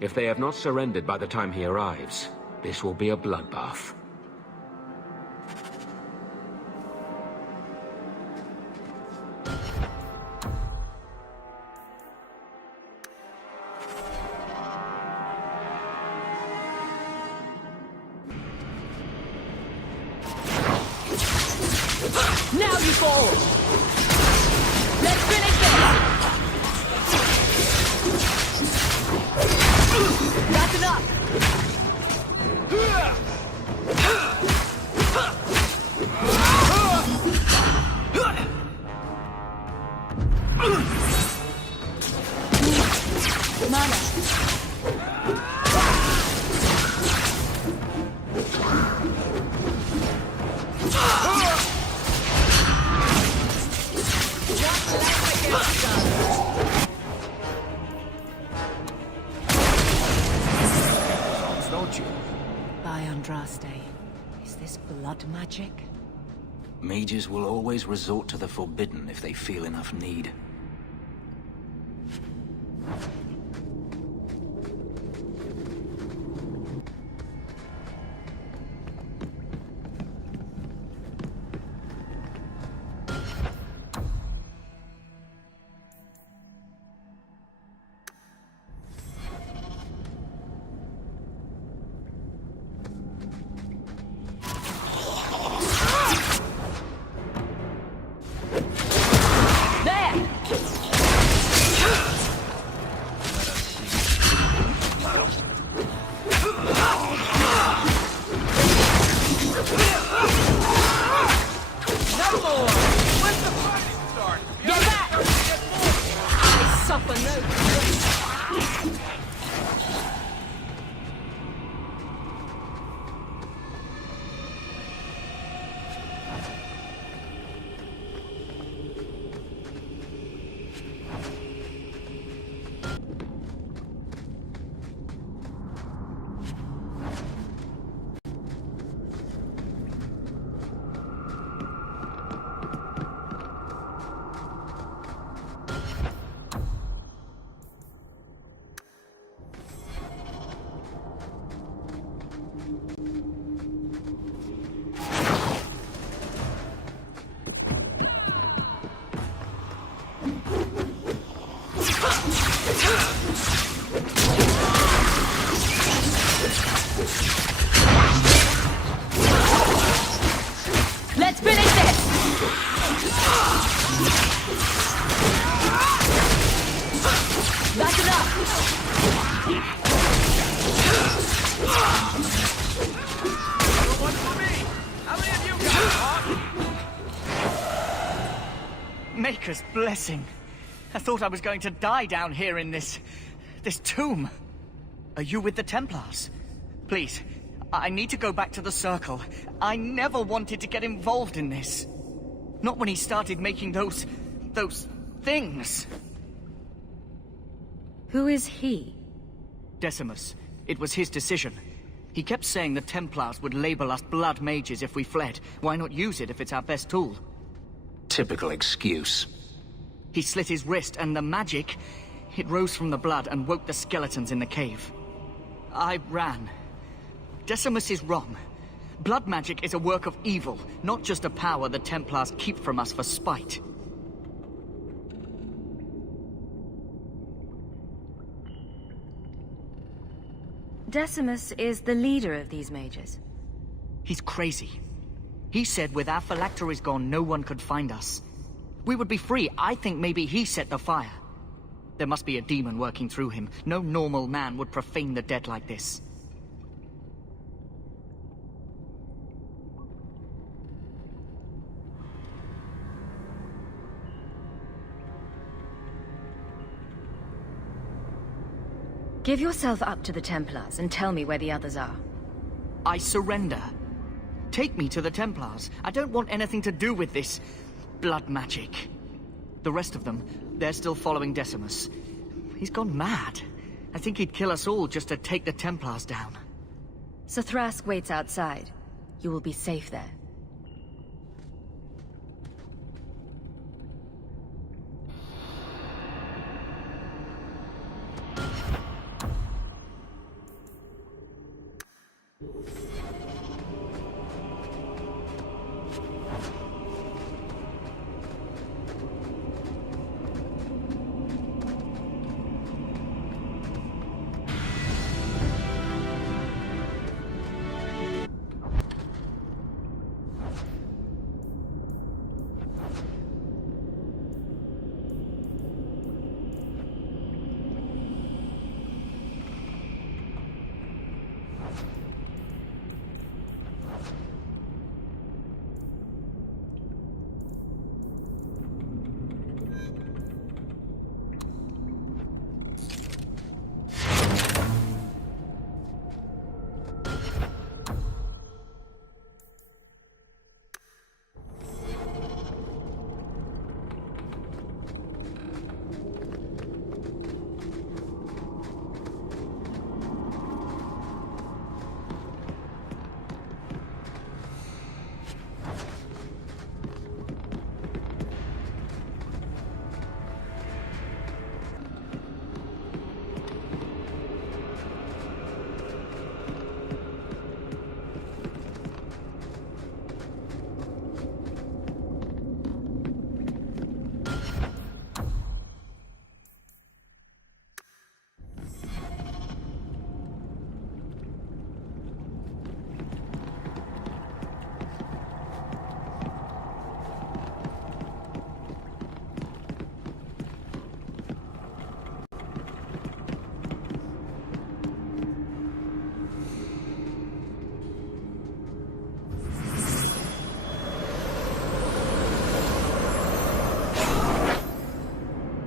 If they have not surrendered by the time he arrives, this will be a bloodbath. Now you fall! Let's finish this! That's enough! Mana. Don't you? By Andraste, is this blood magic? Mages will always resort to the forbidden if they feel enough need. Let's finish this! That's enough! One for me! How many of you got Maker's blessing. I thought I was going to die down here in this tomb. Are you with the Templars? Please, I need to go back to the Circle. I never wanted to get involved in this. Not when he started making those things. Who is he? Decimus. It was his decision. He kept saying the Templars would label us blood mages if we fled. Why not use it if it's our best tool? Typical excuse. He slit his wrist, and the magic, it rose from the blood and woke the skeletons in the cave. I ran. Decimus is wrong. Blood magic is a work of evil, not just a power the Templars keep from us for spite. Decimus is the leader of these mages. He's crazy. He said with our phylacteries gone, no one could find us. We would be free. I think maybe he set the fire. There must be a demon working through him. No normal man would profane the dead like this. Give yourself up to the Templars and tell me where the others are. I surrender. Take me to the Templars. I don't want anything to do with this blood magic. The rest of them, they're still following Decimus. He's gone mad. I think he'd kill us all just to take the Templars down. Sir Thrask waits outside. You will be safe there.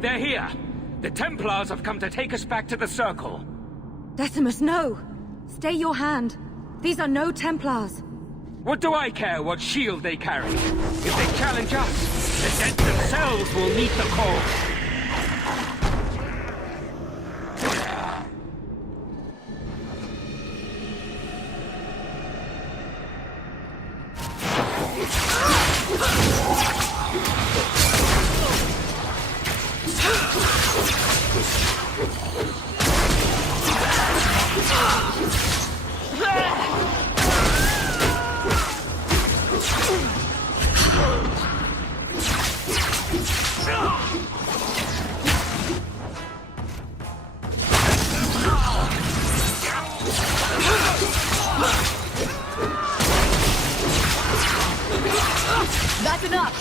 They're here! The Templars have come to take us back to the Circle. Decimus, no! Stay your hand. These are no Templars. What do I care what shield they carry? If they challenge us, the dead themselves will meet the call. That's enough!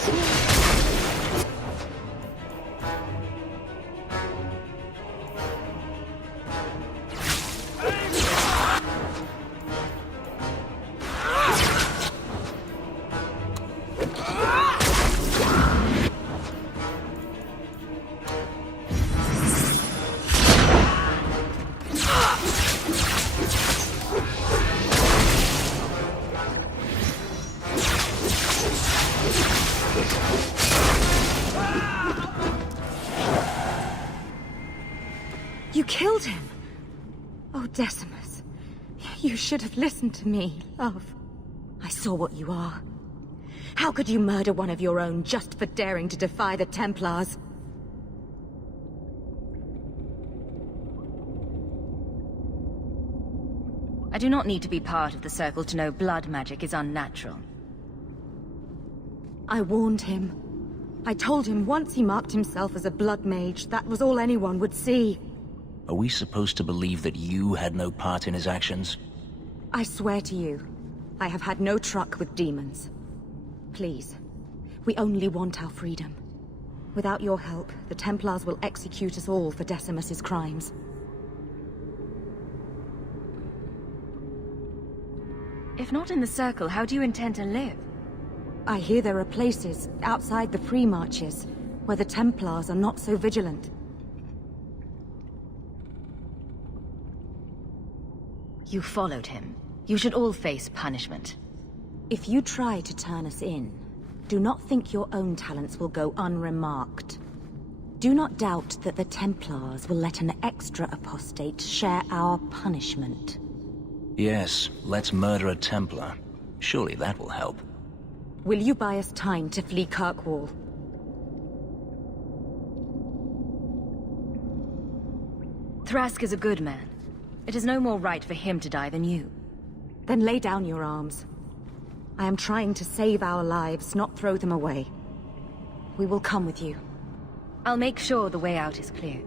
You killed him! Oh, Decimus. You should have listened to me, love. I saw what you are. How could you murder one of your own just for daring to defy the Templars? I do not need to be part of the Circle to know blood magic is unnatural. I warned him. I told him once he marked himself as a blood mage, that was all anyone would see. Are we supposed to believe that you had no part in his actions? I swear to you, I have had no truck with demons. Please, we only want our freedom. Without your help, the Templars will execute us all for Decimus's crimes. If not in the Circle, how do you intend to live? I hear there are places, outside the Free Marches, where the Templars are not so vigilant. You followed him. You should all face punishment. If you try to turn us in, do not think your own talents will go unremarked. Do not doubt that the Templars will let an extra apostate share our punishment. Yes, let's murder a Templar. Surely that will help. Will you buy us time to flee Kirkwall? Thrask is a good man. It is no more right for him to die than you. Then lay down your arms. I am trying to save our lives, not throw them away. We will come with you. I'll make sure the way out is clear.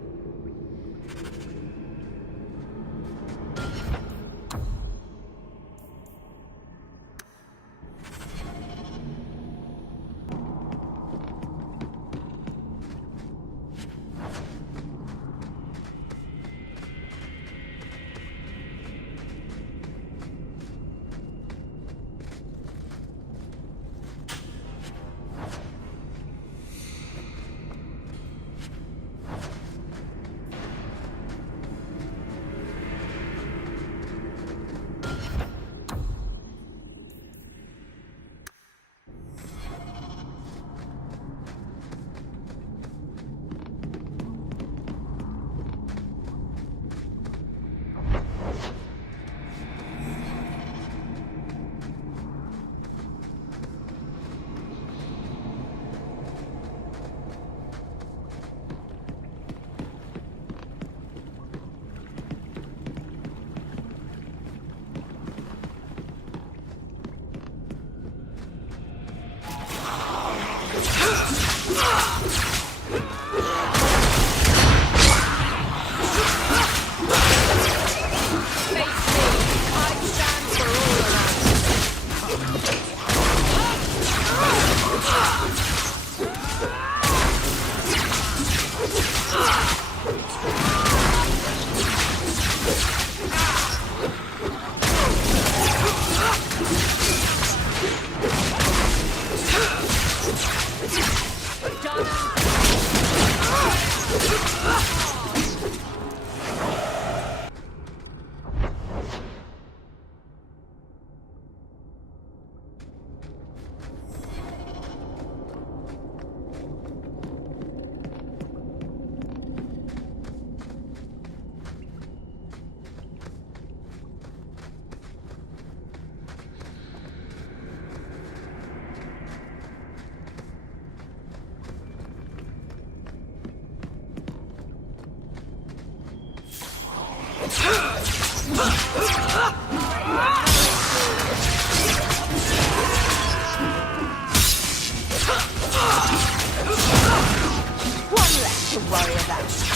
One less to worry about.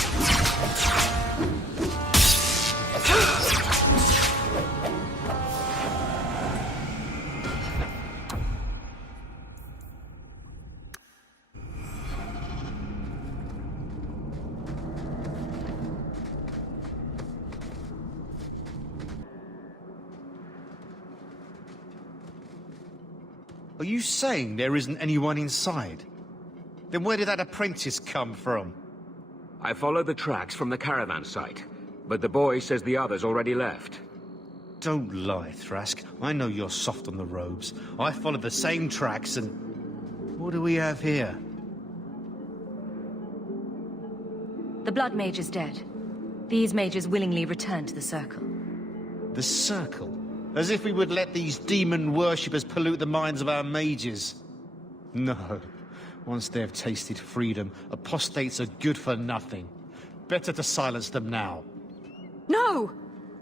Are you saying there isn't anyone inside? Then where did that apprentice come from? I followed the tracks from the caravan site, but the boy says the others already left. Don't lie, Thrask. I know you're soft on the robes. I followed the same tracks and... What do we have here? The Blood Mage is dead. These mages willingly returned to the Circle. The Circle? As if we would let these demon worshippers pollute the minds of our mages. No. Once they've tasted freedom, apostates are good for nothing. Better to silence them now. No!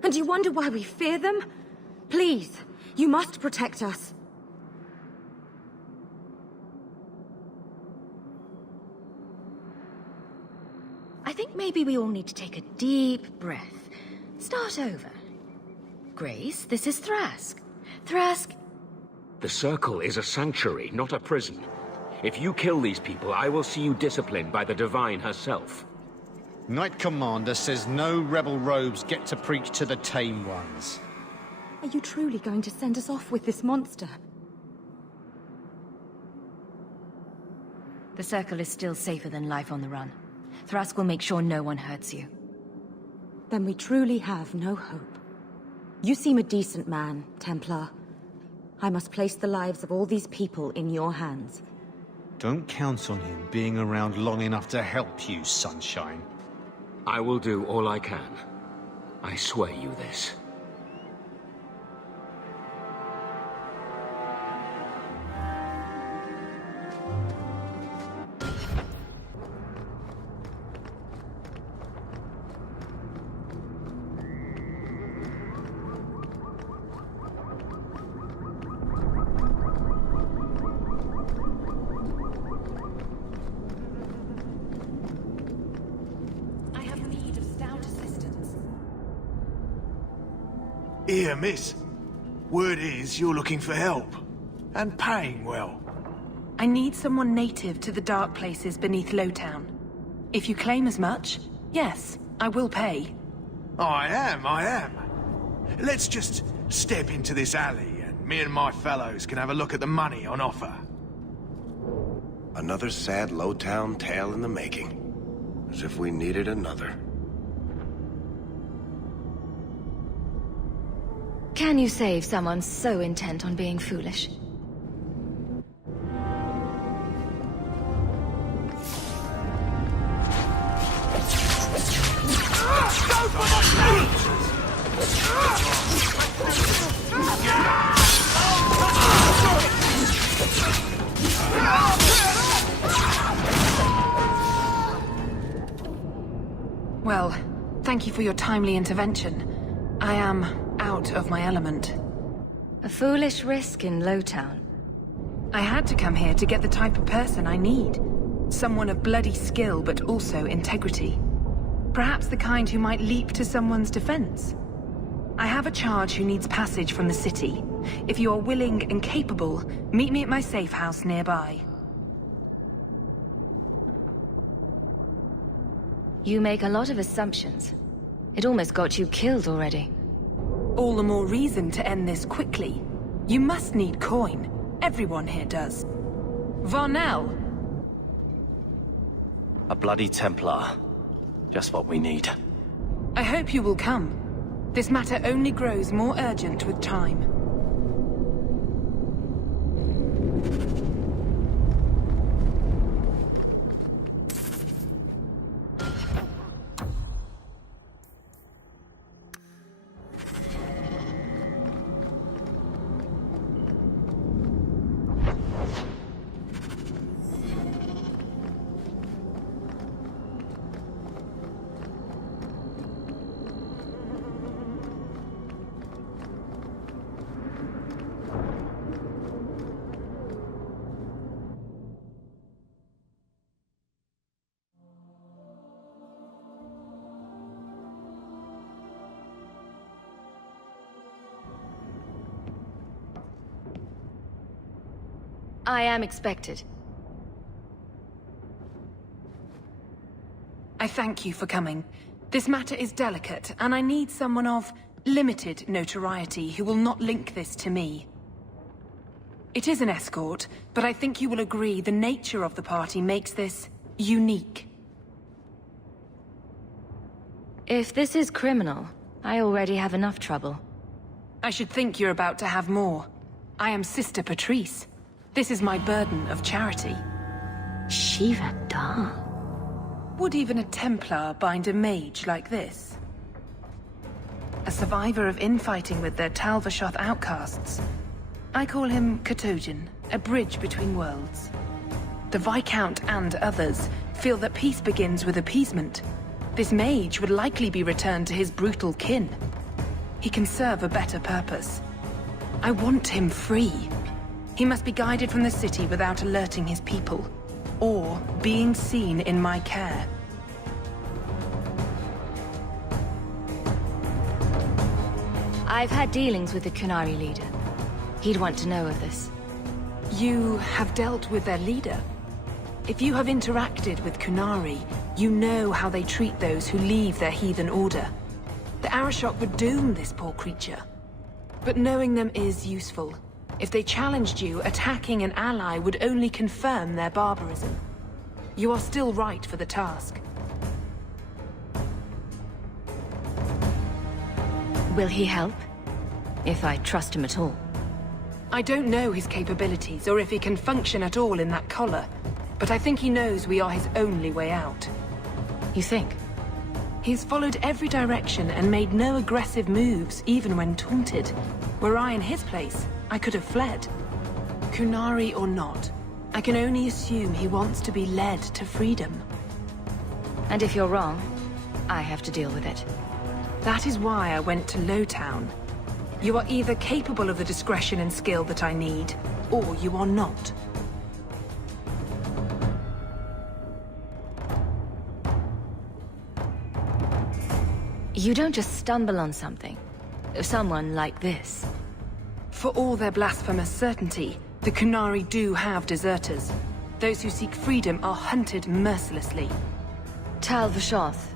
And you wonder why we fear them? Please, you must protect us. I think maybe we all need to take a deep breath. Start over. Grace, this is Thrask. Thrask... The Circle is a sanctuary, not a prison. If you kill these people, I will see you disciplined by the Divine herself. Knight Commander says no rebel robes get to preach to the tame ones. Are you truly going to send us off with this monster? The Circle is still safer than life on the run. Thrask will make sure no one hurts you. Then we truly have no hope. You seem a decent man, Templar. I must place the lives of all these people in your hands. Don't count on him being around long enough to help you, Sunshine. I will do all I can. I swear you this. Here, miss. Word is you're looking for help. And paying well. I need someone native to the dark places beneath Lowtown. If you claim as much, yes, I will pay. I am. Let's just step into this alley, and me and my fellows can have a look at the money on offer. Another sad Lowtown tale in the making. As if we needed another. Can you save someone so intent on being foolish? Well, thank you for your timely intervention. I am out of my element. A foolish risk in Lowtown. I had to come here to get the type of person I need. Someone of bloody skill, but also integrity. Perhaps the kind who might leap to someone's defense. I have a charge who needs passage from the city. If you are willing and capable, meet me at my safe house nearby. You make a lot of assumptions. It almost got you killed already. All the more reason to end this quickly. You must need coin. Everyone here does. Varnell! A bloody Templar. Just what we need. I hope you will come. This matter only grows more urgent with time. I am expected. I thank you for coming. This matter is delicate, and I need someone of limited notoriety who will not link this to me. It is an escort, but I think you will agree the nature of the party makes this unique. If this is criminal, I already have enough trouble. I should think you're about to have more. I am Sister Patrice. This is my burden of charity. Shiva Da. Would even a Templar bind a mage like this? A survivor of infighting with their Talvashoth outcasts. I call him Katojan, a bridge between worlds. The Viscount and others feel that peace begins with appeasement. This mage would likely be returned to his brutal kin. He can serve a better purpose. I want him free. He must be guided from the city without alerting his people, or being seen in my care. I've had dealings with the Kunari leader. He'd want to know of this. You have dealt with their leader? If you have interacted with Kunari, you know how they treat those who leave their heathen order. The Arashok would doom this poor creature. But knowing them is useful. If they challenged you, attacking an ally would only confirm their barbarism. You are still right for the task. Will he help? If I trust him at all. I don't know his capabilities, or if he can function at all in that collar, but I think he knows we are his only way out. You think? He's followed every direction and made no aggressive moves, even when taunted. Were I in his place, I could have fled. Kunari or not, I can only assume he wants to be led to freedom. And if you're wrong, I have to deal with it. That is why I went to Lowtown. You are either capable of the discretion and skill that I need, or you are not. You don't just stumble on something. Someone like this. For all their blasphemous certainty, the Kunari do have deserters. Those who seek freedom are hunted mercilessly. Tal Vashoth.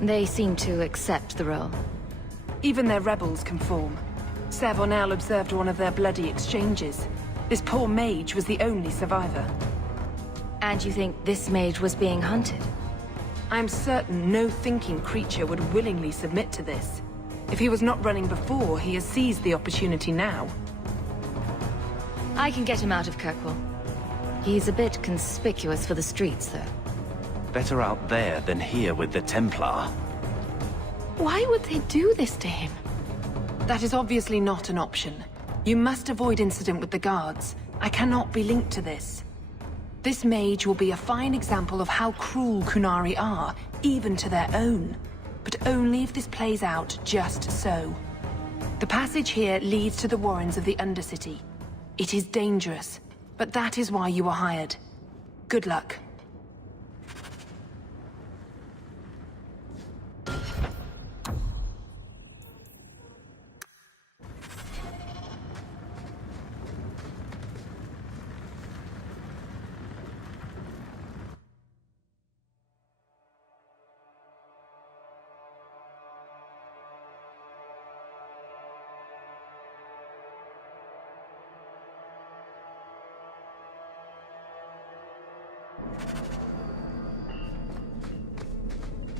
They seem to accept the role. Even their rebels conform. Savonel observed one of their bloody exchanges. This poor mage was the only survivor. And you think this mage was being hunted? I'm certain no thinking creature would willingly submit to this. If he was not running before, he has seized the opportunity now. I can get him out of Kirkwall. He's a bit conspicuous for the streets, though. Better out there than here with the Templar. Why would they do this to him? That is obviously not an option. You must avoid incident with the guards. I cannot be linked to this. This mage will be a fine example of how cruel Kunari are, even to their own. But only if this plays out just so. The passage here leads to the warrens of the Undercity. It is dangerous, but that is why you were hired. Good luck.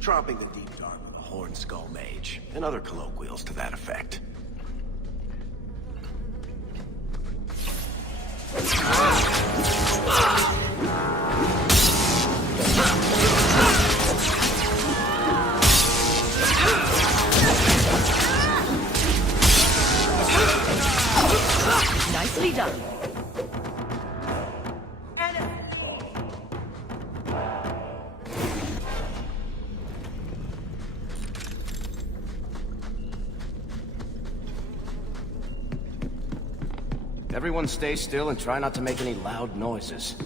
Dropping the deep dark with a horn skull mage, and other colloquials to that effect. Nicely done. Everyone stay still and try not to make any loud noises.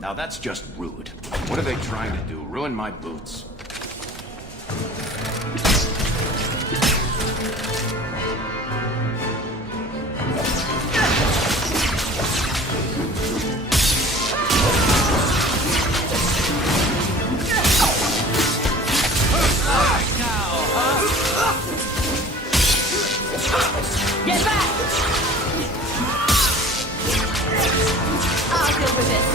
Now that's just rude. What are they trying to do? Ruin my boots? Get back! I'll deal with this.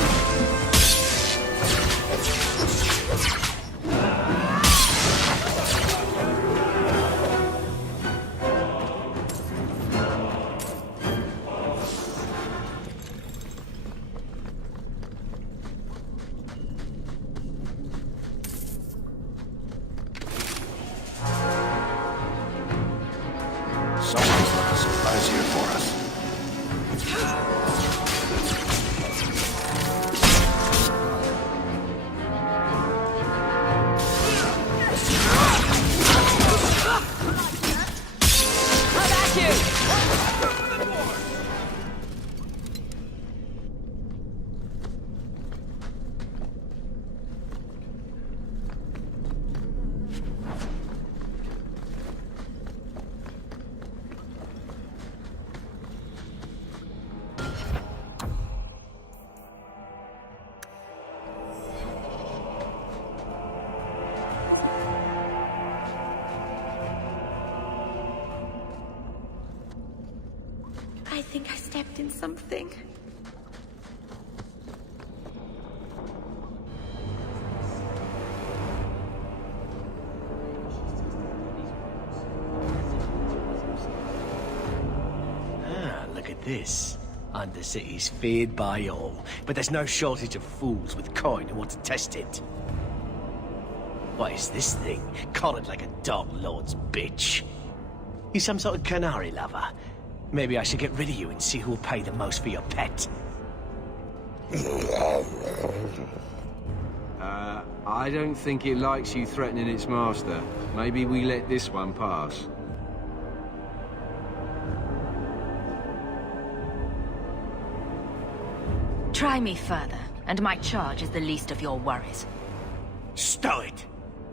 Someone's left a surprise here for us. I think I stepped in something. Look at this. Undercity's feared by all, but there's no shortage of fools with coin who want to test it. What is this thing? Collared like a dog lord's bitch. You some sort of canary lover? Maybe I should get rid of you and see who'll pay the most for your pet. I don't think it likes you threatening its master. Maybe we let this one pass. Try me further, and my charge is the least of your worries. Stow it!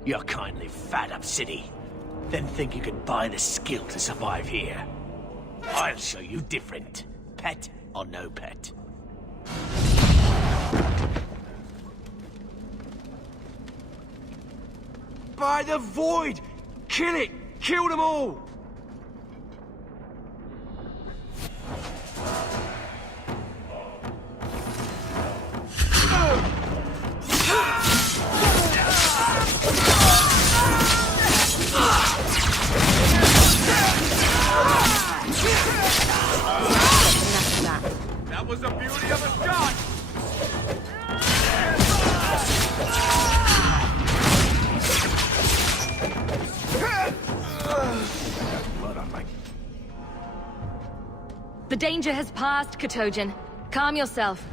You're kindly fat up city. Then think you can buy the skill to survive here. I'll show you different. Pet or no pet. By the void! Kill it! Kill them all! That was the beauty of a shot! The danger has passed, Katojan. Calm yourself.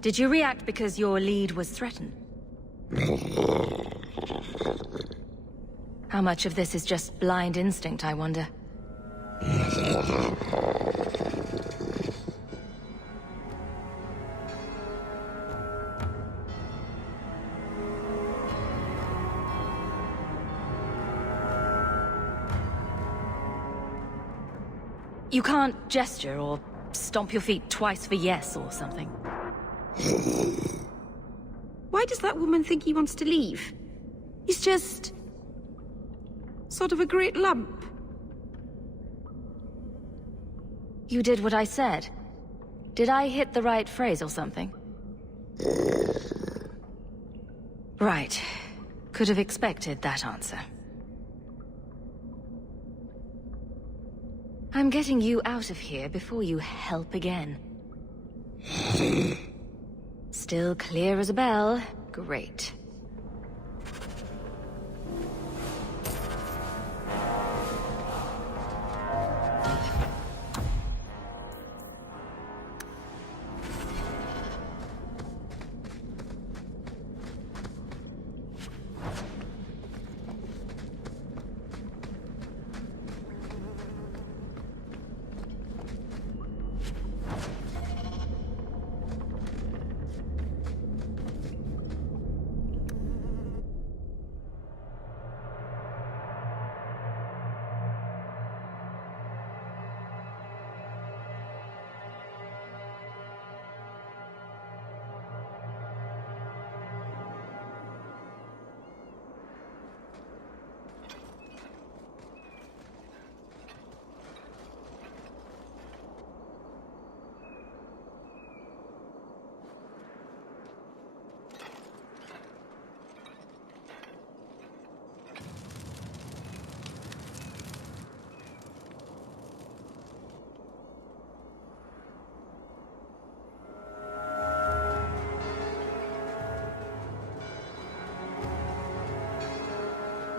Did you react because your lead was threatened? How much of this is just blind instinct, I wonder? You can't gesture or stomp your feet twice for yes or something. Why does that woman think he wants to leave? He's just... sort of a great lump. You did what I said. Did I hit the right phrase or something? Right. Could have expected that answer. I'm getting you out of here before you help again. Still clear as a bell. Great.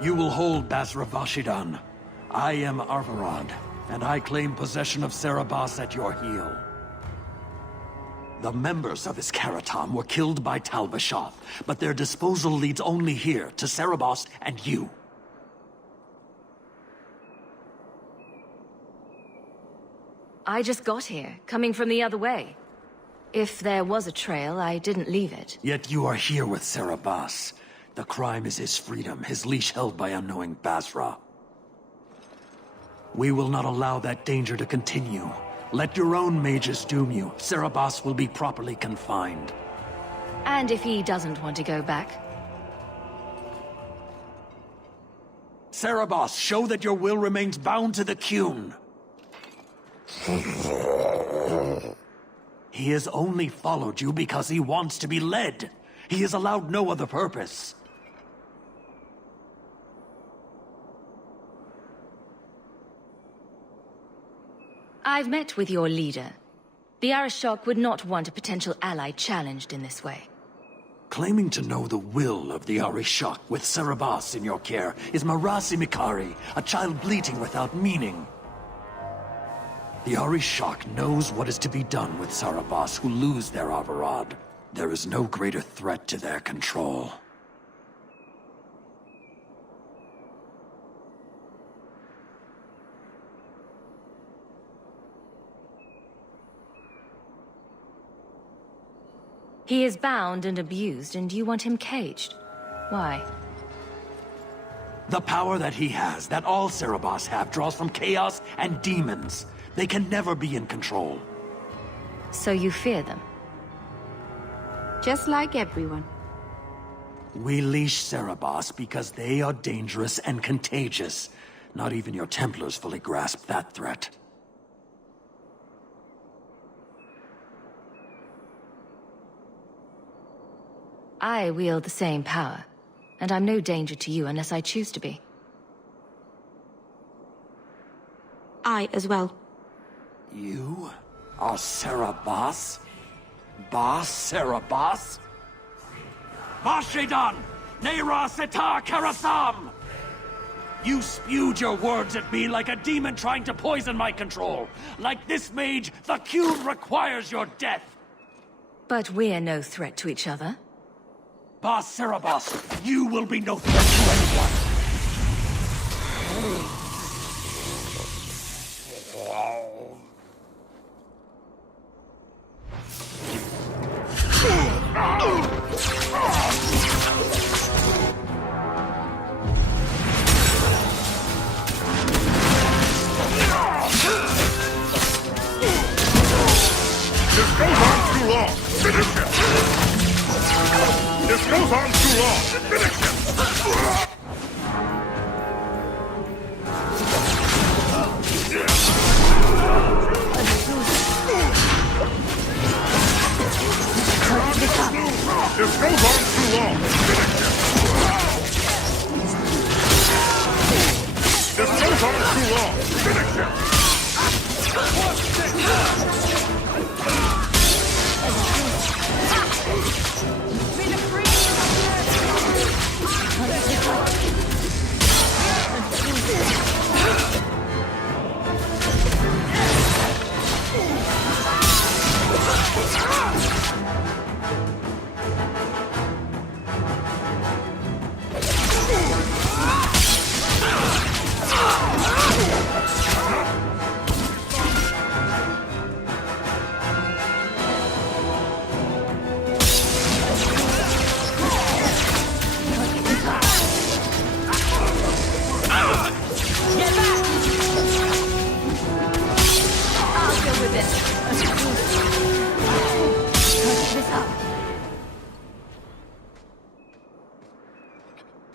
You will hold Basra Vashidan. I am Arvarad, and I claim possession of Serabas at your heel. The members of Iskaratam were killed by Tal Vashoth, but their disposal leads only here, to Serabas and you. I just got here, coming from the other way. If there was a trail, I didn't leave it. Yet you are here with Serabas. The crime is his freedom, his leash held by unknowing Basra. We will not allow that danger to continue. Let your own mages doom you. Serabas will be properly confined. And if he doesn't want to go back? Serabas, show that your will remains bound to the Qun. He has only followed you because he wants to be led. He is allowed no other purpose. I've met with your leader. The Arishok would not want a potential ally challenged in this way. Claiming to know the will of the Arishok with Serabas in your care is Marasi Mikari, a child bleating without meaning. The Arishok knows what is to be done with Serabas who lose their Arvarad. There is no greater threat to their control. He is bound and abused, and you want him caged. Why? The power that he has, that all Serabas have, draws from chaos and demons. They can never be in control. So you fear them? Just like everyone. We leash Serabas because they are dangerous and contagious. Not even your Templars fully grasp that threat. I wield the same power, and I'm no danger to you unless I choose to be. I as well. You are Serabas? Bas Serabas? Vashidan! Neira Setar Karasam! You spewed your words at me like a demon trying to poison my control. Like this mage, the Qun requires your death! But we're no threat to each other. Bas Serabas, you will be no threat to anyone! This goes on too long! Finish him! This goes on too long! Finish him! This goes on too long! Finish him! This goes on too long! Finish him!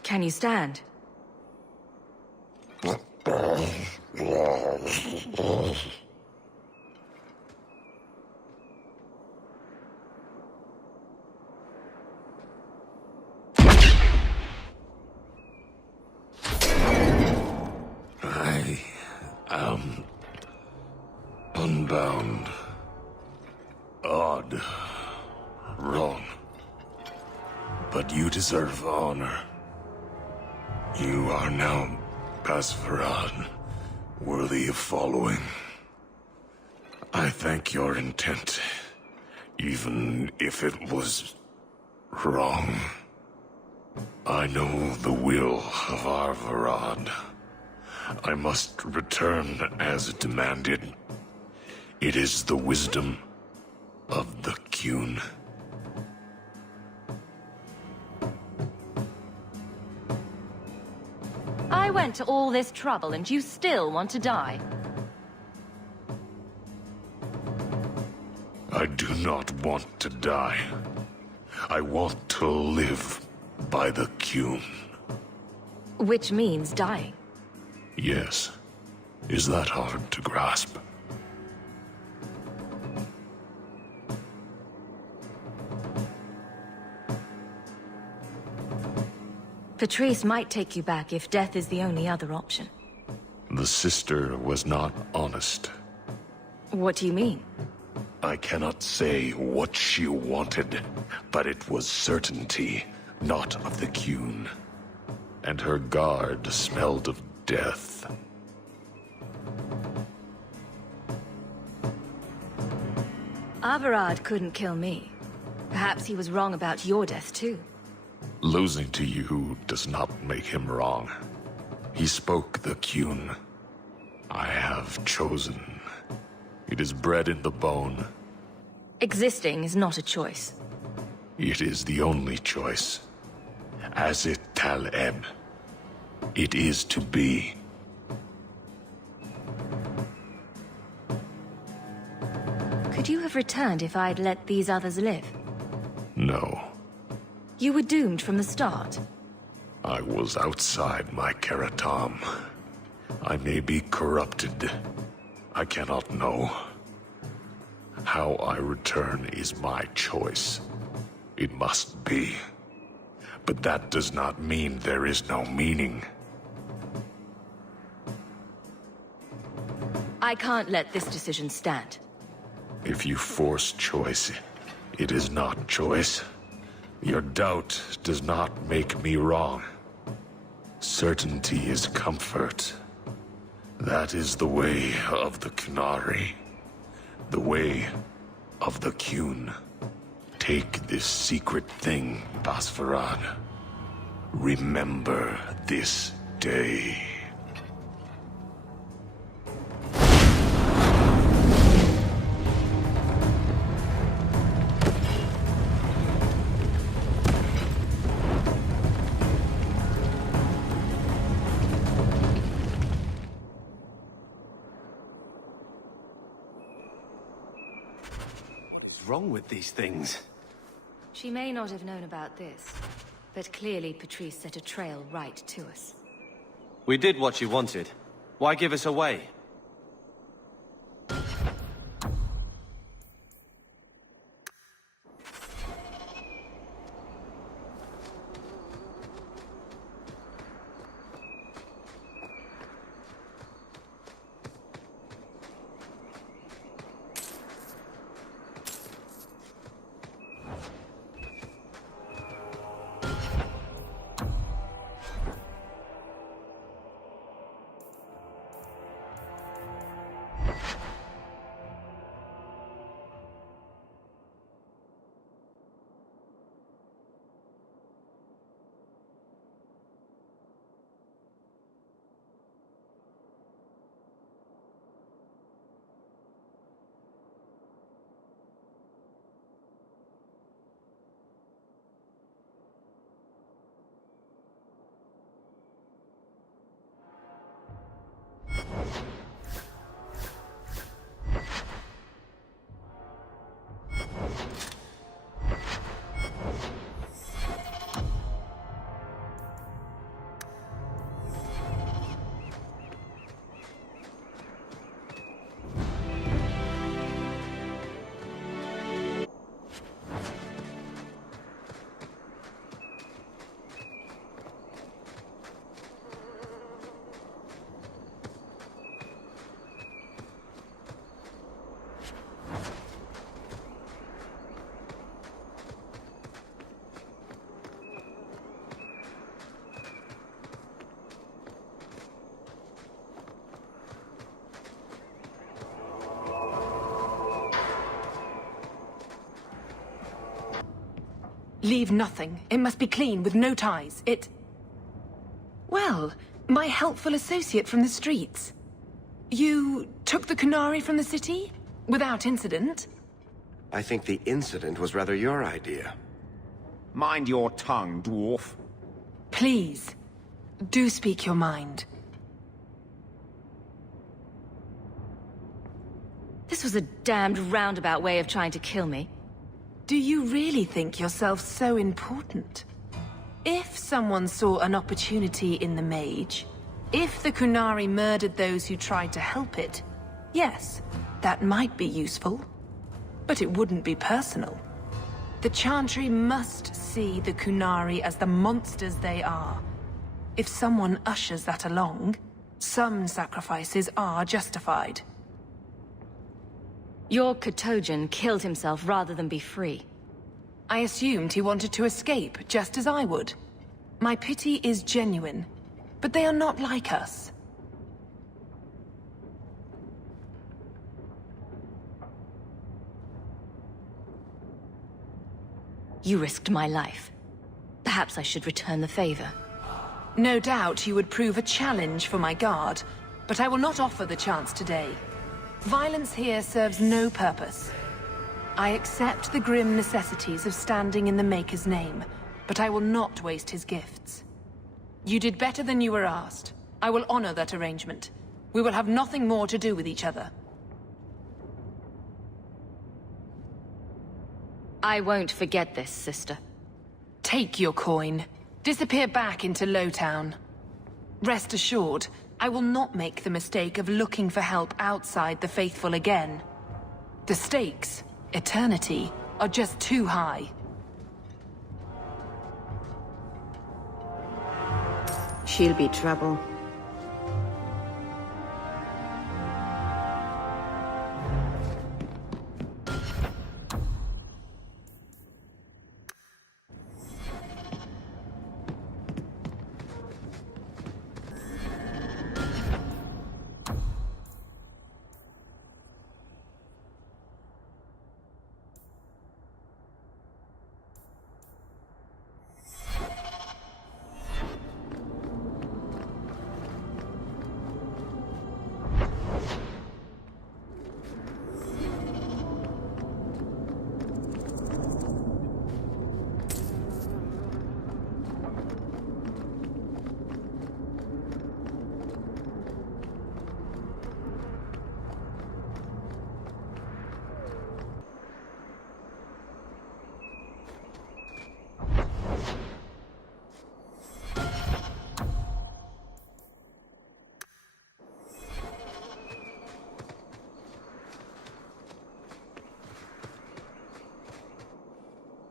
Can you stand? I am unbound. Odd. Wrong. But you deserve honor. You are now Pasvarad, worthy of following. I thank your intent, even if it was wrong. I know the will of Arvarad. I must return as demanded. It is the wisdom of the Qun. I went to all this trouble and you still want to die. I do not want to die. I want to live by the Qun. Which means dying. Yes. Is that hard to grasp? Patrice might take you back if death is the only other option. The sister was not honest. What do you mean? I cannot say what she wanted, but it was certainty, not of the Qun. And her guard smelled of death. Arvarad couldn't kill me. Perhaps he was wrong about your death too. Losing to you does not make him wrong. He spoke the Qun. I have chosen. It is bred in the bone. Existing is not a choice. It is the only choice. As it Taleb. It is to be. Could you have returned if I'd let these others live? No. You were doomed from the start. I was outside my Keratam. I may be corrupted. I cannot know. How I return is my choice. It must be. But that does not mean there is no meaning. I can't let this decision stand. If you force choice, it is not choice. Your doubt does not make me wrong. Certainty is comfort. That is the way of the Qunari. The way of the Qun. Take this secret thing, Pasvarad. Remember this day. What's wrong with these things? She may not have known about this, but clearly Patrice set a trail right to us. We did what she wanted. Why give us away? Leave nothing. It must be clean, with no ties. Well, my helpful associate from the streets. You took the Kunari from the city? Without incident? I think the incident was rather your idea. Mind your tongue, dwarf. Please, do speak your mind. This was a damned roundabout way of trying to kill me. Do you really think yourself so important? If someone saw an opportunity in the mage, if the Kunari murdered those who tried to help it, yes, that might be useful. But it wouldn't be personal. The Chantry must see the Kunari as the monsters they are. If someone ushers that along, some sacrifices are justified. Your Katojan killed himself rather than be free. I assumed he wanted to escape, just as I would. My pity is genuine, but they are not like us. You risked my life. Perhaps I should return the favor. No doubt you would prove a challenge for my guard, but I will not offer the chance today. Violence here serves no purpose. I accept the grim necessities of standing in the Maker's name, but I will not waste his gifts. You did better than you were asked. I will honor that arrangement. We will have nothing more to do with each other. I won't forget this, sister. Take your coin. Disappear back into Lowtown. Rest assured, I will not make the mistake of looking for help outside the Faithful again. The stakes, eternity, are just too high. She'll be trouble.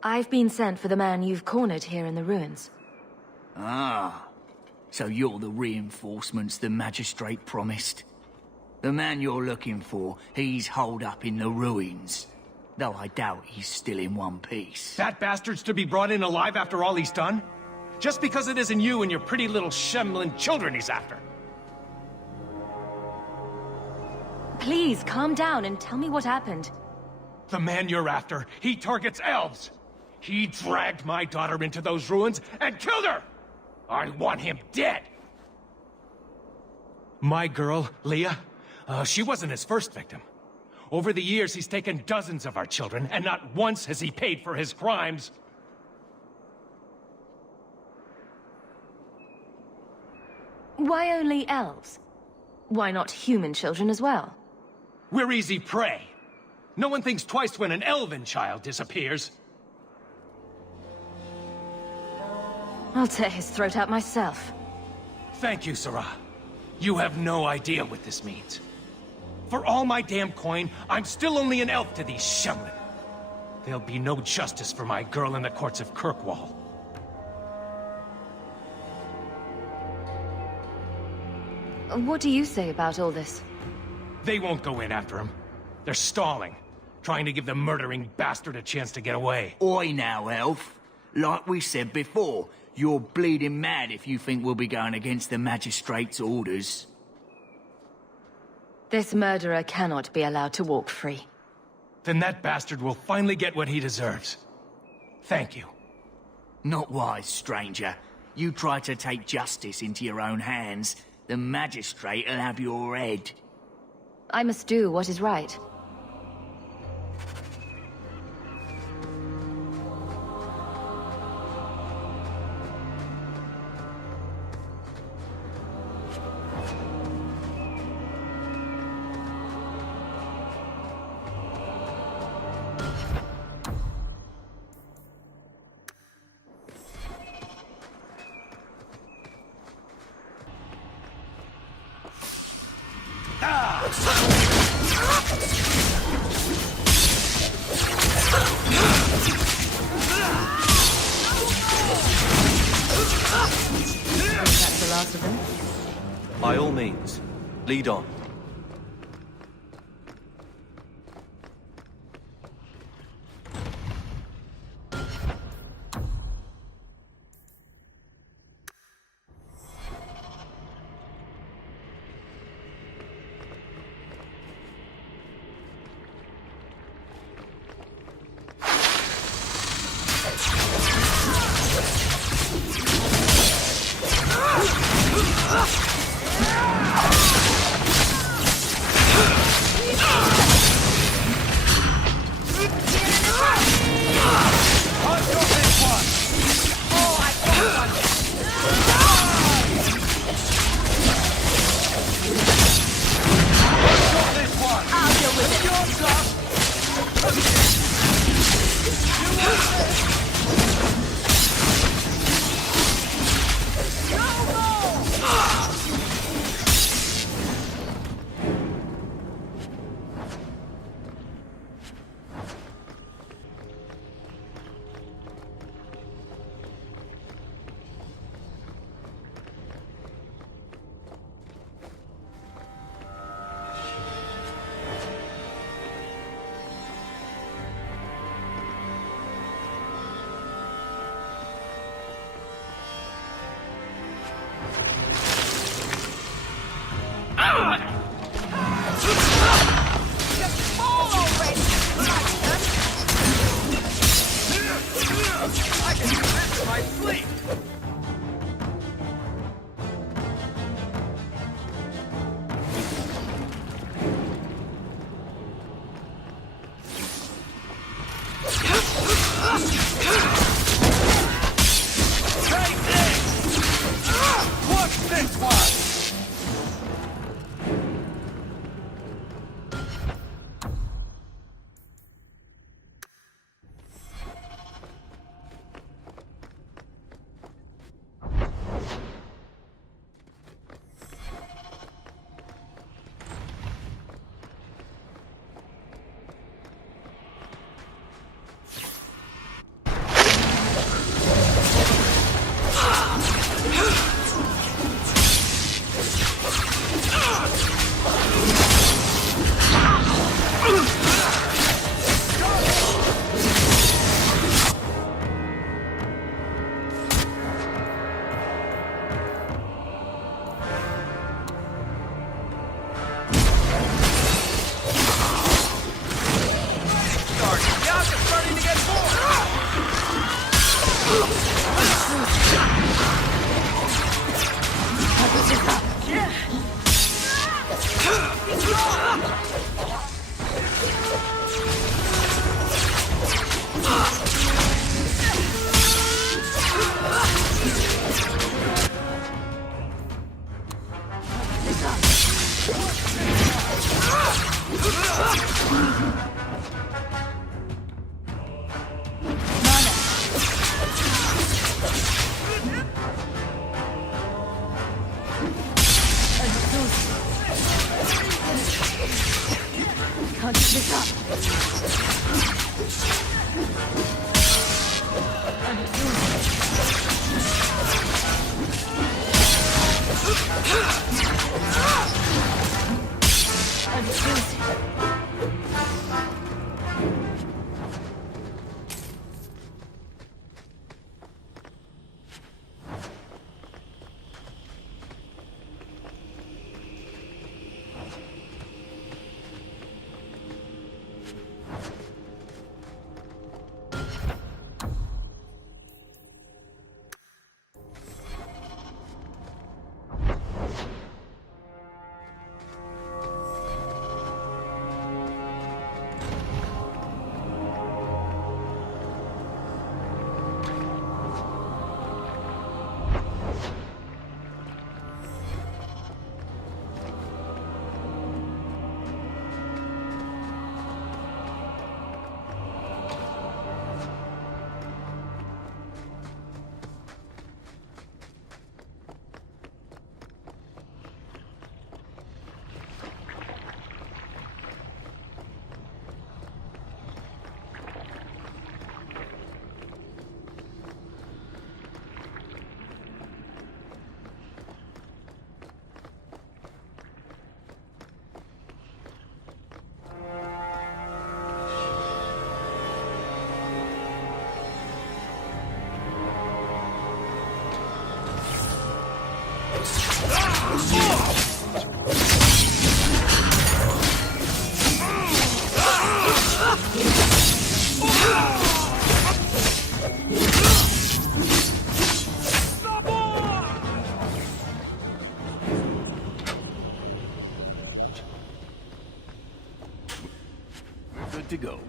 I've been sent for the man you've cornered here in the ruins. Ah, so you're the reinforcements the Magistrate promised. The man you're looking for, he's holed up in the ruins. Though I doubt he's still in one piece. That bastard's to be brought in alive after all he's done? Just because it isn't you and your pretty little Shemlin children he's after. Please, calm down and tell me what happened. The man you're after, he targets elves. He dragged my daughter into those ruins and killed her! I want him dead! My girl, Leah, she wasn't his first victim. Over the years, he's taken dozens of our children, and not once has he paid for his crimes. Why only elves? Why not human children as well? We're easy prey. No one thinks twice when an elven child disappears. I'll tear his throat out myself. Thank you, Sarah. You have no idea what this means. For all my damn coin, I'm still only an elf to these Shemlin. There'll be no justice for my girl in the courts of Kirkwall. What do you say about all this? They won't go in after him. They're stalling, trying to give the murdering bastard a chance to get away. Oi now, elf. Like we said before, you're bleeding mad if you think we'll be going against the Magistrate's orders. This murderer cannot be allowed to walk free. Then that bastard will finally get what he deserves. Thank you. Not wise, stranger. You try to take justice into your own hands, the magistrate'll have your head. I must do what is right. That's the last of them? By all means, lead on. to go.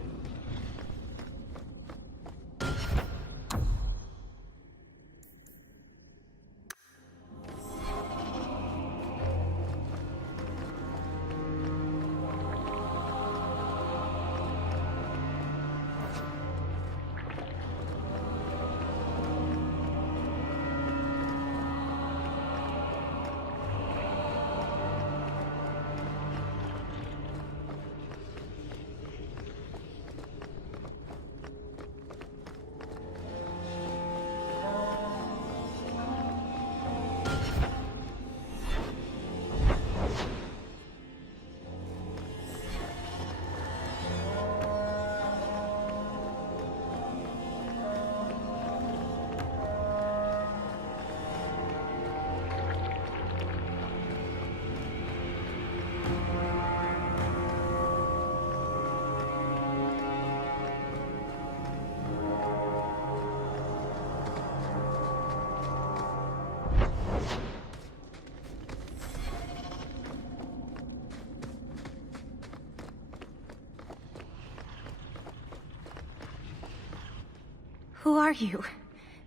Who are you?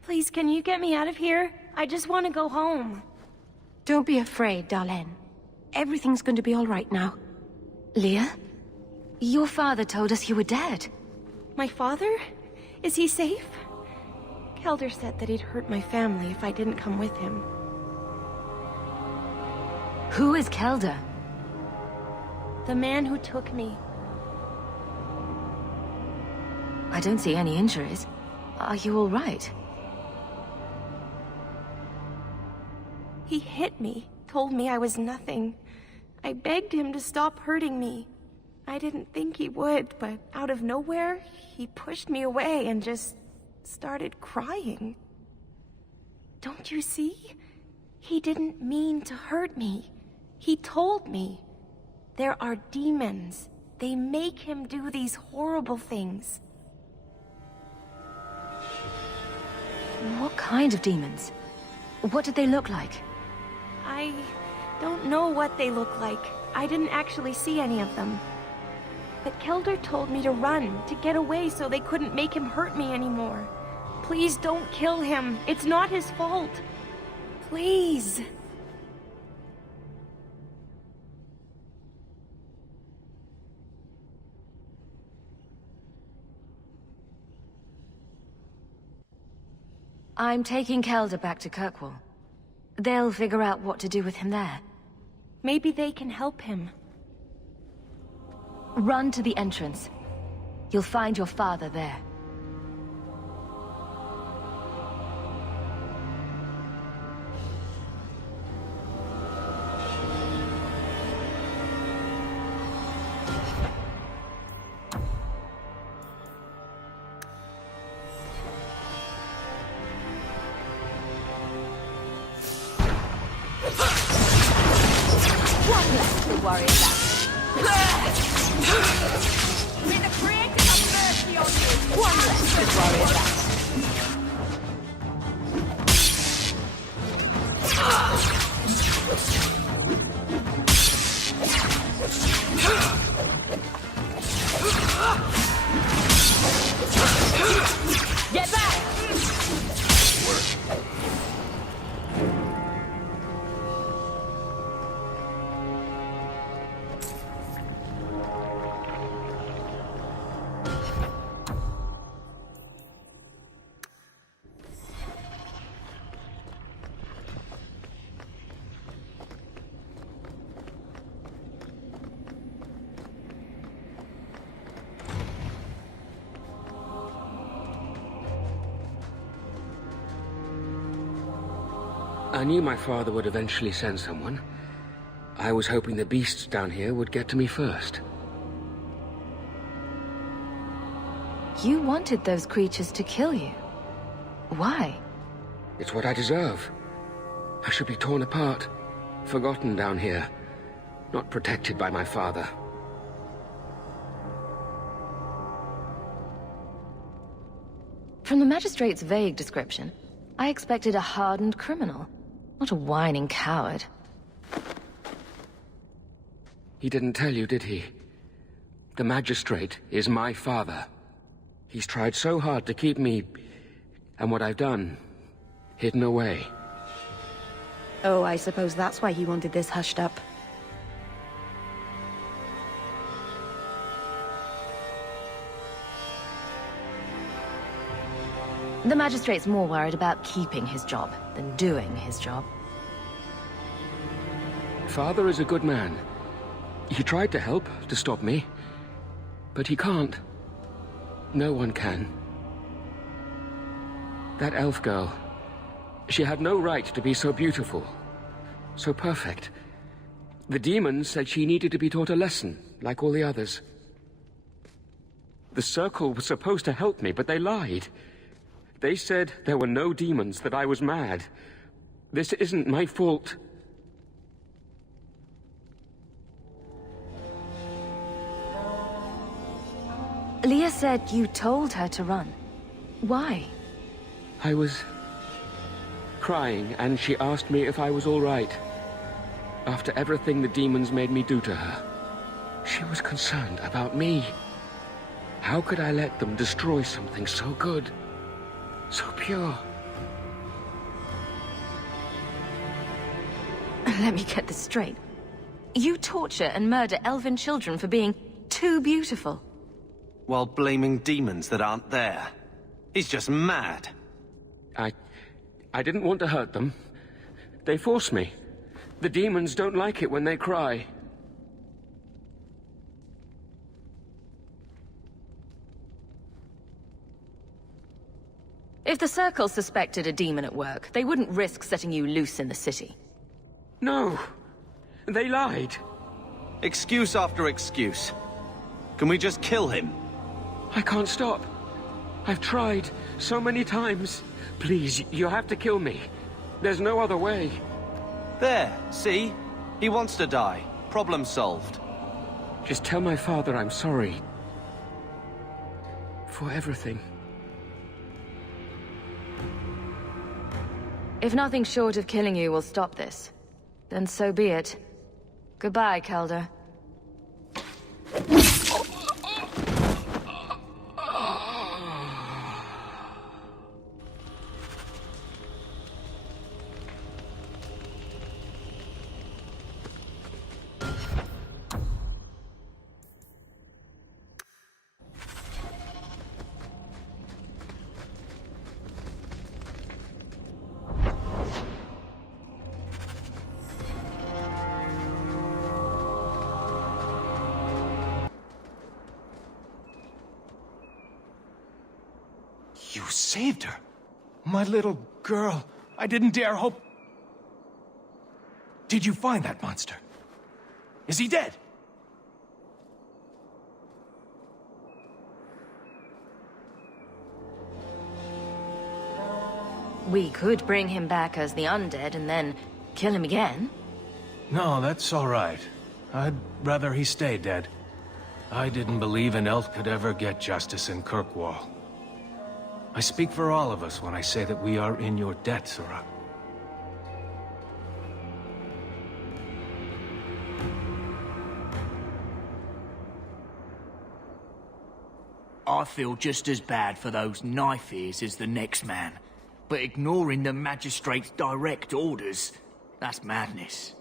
Please, can you get me out of here? I just want to go home. Don't be afraid, Darlene. Everything's going to be all right now. Leah? Your father told us you were dead. My father? Is he safe? Kelder said that he'd hurt my family if I didn't come with him. Who is Kelder? The man who took me. I don't see any injuries. Are you all right? He hit me, told me I was nothing. I begged him to stop hurting me. I didn't think he would, but out of nowhere, he pushed me away and just started crying. Don't you see? He didn't mean to hurt me. He told me. There are demons. They make him do these horrible things. What kind of demons? What did they look like? I don't know what they look like. I didn't actually see any of them. But Kelder told me to run, to get away so they couldn't make him hurt me anymore. Please don't kill him. It's not his fault. Please. I'm taking Kelder back to Kirkwall. They'll figure out what to do with him there. Maybe they can help him. Run to the entrance. You'll find your father there. One less to worry about. May the Creator have mercy on you! One less to worry about. Get back! I knew my father would eventually send someone. I was hoping the beasts down here would get to me first. You wanted those creatures to kill you. Why? It's what I deserve. I should be torn apart, forgotten down here, not protected by my father. From the magistrate's vague description, I expected a hardened criminal, not a whining coward. He didn't tell you, did he? The magistrate is my father. He's tried so hard to keep me, and what I've done, hidden away. Oh, I suppose that's why he wanted this hushed up. The magistrate's more worried about keeping his job than doing his job. Father is a good man. He tried to help, to stop me. But he can't. No one can. That elf girl, she had no right to be so beautiful, so perfect. The demons said she needed to be taught a lesson, like all the others. The Circle was supposed to help me, but they lied. They said there were no demons, that I was mad. This isn't my fault. Leah said you told her to run. Why? I was crying, and she asked me if I was all right. After everything the demons made me do to her, she was concerned about me. How could I let them destroy something so good, so pure? Let me get this straight. You torture and murder elven children for being too beautiful. While blaming demons that aren't there. He's just mad. I didn't want to hurt them. They forced me. The demons don't like it when they cry. If the Circle suspected a demon at work, they wouldn't risk setting you loose in the city. No. They lied. Excuse after excuse. Can we just kill him? I can't stop. I've tried so many times. Please, you have to kill me. There's no other way. There, see? He wants to die. Problem solved. Just tell my father I'm sorry. For everything. If nothing short of killing you will stop this, then so be it. Goodbye, Calder. You saved her. My little girl. I didn't dare hope... Did you find that monster? Is he dead? We could bring him back as the undead and then kill him again. No, that's all right. I'd rather he stay dead. I didn't believe an elf could ever get justice in Kirkwall. I speak for all of us when I say that we are in your debt, Sirrah. I feel just as bad for those knife ears as the next man. But ignoring the magistrate's direct orders, that's madness.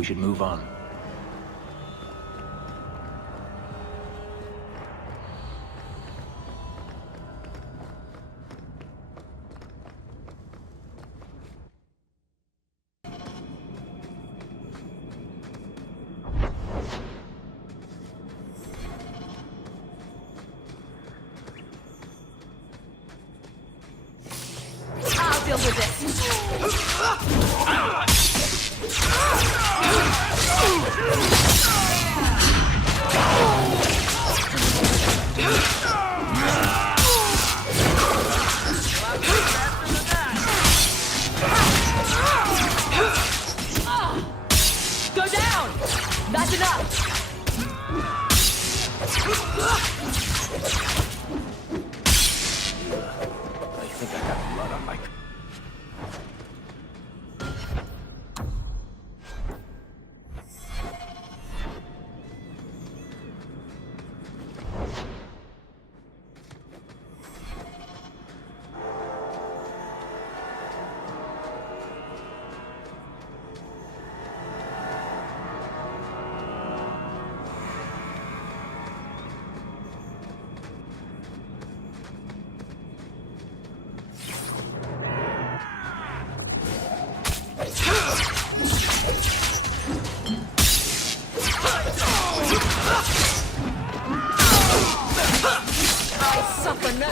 we should move on. I'll deal with this. Go down! That's enough! I think I got blood on my... I suffer no...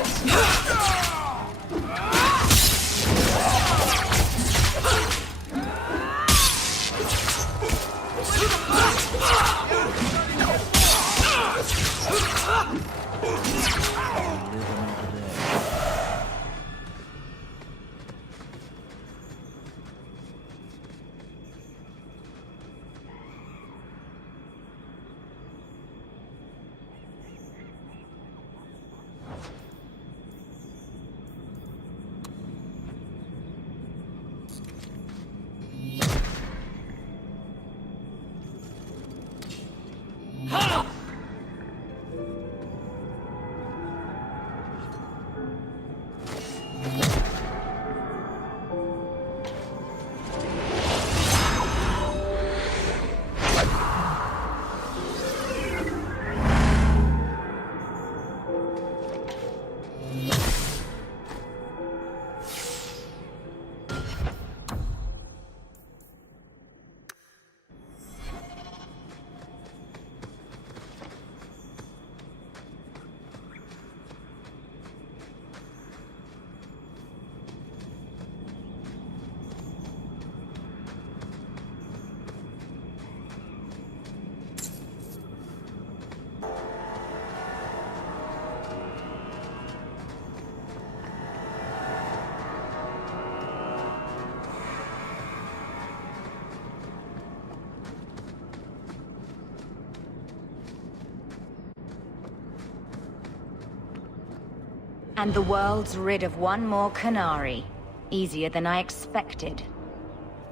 And the world's rid of one more Canary. Easier than I expected.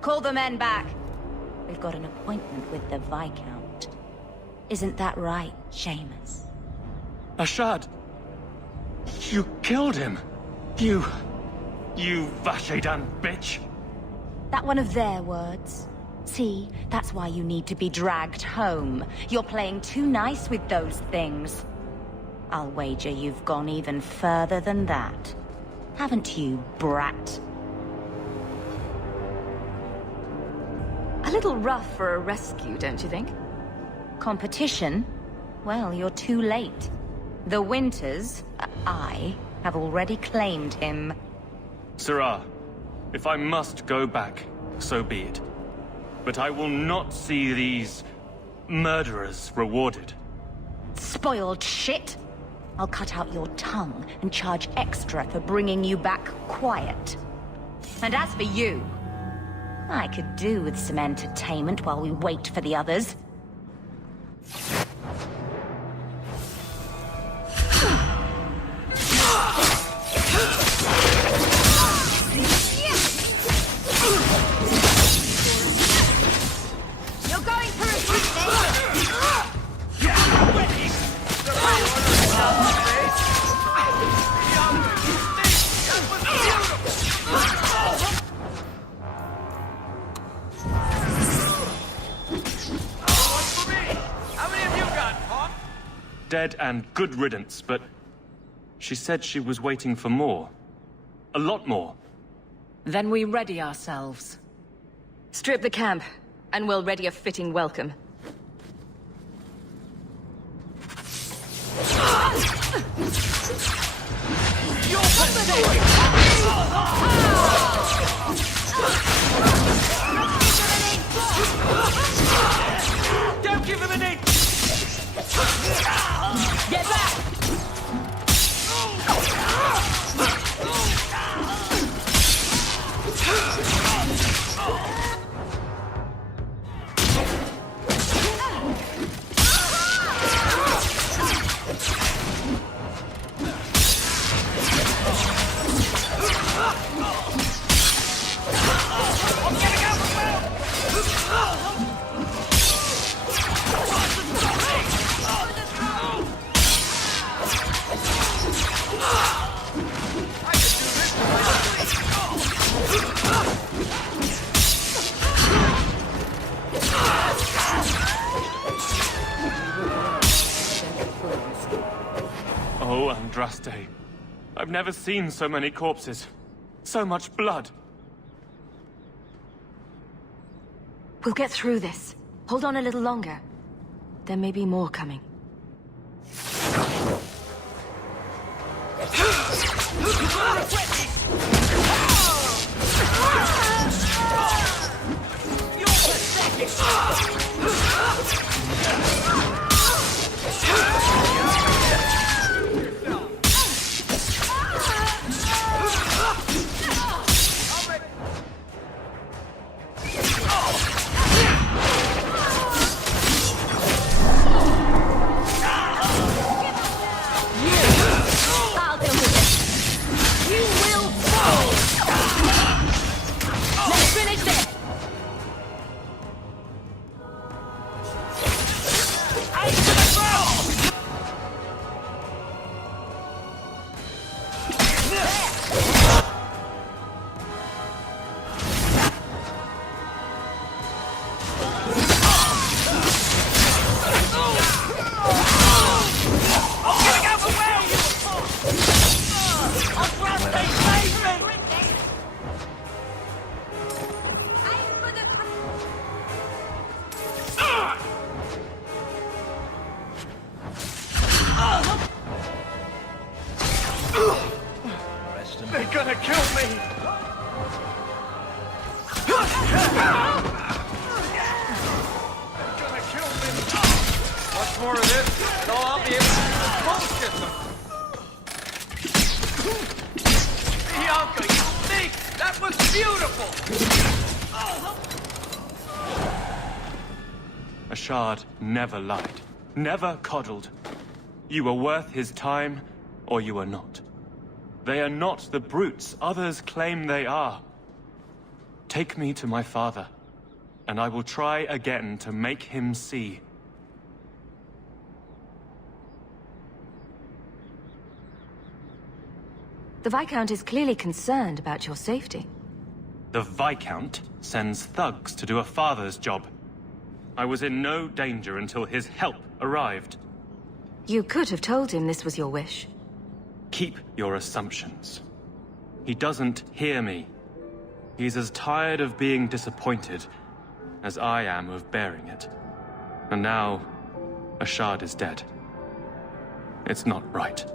Call the men back. We've got an appointment with the Viscount. Isn't that right, Seamus? Ashad! You killed him! You Vashedan bitch! That one of their words? See, that's why you need to be dragged home. You're playing too nice with those things. I'll wager you've gone even further than that. Haven't you, brat? A little rough for a rescue, don't you think? Competition? Well, you're too late. The Winters, I, have already claimed him. Sirrah, if I must go back, so be it. But I will not see these... murderers rewarded. Spoiled shit! I'll cut out your tongue and charge extra for bringing you back quiet. And as for you, I could do with some entertainment while we wait for the others. You're going for a treat, dead and good riddance, but she said she was waiting for more. A lot more. Then we ready ourselves. Strip the camp, and we'll ready a fitting welcome. Don't give him an inch! Get back! Oh, Andraste. I've never seen so many corpses. So much blood. We'll get through this. Hold on a little longer. There may be more coming. I'll deal with it. You will fall! Let's finish this! They're gonna kill me! Much more of this, and I'll be able to bullshit them. Bianca, you think that was beautiful! Ashard never lied. Never coddled. You were worth his time, or you are not. They are not the brutes others claim they are. Take me to my father, and I will try again to make him see. The Viscount is clearly concerned about your safety. The Viscount sends thugs to do a father's job. I was in no danger until his help arrived. You could have told him this was your wish. Keep your assumptions. He doesn't hear me. He's as tired of being disappointed as I am of bearing it. And now, Ashard is dead. It's not right.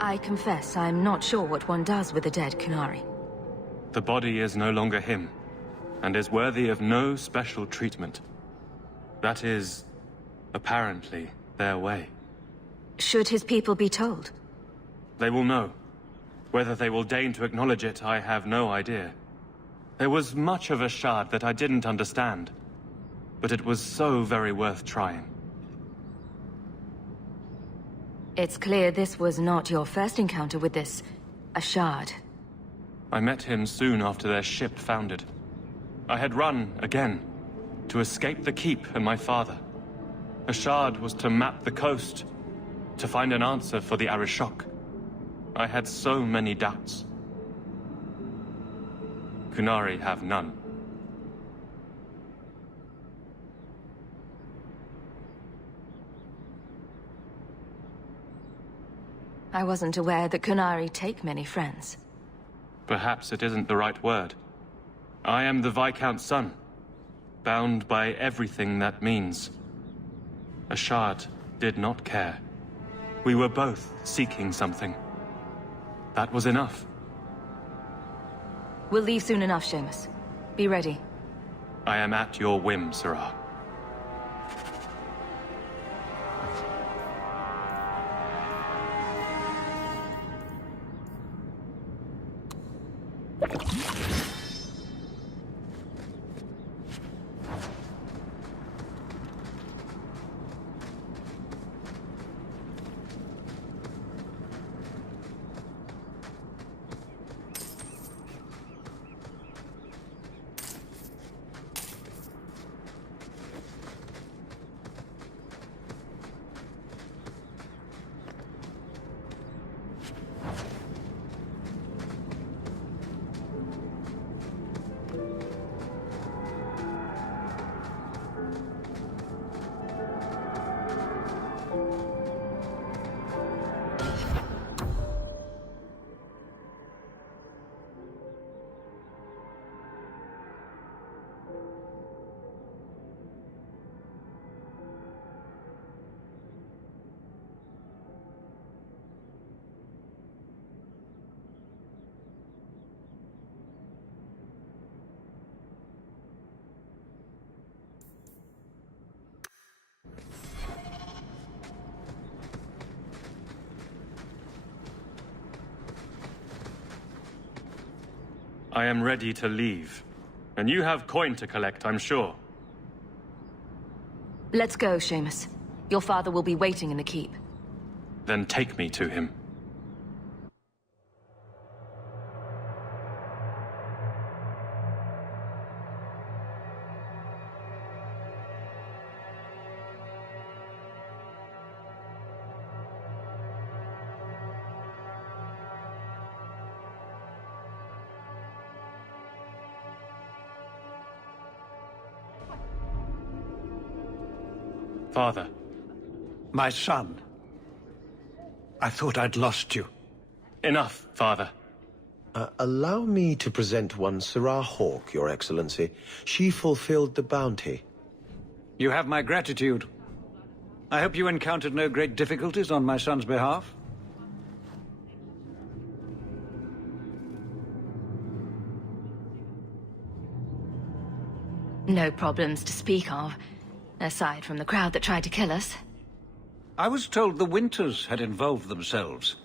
I confess I'm not sure what one does with a dead Qunari. The body is no longer him, and is worthy of no special treatment. That is, apparently, their way. Should his people be told? They will know. Whether they will deign to acknowledge it, I have no idea. There was much of Ashard that I didn't understand, but it was so very worth trying. It's clear this was not your first encounter with this Ashard. I met him soon after their ship foundered. I had run again, to escape the keep and my father. Ashard was to map the coast, to find an answer for the Arishok. I had so many doubts. Qunari have none. I wasn't aware that Kunari take many friends. Perhaps it isn't the right word. I am the Viscount's son, bound by everything that means. Ashad did not care. We were both seeking something. That was enough. We'll leave soon enough, Seamus. Be ready. I am at your whim, Sirrah. I am ready to leave. And you have coin to collect, I'm sure. Let's go, Seamus. Your father will be waiting in the keep. Then take me to him. Father. My son. I thought I'd lost you. Enough, Father. Allow me to present one Sirrah Hawk, Your Excellency. She fulfilled the bounty. You have my gratitude. I hope you encountered no great difficulties on my son's behalf. No problems to speak of, aside from the crowd that tried to kill us. I was told the Winters had involved themselves.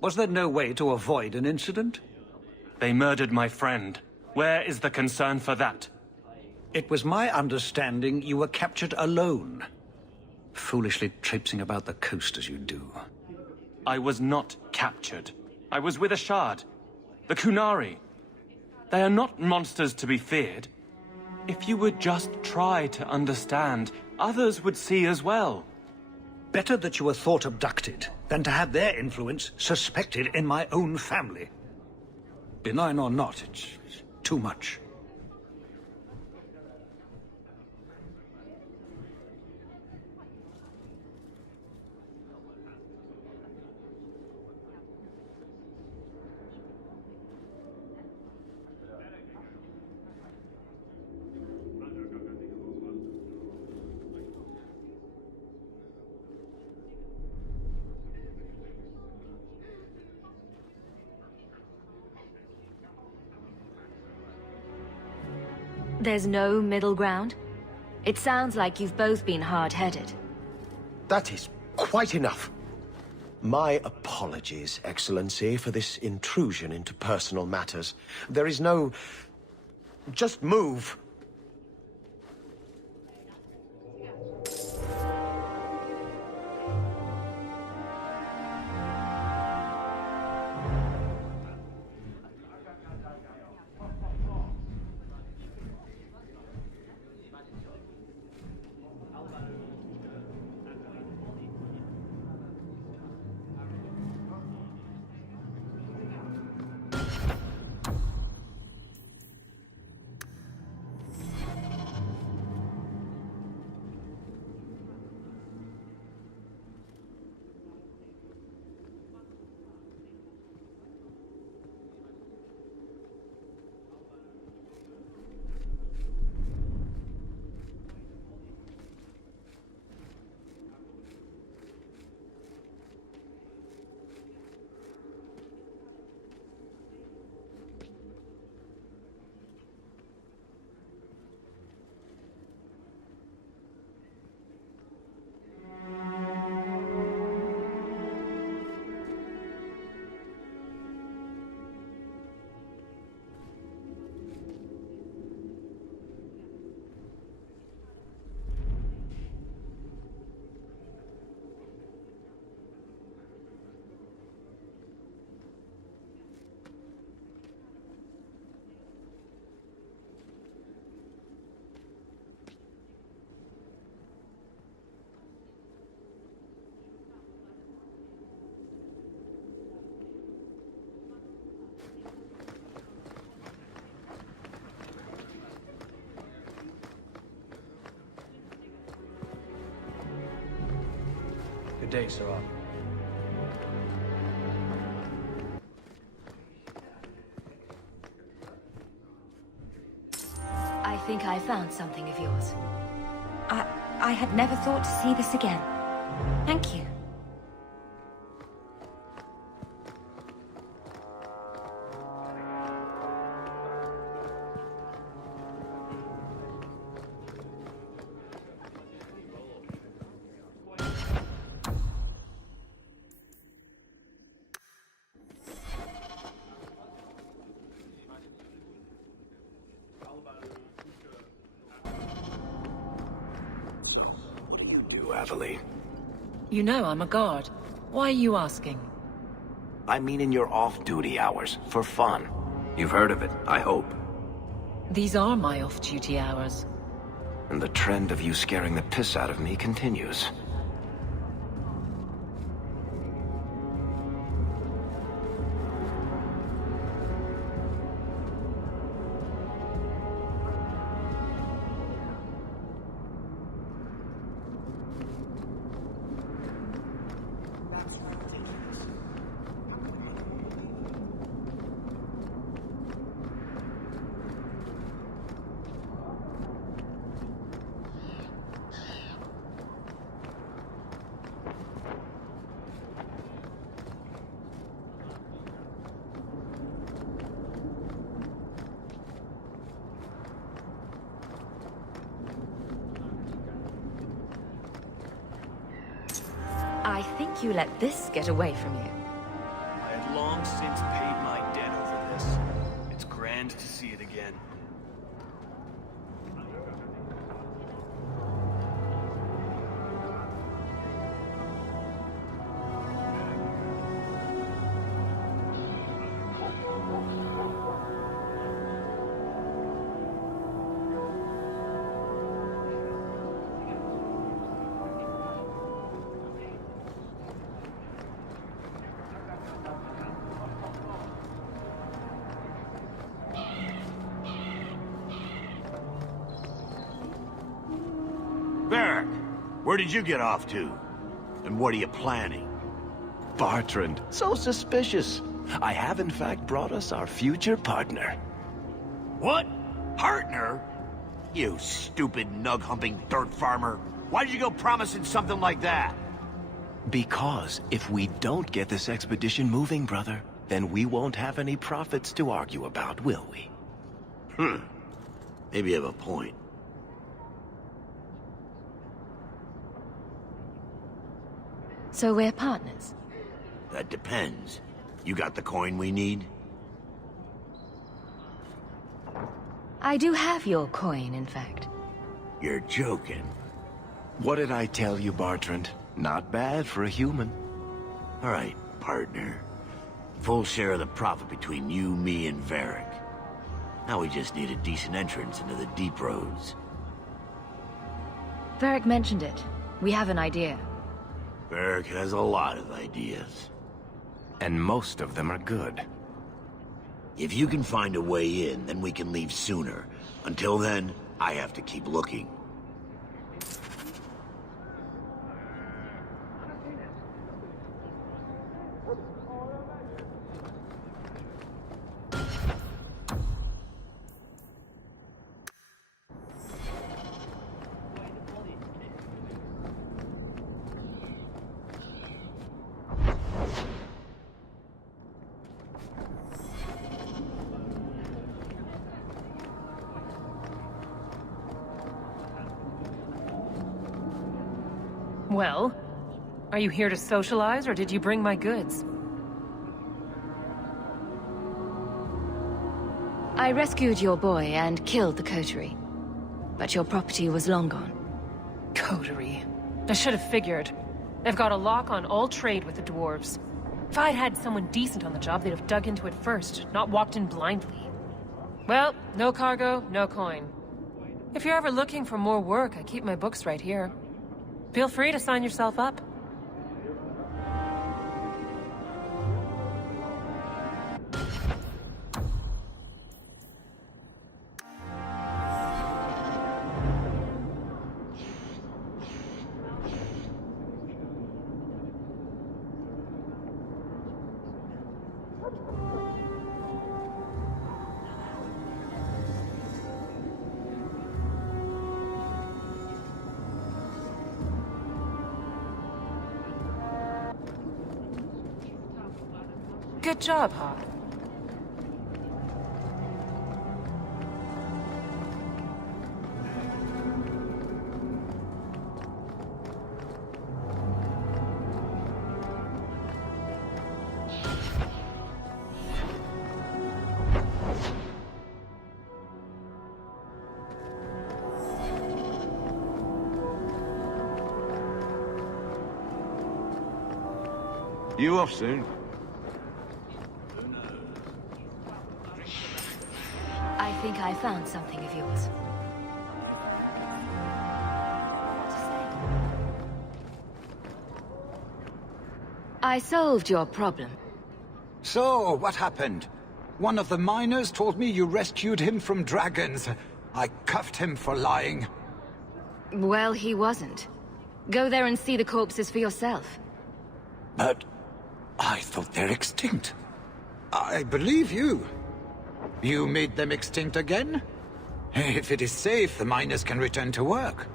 Was there no way to avoid an incident? They murdered my friend. Where is the concern for that? It was my understanding you were captured alone. Foolishly traipsing about the coast as you do. I was not captured. I was with Ashad. The Kunari. They are not monsters to be feared. If you would just try to understand, others would see as well. Better that you were thought abducted than to have their influence suspected in my own family. Benign or not, it's too much. There's no middle ground? It sounds like you've both been hard-headed. That is quite enough. My apologies, Excellency, for this intrusion into personal matters. There is no... Just move. day, Sarah. I think I found something of yours. I had never thought to see this again. Thank you. Aveline. You know I'm a guard. Why are you asking? I mean in your off-duty hours, for fun. You've heard of it, I hope. These are my off-duty hours. And the trend of you scaring the piss out of me continues. I think you let this get away from you. I had long since paid my debt over this. It's grand to see it again. Varric, where did you get off to? And what are you planning? Bartrand, so suspicious. I have in fact brought us our future partner. What? Partner? You stupid nug-humping dirt farmer. Why did you go promising something like that? Because if we don't get this expedition moving, brother, then we won't have any profits to argue about, will we? Maybe you have a point. So we're partners? That depends. You got the coin we need? I do have your coin, in fact. You're joking. What did I tell you, Bartrand? Not bad for a human. All right, partner. Full share of the profit between you, me, and Varric. Now we just need a decent entrance into the deep roads. Varric mentioned it. We have an idea. Varric has a lot of ideas. And most of them are good. If you can find a way in, then we can leave sooner. Until then, I have to keep looking. Well, are you here to socialize, or did you bring my goods? I rescued your boy and killed the coterie. But your property was long gone. Coterie. I should have figured. They've got a lock on all trade with the dwarves. If I'd had someone decent on the job, they'd have dug into it first, not walked in blindly. Well, no cargo, no coin. If you're ever looking for more work, I keep my books right here. Feel free to sign yourself up. Good job, Hawk. You off soon? I think I found something of yours. I solved your problem. So, what happened? One of the miners told me you rescued him from dragons. I cuffed him for lying. Well, he wasn't. Go there and see the corpses for yourself. But I thought they're extinct. I believe you. You made them extinct again? If it is safe, the miners can return to work.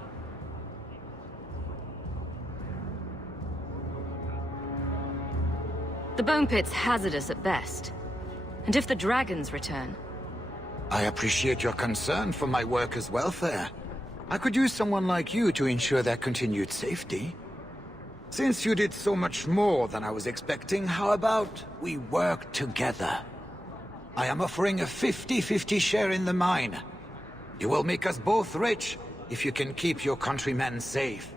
The bone pit's hazardous at best. And if the dragons return... I appreciate your concern for my workers' welfare. I could use someone like you to ensure their continued safety. Since you did so much more than I was expecting, how about we work together? I am offering a 50-50 share in the mine. You will make us both rich if you can keep your countrymen safe.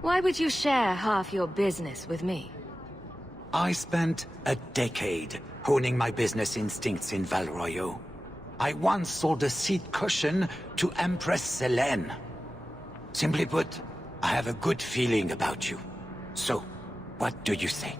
Why would you share half your business with me? I spent a decade honing my business instincts in Val Royeaux. I once sold a seat cushion to Empress Selene. Simply put, I have a good feeling about you. So, what do you say?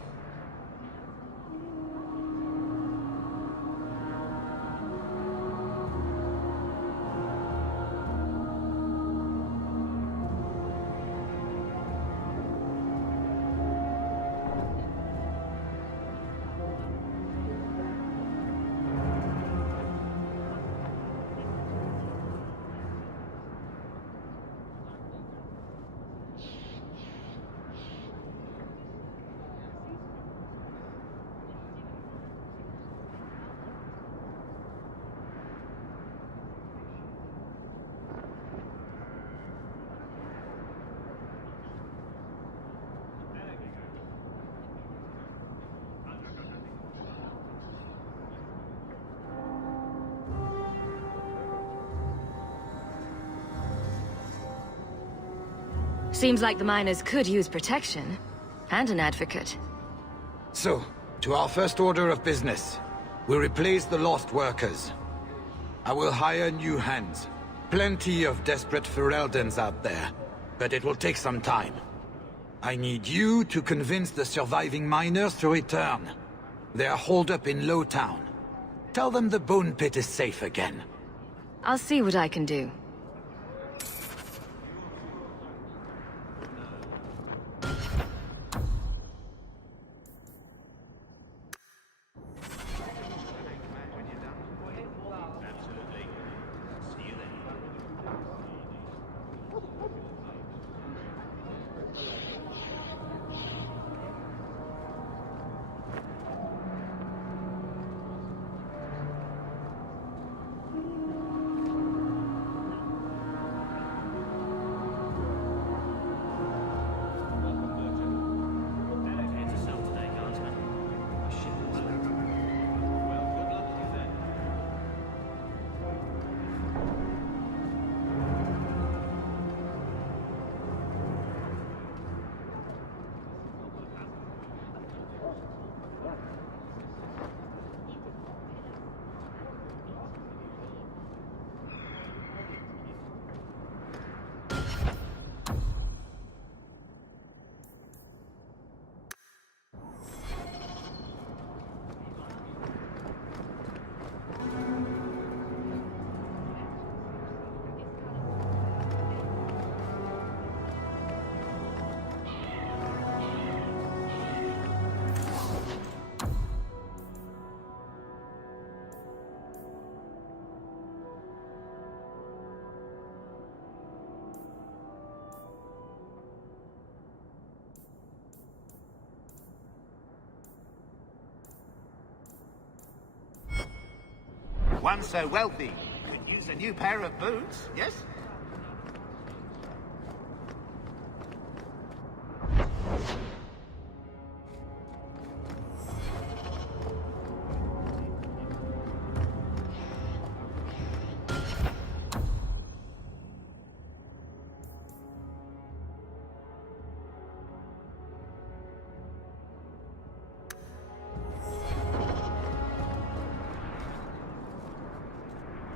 Seems like the miners could use protection. And an advocate. So, to our first order of business. We replace the lost workers. I will hire new hands. Plenty of desperate Ferelden's out there. But it will take some time. I need you to convince the surviving miners to return. They are holed up in Lowtown. Tell them the Bone Pit is safe again. I'll see what I can do. One so wealthy could use a new pair of boots, yes?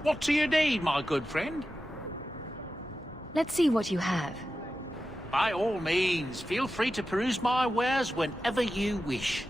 What do you need, my good friend? Let's see what you have. By all means, feel free to peruse my wares whenever you wish.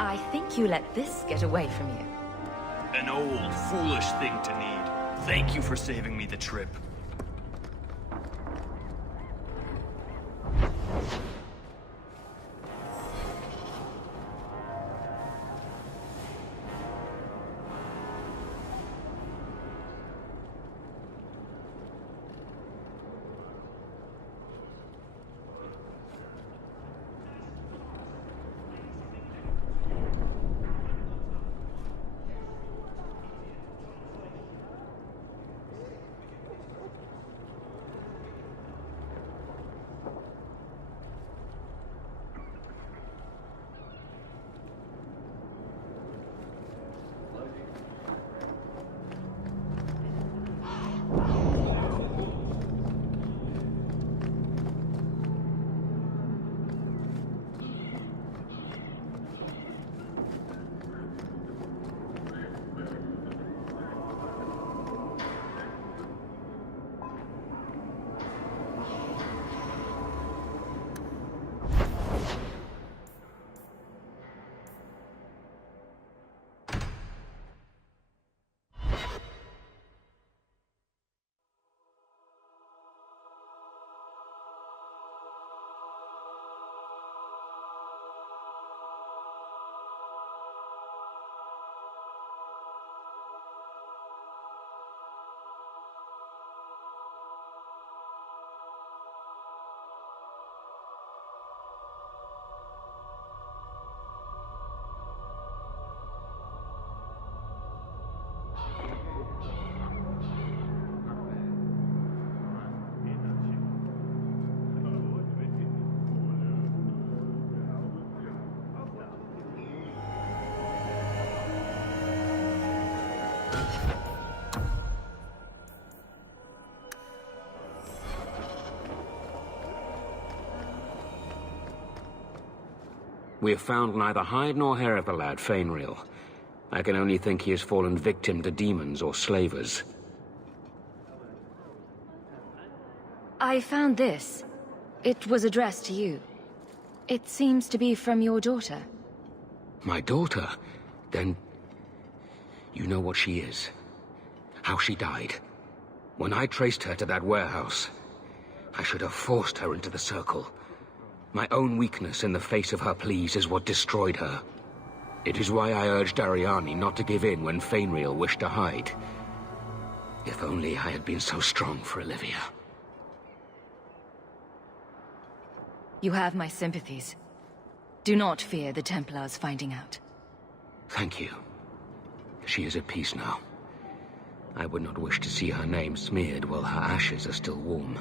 I think you let this get away from you. An old, foolish thing to need. Thank you for saving me the trip. We have found neither hide nor hair of the lad, Fainriel. I can only think he has fallen victim to demons or slavers. I found this. It was addressed to you. It seems to be from your daughter. My daughter? Then... you know what she is. How she died. When I traced her to that warehouse, I should have forced her into the circle. My own weakness in the face of her pleas is what destroyed her. It is why I urged Ariani not to give in when Fainriel wished to hide. If only I had been so strong for Olivia. You have my sympathies. Do not fear the Templars finding out. Thank you. She is at peace now. I would not wish to see her name smeared while her ashes are still warm.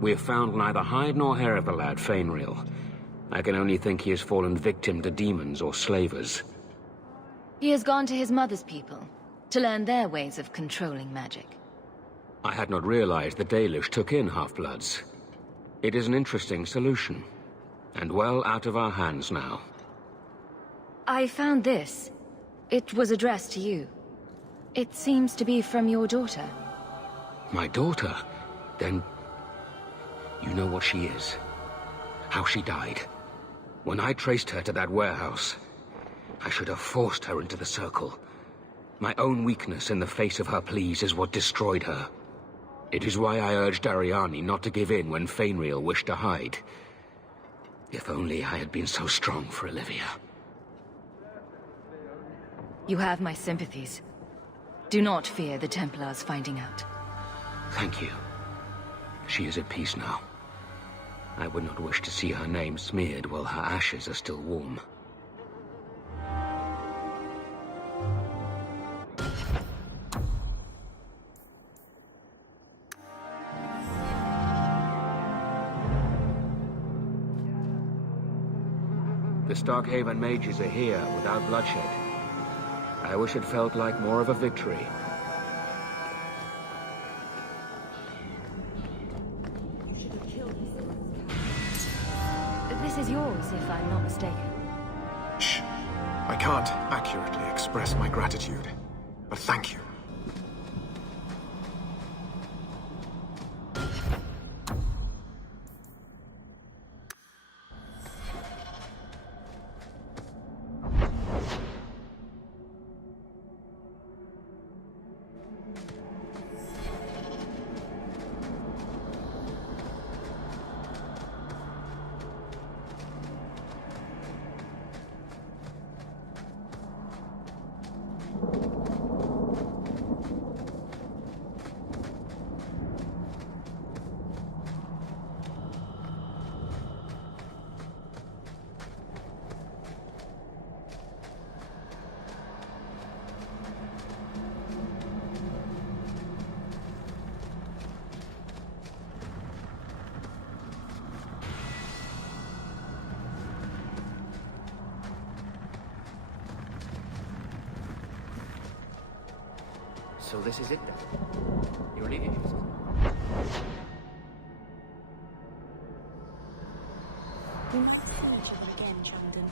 We have found neither hide nor hair of the lad, Fainriel. I can only think he has fallen victim to demons or slavers. He has gone to his mother's people, to learn their ways of controlling magic. I had not realized the Dalish took in half-bloods. It is an interesting solution, and well out of our hands now. I found this. It was addressed to you. It seems to be from your daughter. My daughter? Then... you know what she is. How she died. When I traced her to that warehouse, I should have forced her into the circle. My own weakness in the face of her pleas is what destroyed her. It is why I urged Ariani not to give in when Fainriel wished to hide. If only I had been so strong for Olivia. You have my sympathies. Do not fear the Templars finding out. Thank you. She is at peace now. I would not wish to see her name smeared while her ashes are still warm. The Starkhaven mages are here without bloodshed. I wish it felt like more of a victory. This is yours, if I'm not mistaken. Shh. I can't accurately express my gratitude, but thank you. So this is it then? You're leaving us? We must see each other again, Chandon.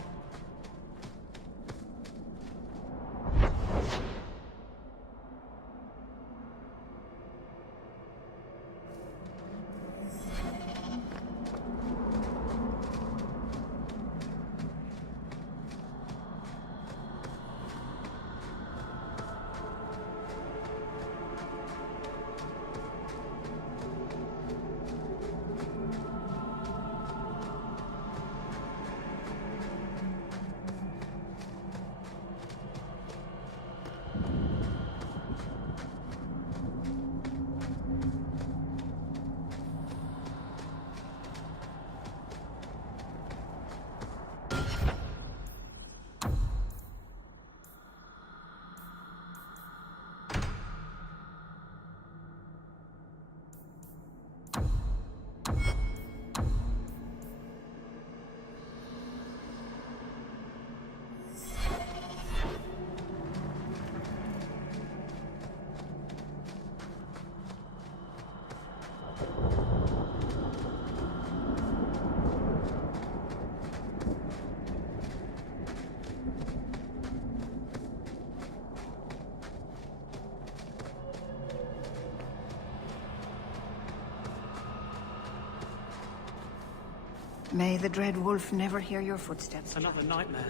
May the Dread Wolf never hear your footsteps. Another nightmare.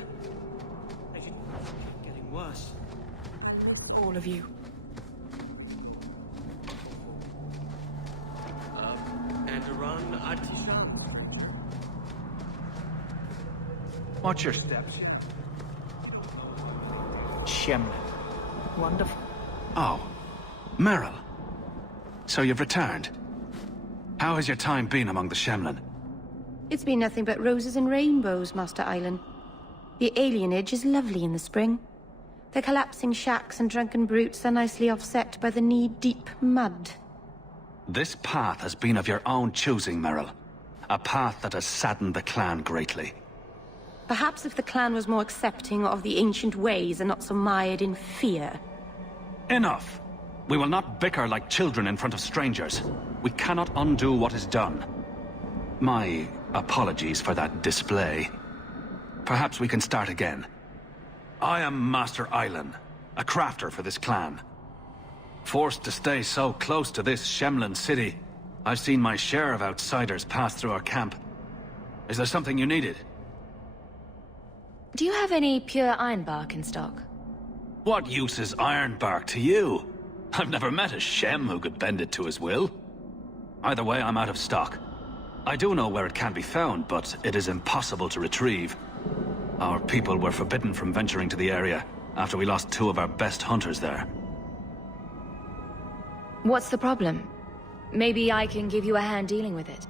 They should keep getting worse. All of you. Andaran Artishan. Watch your steps. Shemlin. Wonderful. Oh, Meryl. So you've returned. How has your time been among the Shemlin? It's been nothing but roses and rainbows, Master Island. The alienage is lovely in the spring. The collapsing shacks and drunken brutes are nicely offset by the knee-deep mud. This path has been of your own choosing, Meryl. A path that has saddened the clan greatly. Perhaps if the clan was more accepting of the ancient ways and not so mired in fear. Enough! We will not bicker like children in front of strangers. We cannot undo what is done. My apologies for that display. Perhaps we can start again. I am Master Island, a crafter for this clan. Forced to stay so close to this Shemlin city, I've seen my share of outsiders pass through our camp. Is there something you needed? Do you have any pure ironbark in stock? What use is ironbark to you? I've never met a Shem who could bend it to his will. Either way, I'm out of stock. I do know where it can be found, but it is impossible to retrieve. Our people were forbidden from venturing to the area after we lost 2 of our best hunters there. What's the problem? Maybe I can give you a hand dealing with it.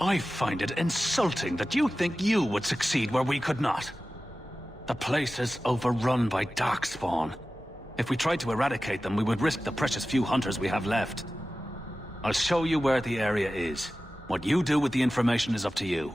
I find it insulting that you think you would succeed where we could not. The place is overrun by darkspawn. If we tried to eradicate them, we would risk the precious few hunters we have left. I'll show you where the area is. What you do with the information is up to you.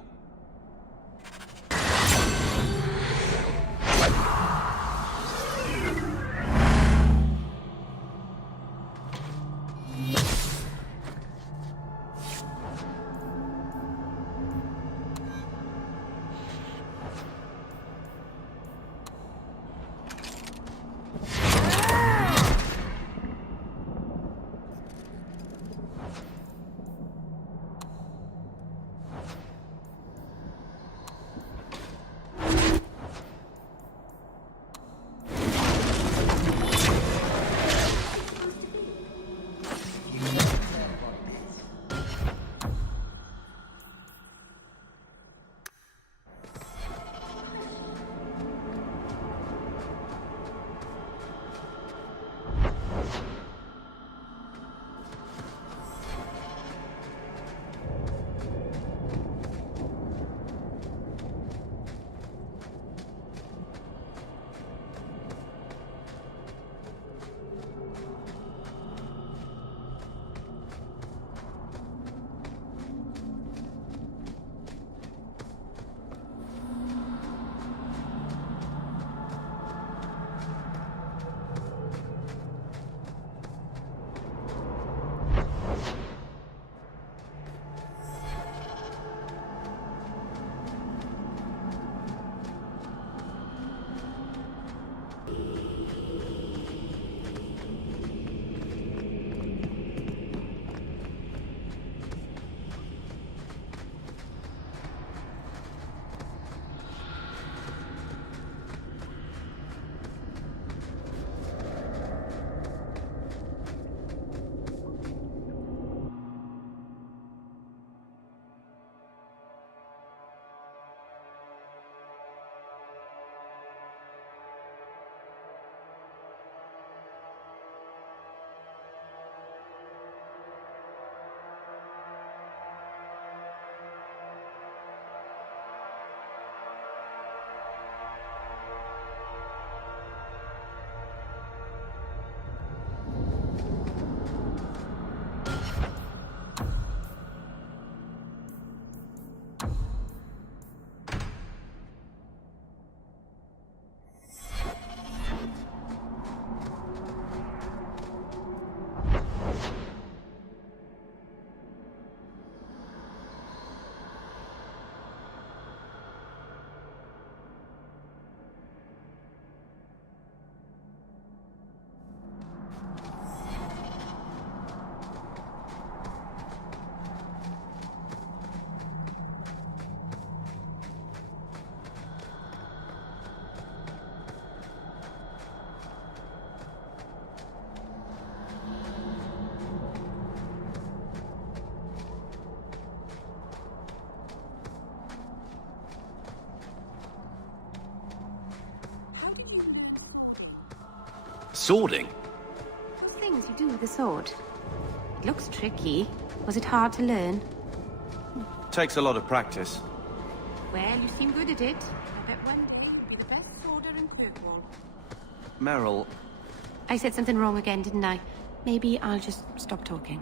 Swording? Things you do with a sword. It looks tricky. Was it hard to learn? Takes a lot of practice. Well, you seem good at it. I bet one would be the best sworder in Kirkwall. Meryl, I said something wrong again, didn't I? Maybe I'll just stop talking.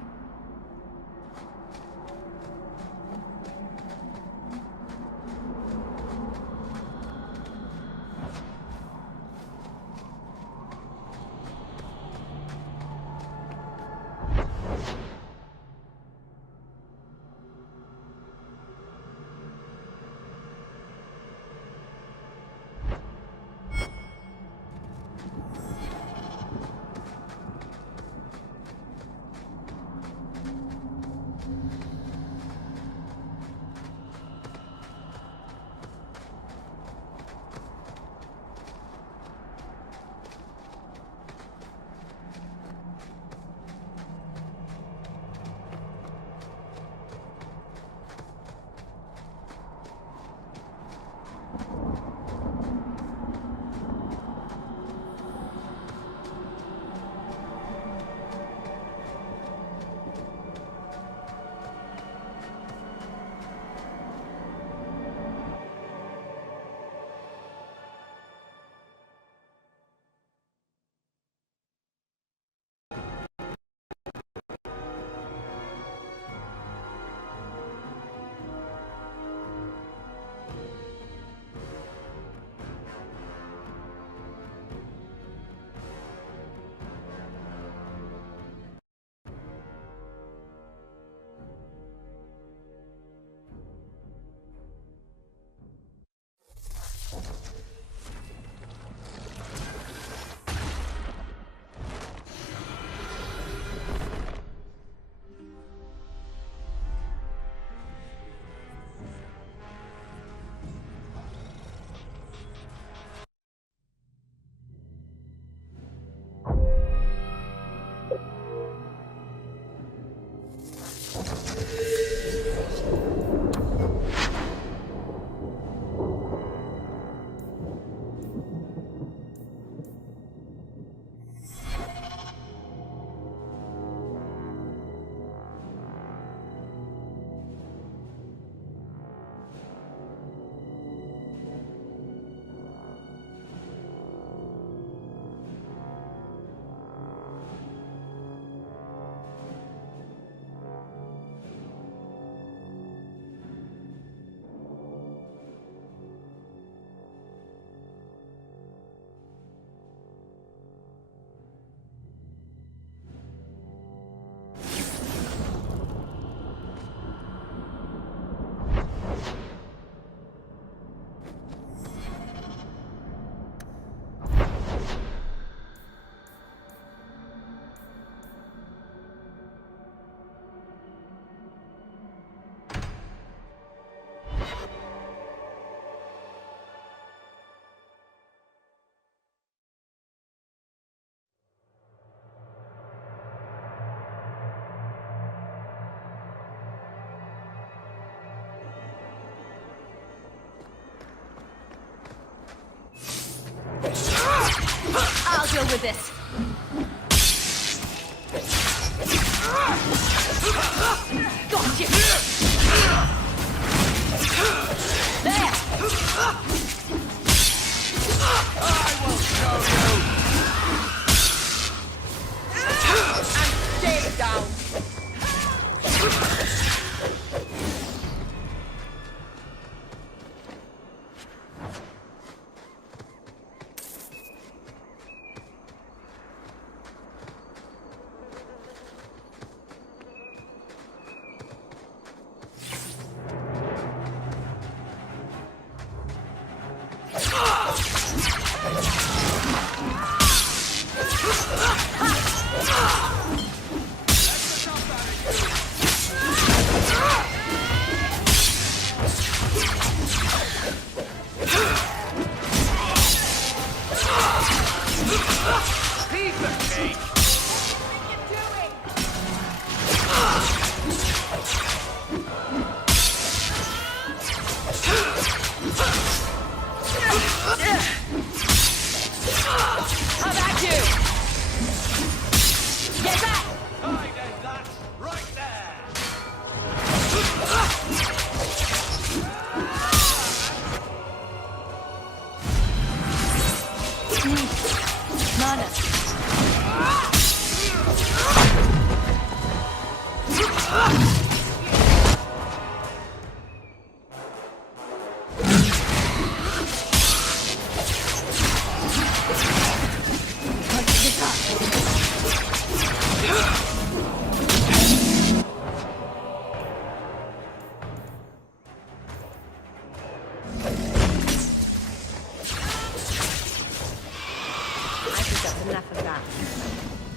I'll deal with this. Gotcha. There. I will show you. And stay down. How about you?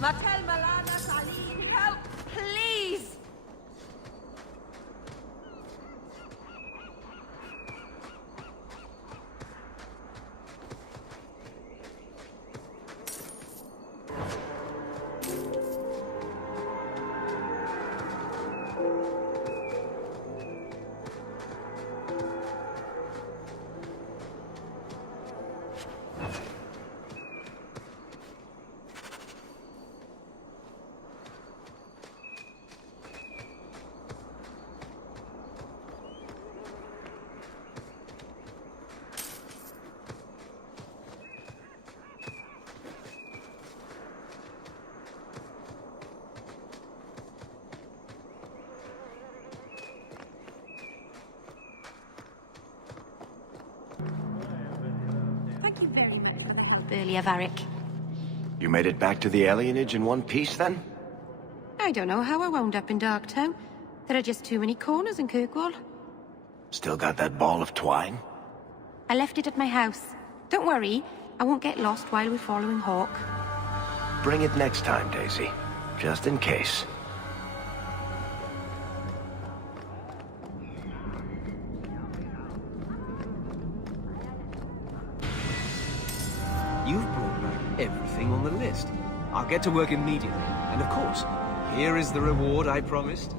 Matel Malana Salim, help, please! Thank you very much earlier, Varric. You made it back to the alienage in one piece, then? I don't know how I wound up in Darktown. There are just too many corners in Kirkwall. Still got that ball of twine? I left it at my house. Don't worry, I won't get lost while we're following Hawk. Bring it next time, Daisy. Just in case. You've brought back everything on the list. I'll get to work immediately. And of course, here is the reward I promised.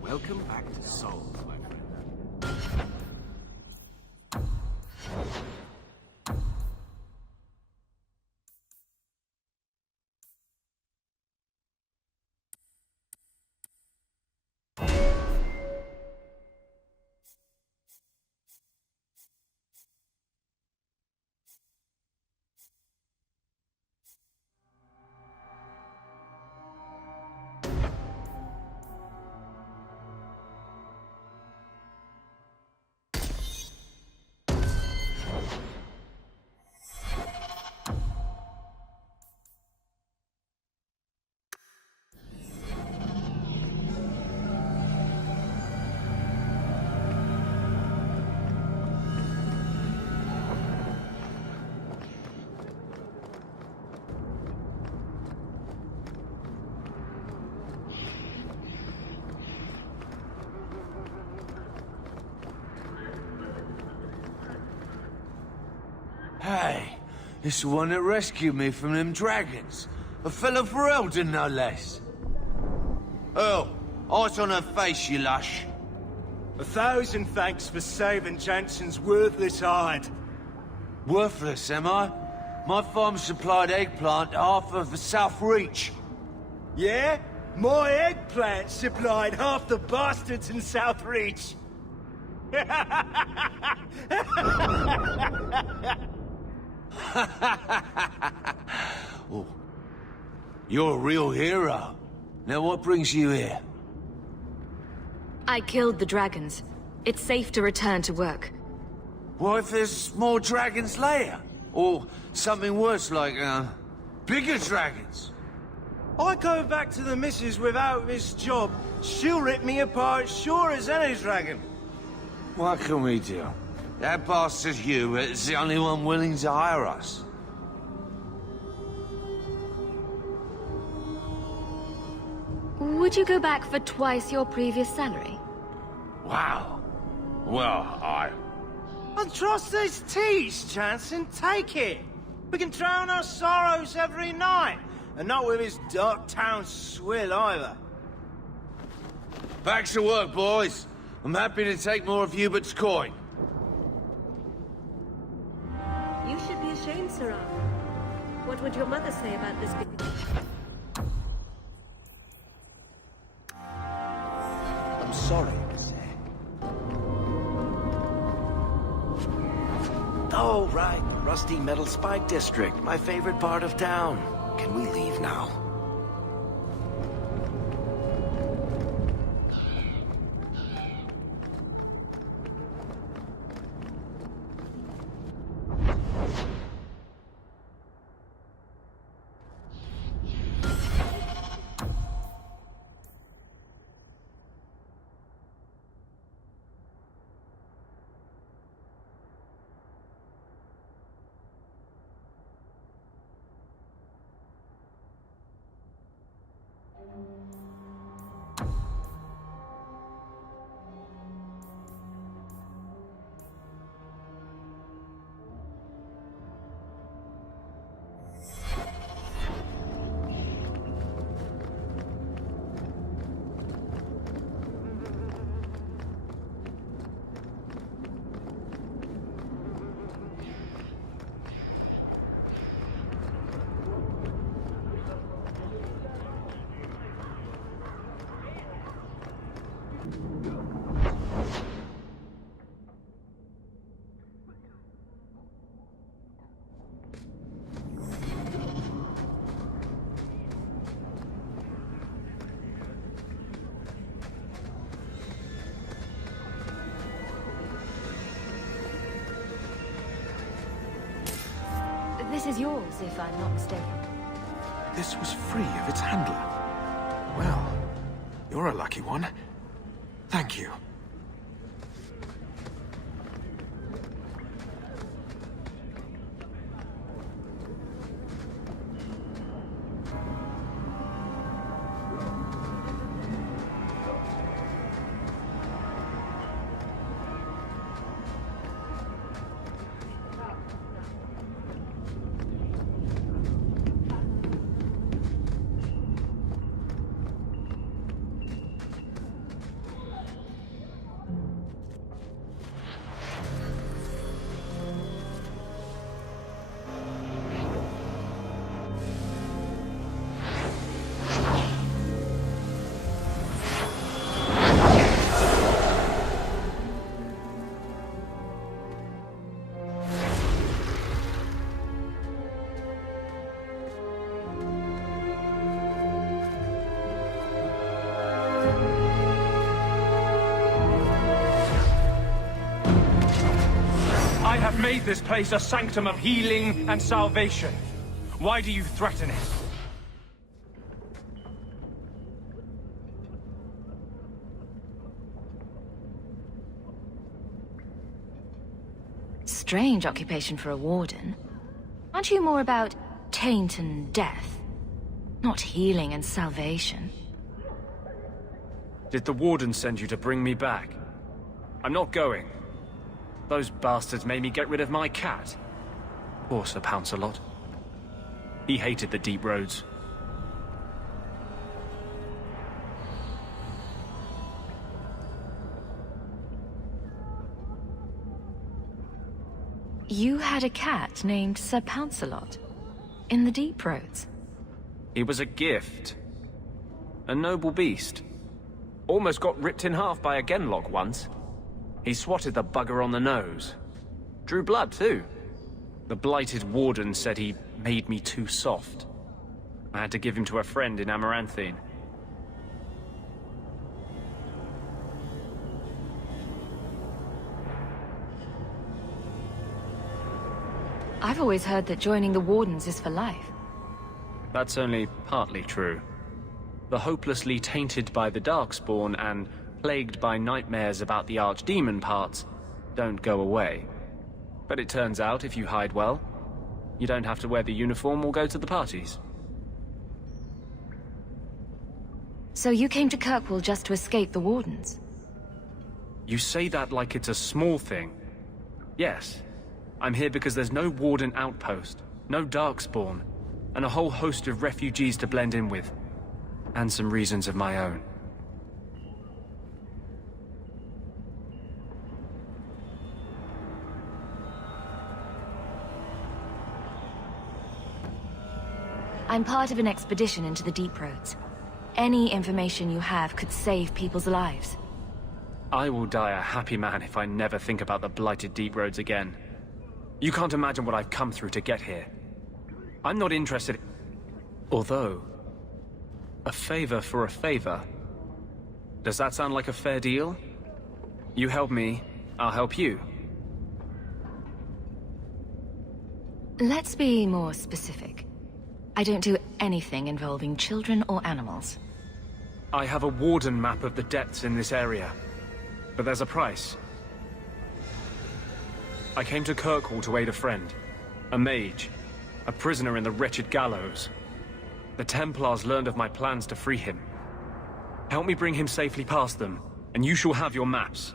Welcome back to Seoul, my friend. Hey, it's the one that rescued me from them dragons. A fellow for Eldon, no less. Oh, eyes on her face, you lush. 1,000 thanks for saving Jansen's worthless hide. Worthless, am I? My farm supplied eggplant to half of the South Reach. Yeah? My eggplant supplied half the bastards in South Reach. Oh, you're a real hero. Now what brings you here? I killed the dragons. It's safe to return to work. What if there's more dragons later? Or something worse like, bigger dragons? I go back to the missus without this job. She'll rip me apart sure as any dragon. What can we do? That bastard Hugh is the only one willing to hire us. Would you go back for twice your previous salary? Wow. Well, And trust this tease, Jansen. Take it. We can drown our sorrows every night. And not with his dark town swill either. Back to work, boys. I'm happy to take more of Hubert's coin. You should be ashamed, Sarah. What would your mother say about this? I'm sorry, Oh, right. Rusty Metal Spike District, my favorite part of town. Can we leave now? This is yours, if I'm not mistaken. This was free of its handler. Well, you're a lucky one. Thank you. I have made this place a sanctum of healing and salvation. Why do you threaten it? Strange occupation for a warden. Aren't you more about taint and death? Not healing and salvation. Did the warden send you to bring me back? I'm not going. Those bastards made me get rid of my cat. Poor Sir Pouncelot. He hated the deep roads. You had a cat named Sir Pouncelot in the deep roads. He was a gift. A noble beast. Almost got ripped in half by a Genlock once. He swatted the bugger on the nose. Drew blood, too. The blighted warden said he made me too soft. I had to give him to a friend in Amaranthine. I've always heard that joining the Wardens is for life. That's only partly true. The hopelessly tainted by the Darkspawn and plagued by nightmares about the Archdemon parts don't go away. But it turns out if you hide well, you don't have to wear the uniform or go to the parties. So you came to Kirkwall just to escape the Wardens? You say that like it's a small thing. Yes, I'm here because there's no Warden outpost, no Darkspawn, and a whole host of refugees to blend in with. And some reasons of my own. I'm part of an expedition into the deep roads. Any information you have could save people's lives. I will die a happy man if I never think about the blighted deep roads again. You can't imagine what I've come through to get here. I'm not interested. Although, a favor for a favor. Does that sound like a fair deal? You help me, I'll help you. Let's be more specific. I don't do anything involving children or animals. I have a warden map of the depths in this area. But there's a price. I came to Kirkwall to aid a friend. A mage. A prisoner in the wretched gallows. The Templars learned of my plans to free him. Help me bring him safely past them, and you shall have your maps.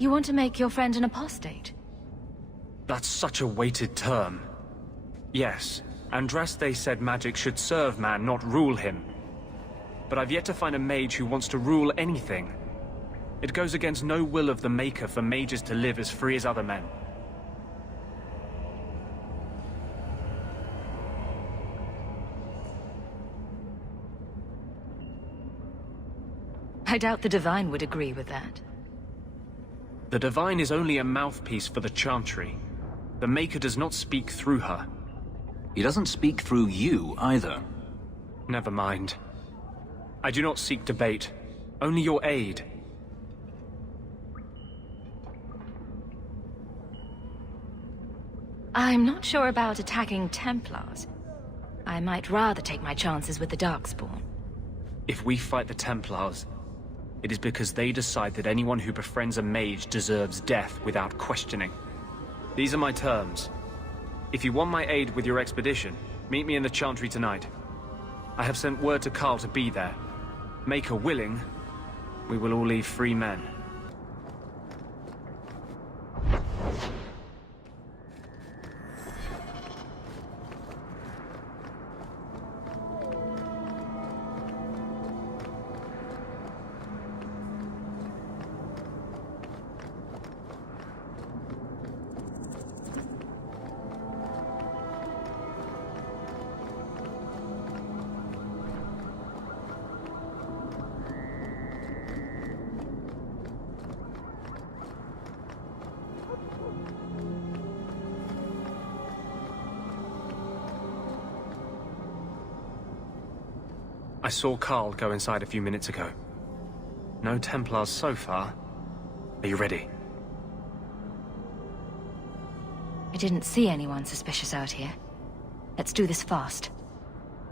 You want to make your friend an apostate? That's such a weighted term. Yes, Andraste said magic should serve man, not rule him. But I've yet to find a mage who wants to rule anything. It goes against no will of the Maker for mages to live as free as other men. I doubt the Divine would agree with that. The Divine is only a mouthpiece for the Chantry. The Maker does not speak through her. He doesn't speak through you, either. Never mind. I do not seek debate, only your aid. I'm not sure about attacking Templars. I might rather take my chances with the Darkspawn. If we fight the Templars, it is because they decide that anyone who befriends a mage deserves death without questioning. These are my terms. If you want my aid with your expedition, meet me in the Chantry tonight. I have sent word to Carl to be there. Maker willing, we will all leave free men. I saw Carl go inside a few minutes ago. No Templars so far. Are you ready? I didn't see anyone suspicious out here. Let's do this fast.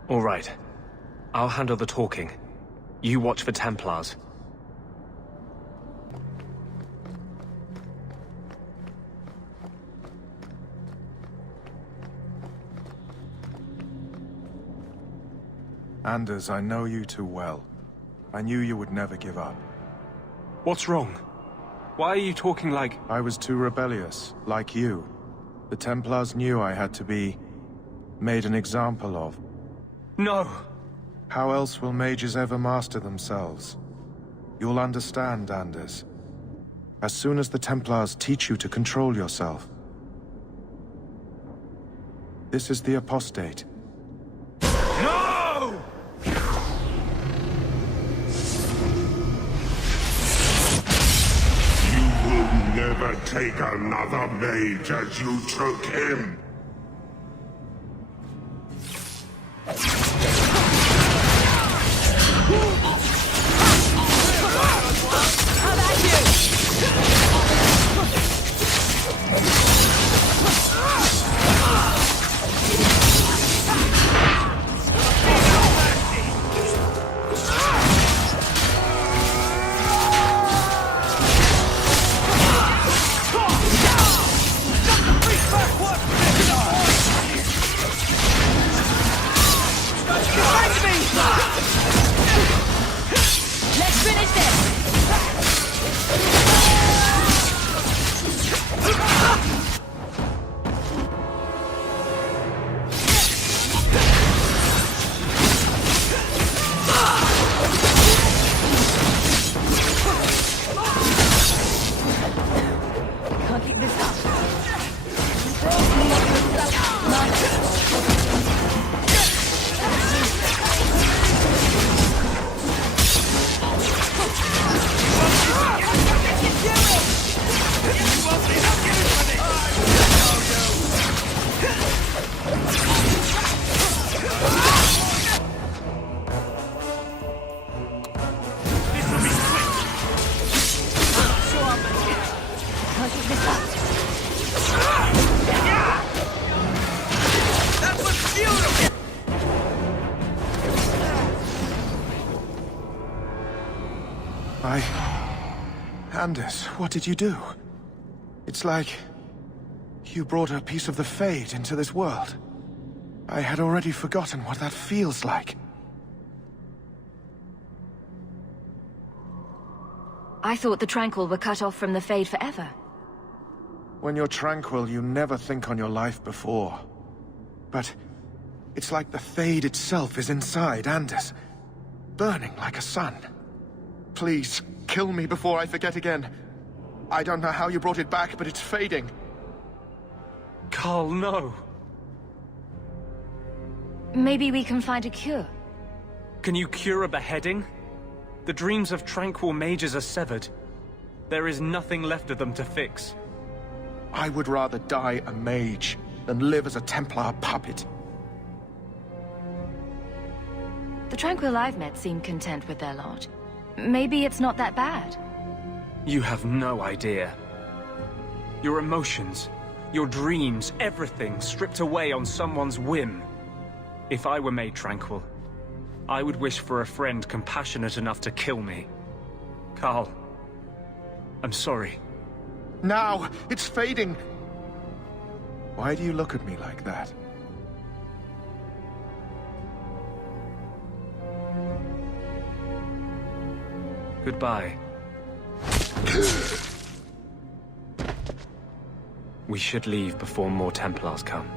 All right. I'll handle the talking. You watch for Templars. Anders, I know you too well. I knew you would never give up. What's wrong? Why are you talking like... I was too rebellious, like you. The Templars knew I had to be... made an example of. No! How else will mages ever master themselves? You'll understand, Anders. As soon as the Templars teach you to control yourself. This is the apostate. No! Never take another mage as you took him. How about Anders, what did you do? It's like... you brought a piece of the Fade into this world. I had already forgotten what that feels like. I thought the Tranquil were cut off from the Fade forever. When you're tranquil, you never think on your life before. But it's like the Fade itself is inside Anders, burning like a sun. Please, Kill me before I forget again. I don't know how you brought it back, but it's fading. Carl, no. Maybe we can find a cure. Can you cure a beheading? The dreams of tranquil mages are severed. There is nothing left of them to fix. I would rather die a mage than live as a Templar puppet. The Tranquil I've met seem content with their lot. Maybe it's not that bad. You have no idea. Your emotions, your dreams, everything stripped away on someone's whim. If I were made tranquil, I would wish for a friend compassionate enough to kill me. Carl, I'm sorry. Now! It's fading! Why do you look at me like that? Goodbye. We should leave before more Templars come.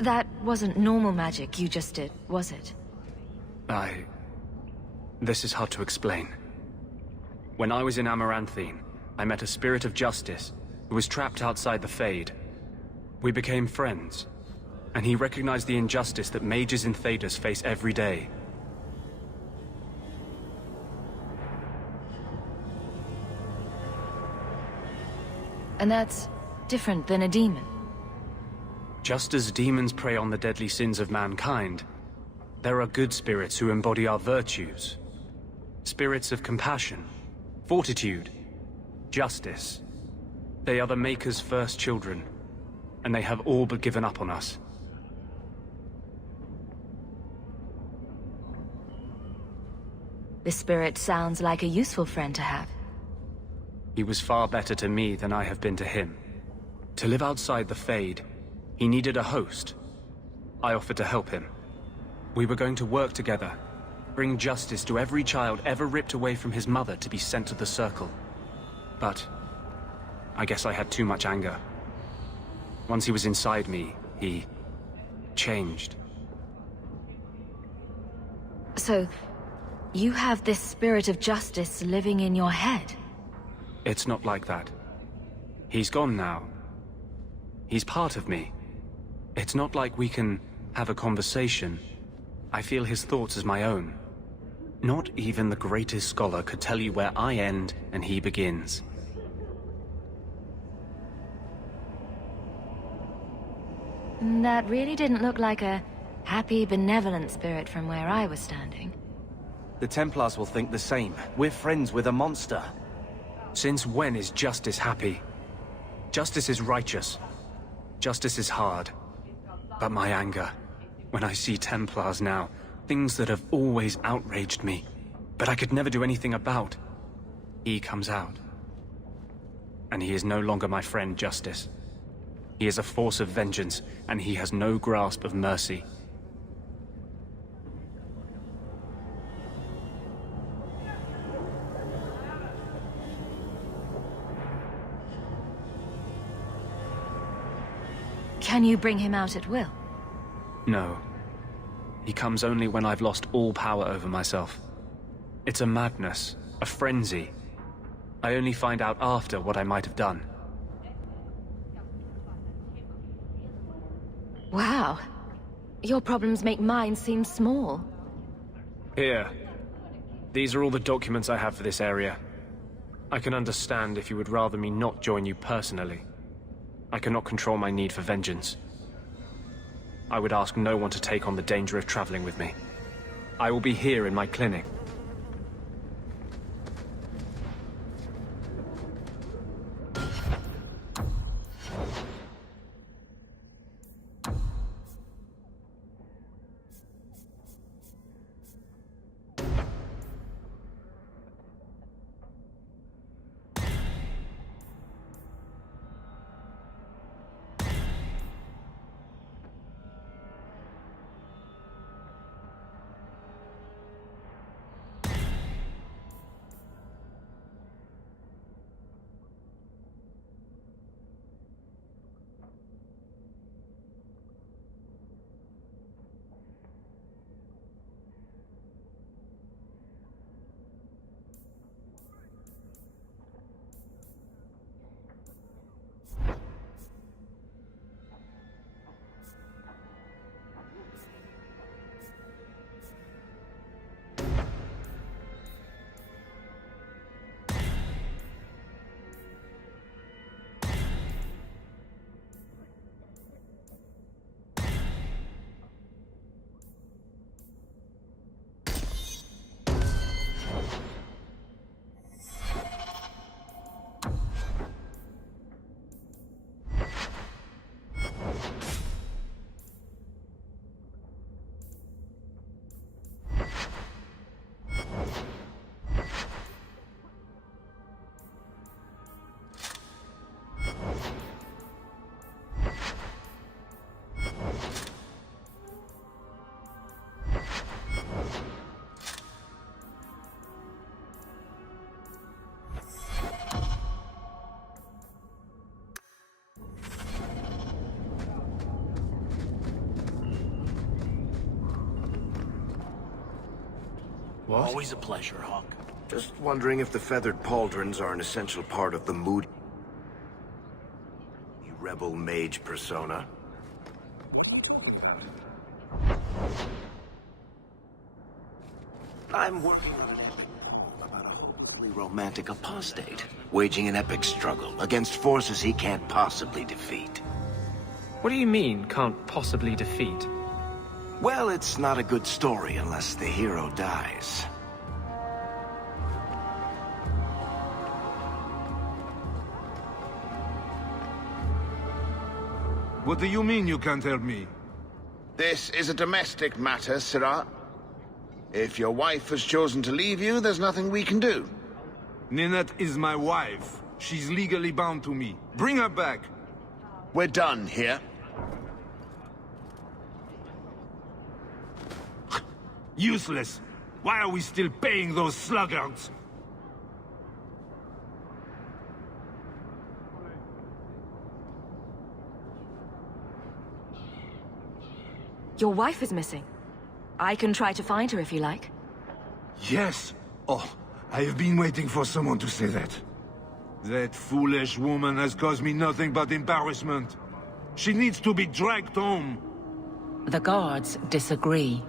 That wasn't normal magic you just did, was it? This is hard to explain. When I was in Amaranthine, I met a spirit of justice who was trapped outside the Fade. We became friends, and he recognized the injustice that mages in Thedas face every day. And that's different than a demon. Just as demons prey on the deadly sins of mankind, there are good spirits who embody our virtues. Spirits of compassion, fortitude, justice. They are the Maker's first children, and they have all but given up on us. This spirit sounds like a useful friend to have. He was far better to me than I have been to him. To live outside the Fade, he needed a host. I offered to help him. We were going to work together, bring justice to every child ever ripped away from his mother to be sent to the Circle. But I guess I had too much anger. Once he was inside me, he changed. So, you have this spirit of justice living in your head? It's not like that. He's gone now. He's part of me. It's not like we can have a conversation. I feel his thoughts as my own. Not even the greatest scholar could tell you where I end and he begins. That really didn't look like a happy, benevolent spirit from where I was standing. The Templars will think the same. We're friends with a monster. Since when is justice happy? Justice is righteous. Justice is hard. But my anger, when I see Templars now, things that have always outraged me, but I could never do anything about, he comes out. And he is no longer my friend, Justice. He is a force of vengeance, and he has no grasp of mercy. Can you bring him out at will? No. He comes only when I've lost all power over myself. It's a madness, a frenzy. I only find out after what I might have done. Wow. Your problems make mine seem small. Here. These are all the documents I have for this area. I can understand if you would rather me not join you personally. I cannot control my need for vengeance. I would ask no one to take on the danger of traveling with me. I will be here in my clinic. What? Always a pleasure, Hawk. Just wondering if the feathered pauldrons are an essential part of the moody rebel mage persona. I'm working about a hopelessly romantic apostate, waging an epic struggle against forces he can't possibly defeat. What do you mean, can't possibly defeat? Well, it's not a good story unless the hero dies. What do you mean you can't help me? This is a domestic matter, Sirrah. If your wife has chosen to leave you, there's nothing we can do. Ninette is my wife. She's legally bound to me. Bring her back. We're done here. Useless. Why are we still paying those sluggards? Your wife is missing. I can try to find her if you like. Yes. Oh, I have been waiting for someone to say that. That foolish woman has caused me nothing but embarrassment. She needs to be dragged home. The guards disagree.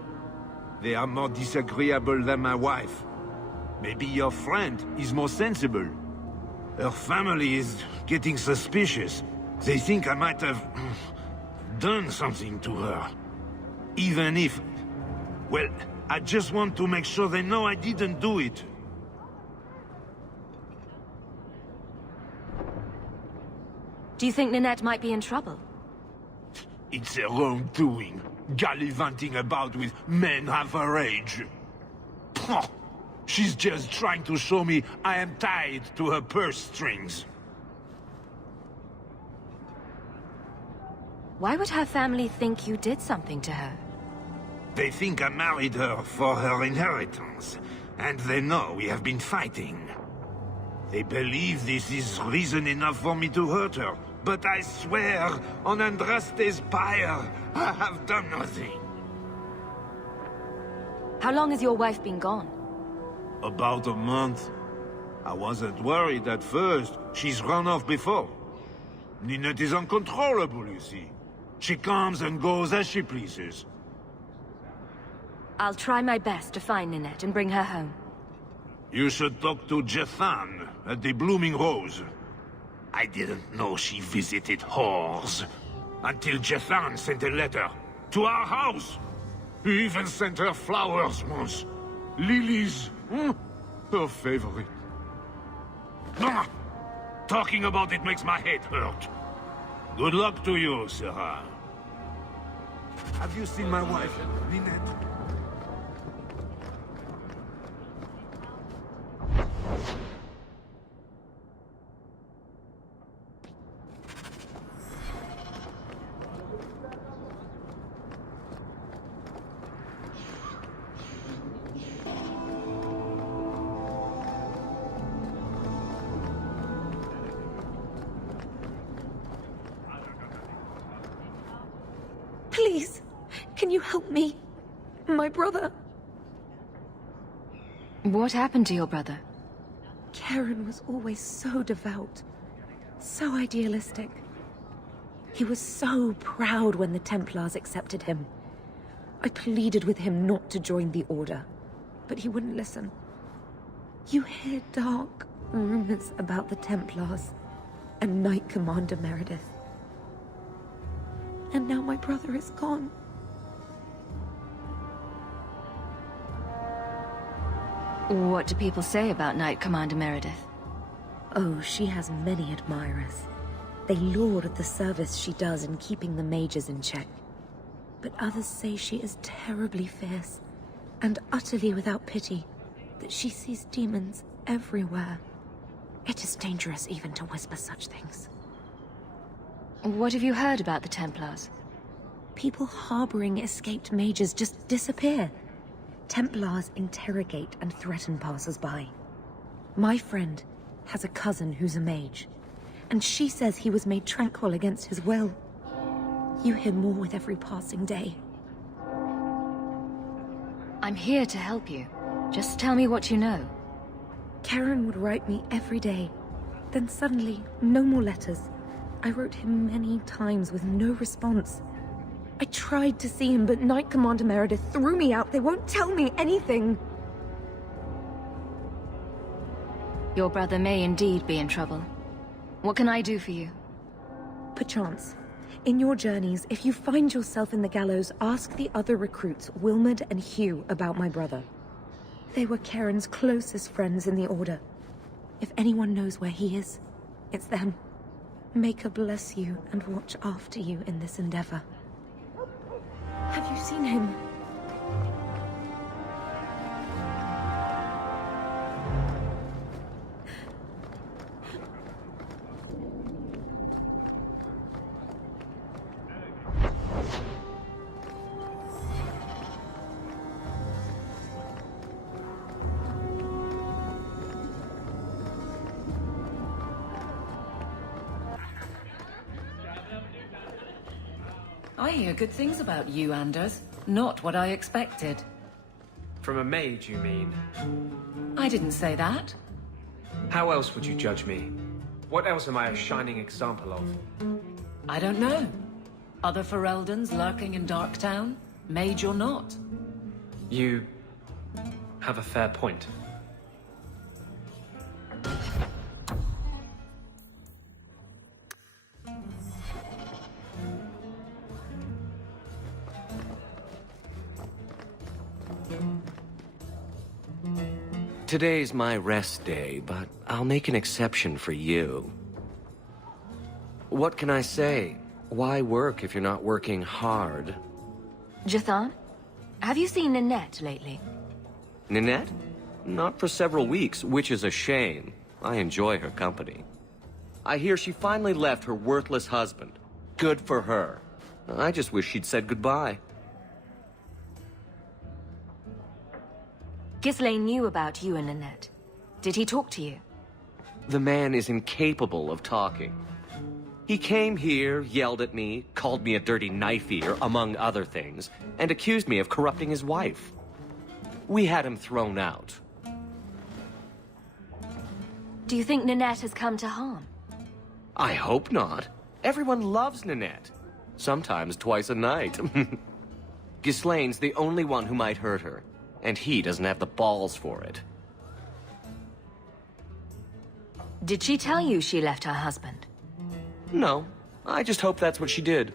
They are more disagreeable than my wife. Maybe your friend is more sensible. Her family is getting suspicious. They think I might have done something to her. Even if... well, I just want to make sure they know I didn't do it. Do you think Ninette might be in trouble? It's her own doing, gallivanting about with men half her age. Pah! She's just trying to show me I am tied to her purse strings. Why would her family think you did something to her? They think I married her for her inheritance, and they know we have been fighting. They believe this is reason enough for me to hurt her, but I swear, on Andraste's pyre, I have done nothing. How long has your wife been gone? About a month. I wasn't worried at first. She's run off before. Ninette is uncontrollable, you see. She comes and goes as she pleases. I'll try my best to find Ninette and bring her home. You should talk to Jethan at the Blooming Rose. I didn't know she visited whores until Jethan sent a letter to our house. He even sent her flowers once. Lilies. Her favorite. Talking about it makes my head hurt. Good luck to you, Sarah. Have you seen my wife, Ninette? Please, can you help me? My brother. What happened to your brother? Karen was always so devout, so idealistic. He was so proud when the Templars accepted him. I pleaded with him not to join the Order, but he wouldn't listen. You hear dark rumors about the Templars and Knight Commander Meredith. And now my brother is gone. What do people say about Knight Commander Meredith? Oh, she has many admirers. They laud the service she does in keeping the mages in check. But others say she is terribly fierce and utterly without pity, that she sees demons everywhere. It is dangerous even to whisper such things. What have you heard about the Templars? People harboring escaped mages just disappear. Templars interrogate and threaten passers-by. My friend has a cousin who's a mage, and she says he was made tranquil against his will. You hear more with every passing day. I'm here to help you. Just tell me what you know. Karen would write me every day. Then suddenly, no more letters. I wrote him many times with no response. I tried to see him, but Knight Commander Meredith threw me out. They won't tell me anything. Your brother may indeed be in trouble. What can I do for you? Perchance. In your journeys, if you find yourself in the gallows, ask the other recruits, Wilmerd and Hugh, about my brother. They were Karen's closest friends in the Order. If anyone knows where he is, it's them. Maker bless you and watch after you in this endeavor. Have you seen him? I hear good things about you, Anders. Not what I expected. From a mage, you mean? I didn't say that. How else would you judge me? What else am I a shining example of? I don't know. Other Fereldans lurking in Darktown? Mage or not? You have a fair point. Today's my rest day, but I'll make an exception for you. What can I say? Why work if you're not working hard? Jathan, have you seen Ninette lately? Ninette? Not for several weeks, which is a shame. I enjoy her company. I hear she finally left her worthless husband. Good for her. I just wish she'd said goodbye. Ghislaine knew about you and Ninette. Did he talk to you? The man is incapable of talking. He came here, yelled at me, called me a dirty knife-eater, among other things, and accused me of corrupting his wife. We had him thrown out. Do you think Ninette has come to harm? I hope not. Everyone loves Ninette. Sometimes twice a night. Ghislaine's the only one who might hurt her. And he doesn't have the balls for it. Did she tell you she left her husband? No. I just hope that's what she did.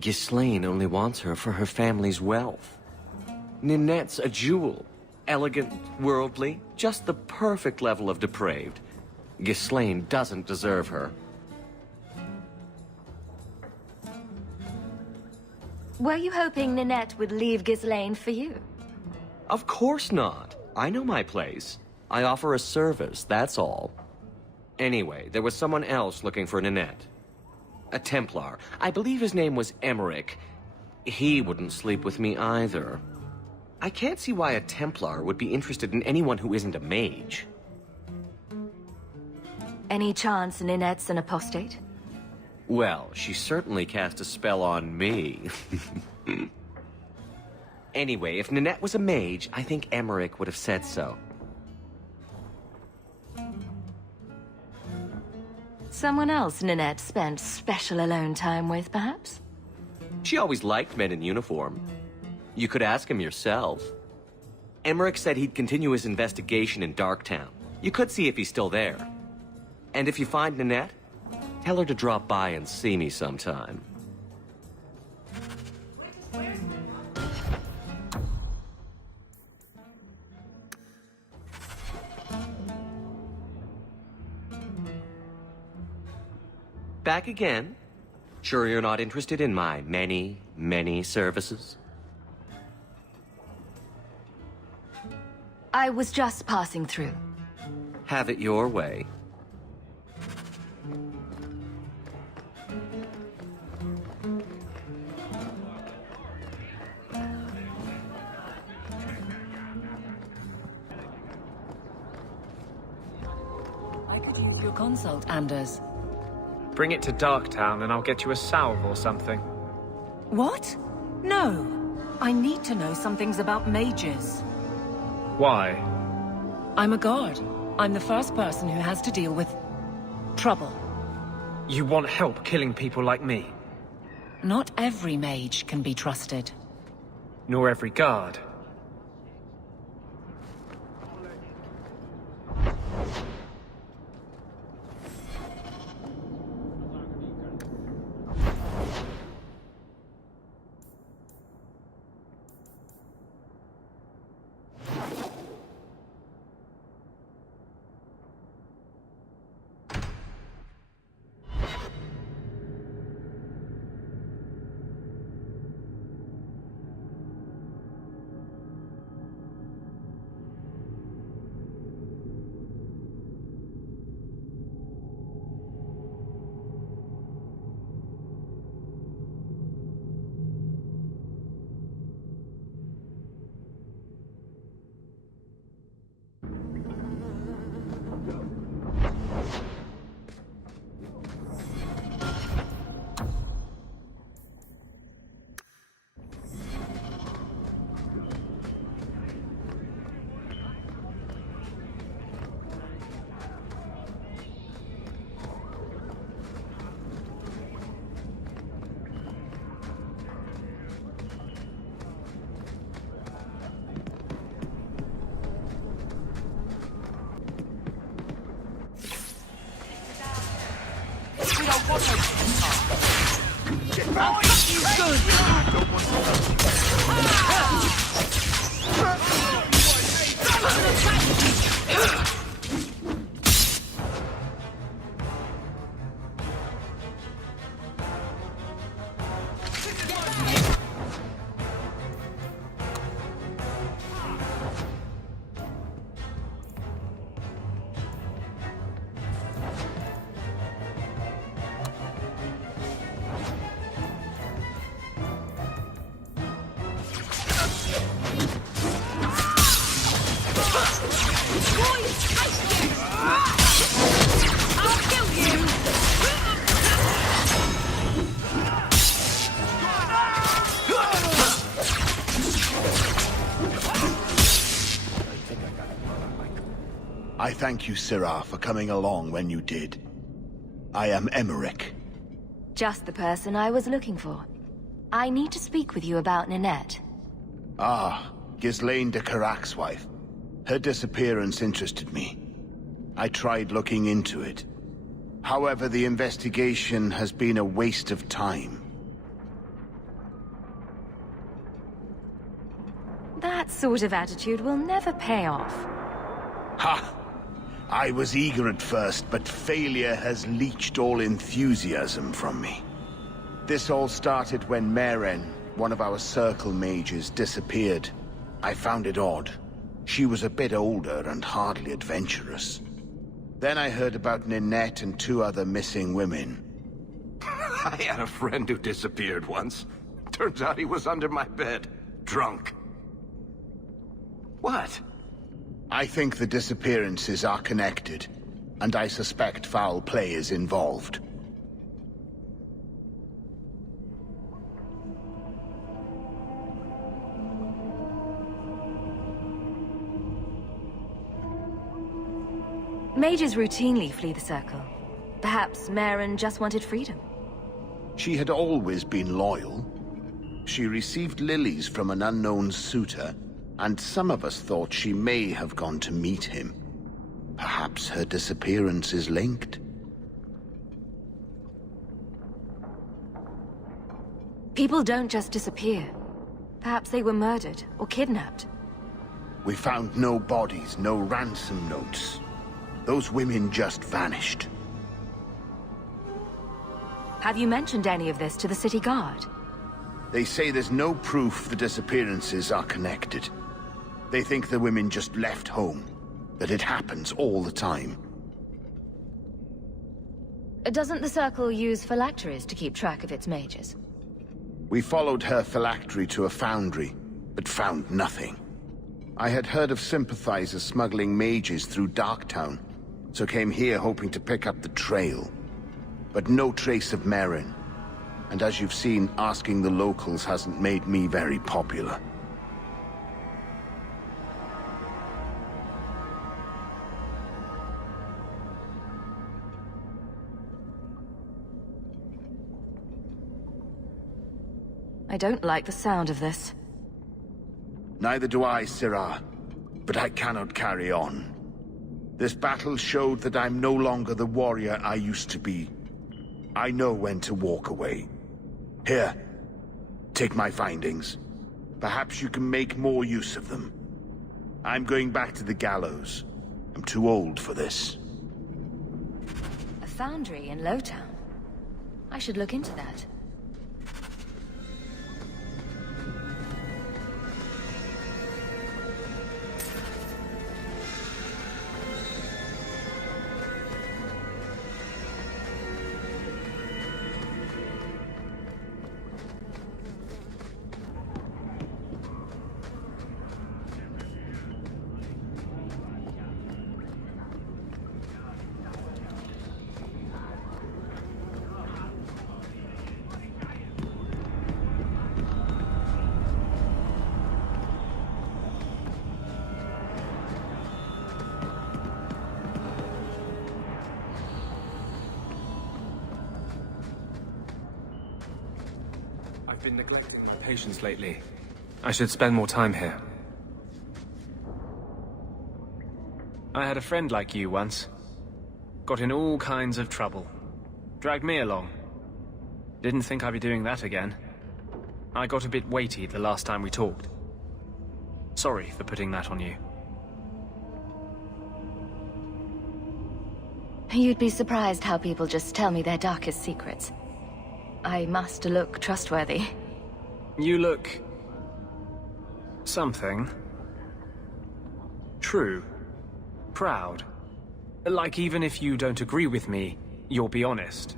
Ghislaine only wants her for her family's wealth. Ninette's a jewel. Elegant, worldly, just the perfect level of depraved. Ghislaine doesn't deserve her. Were you hoping Ninette would leave Ghislaine for you? Of course not. I know my place. I offer a service, that's all. Anyway, there was someone else looking for Ninette. A Templar. I believe his name was Emmerich. He wouldn't sleep with me either. I can't see why a Templar would be interested in anyone who isn't a mage. Any chance Ninette's an apostate? Well, she certainly cast a spell on me. Anyway, if Ninette was a mage, I think Emmerich would have said so. Someone else Ninette spent special alone time with, perhaps? She always liked men in uniform. You could ask him yourself. Emmerich said he'd continue his investigation in Darktown. You could see if he's still there. And if you find Ninette, tell her to drop by and see me sometime. Back again? Sure you're not interested in my many, many services? I was just passing through. Have it your way. I could use your consult, Anders. Bring it to Darktown and I'll get you a salve or something. What? No. I need to know some things about mages. Why? I'm a guard. I'm the first person who has to deal with trouble. You want help killing people like me? Not every mage can be trusted. Nor every guard. Get back! Good! I thank you, Syrah, for coming along when you did. I am Emmerich. Just the person I was looking for. I need to speak with you about Ninette. Ah, Ghislaine de Carac's wife. Her disappearance interested me. I tried looking into it. However, the investigation has been a waste of time. That sort of attitude will never pay off. Ha! I was eager at first, but failure has leached all enthusiasm from me. This all started when Meren, one of our circle mages, disappeared. I found it odd. She was a bit older and hardly adventurous. Then I heard about Ninette and 2 other missing women. I had a friend who disappeared once. Turns out he was under my bed, drunk. What? I think the disappearances are connected, and I suspect foul play is involved. Mages routinely flee the Circle. Perhaps Meren just wanted freedom. She had always been loyal. She received lilies from an unknown suitor, and some of us thought she may have gone to meet him. Perhaps her disappearance is linked. People don't just disappear. Perhaps they were murdered or kidnapped. We found no bodies, no ransom notes. Those women just vanished. Have you mentioned any of this to the city guard? They say there's no proof the disappearances are connected. They think the women just left home, that it happens all the time. Doesn't the Circle use phylacteries to keep track of its mages? We followed her phylactery to a foundry, but found nothing. I had heard of sympathizers smuggling mages through Darktown, so came here hoping to pick up the trail. But no trace of Meren. And as you've seen, asking the locals hasn't made me very popular. I don't like the sound of this. Neither do I, Sirrah. But I cannot carry on. This battle showed that I'm no longer the warrior I used to be. I know when to walk away. Here, take my findings. Perhaps you can make more use of them. I'm going back to the gallows. I'm too old for this. A foundry in Lowtown? I should look into that. I've been neglecting my patients lately. I should spend more time here. I had a friend like you once. Got in all kinds of trouble. Dragged me along. Didn't think I'd be doing that again. I got a bit weighty the last time we talked. Sorry for putting that on you. You'd be surprised how people just tell me their darkest secrets. I must look trustworthy. You look... something. True. Proud. Like even if you don't agree with me, you'll be honest.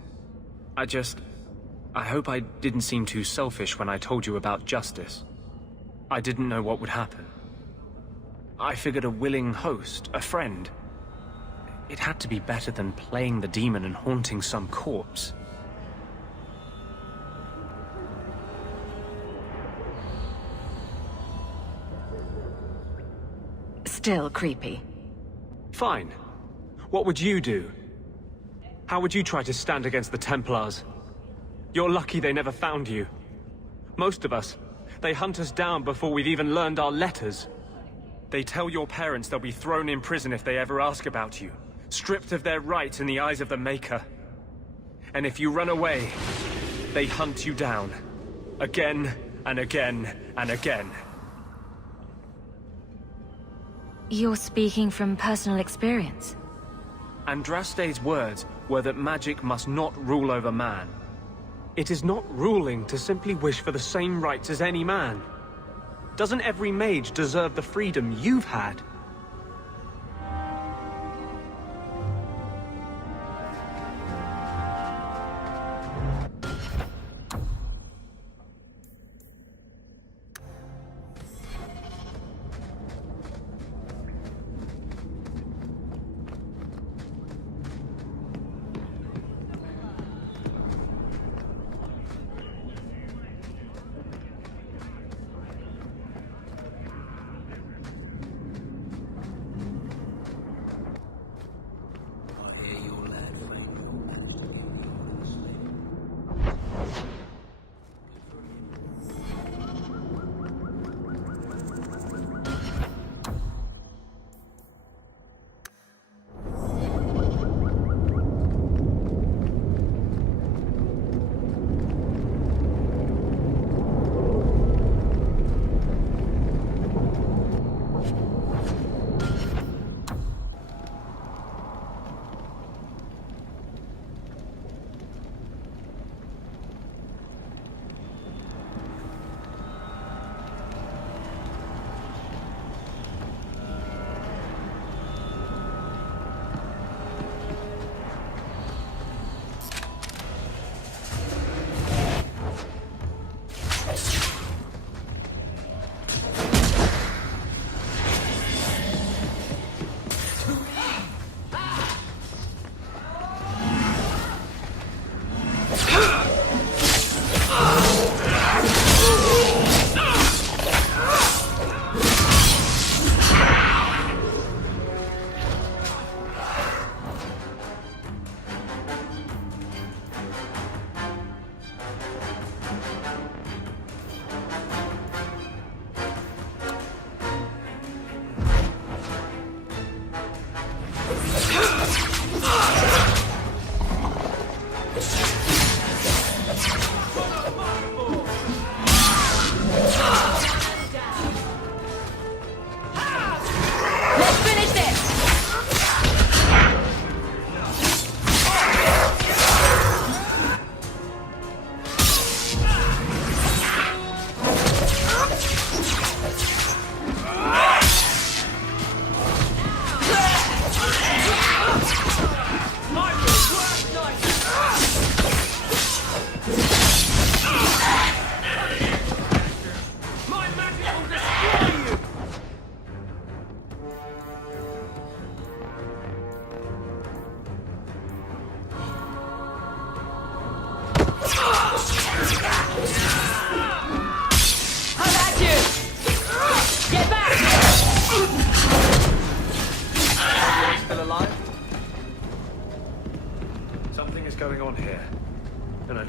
I hope I didn't seem too selfish when I told you about justice. I didn't know what would happen. I figured a willing host, a friend. It had to be better than playing the demon and haunting some corpse. Still creepy. Fine. What would you do? How would you try to stand against the Templars? You're lucky they never found you. Most of us, they hunt us down before we've even learned our letters. They tell your parents they'll be thrown in prison if they ever ask about you, stripped of their rights in the eyes of the Maker. And if you run away, they hunt you down. Again, and again, and again. You're speaking from personal experience. Andraste's words were that magic must not rule over man. It is not ruling to simply wish for the same rights as any man. Doesn't every mage deserve the freedom you've had?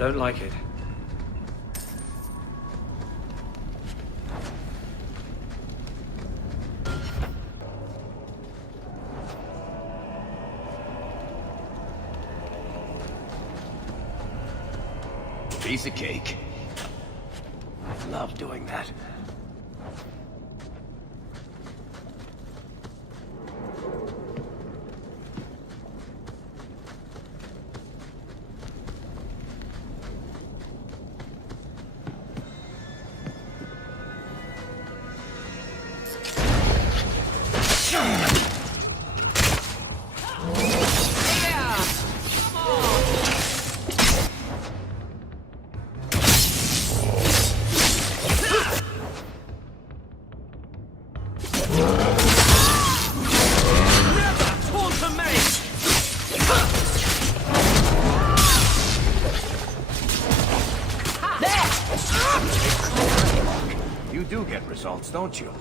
don't like it. Piece of cake. Love doing that. You do get results, don't you?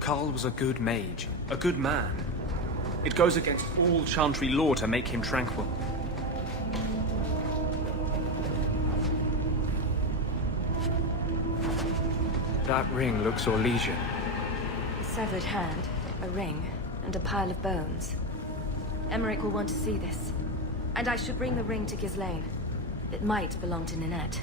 Carl was a good mage, a good man. It goes against all Chantry law to make him tranquil. That ring looks Orlesian. A severed hand, a ring, and a pile of bones. Emmerich will want to see this. And I should bring the ring to Ghislaine. It might belong to Ninette.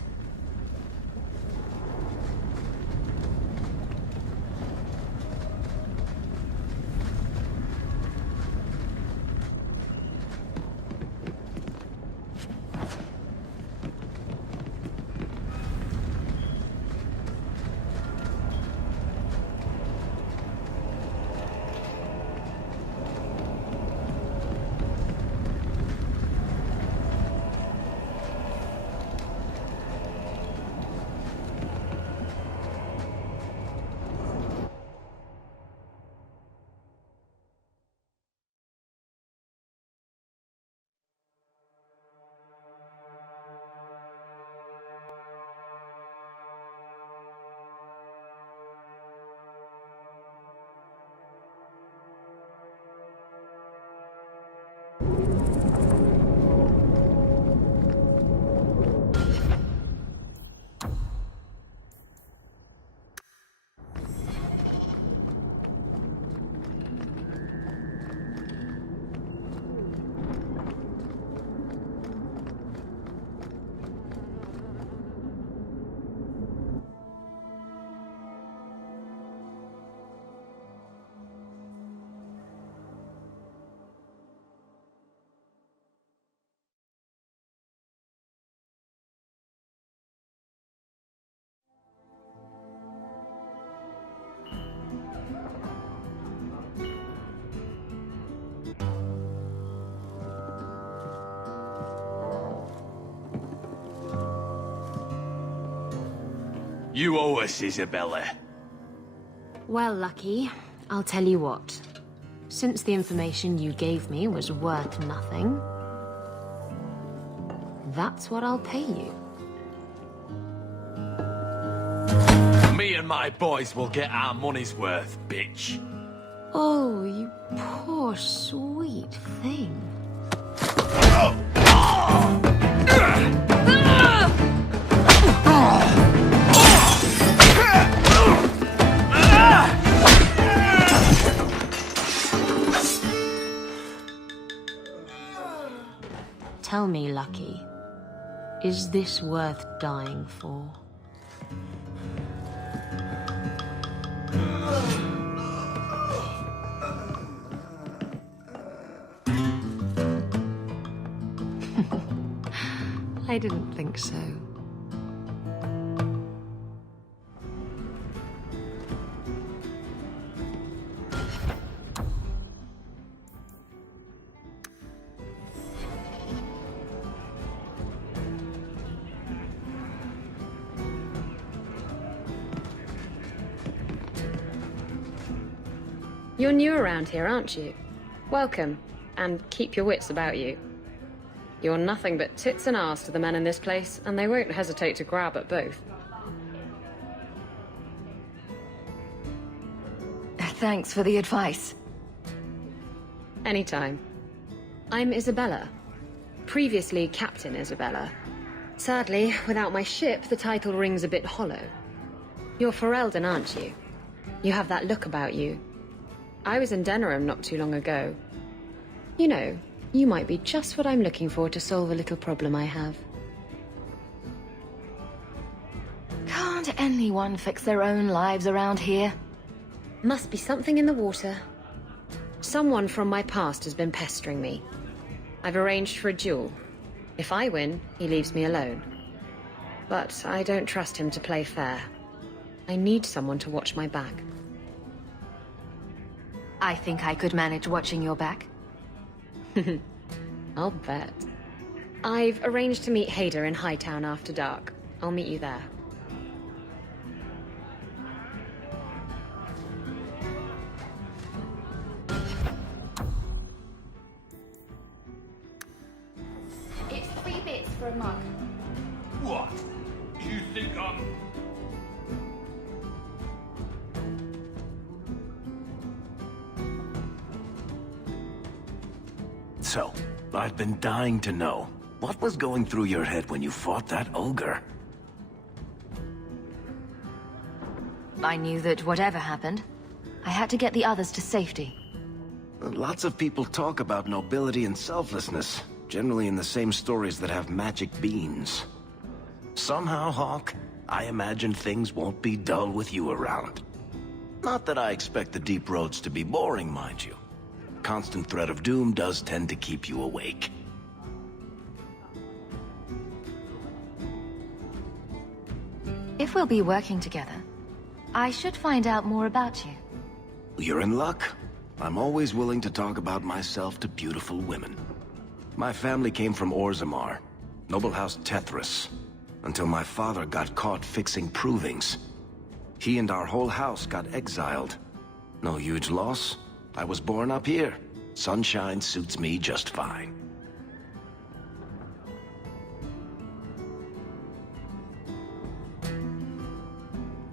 You owe us, Isabella. Well, Lucky, I'll tell you what. Since the information you gave me was worth nothing, that's what I'll pay you. Me and my boys will get our money's worth, bitch. Oh, you poor, sweet thing. Tell me, Lucky, is this worth dying for? I didn't think so. You're new around here, aren't you? Welcome, and keep your wits about you. You're nothing but tits and arse to the men in this place, and they won't hesitate to grab at both. Thanks for the advice. Anytime. I'm Isabella. Previously Captain Isabella. Sadly, without my ship, the title rings a bit hollow. You're Ferelden, aren't you? You have that look about you. I was in Denerim not too long ago. You know, you might be just what I'm looking for to solve a little problem I have. Can't anyone fix their own lives around here? Must be something in the water. Someone from my past has been pestering me. I've arranged for a duel. If I win, he leaves me alone. But I don't trust him to play fair. I need someone to watch my back. I think I could manage watching your back. I'll bet. I've arranged to meet Hader in Hightown after dark. I'll meet you there. It's 3 bits for a mug. What? You think I'm... So, I've been dying to know, what was going through your head when you fought that ogre? I knew that whatever happened, I had to get the others to safety. Lots of people talk about nobility and selflessness, generally in the same stories that have magic beans. Somehow, Hawk, I imagine things won't be dull with you around. Not that I expect the deep roads to be boring, mind you. Constant threat of doom does tend to keep you awake. If we'll be working together, I should find out more about you. You're in luck. I'm always willing to talk about myself to beautiful women. My family came from Orzammar, noble house Tethras, until my father got caught fixing provings. He and our whole house got exiled. No huge loss. I was born up here. Sunshine suits me just fine.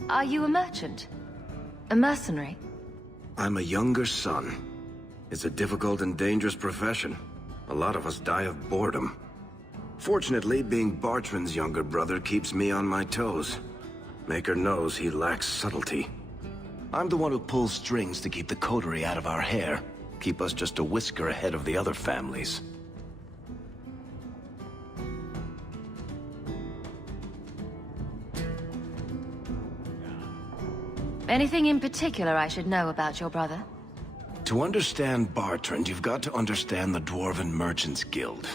Are you a merchant? A mercenary? I'm a younger son. It's a difficult and dangerous profession. A lot of us die of boredom. Fortunately, being Bartrand's younger brother keeps me on my toes. Maker knows he lacks subtlety. I'm the one who pulls strings to keep the coterie out of our hair. Keep us just a whisker ahead of the other families. Anything in particular I should know about your brother? To understand Bartrand, you've got to understand the Dwarven Merchants Guild.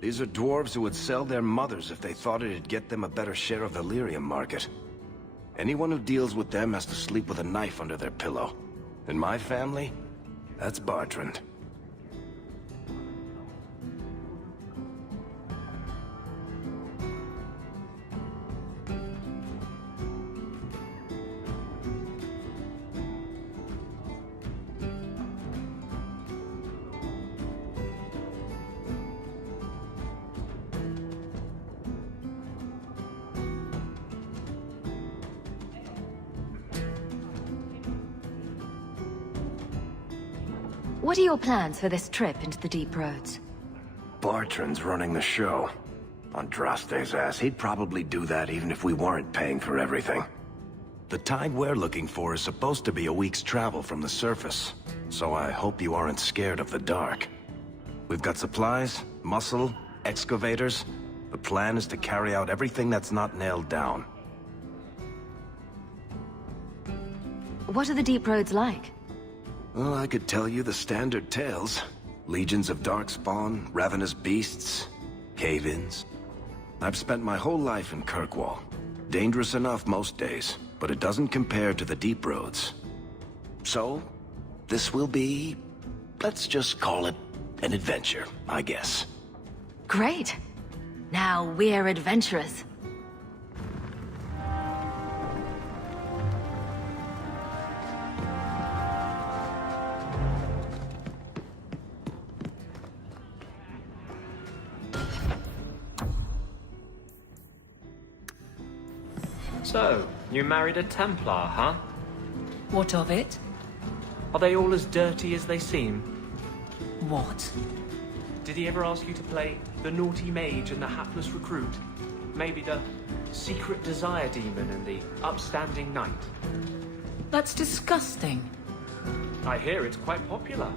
These are dwarves who would sell their mothers if they thought it'd get them a better share of the lyrium market. Anyone who deals with them has to sleep with a knife under their pillow. In my family, that's Bartrand. What are your plans for this trip into the deep roads? Bartrand's running the show. Andraste's ass, he'd probably do that even if we weren't paying for everything. The tide we're looking for is supposed to be a week's travel from the surface, so I hope you aren't scared of the dark. We've got supplies, muscle, excavators. The plan is to carry out everything that's not nailed down. What are the deep roads like? Well, I could tell you the standard tales. Legions of darkspawn, ravenous beasts, cave-ins. I've spent my whole life in Kirkwall. Dangerous enough most days, but it doesn't compare to the deep roads. So, this will be... let's just call it an adventure, I guess. Great. Now we're adventurers. So, you married a Templar, huh? What of it? Are they all as dirty as they seem? What? Did he ever ask you to play the naughty mage and the hapless recruit? Maybe the secret desire demon and the upstanding knight? That's disgusting. I hear it's quite popular.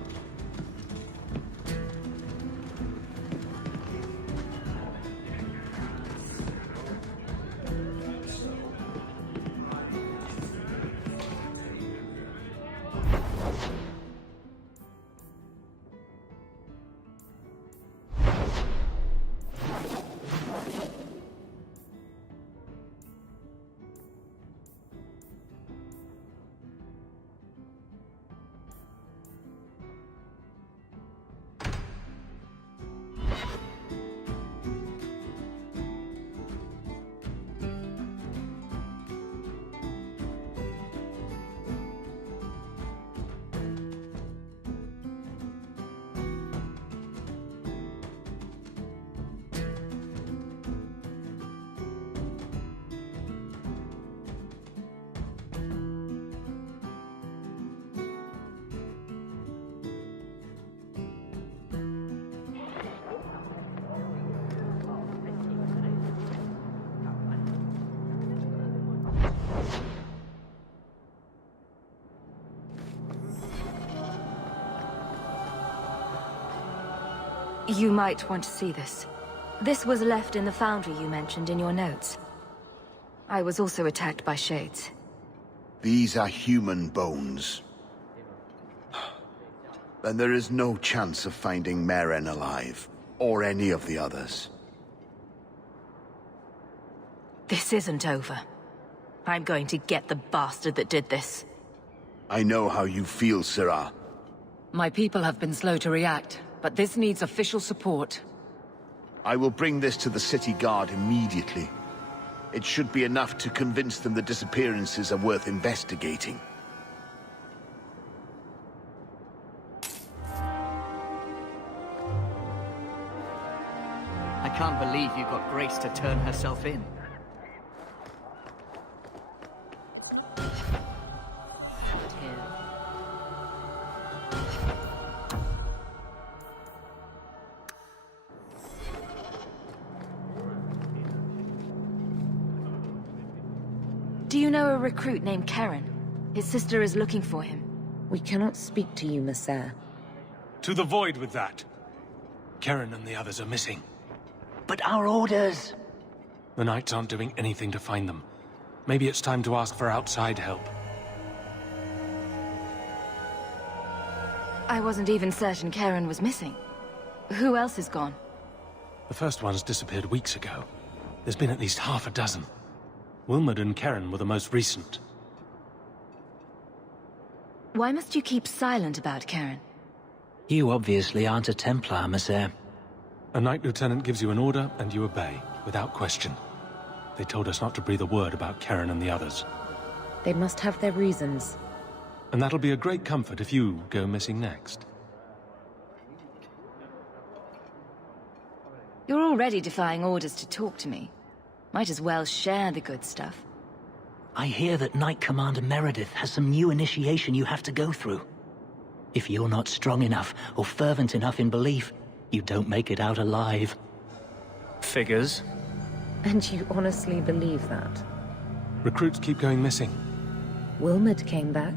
You might want to see this. This was left in the foundry you mentioned in your notes. I was also attacked by shades. These are human bones. And there is no chance of finding Meren alive, or any of the others. This isn't over. I'm going to get the bastard that did this. I know how you feel, Syrah. My people have been slow to react, but this needs official support. I will bring this to the city guard immediately. It should be enough to convince them the disappearances are worth investigating. I can't believe you got Grace to turn herself in. Do you know a recruit named Karen? His sister is looking for him. We cannot speak to you, Messer. To the void with that. Karen and the others are missing. But our orders... The Knights aren't doing anything to find them. Maybe it's time to ask for outside help. I wasn't even certain Karen was missing. Who else is gone? The first one's disappeared weeks ago. There's been at least half a dozen. Wilmot and Karen were the most recent. Why must you keep silent about Karen? You obviously aren't a Templar, Messer. A Knight Lieutenant gives you an order, and you obey, without question. They told us not to breathe a word about Karen and the others. They must have their reasons. And that'll be a great comfort if you go missing next. You're already defying orders to talk to me. Might as well share the good stuff. I hear that Knight Commander Meredith has some new initiation you have to go through. If you're not strong enough or fervent enough in belief, you don't make it out alive. Figures. And you honestly believe that? Recruits keep going missing. Wilmot came back.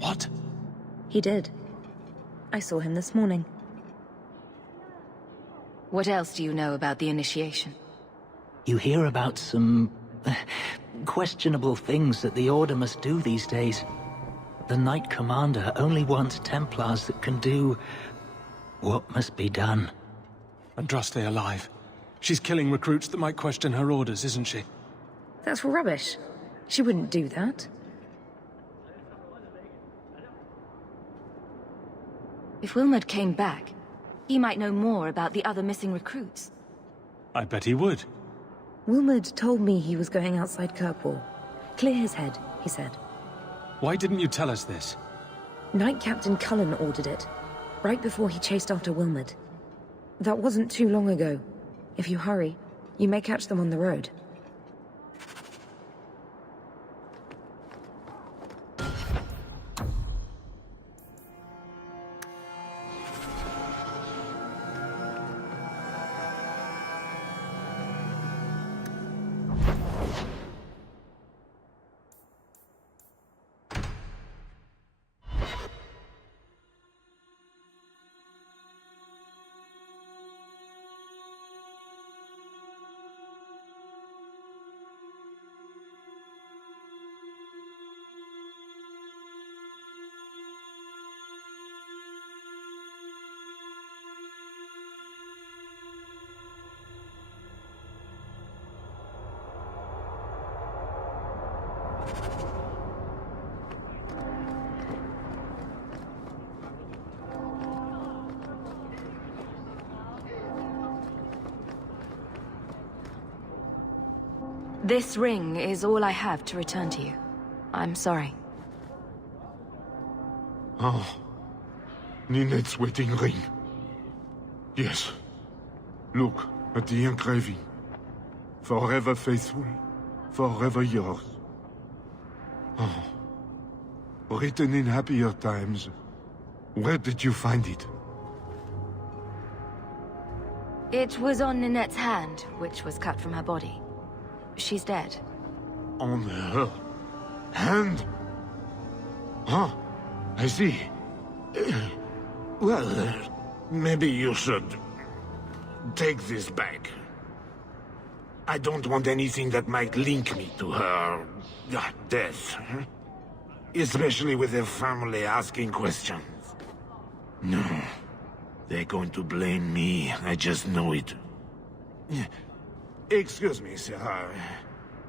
What? He did. I saw him this morning. What else do you know about the initiation? You hear about some... questionable things that the Order must do these days. The Knight Commander only wants Templars that can do... what must be done. Andraste alive. She's killing recruits that might question her orders, isn't she? That's rubbish. She wouldn't do that. If Wilmot came back, he might know more about the other missing recruits. I bet he would. Wilmot told me he was going outside Kirkwall. Clear his head, he said. Why didn't you tell us this? Knight Captain Cullen ordered it, right before he chased after Wilmot. That wasn't too long ago. If you hurry, you may catch them on the road. This ring is all I have to return to you. I'm sorry. Oh. Ninette's wedding ring. Yes. Look at the engraving. Forever faithful, forever yours. Oh. Written in happier times. Where did you find it? It was on Ninette's hand, which was cut from her body. She's dead. On her hand? Huh. I see. Well, maybe you should take this back. I don't want anything that might link me to her death. Especially with her family asking questions. No. They're going to blame me. I just know it. Excuse me, sir.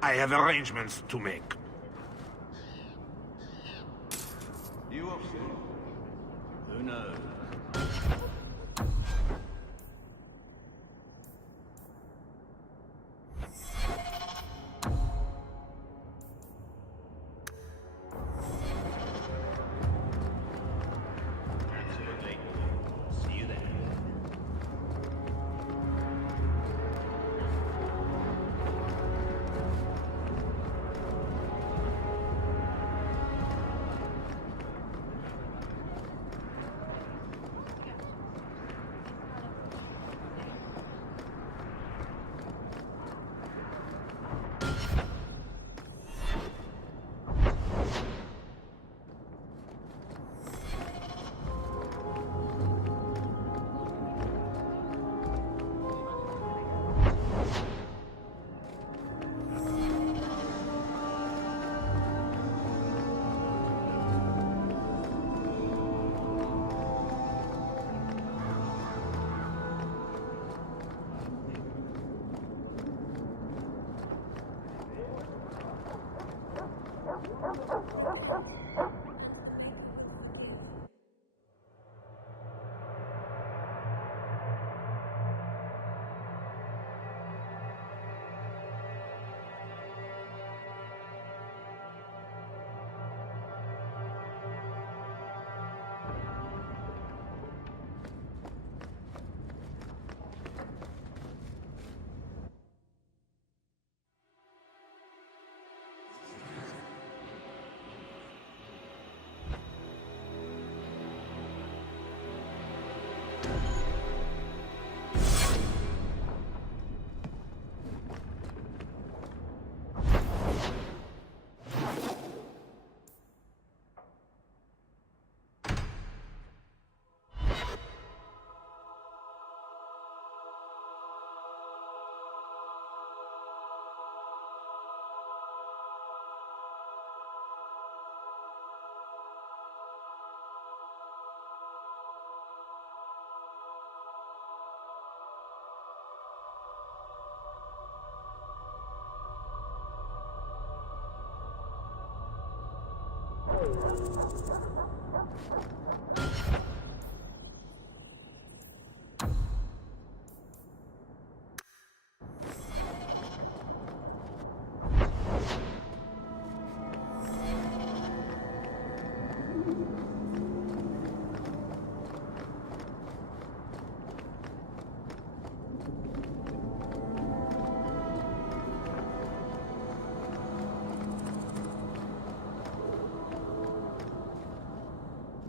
I have arrangements to make. You will see. Who knows?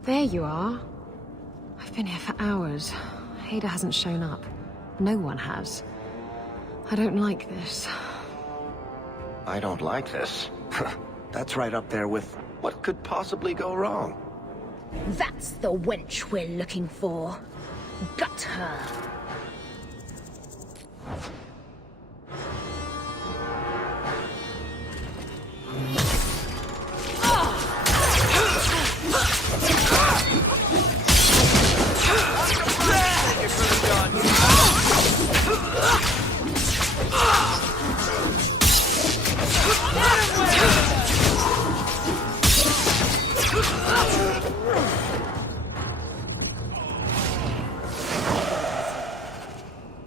There you are. I've been here for hours. Ada hasn't shown up. No one has. I don't like this. I don't like this. That's right up there with what could possibly go wrong. That's the wench we're looking for. Gut her.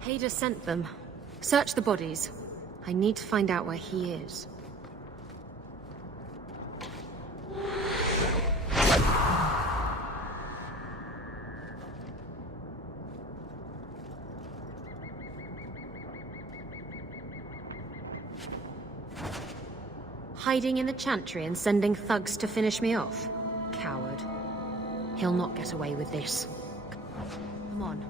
Ada sent them. Search the bodies. I need to find out where he is. Hiding in the chantry and sending thugs to finish me off? Coward. He'll not get away with this. Come on.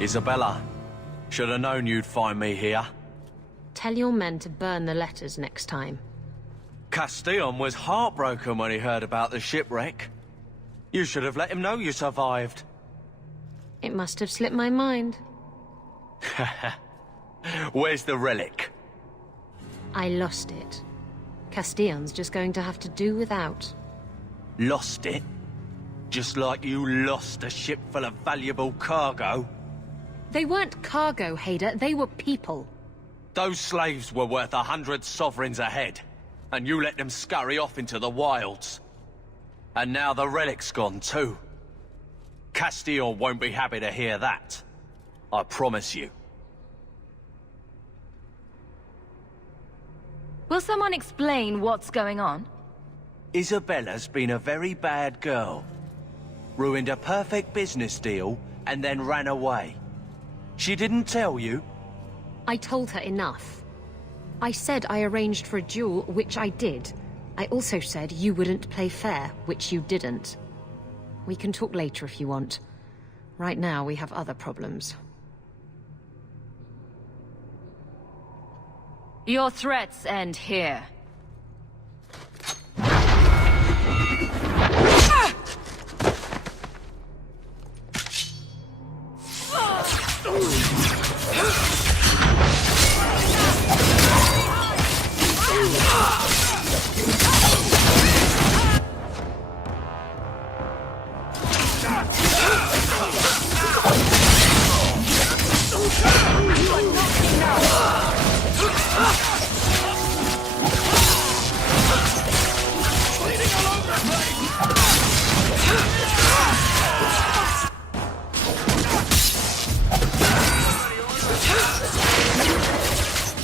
Isabella, should have known you'd find me here. Tell your men to burn the letters next time. Castillon was heartbroken when he heard about the shipwreck. You should have let him know you survived. It must have slipped my mind. Where's the relic? I lost it. Castillon's just going to have to do without. Lost it? Just like you lost a ship full of valuable cargo? They weren't cargo, Hader. They were people. Those slaves were worth 100 sovereigns a head, and you let them scurry off into the wilds. And now the relic's gone too. Castillon won't be happy to hear that. I promise you. Will someone explain what's going on? Isabella's been a very bad girl. Ruined a perfect business deal, and then ran away. She didn't tell you? I told her enough. I said I arranged for a duel, which I did. I also said you wouldn't play fair, which you didn't. We can talk later if you want. Right now, we have other problems. Your threats end here.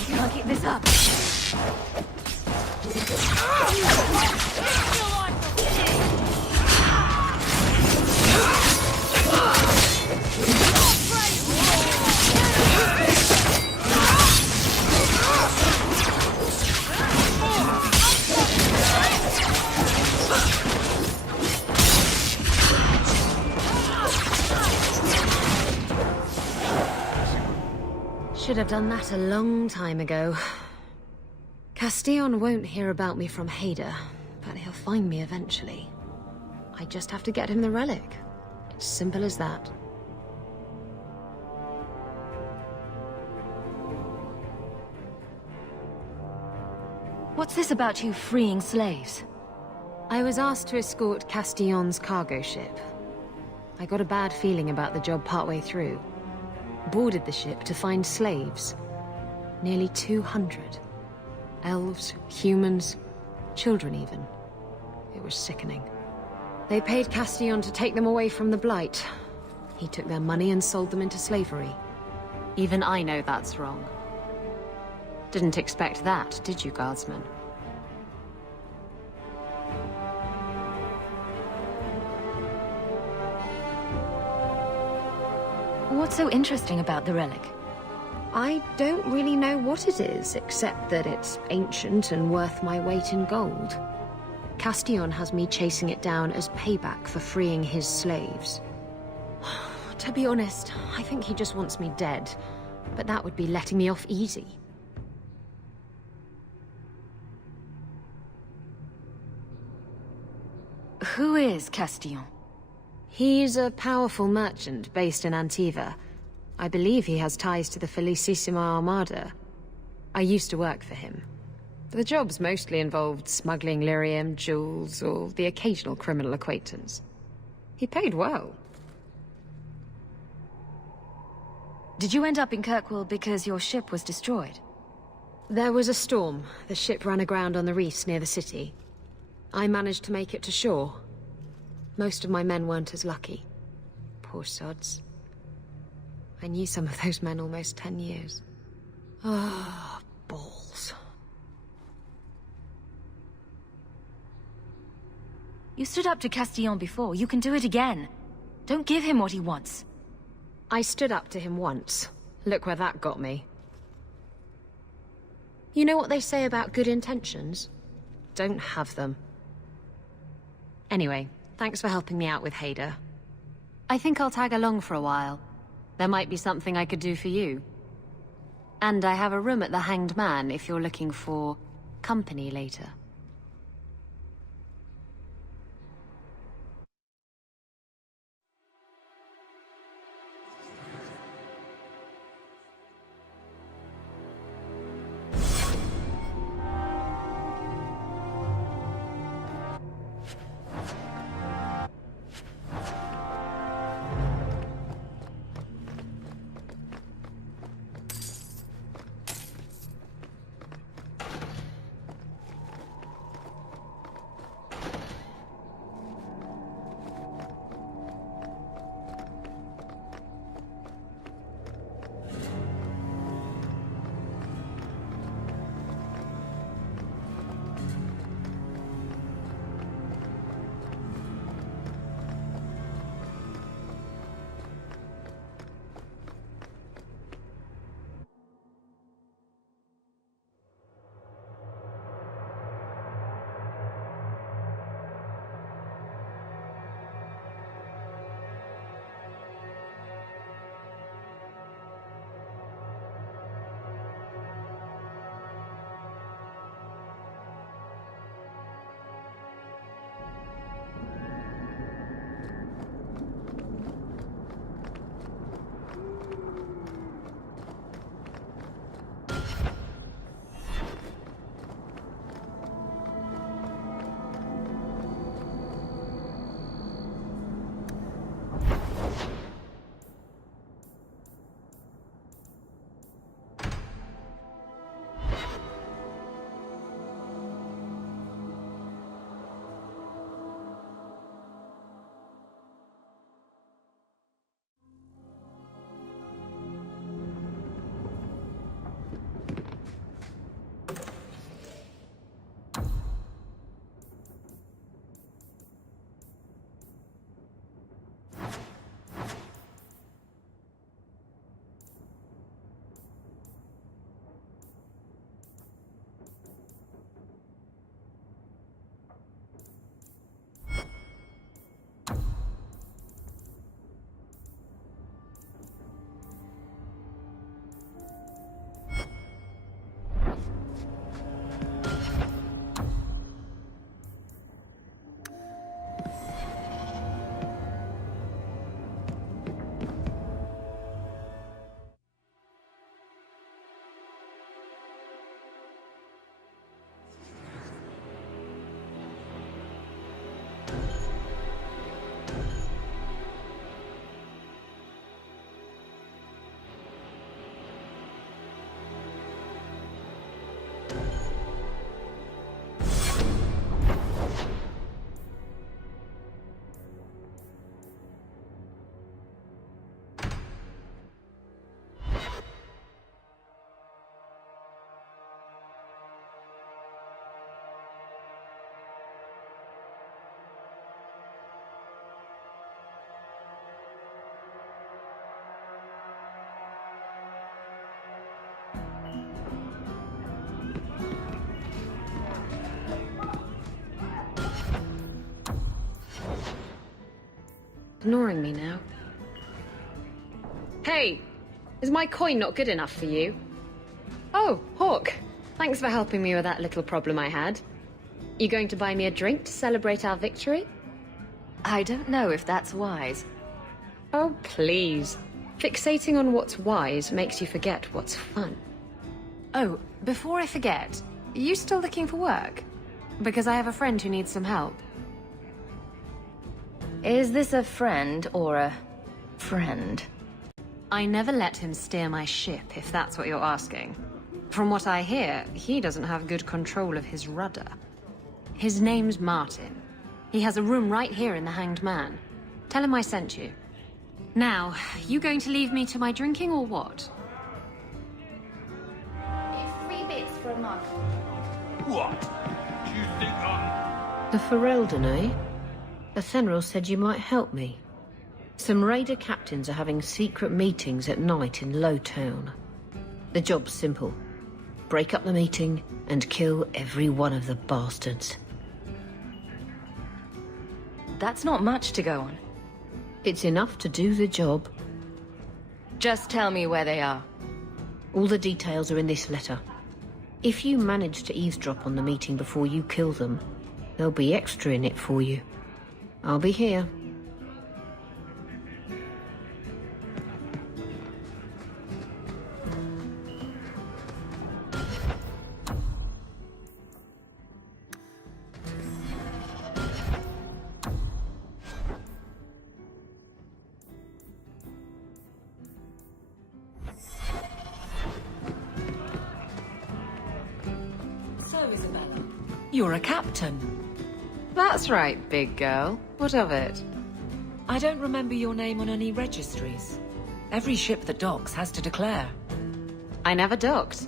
Can't keep this up. should have done that a long time ago. Castillon won't hear about me from Hader, but he'll find me eventually. I just have to get him the relic. It's simple as that. What's this about you freeing slaves? I was asked to escort Castillon's cargo ship. I got a bad feeling about the job partway through. Boarded the ship to find slaves. Nearly 200. Elves, humans, children even. It was sickening. They paid Castillon to take them away from the Blight. He took their money and sold them into slavery. Even I know that's wrong. Didn't expect that, did you, Guardsman? What's so interesting about the relic? I don't really know what it is, except that it's ancient and worth my weight in gold. Castillon has me chasing it down as payback for freeing his slaves. To be honest, I think he just wants me dead, but that would be letting me off easy. Who is Castillon? He's a powerful merchant based in Antiva. I believe he has ties to the Felicissima Armada. I used to work for him. The jobs mostly involved smuggling lyrium, jewels, or the occasional criminal acquaintance. He paid well. Did you end up in Kirkwall because your ship was destroyed? There was a storm. The ship ran aground on the reefs near the city. I managed to make it to shore. Most of my men weren't as lucky. Poor sods. I knew some of those men almost 10 years. Ah, balls. You stood up to Castillon before. You can do it again. Don't give him what he wants. I stood up to him once. Look where that got me. You know what they say about good intentions? Don't have them. Anyway, thanks for helping me out with Hader. I think I'll tag along for a while. There might be something I could do for you. And I have a room at the Hanged Man if you're looking for company later. ignoring me now. Hey! Is my coin not good enough for you? Oh, Hawk. Thanks for helping me with that little problem I had. You going to buy me a drink to celebrate our victory? I don't know if that's wise. Oh, please. Fixating on what's wise makes you forget what's fun. Oh, before I forget, you still looking for work? Because I have a friend who needs some help. Is this a friend or a friend? I never let him steer my ship, if that's what you're asking. From what I hear, he doesn't have good control of his rudder. His name's Martin. He has a room right here in the Hanged Man. Tell him I sent you. Now, you going to leave me to my drinking or what? 3 bits for a month. What? Do you think I'm... The Ferelden, eh? Athenril said you might help me. Some raider captains are having secret meetings at night in Lowtown. The job's simple. Break up the meeting and kill every one of the bastards. That's not much to go on. It's enough to do the job. Just tell me where they are. All the details are in this letter. If you manage to eavesdrop on the meeting before you kill them, there'll be extra in it for you. I'll be here. You're a captain. That's right, big girl. What of it? I don't remember your name on any registries. Every ship that docks has to declare. I never docked.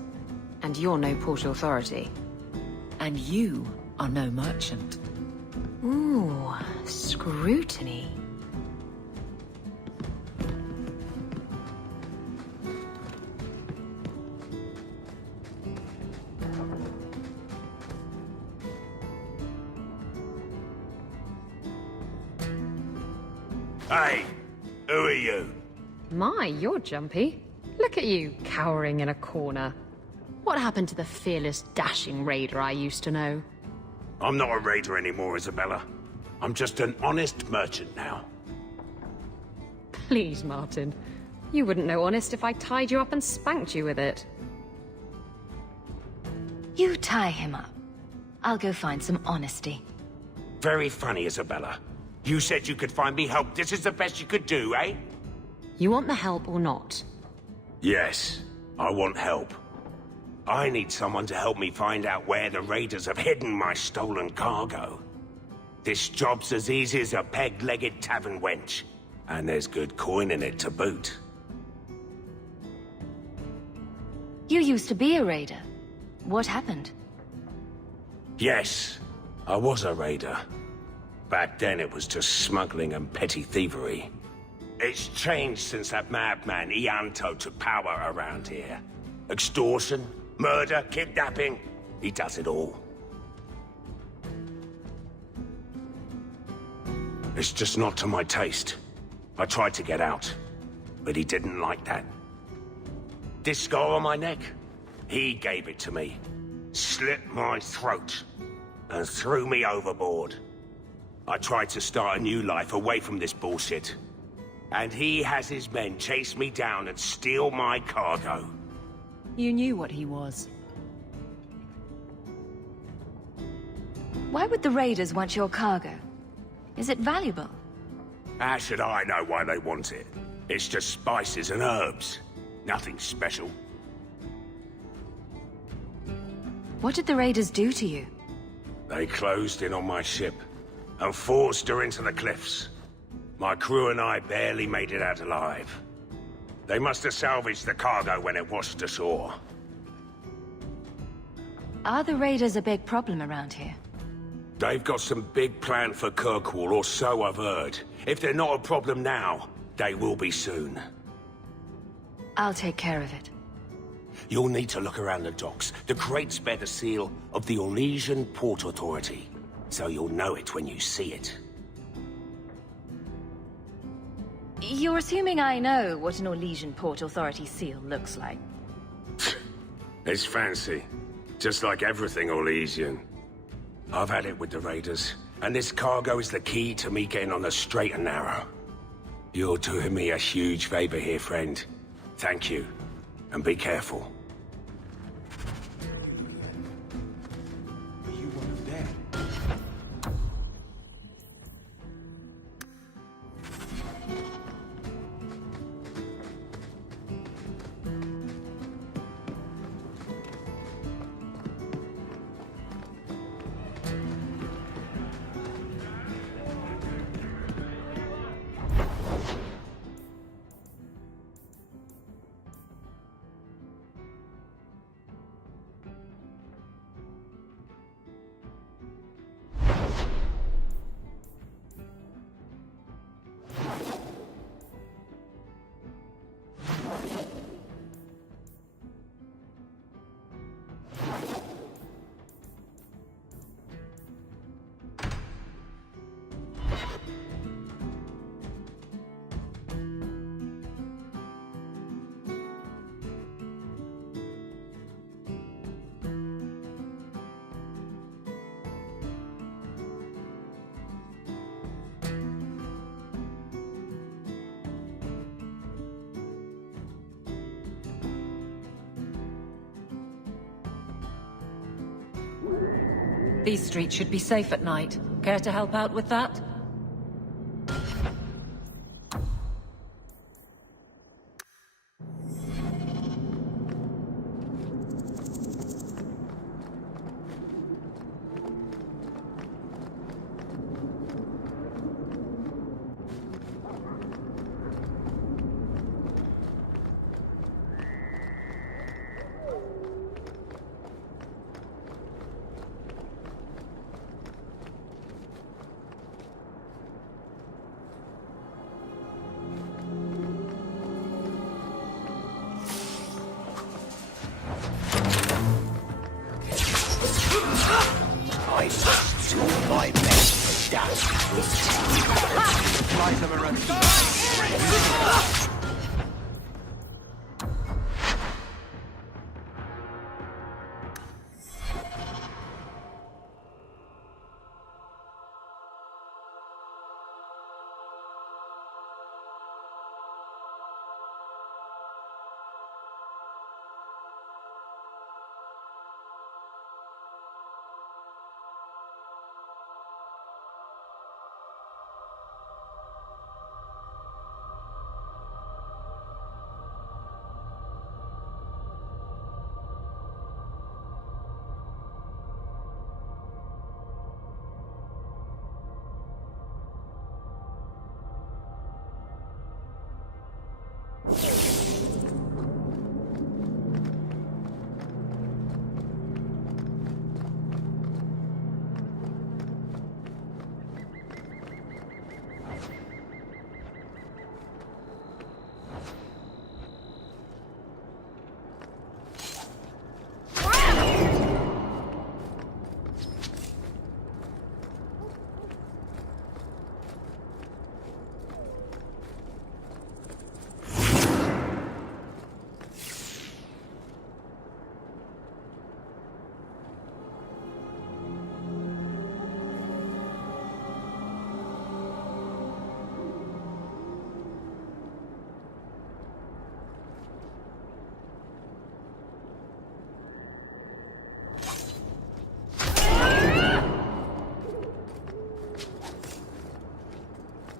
And you're no port authority. And you are no merchant. Ooh, scrutiny. Hey, who are you? My, you're jumpy. Look at you, cowering in a corner. What happened to the fearless, dashing raider I used to know? I'm not a raider anymore, Isabella. I'm just an honest merchant now. Please, Martin. You wouldn't know honest if I tied you up and spanked you with it. You tie him up. I'll go find some honesty. Very funny, Isabella. You said you could find me help. This is the best you could do, eh? You want the help or not? Yes, I want help. I need someone to help me find out where the raiders have hidden my stolen cargo. This job's as easy as a peg-legged tavern wench. And there's good coin in it to boot. You used to be a raider. What happened? Yes, I was a raider. Back then it was just smuggling and petty thievery. It's changed since that madman Ianto took power around here. Extortion, murder, kidnapping. He does it all. It's just not to my taste. I tried to get out, but he didn't like that. This scar on my neck, he gave it to me. Slit my throat and threw me overboard. I tried to start a new life away from this bullshit. And he has his men chase me down and steal my cargo. You knew what he was. Why would the raiders want your cargo? Is it valuable? How should I know why they want it? It's just spices and herbs. Nothing special. What did the raiders do to you? They closed in on my ship and forced her into the cliffs. My crew and I barely made it out alive. They must have salvaged the cargo when it washed ashore. Are the raiders a big problem around here? They've got some big plan for Kirkwall, or so I've heard. If they're not a problem now, they will be soon. I'll take care of it. You'll need to look around the docks. The crates bear the seal of the Orlesian Port Authority, so you'll know it when you see it. You're assuming I know what an Orlesian Port Authority seal looks like. It's fancy. Just like everything Orlesian. I've had it with the Raiders, and this cargo is the key to me getting on the straight and narrow. You're doing me a huge favor here, friend. Thank you, and be careful. Are you one of them? These streets should be safe at night. Care to help out with that? I must do my best to dash Fly them around.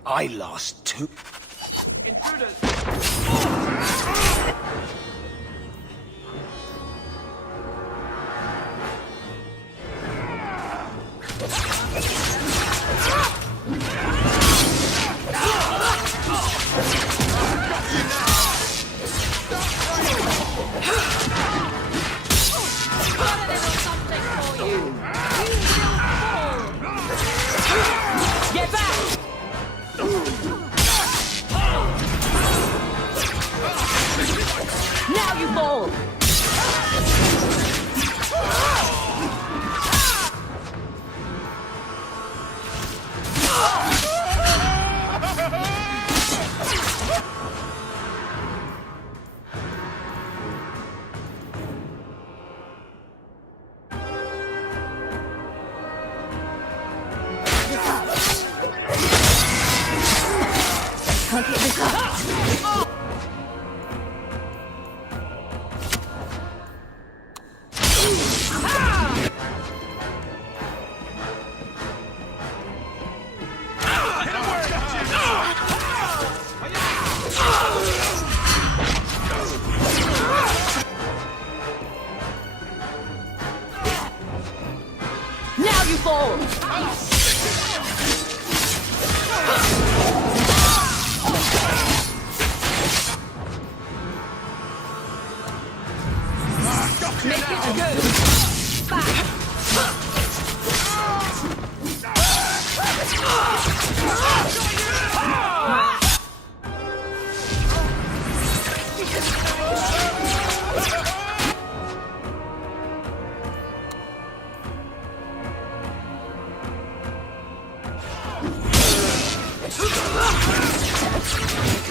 I lost two. Intruders! Get back! Can't get this up. Now you fall! Make it good! Back!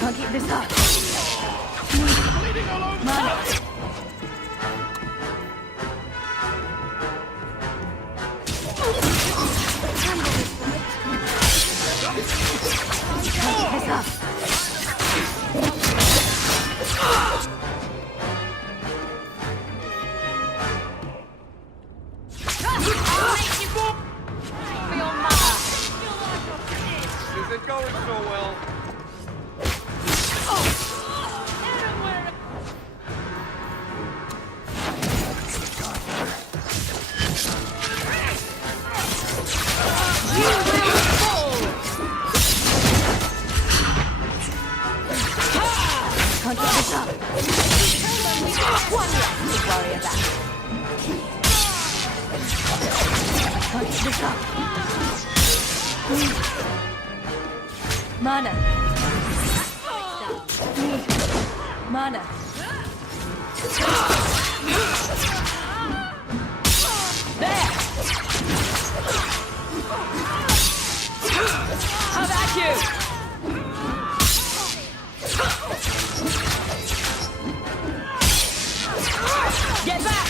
Can't get this up. Mana. Can't get this up. Isn't going so well. Can't get this up. One less to worry about. Can't get this up. Mana. Mana. There. How about you? Get back!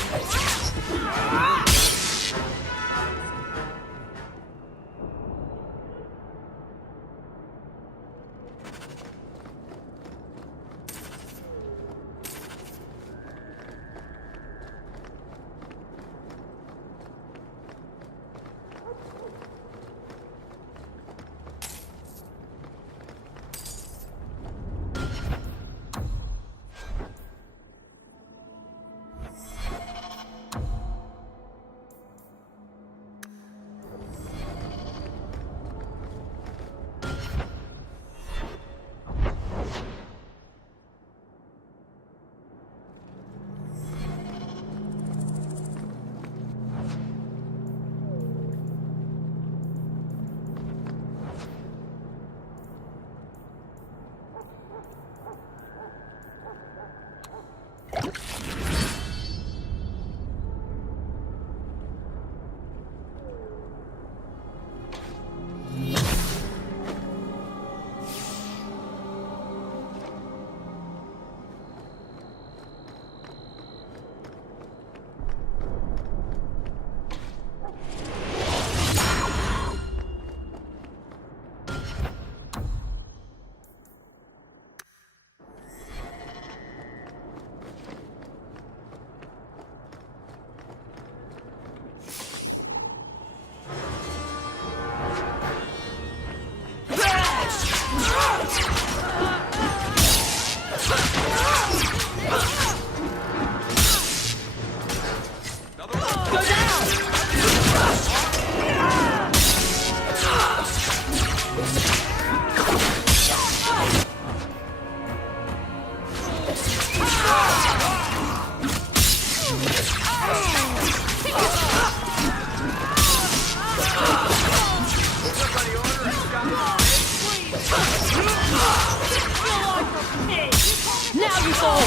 Now you fall!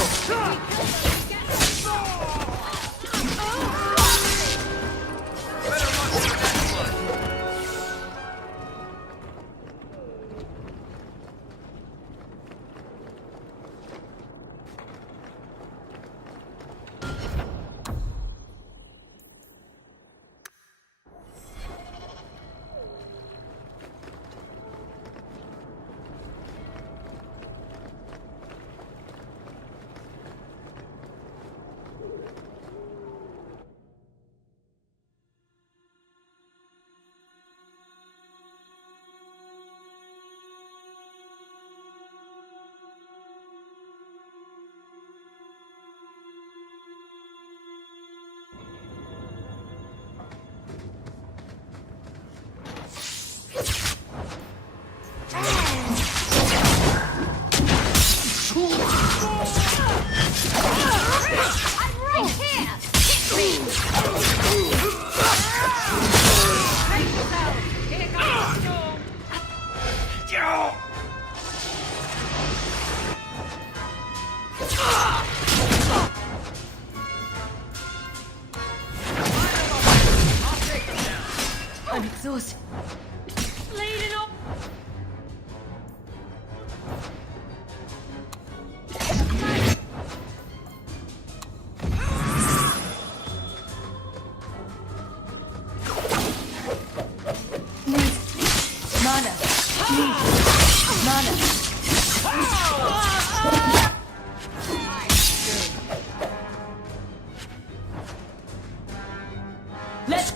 I'm exhausted. Bleeding up. Mana. Mana. Let's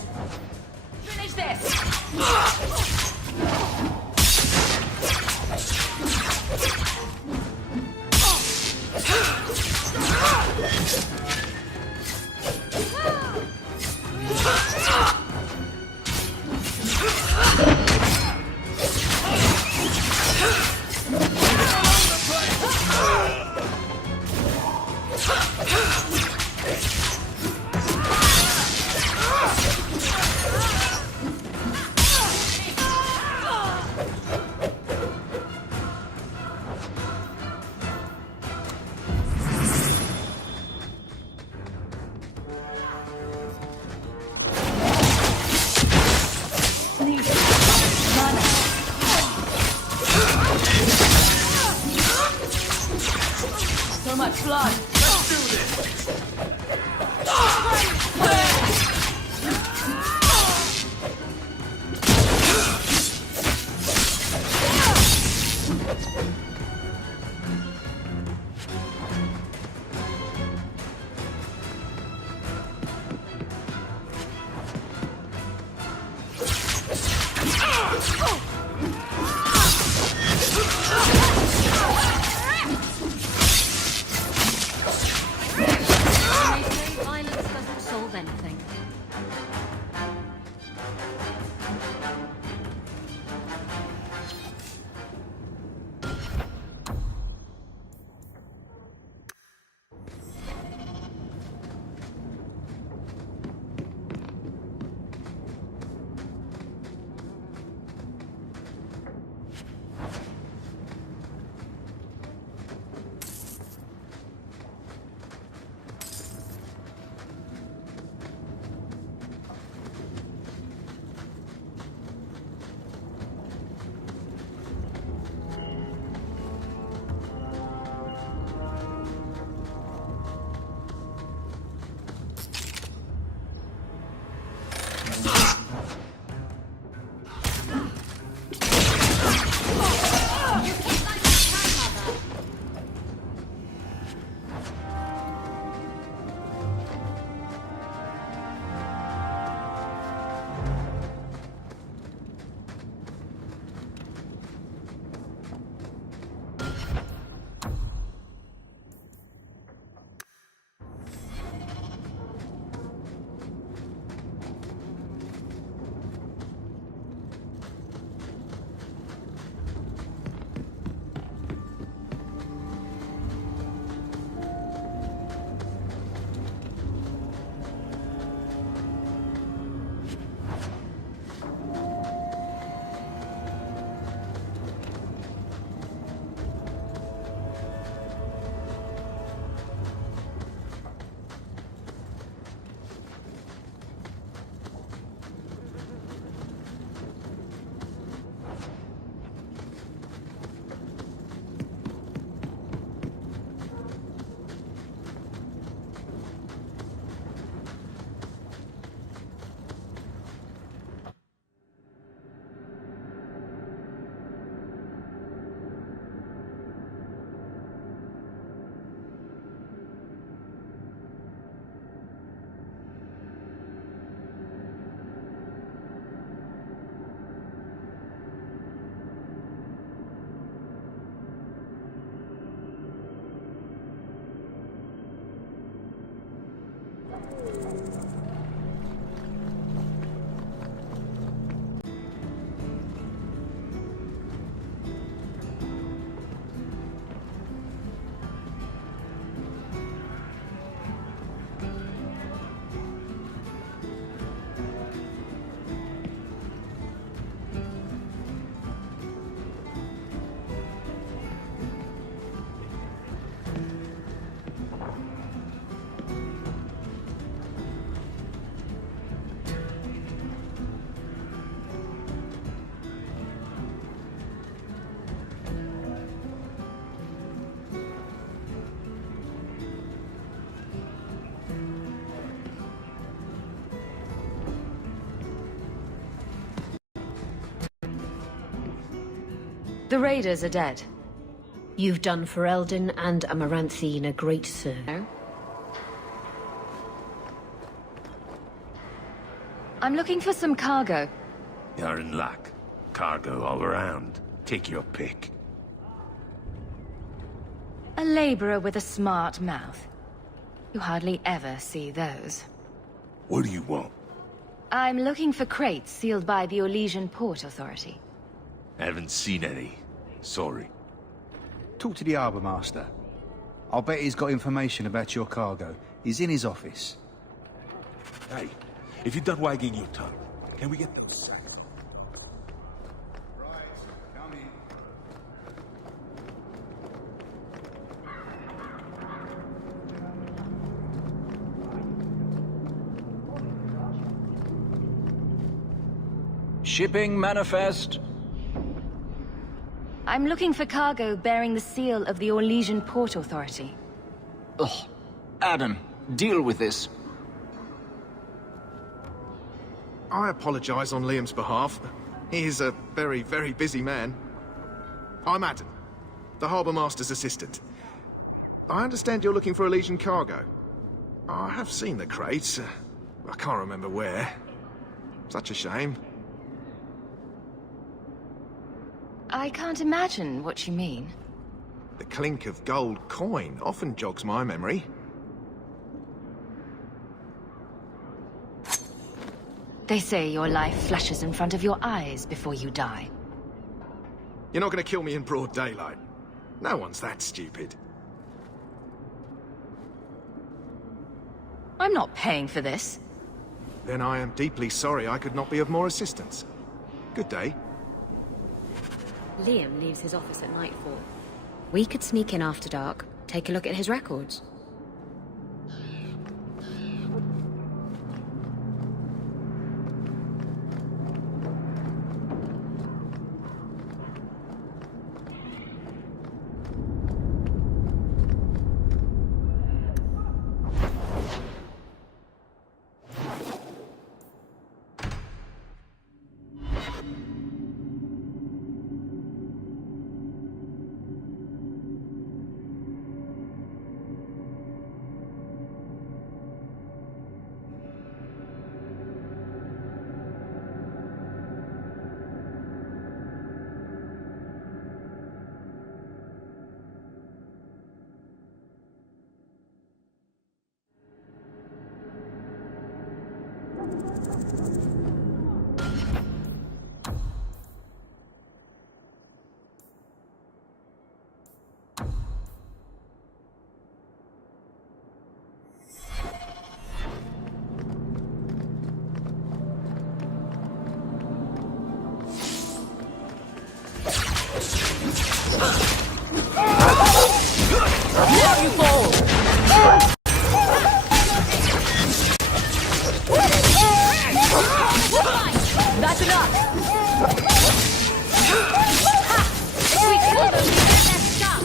finish this. So much blood. Let's do this. Violence doesn't solve anything. The raiders are dead. You've done Ferelden and Amaranthine a great service. I'm looking for some cargo. You're in luck. Cargo all around. Take your pick. A laborer with a smart mouth. You hardly ever see those. What do you want? I'm looking for crates sealed by the Orlesian Port Authority. Haven't seen any. Sorry. Talk to the harbour master. I'll bet he's got information about your cargo. He's in his office. Hey, if you're done wagging your tongue, can we get them sacked? Shipping manifest. I'm looking for cargo bearing the seal of the Orlesian Port Authority. Ugh. Adam, deal with this. I apologize on Liam's behalf. He is a very, very busy man. I'm Adam, the Harbour Master's assistant. I understand you're looking for Orlesian cargo. I have seen the crates. I can't remember where. Such a shame. I can't imagine what you mean. The clink of gold coin often jogs my memory. They say your life flashes in front of your eyes before you die. You're not going to kill me in broad daylight. No one's that stupid. I'm not paying for this. Then I am deeply sorry I could not be of more assistance. Good day. Liam leaves his office at nightfall. We could sneak in after dark, take a look at his records. That's enough! If we kill them, we get their stuff!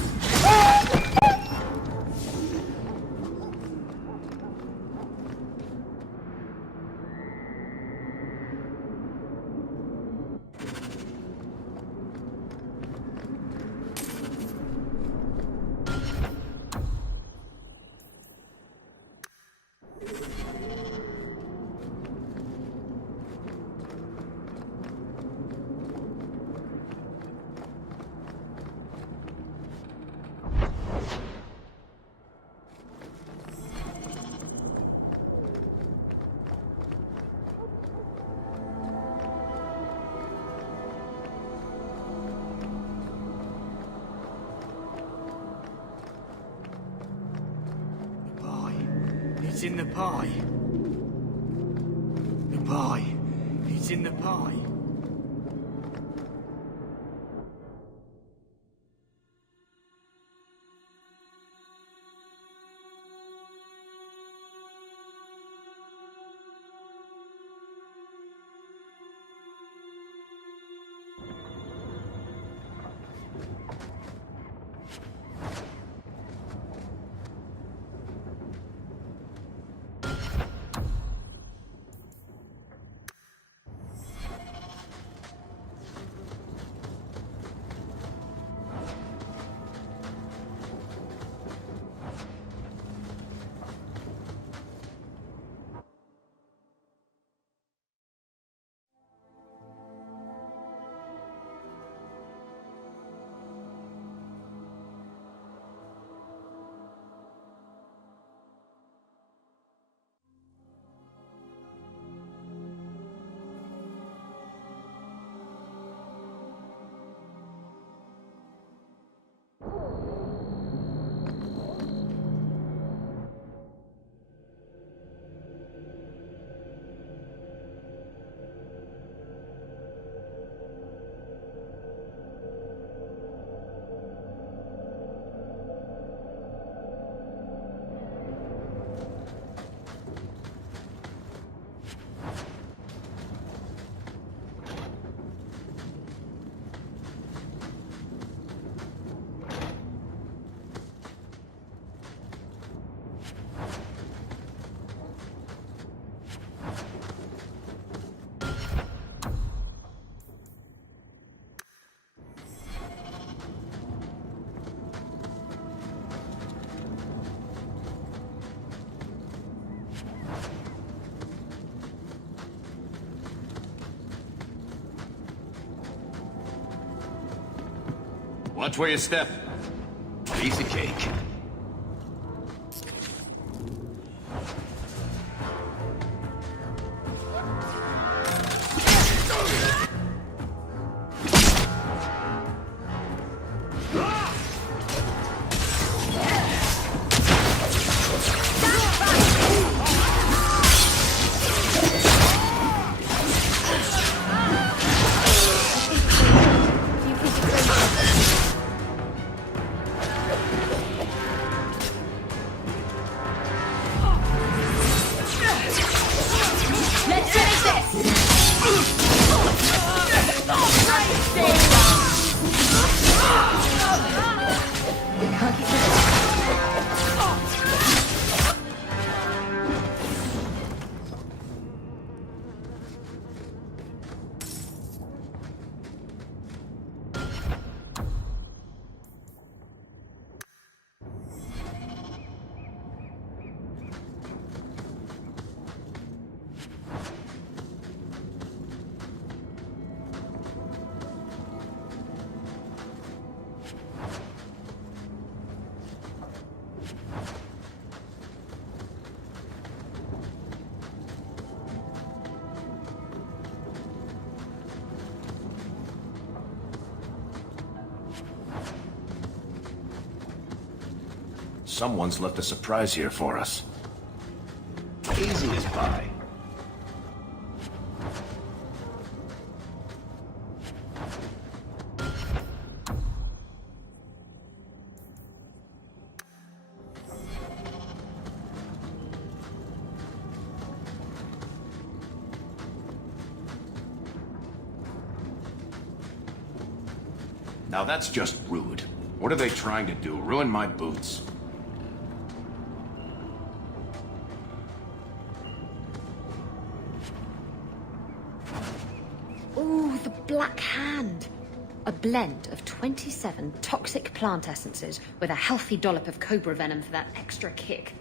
It's in the pie. The pie. It's in the pie. Watch where you step. Piece of cake. Someone's left a surprise here for us. Easy as pie. Now that's just rude. What are they trying to do? Ruin my boots? Ooh, the Black Hand. A blend of 27 toxic plant essences with a healthy dollop of cobra venom for that extra kick.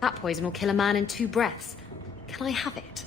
That poison will kill a man in 2 breaths. Can I have it?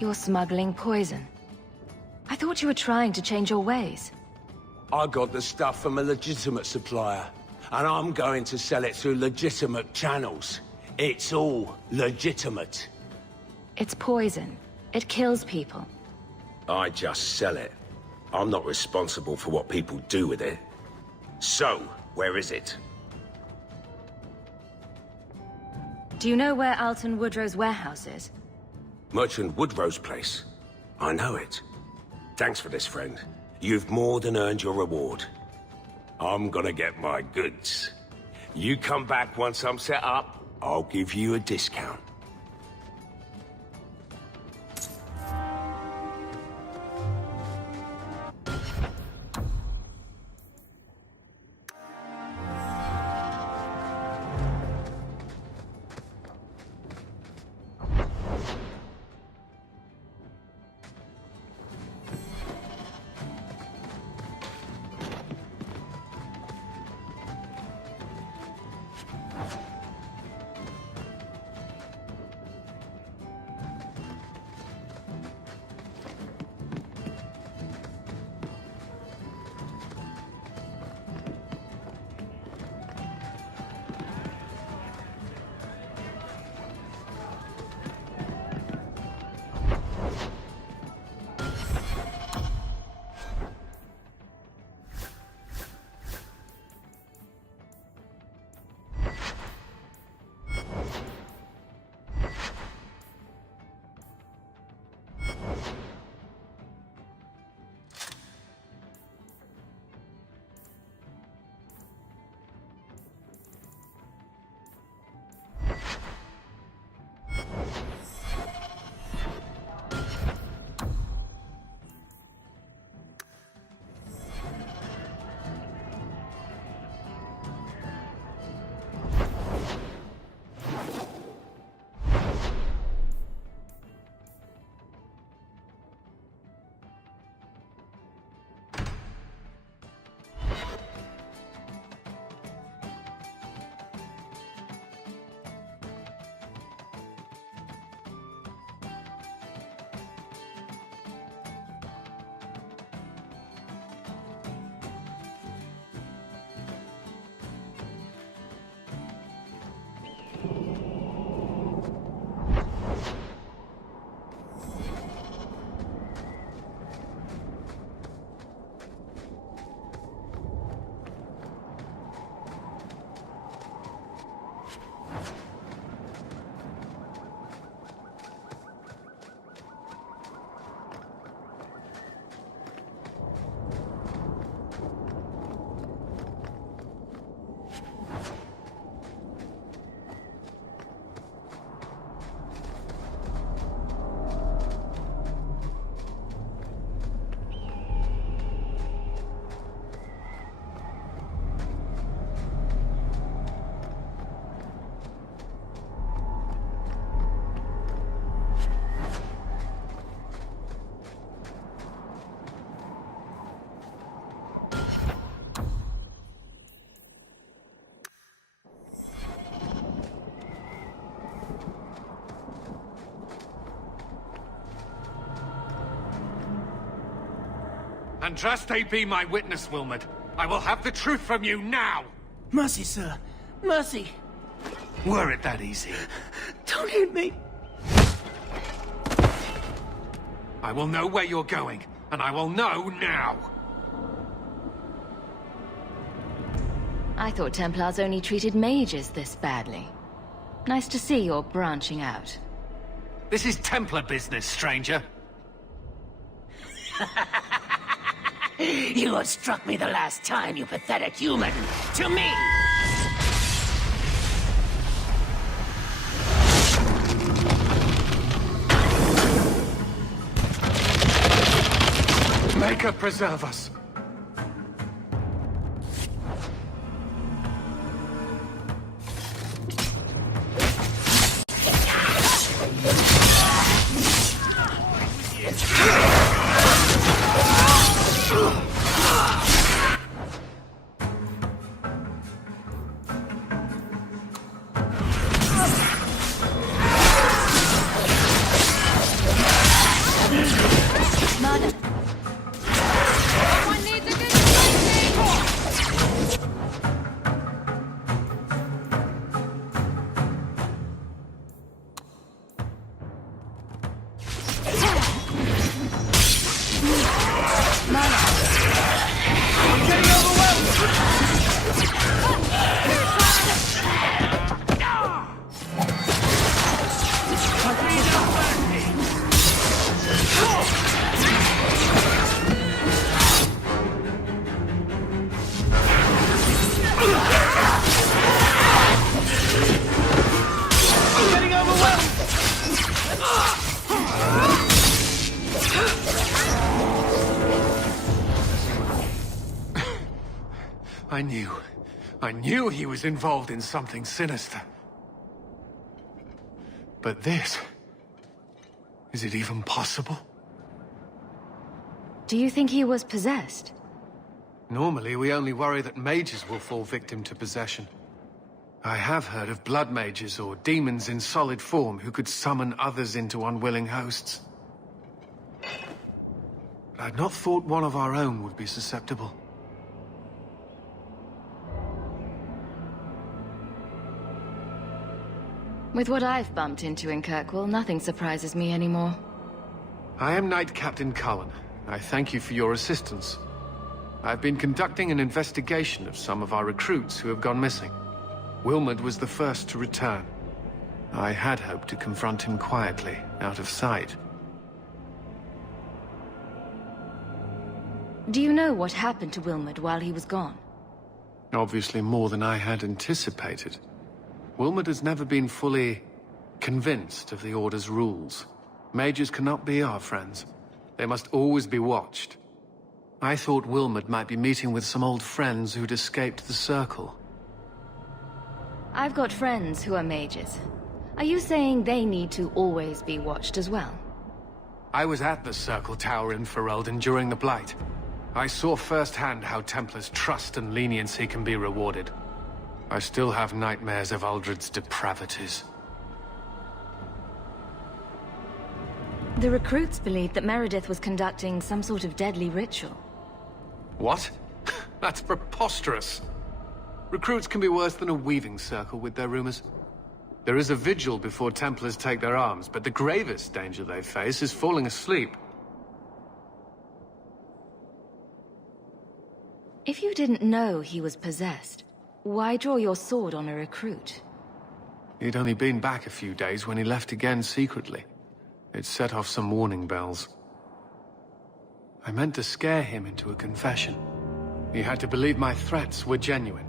You're smuggling poison. I thought you were trying to change your ways. I got the stuff from a legitimate supplier, and I'm going to sell it through legitimate channels. It's all legitimate. It's poison. It kills people. I just sell it. I'm not responsible for what people do with it. So, where is it? Do you know where Alton Woodrow's warehouse is? Merchant Woodrow's place. I know it. Thanks for this, friend. You've more than earned your reward. I'm gonna get my goods. You come back once I'm set up, I'll give you a discount. Andraste be my witness, Wilmot. I will have the truth from you now! Mercy, sir. Mercy. Were it that easy? Don't hit me. I will know where you're going, and I will know now! I thought Templars only treated mages this badly. Nice to see you're branching out. This is Templar business, stranger. You had struck me the last time, you pathetic human. To me! Maker preserve us. I knew he was involved in something sinister. But this... is it even possible? Do you think he was possessed? Normally, we only worry that mages will fall victim to possession. I have heard of blood mages or demons in solid form who could summon others into unwilling hosts. But I'd not thought one of our own would be susceptible. With what I've bumped into in Kirkwall, nothing surprises me anymore. I am Knight Captain Cullen. I thank you for your assistance. I've been conducting an investigation of some of our recruits who have gone missing. Wilmot was the first to return. I had hoped to confront him quietly, out of sight. Do you know what happened to Wilmot while he was gone? Obviously more than I had anticipated. Wilmot has never been fully convinced of the Order's rules. Mages cannot be our friends. They must always be watched. I thought Wilmot might be meeting with some old friends who'd escaped the Circle. I've got friends who are mages. Are you saying they need to always be watched as well? I was at the Circle Tower in Ferelden during the Blight. I saw firsthand how Templars' trust and leniency can be rewarded. I still have nightmares of Uldred's depravities. The recruits believed that Meredith was conducting some sort of deadly ritual. What? That's preposterous. Recruits can be worse than a weaving circle with their rumors. There is a vigil before Templars take their arms, but the gravest danger they face is falling asleep. If you didn't know he was possessed, why draw your sword on a recruit? He'd only been back a few days when he left again secretly. It set off some warning bells. I meant to scare him into a confession. He had to believe my threats were genuine.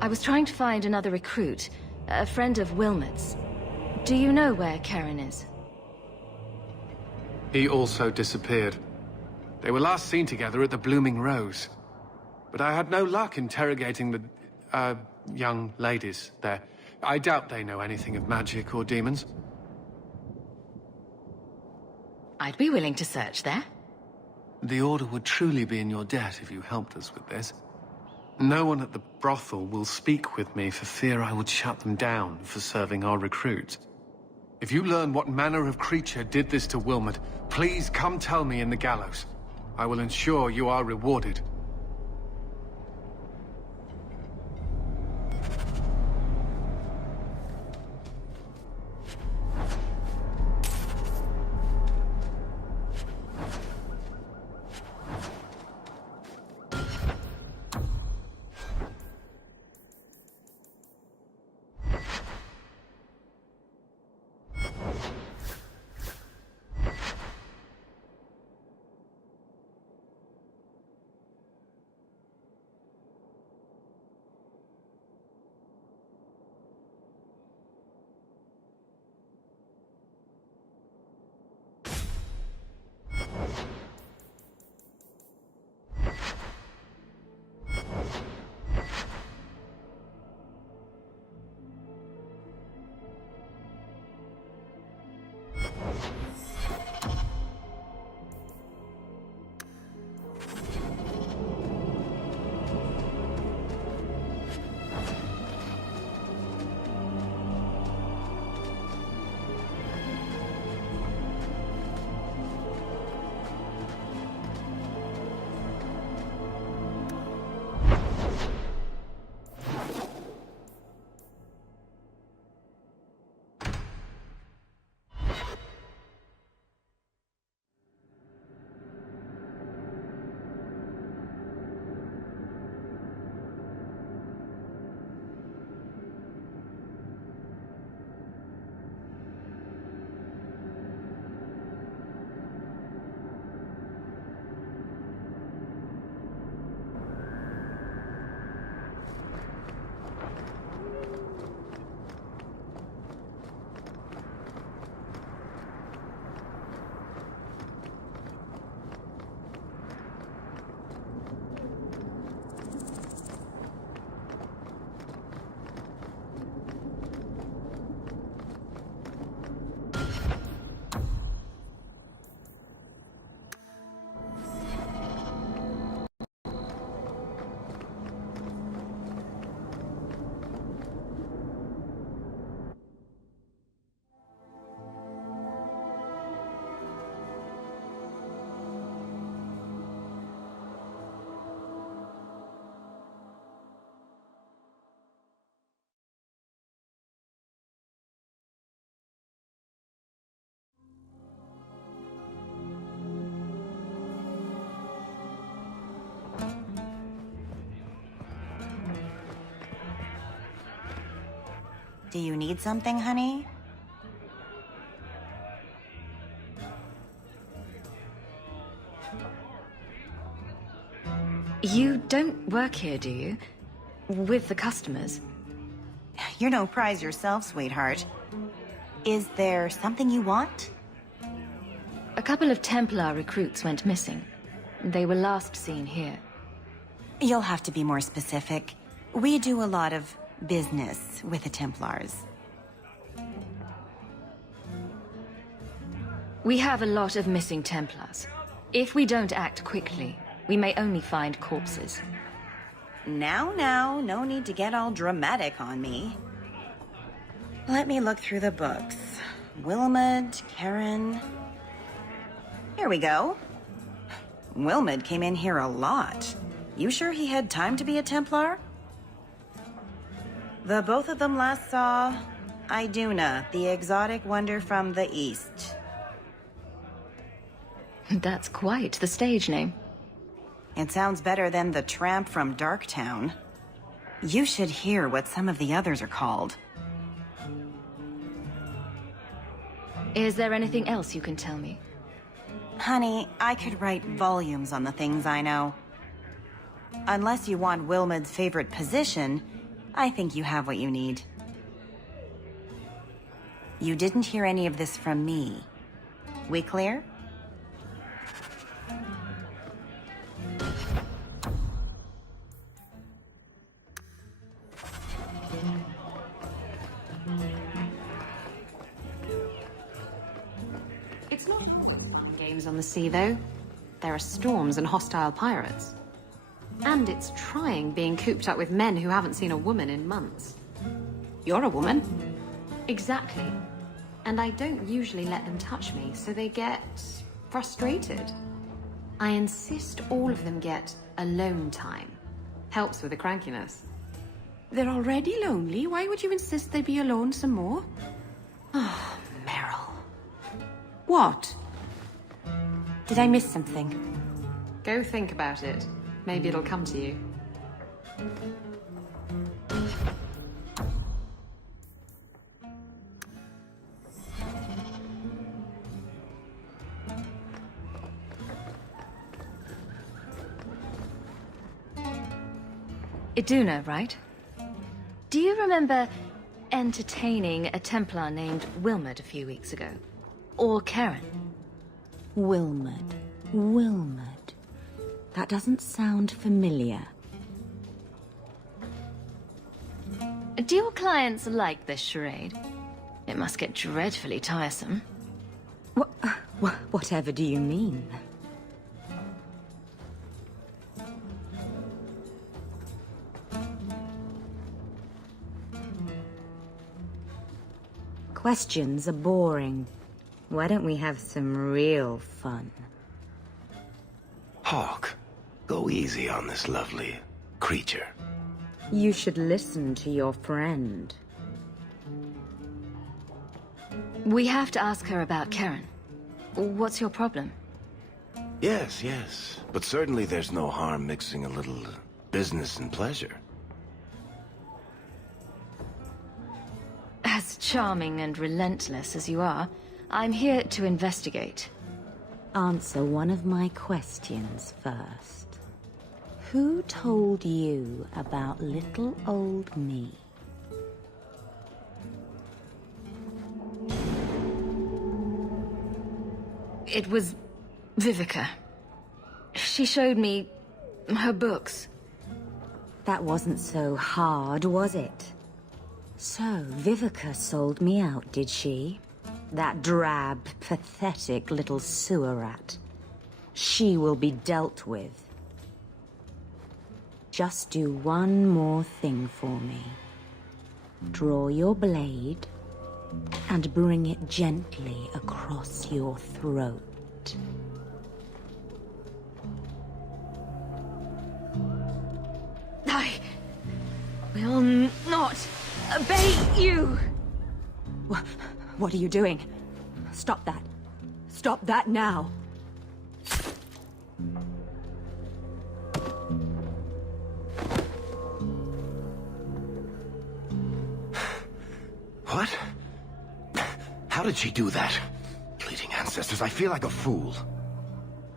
I was trying to find another recruit, a friend of Wilmot's. Do you know where Karen is? He also disappeared. They were last seen together at the Blooming Rose. But I had no luck interrogating the, young ladies there. I doubt they know anything of magic or demons. I'd be willing to search there. The Order would truly be in your debt if you helped us with this. No one at the brothel will speak with me for fear I would shut them down for serving our recruits. If you learn what manner of creature did this to Wilmot, please come tell me in the gallows. I will ensure you are rewarded. Do you need something, honey? You don't work here, do you? With the customers? You're no prize yourself, sweetheart. Is there something you want? A couple of Templar recruits went missing. They were last seen here. You'll have to be more specific. We do a lot of business with the Templars. We have a lot of missing Templars. If we don't act quickly, we may only find corpses. Now, no need to get all dramatic on me. Let me look through the books. Wilmot, Karen... Here we go. Wilmot came in here a lot. You sure he had time to be a Templar? The both of them last saw Iduna, the exotic wonder from the east. That's quite the stage name. It sounds better than the tramp from Darktown. You should hear what some of the others are called. Is there anything else you can tell me? Honey, I could write volumes on the things I know. Unless you want Wilmot's favorite position, I think you have what you need. You didn't hear any of this from me. We clear? It's not always fun games on the sea, though. There are storms and hostile pirates. And it's trying being cooped up with men who haven't seen a woman in months. You're a woman. Exactly. And I don't usually let them touch me, so they get frustrated. I insist all of them get alone time. Helps with the crankiness. They're already lonely. Why would you insist they be alone some more? Oh, Meryl. What? Did I miss something? Go think about it. Maybe it'll come to you. Iduna, right? Do you remember entertaining a Templar named Wilmot a few weeks ago? Or Karen? Wilmot. Wilmot. That doesn't sound familiar. Do your clients like this charade? It must get dreadfully tiresome. Whatever do you mean? Questions are boring. Why don't we have some real fun? Hawk, go easy on this lovely creature. You should listen to your friend. We have to ask her about Karen. What's your problem? Yes, yes. But certainly there's no harm mixing a little business and pleasure. As charming and relentless as you are, I'm here to investigate. Answer one of my questions first. Who told you about little old me? It was Vivica. She showed me her books. That wasn't so hard, was it? So, Vivica sold me out, did she? That drab, pathetic little sewer rat. She will be dealt with. Just do one more thing for me. Draw your blade and bring it gently across your throat. I will not obey you! What are you doing? Stop that. Stop that now. What? How did she do that? Bleeding ancestors, I feel like a fool.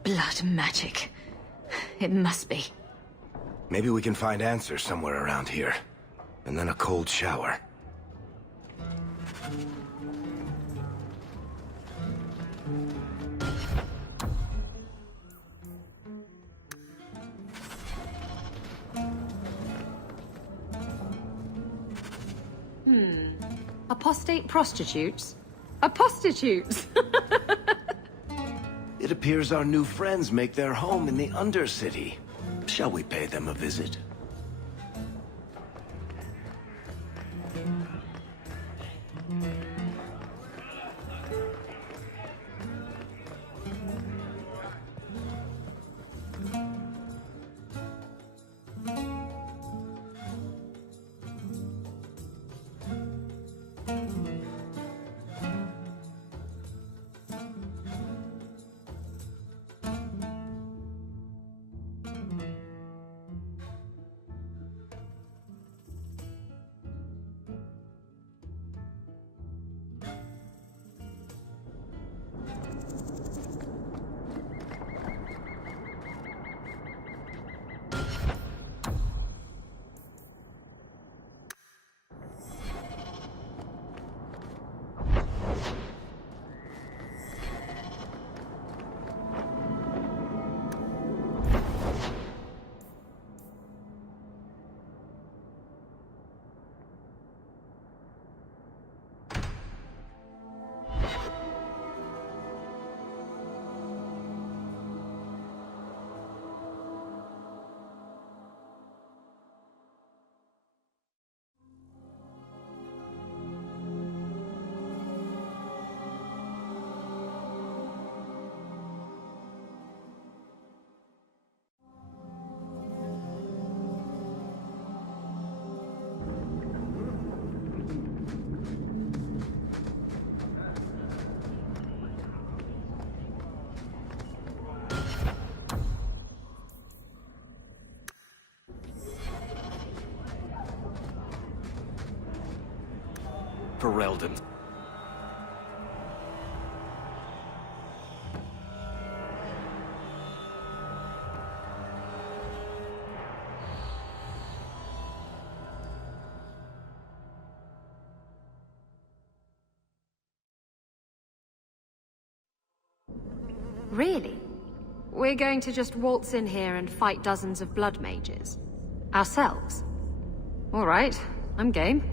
Blood magic. It must be. Maybe we can find answers somewhere around here. And then a cold shower. Apostate prostitutes? Apostitutes! It appears our new friends make their home in the Undercity. Shall we pay them a visit? Ferelden. Really? We're going to just waltz in here and fight dozens of blood mages? Ourselves? All right, I'm game.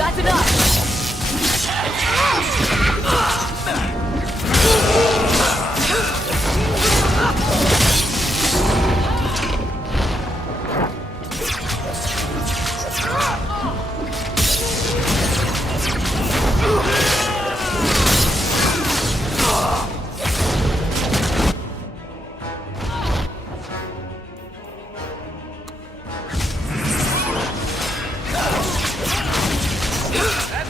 That's enough! That's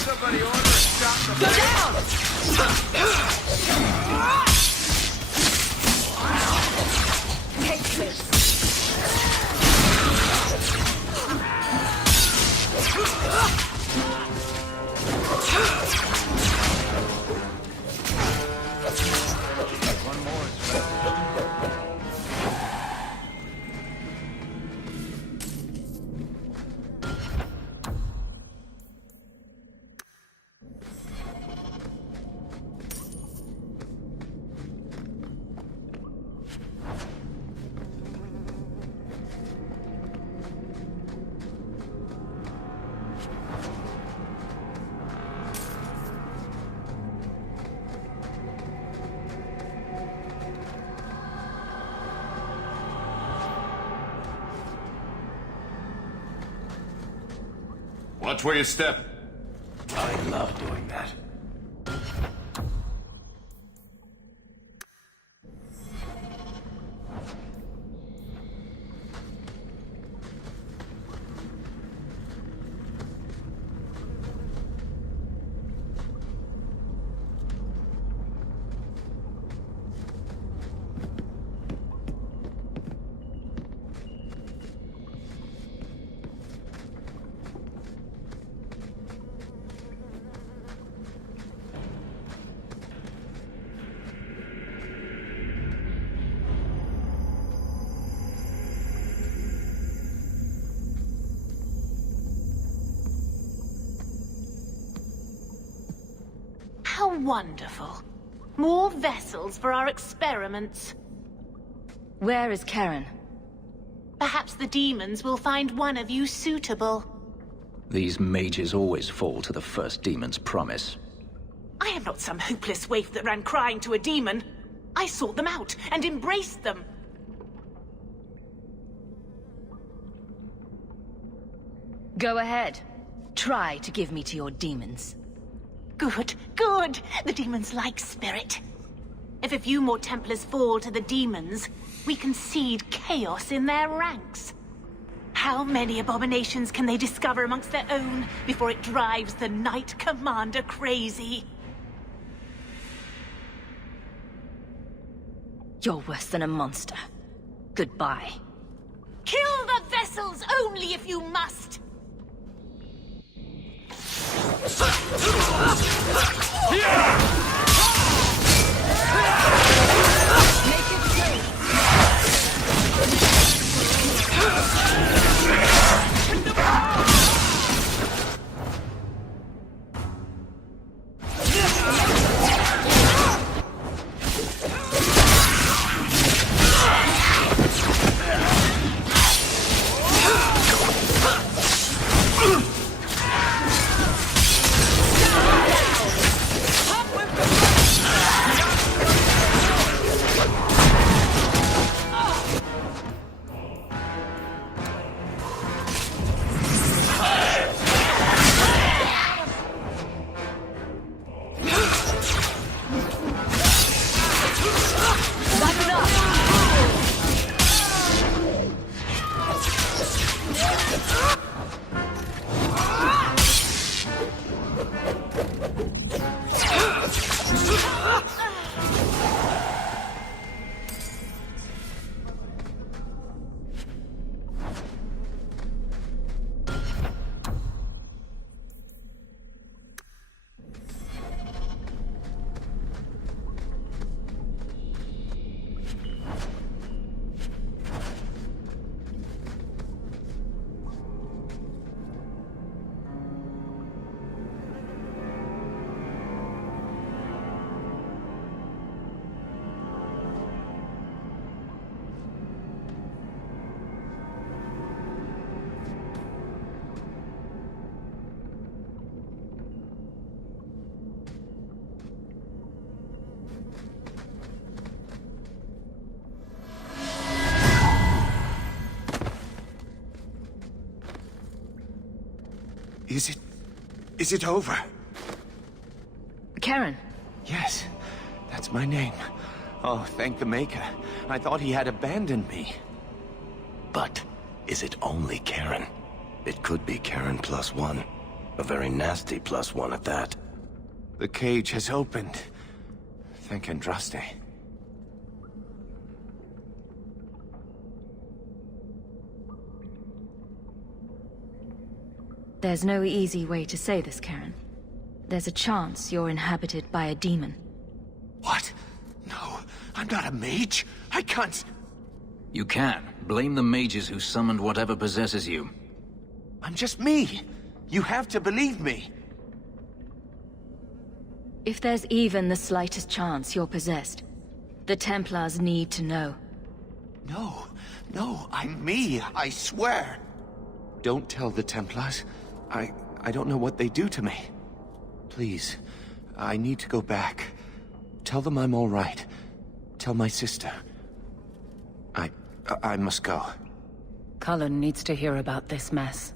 Somebody order a shot in the Go down! Take this. One more is better. Watch where you step. I love doing that. How wonderful. More vessels for our experiments. Where is Karen? Perhaps the demons will find one of you suitable. These mages always fall to the first demon's promise. I am not some hopeless waif that ran crying to a demon. I sought them out and embraced them. Go ahead. Try to give me to your demons. Good, good. The demons like spirit. If a few more Templars fall to the demons, we can seed chaos in their ranks. How many abominations can they discover amongst their own before it drives the Knight Commander crazy? You're worse than a monster. Goodbye. Kill the vessels only if you must! Is it over? Karen. Yes, that's my name. Oh, thank the Maker. I thought he had abandoned me. But is it only Karen? It could be Karen plus one. A very nasty +1 at that. The cage has opened. Thank Andraste. There's no easy way to say this, Karen. There's a chance you're inhabited by a demon. What? No, I'm not a mage. I can't... You can. Blame the mages who summoned whatever possesses you. I'm just me. You have to believe me. If there's even the slightest chance you're possessed, the Templars need to know. No, I'm me, I swear. Don't tell the Templars. I don't know what they do to me. Please, I need to go back. Tell them I'm all right. Tell my sister. I must go. Cullen needs to hear about this mess.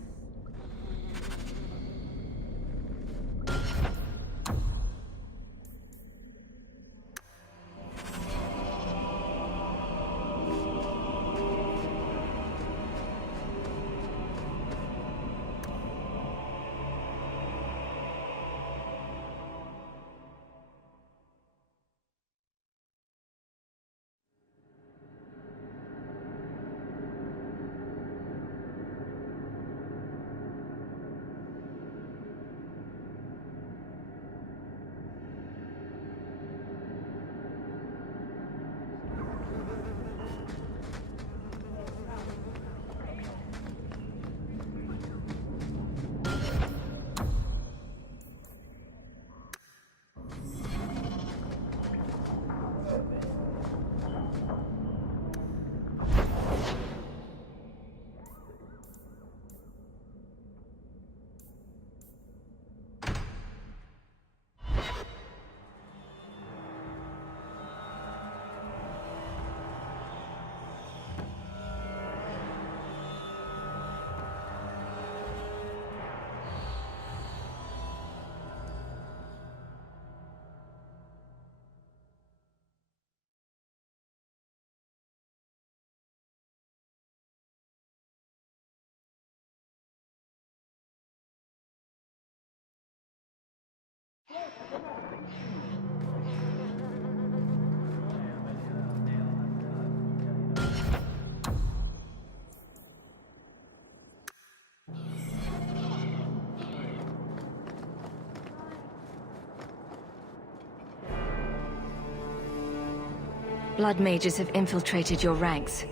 Blood mages have infiltrated your ranks.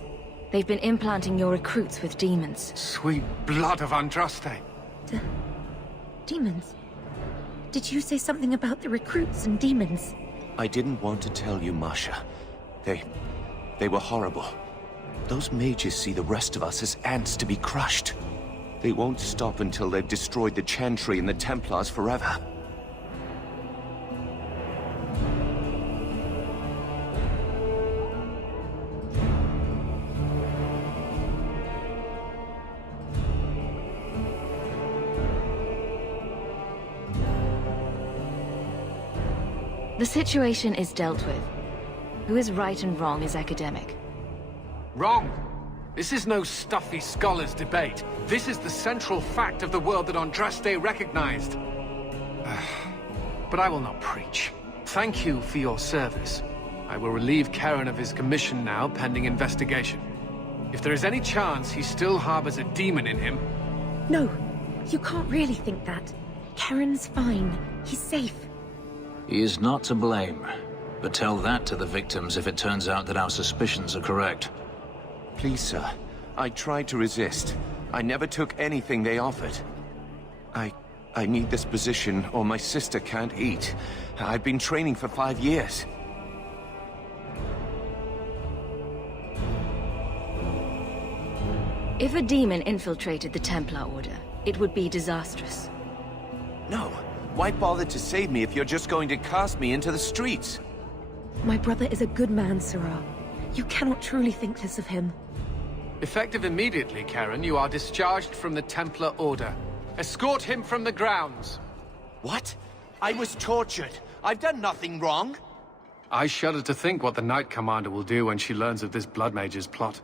They've been implanting your recruits with demons. Sweet blood of Andraste. Demons? Did you say something about the recruits and demons? I didn't want to tell you, Masha. They were horrible. Those mages see the rest of us as ants to be crushed. They won't stop until they've destroyed the Chantry and the Templars forever. The situation is dealt with. Who is right and wrong is academic. Wrong! This is no stuffy scholars' debate. This is the central fact of the world that Andraste recognized. But I will not preach. Thank you for your service. I will relieve Karen of his commission now, pending investigation. If there is any chance he still harbors a demon in him... No, you can't really think that. Karen's fine. He's safe. He is not to blame. But tell that to the victims if it turns out that our suspicions are correct. Please, sir. I tried to resist. I never took anything they offered. I need this position, or my sister can't eat. I've been training for 5 years. If a demon infiltrated the Templar Order, it would be disastrous. No. Why bother to save me if you're just going to cast me into the streets? My brother is a good man, Sirrah. You cannot truly think this of him. Effective immediately, Karen, you are discharged from the Templar Order. Escort him from the grounds. What? I was tortured. I've done nothing wrong. I shudder to think what the Knight Commander will do when she learns of this Blood Mage's plot.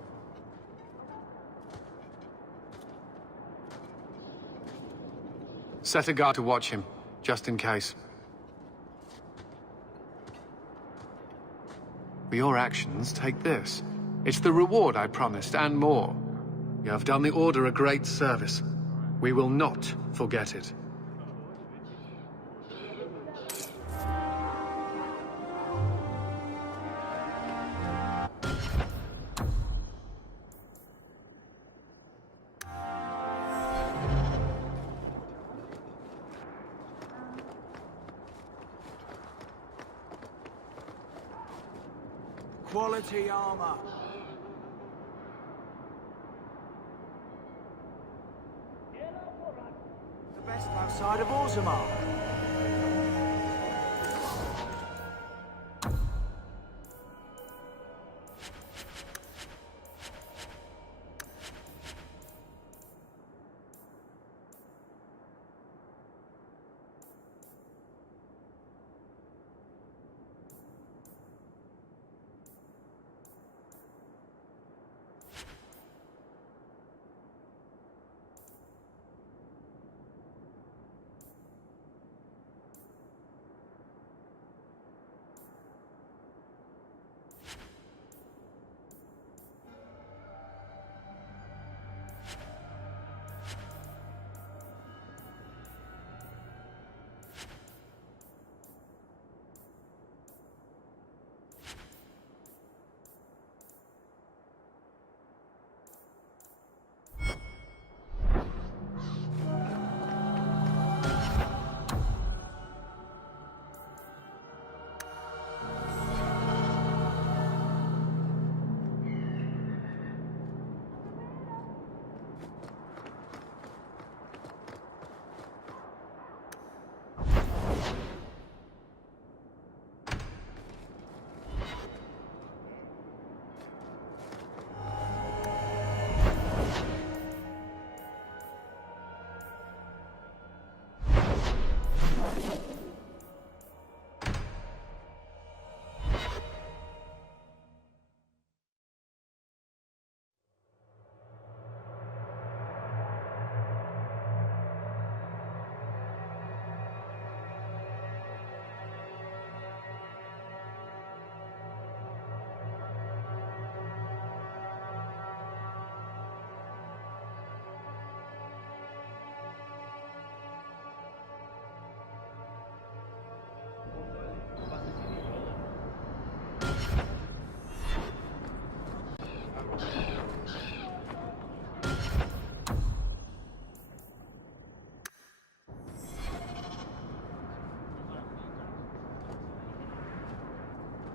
Set a guard to watch him, just in case. For your actions, take this. It's the reward I promised, and more. You have done the Order a great service. We will not forget it. Quality armor. The best outside of Orzammar.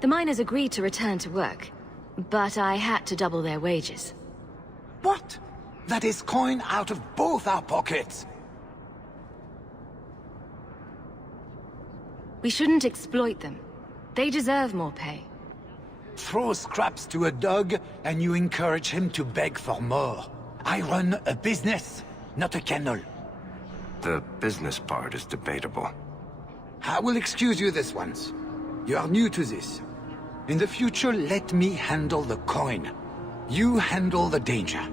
The miners agreed to return to work, but I had to double their wages. What? That is coin out of both our pockets. We shouldn't exploit them. They deserve more pay. Throw scraps to a dog, and you encourage him to beg for more. I run a business, not a kennel. The business part is debatable. I will excuse you this once. You are new to this. In the future, let me handle the coin. You handle the danger.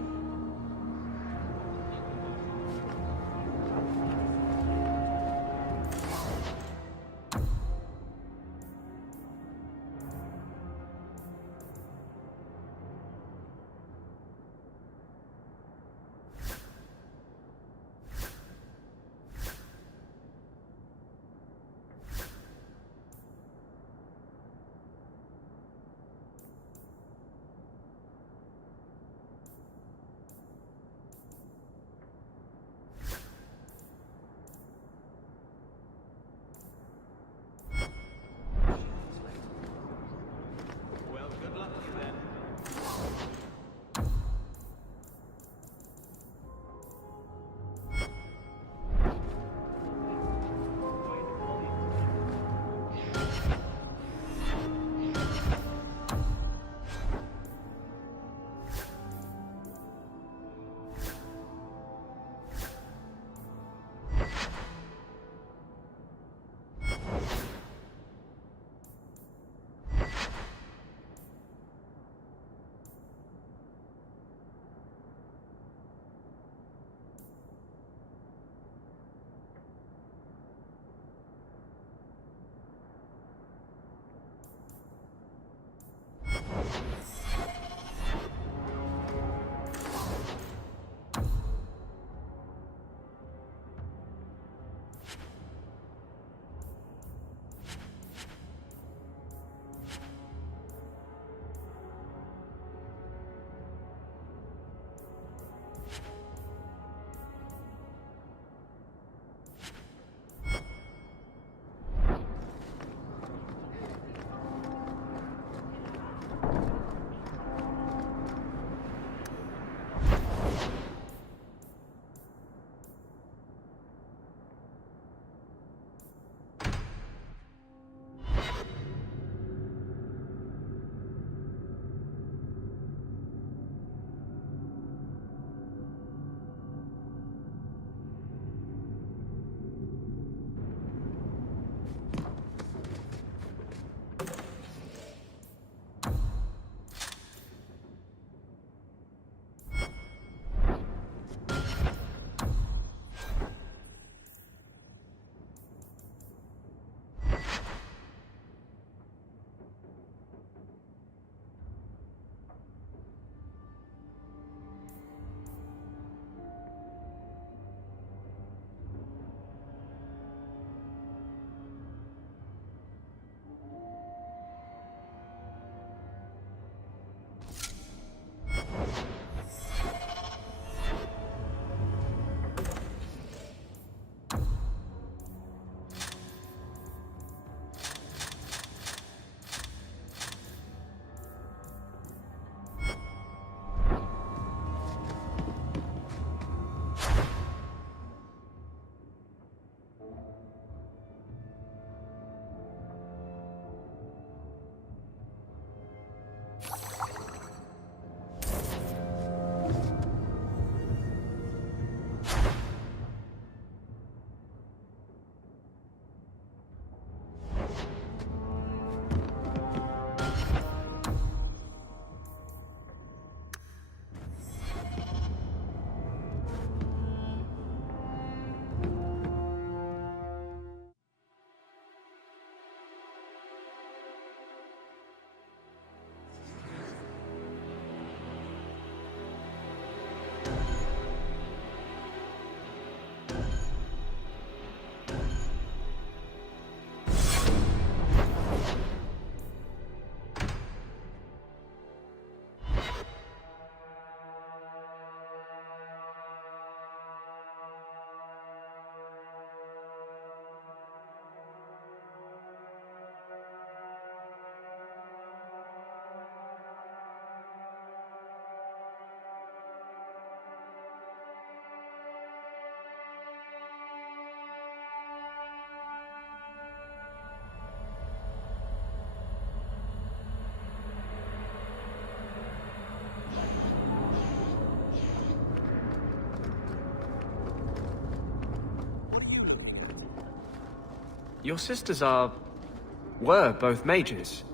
Your sisters were both mages,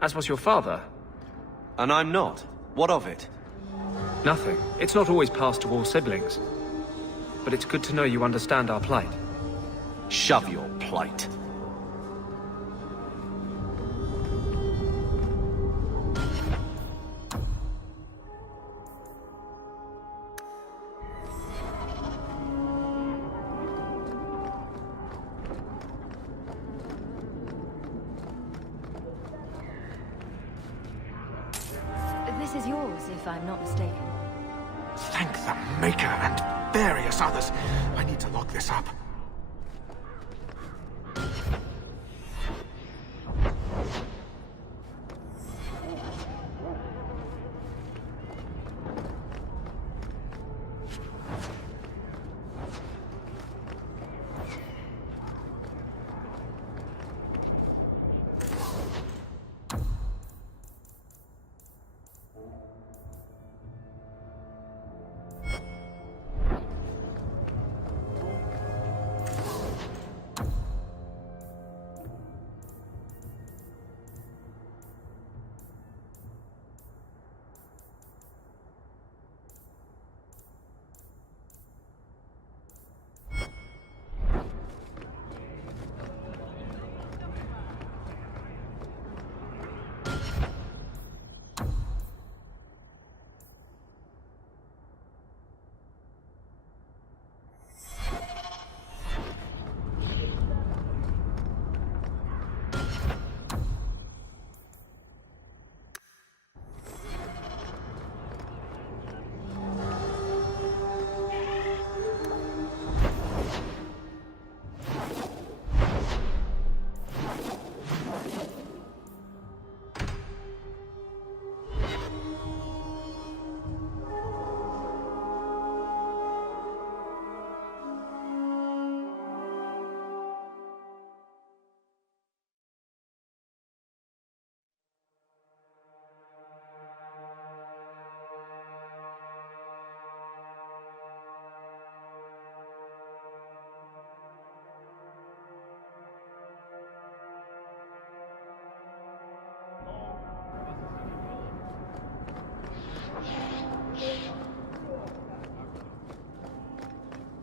as was your father. And I'm not. What of it? Nothing. It's not always passed to all siblings. But it's good to know you understand our plight. Shove your plight. This is yours, if I'm not mistaken. Thank the Maker and various others. I need to lock this up.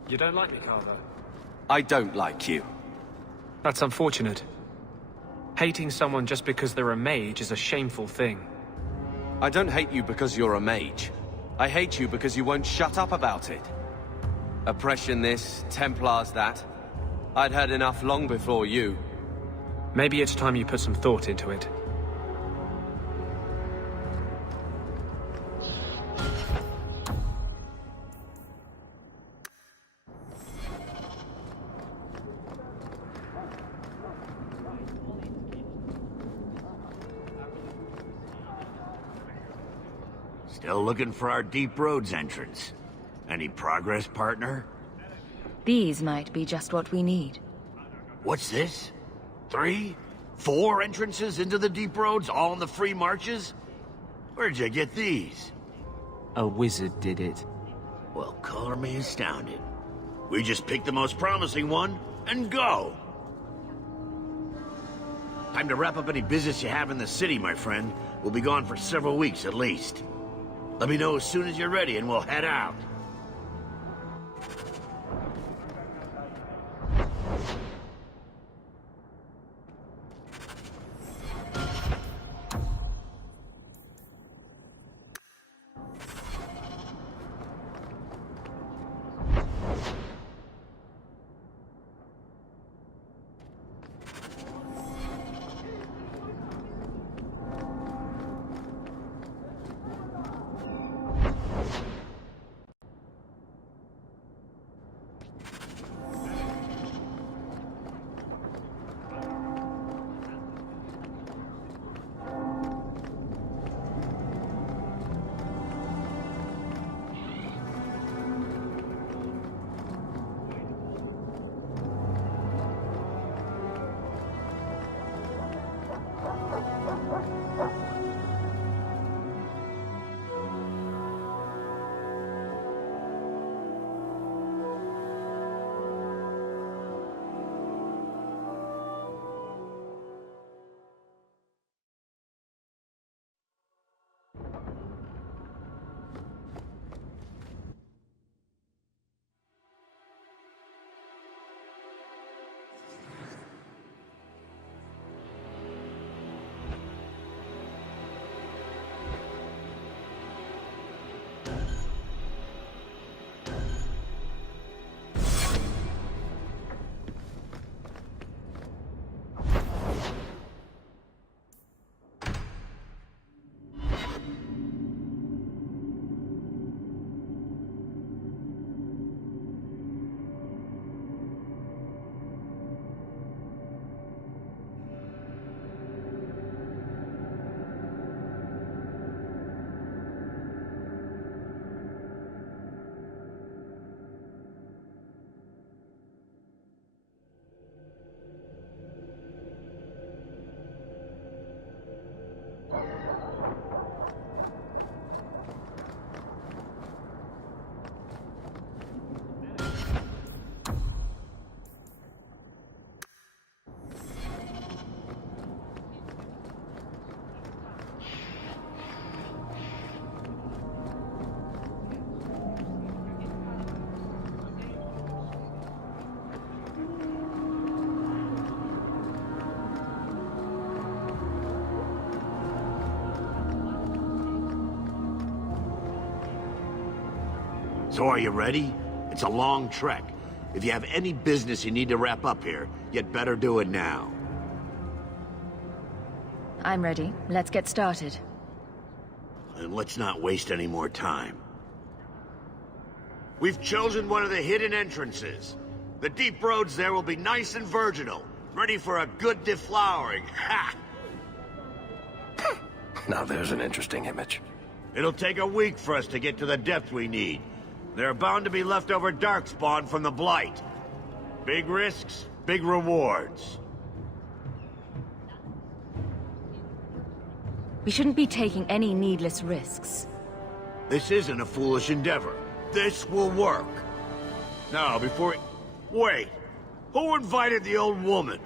You don't like me, Carver? I don't like you. That's unfortunate. Hating someone just because they're a mage is a shameful thing. I don't hate you because you're a mage. I hate you because you won't shut up about it. Oppression this, Templars that. I'd had enough long before you. Maybe it's time you put some thought into it. Still looking for our Deep Roads entrance. Any progress, partner? These might be just what we need. What's this? 3? 4 entrances into the Deep Roads, all in the free marches? Where'd you get these? A wizard did it. Well, color me astounded. We just pick the most promising one, and go! Time to wrap up any business you have in the city, my friend. We'll be gone for several weeks at least. Let me know as soon as you're ready and we'll head out. So are you ready? It's a long trek. If you have any business you need to wrap up here, you'd better do it now. I'm ready. Let's get started. And let's not waste any more time. We've chosen one of the hidden entrances. The deep roads there will be nice and virginal, ready for a good deflowering. Ha! Now there's an interesting image. It'll take a week for us to get to the depth we need. There are bound to be leftover darkspawn from the Blight. Big risks, big rewards. We shouldn't be taking any needless risks. This isn't a foolish endeavor. This will work. Now, before... Wait! Who invited the old woman?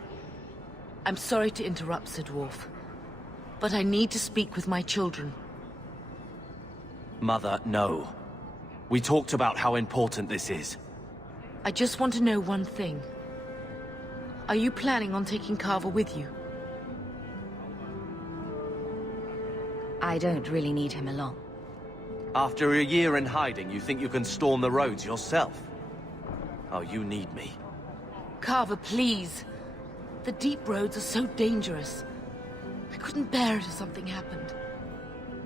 I'm sorry to interrupt, Sir Dwarf, but I need to speak with my children. Mother, no. We talked about how important this is. I just want to know one thing. Are you planning on taking Carver with you? I don't really need him along. After a year in hiding, you think you can storm the roads yourself? Oh, you need me. Carver, please. The deep roads are so dangerous. I couldn't bear it if something happened.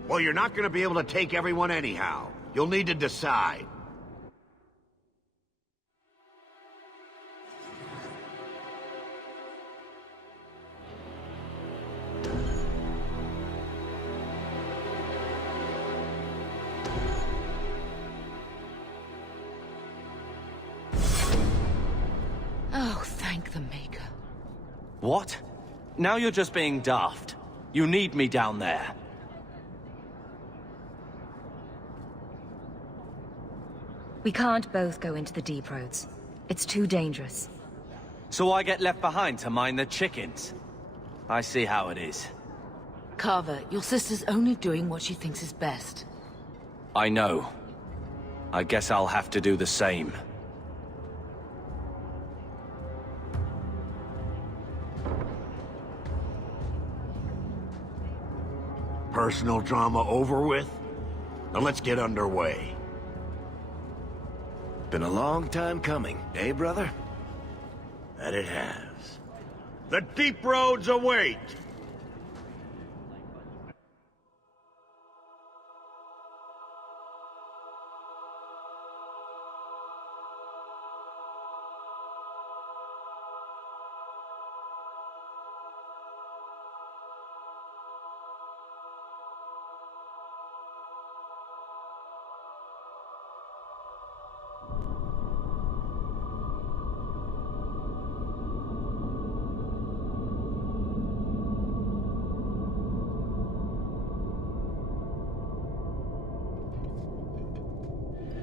Well, you're not gonna be able to take everyone anyhow. You'll need to decide. Oh, thank the Maker. What? Now you're just being daft. You need me down there. We can't both go into the deep roads. It's too dangerous. So I get left behind to mind the chickens. I see how it is. Carver, your sister's only doing what she thinks is best. I know. I guess I'll have to do the same. Personal drama over with? Now let's get underway. Been a long time coming, eh, brother? That it has. The deep roads await!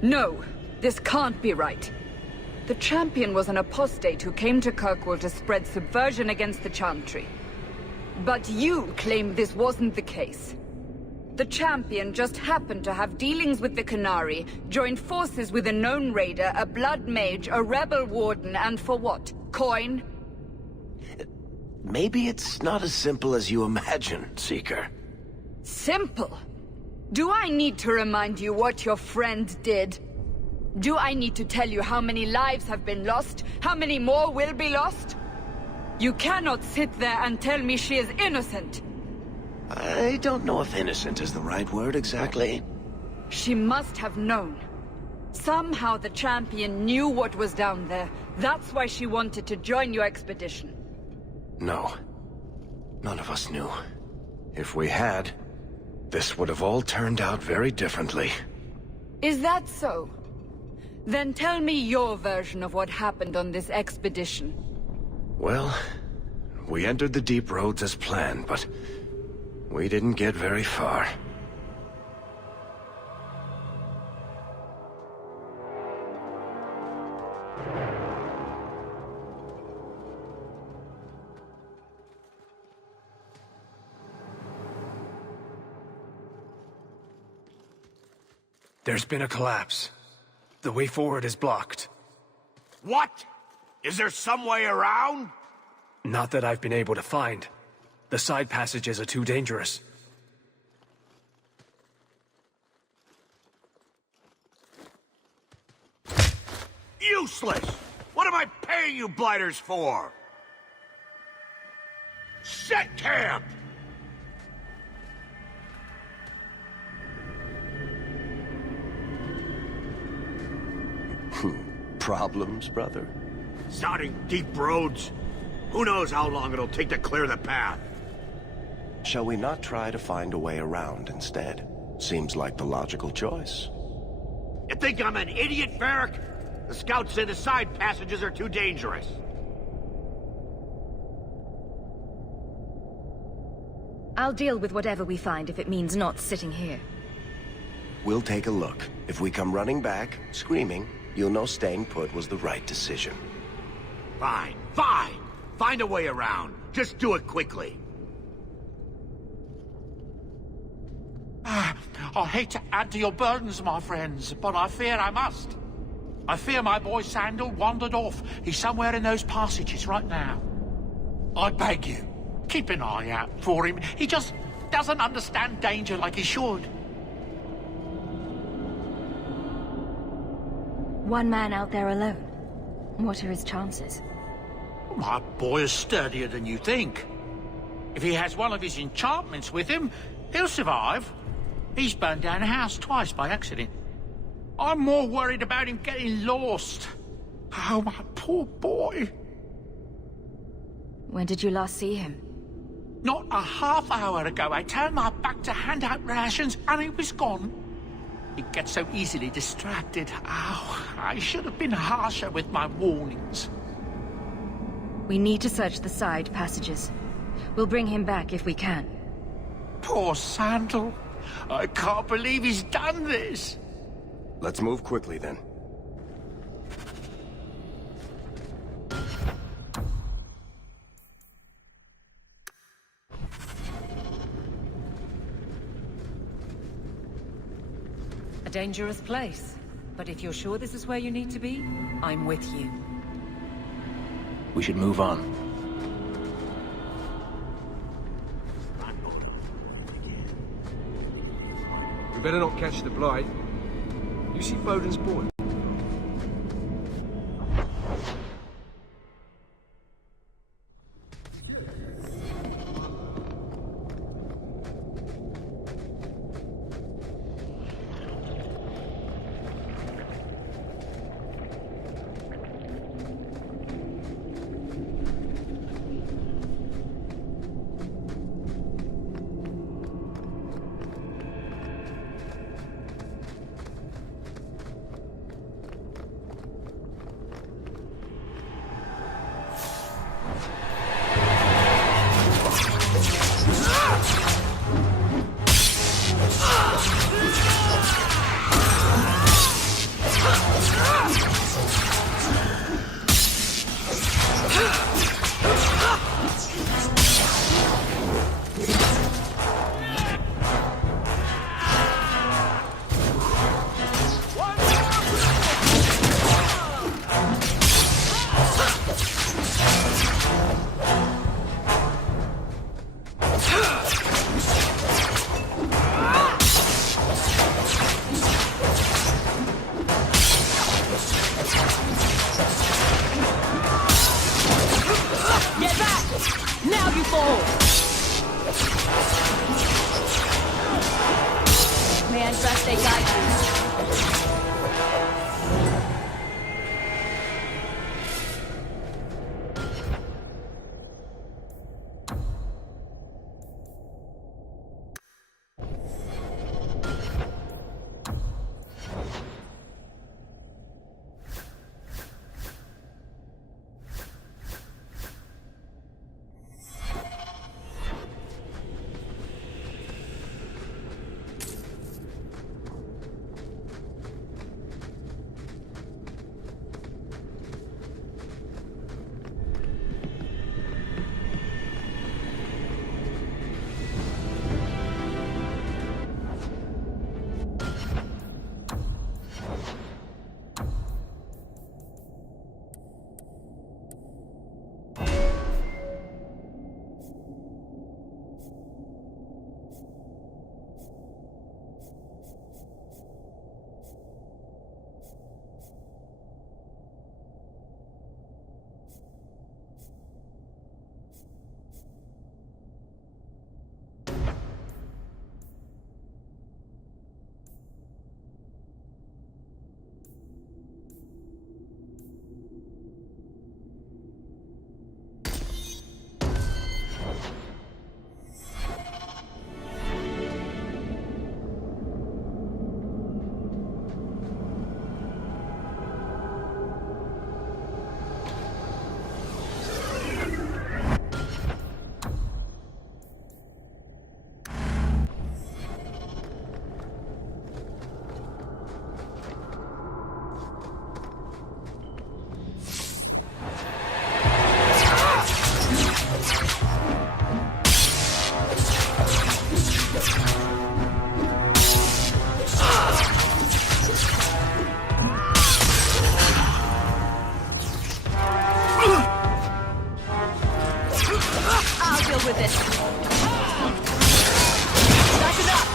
No, this can't be right. The champion was an apostate who came to Kirkwall to spread subversion against the Chantry. But you claim this wasn't the case. The champion just happened to have dealings with the Canary, joined forces with a known raider, a blood mage, a rebel warden, and for what? Coin? Maybe it's not as simple as you imagine, Seeker. Simple? Do I need to remind you what your friend did? Do I need to tell you how many lives have been lost? How many more will be lost? You cannot sit there and tell me she is innocent. I don't know if innocent is the right word exactly. She must have known. Somehow the champion knew what was down there. That's why she wanted to join your expedition. No. None of us knew. If we had, this would have all turned out very differently. Is that so? Then tell me your version of what happened on this expedition. Well, we entered the deep roads as planned, but we didn't get very far. There's been a collapse. The way forward is blocked. What? Is there some way around? Not that I've been able to find. The side passages are too dangerous. Useless! What am I paying you blighters for? Set camp! Problems, brother? Sounding deep roads. Who knows how long it'll take to clear the path? Shall we not try to find a way around instead? Seems like the logical choice. You think I'm an idiot, Varric? The scouts say the side passages are too dangerous. I'll deal with whatever we find if it means not sitting here. We'll take a look. If we come running back, screaming, you'll know staying put was the right decision. Fine, fine! Find a way around. Just do it quickly. I hate to add to your burdens, my friends, but I fear I must. I fear my boy Sandal wandered off. He's somewhere in those passages right now. I beg you, keep an eye out for him. He just doesn't understand danger like he should. One man out there alone. What are his chances? My boy is sturdier than you think. If he has one of his enchantments with him, he'll survive. He's burned down a house twice by accident. I'm more worried about him getting lost. Oh, my poor boy. When did you last see him? Not a half hour ago. I turned my back to hand out rations, and he was gone. He gets so easily distracted. Oh, I should have been harsher with my warnings. We need to search the side passages. We'll bring him back if we can. Poor Sandal. I can't believe he's done this. Let's move quickly, then. A dangerous place. But if you're sure this is where you need to be, I'm with you. We should move on. We better not catch the blight. You see Bowden's boy? with this. That's enough!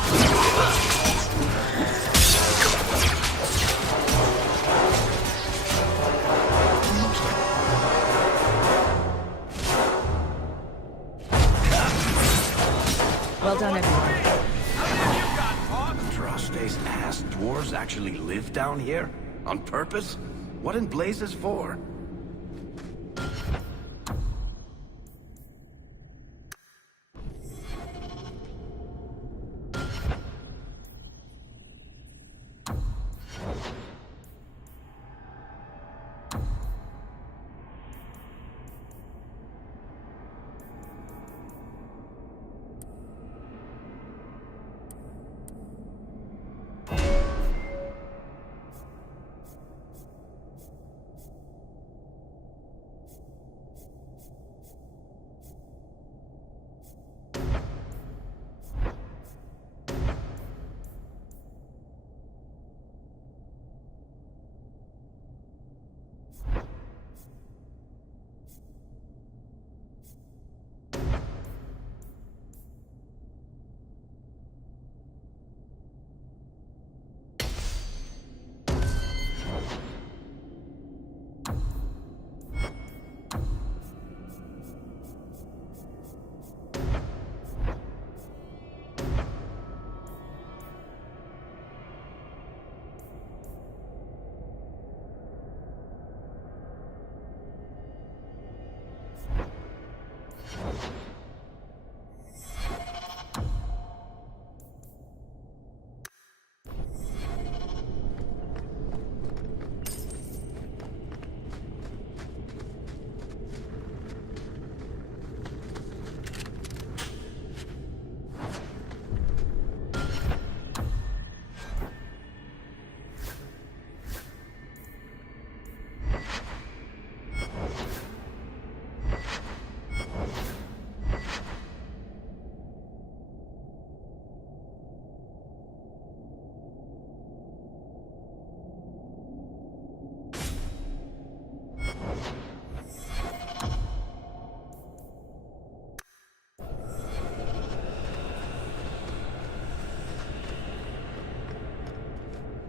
Well done, everyone. Drosta's ass dwarves actually live down here? On purpose? What in blazes for?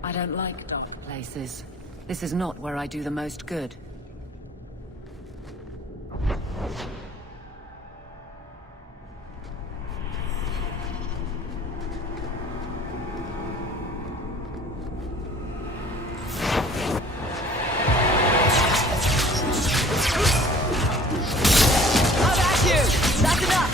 I don't like dark places. This is not where I do the most good. How about you? That's enough!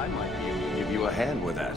I might be able to give you a hand with that.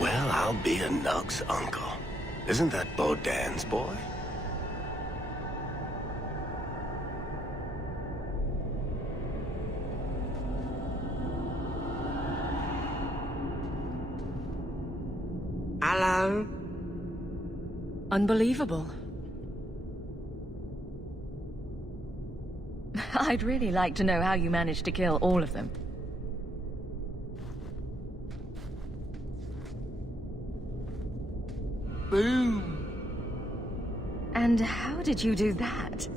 Well, I'll be a Nug's uncle. Isn't that Bodan's boy? Hello? Unbelievable. I'd really like to know how you managed to kill all of them. Boom! And how did you do that?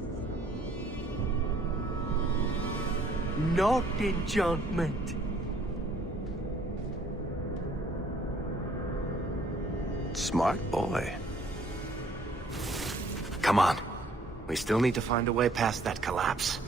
Not enchantment. Smart boy. Come on. We still need to find a way past that collapse.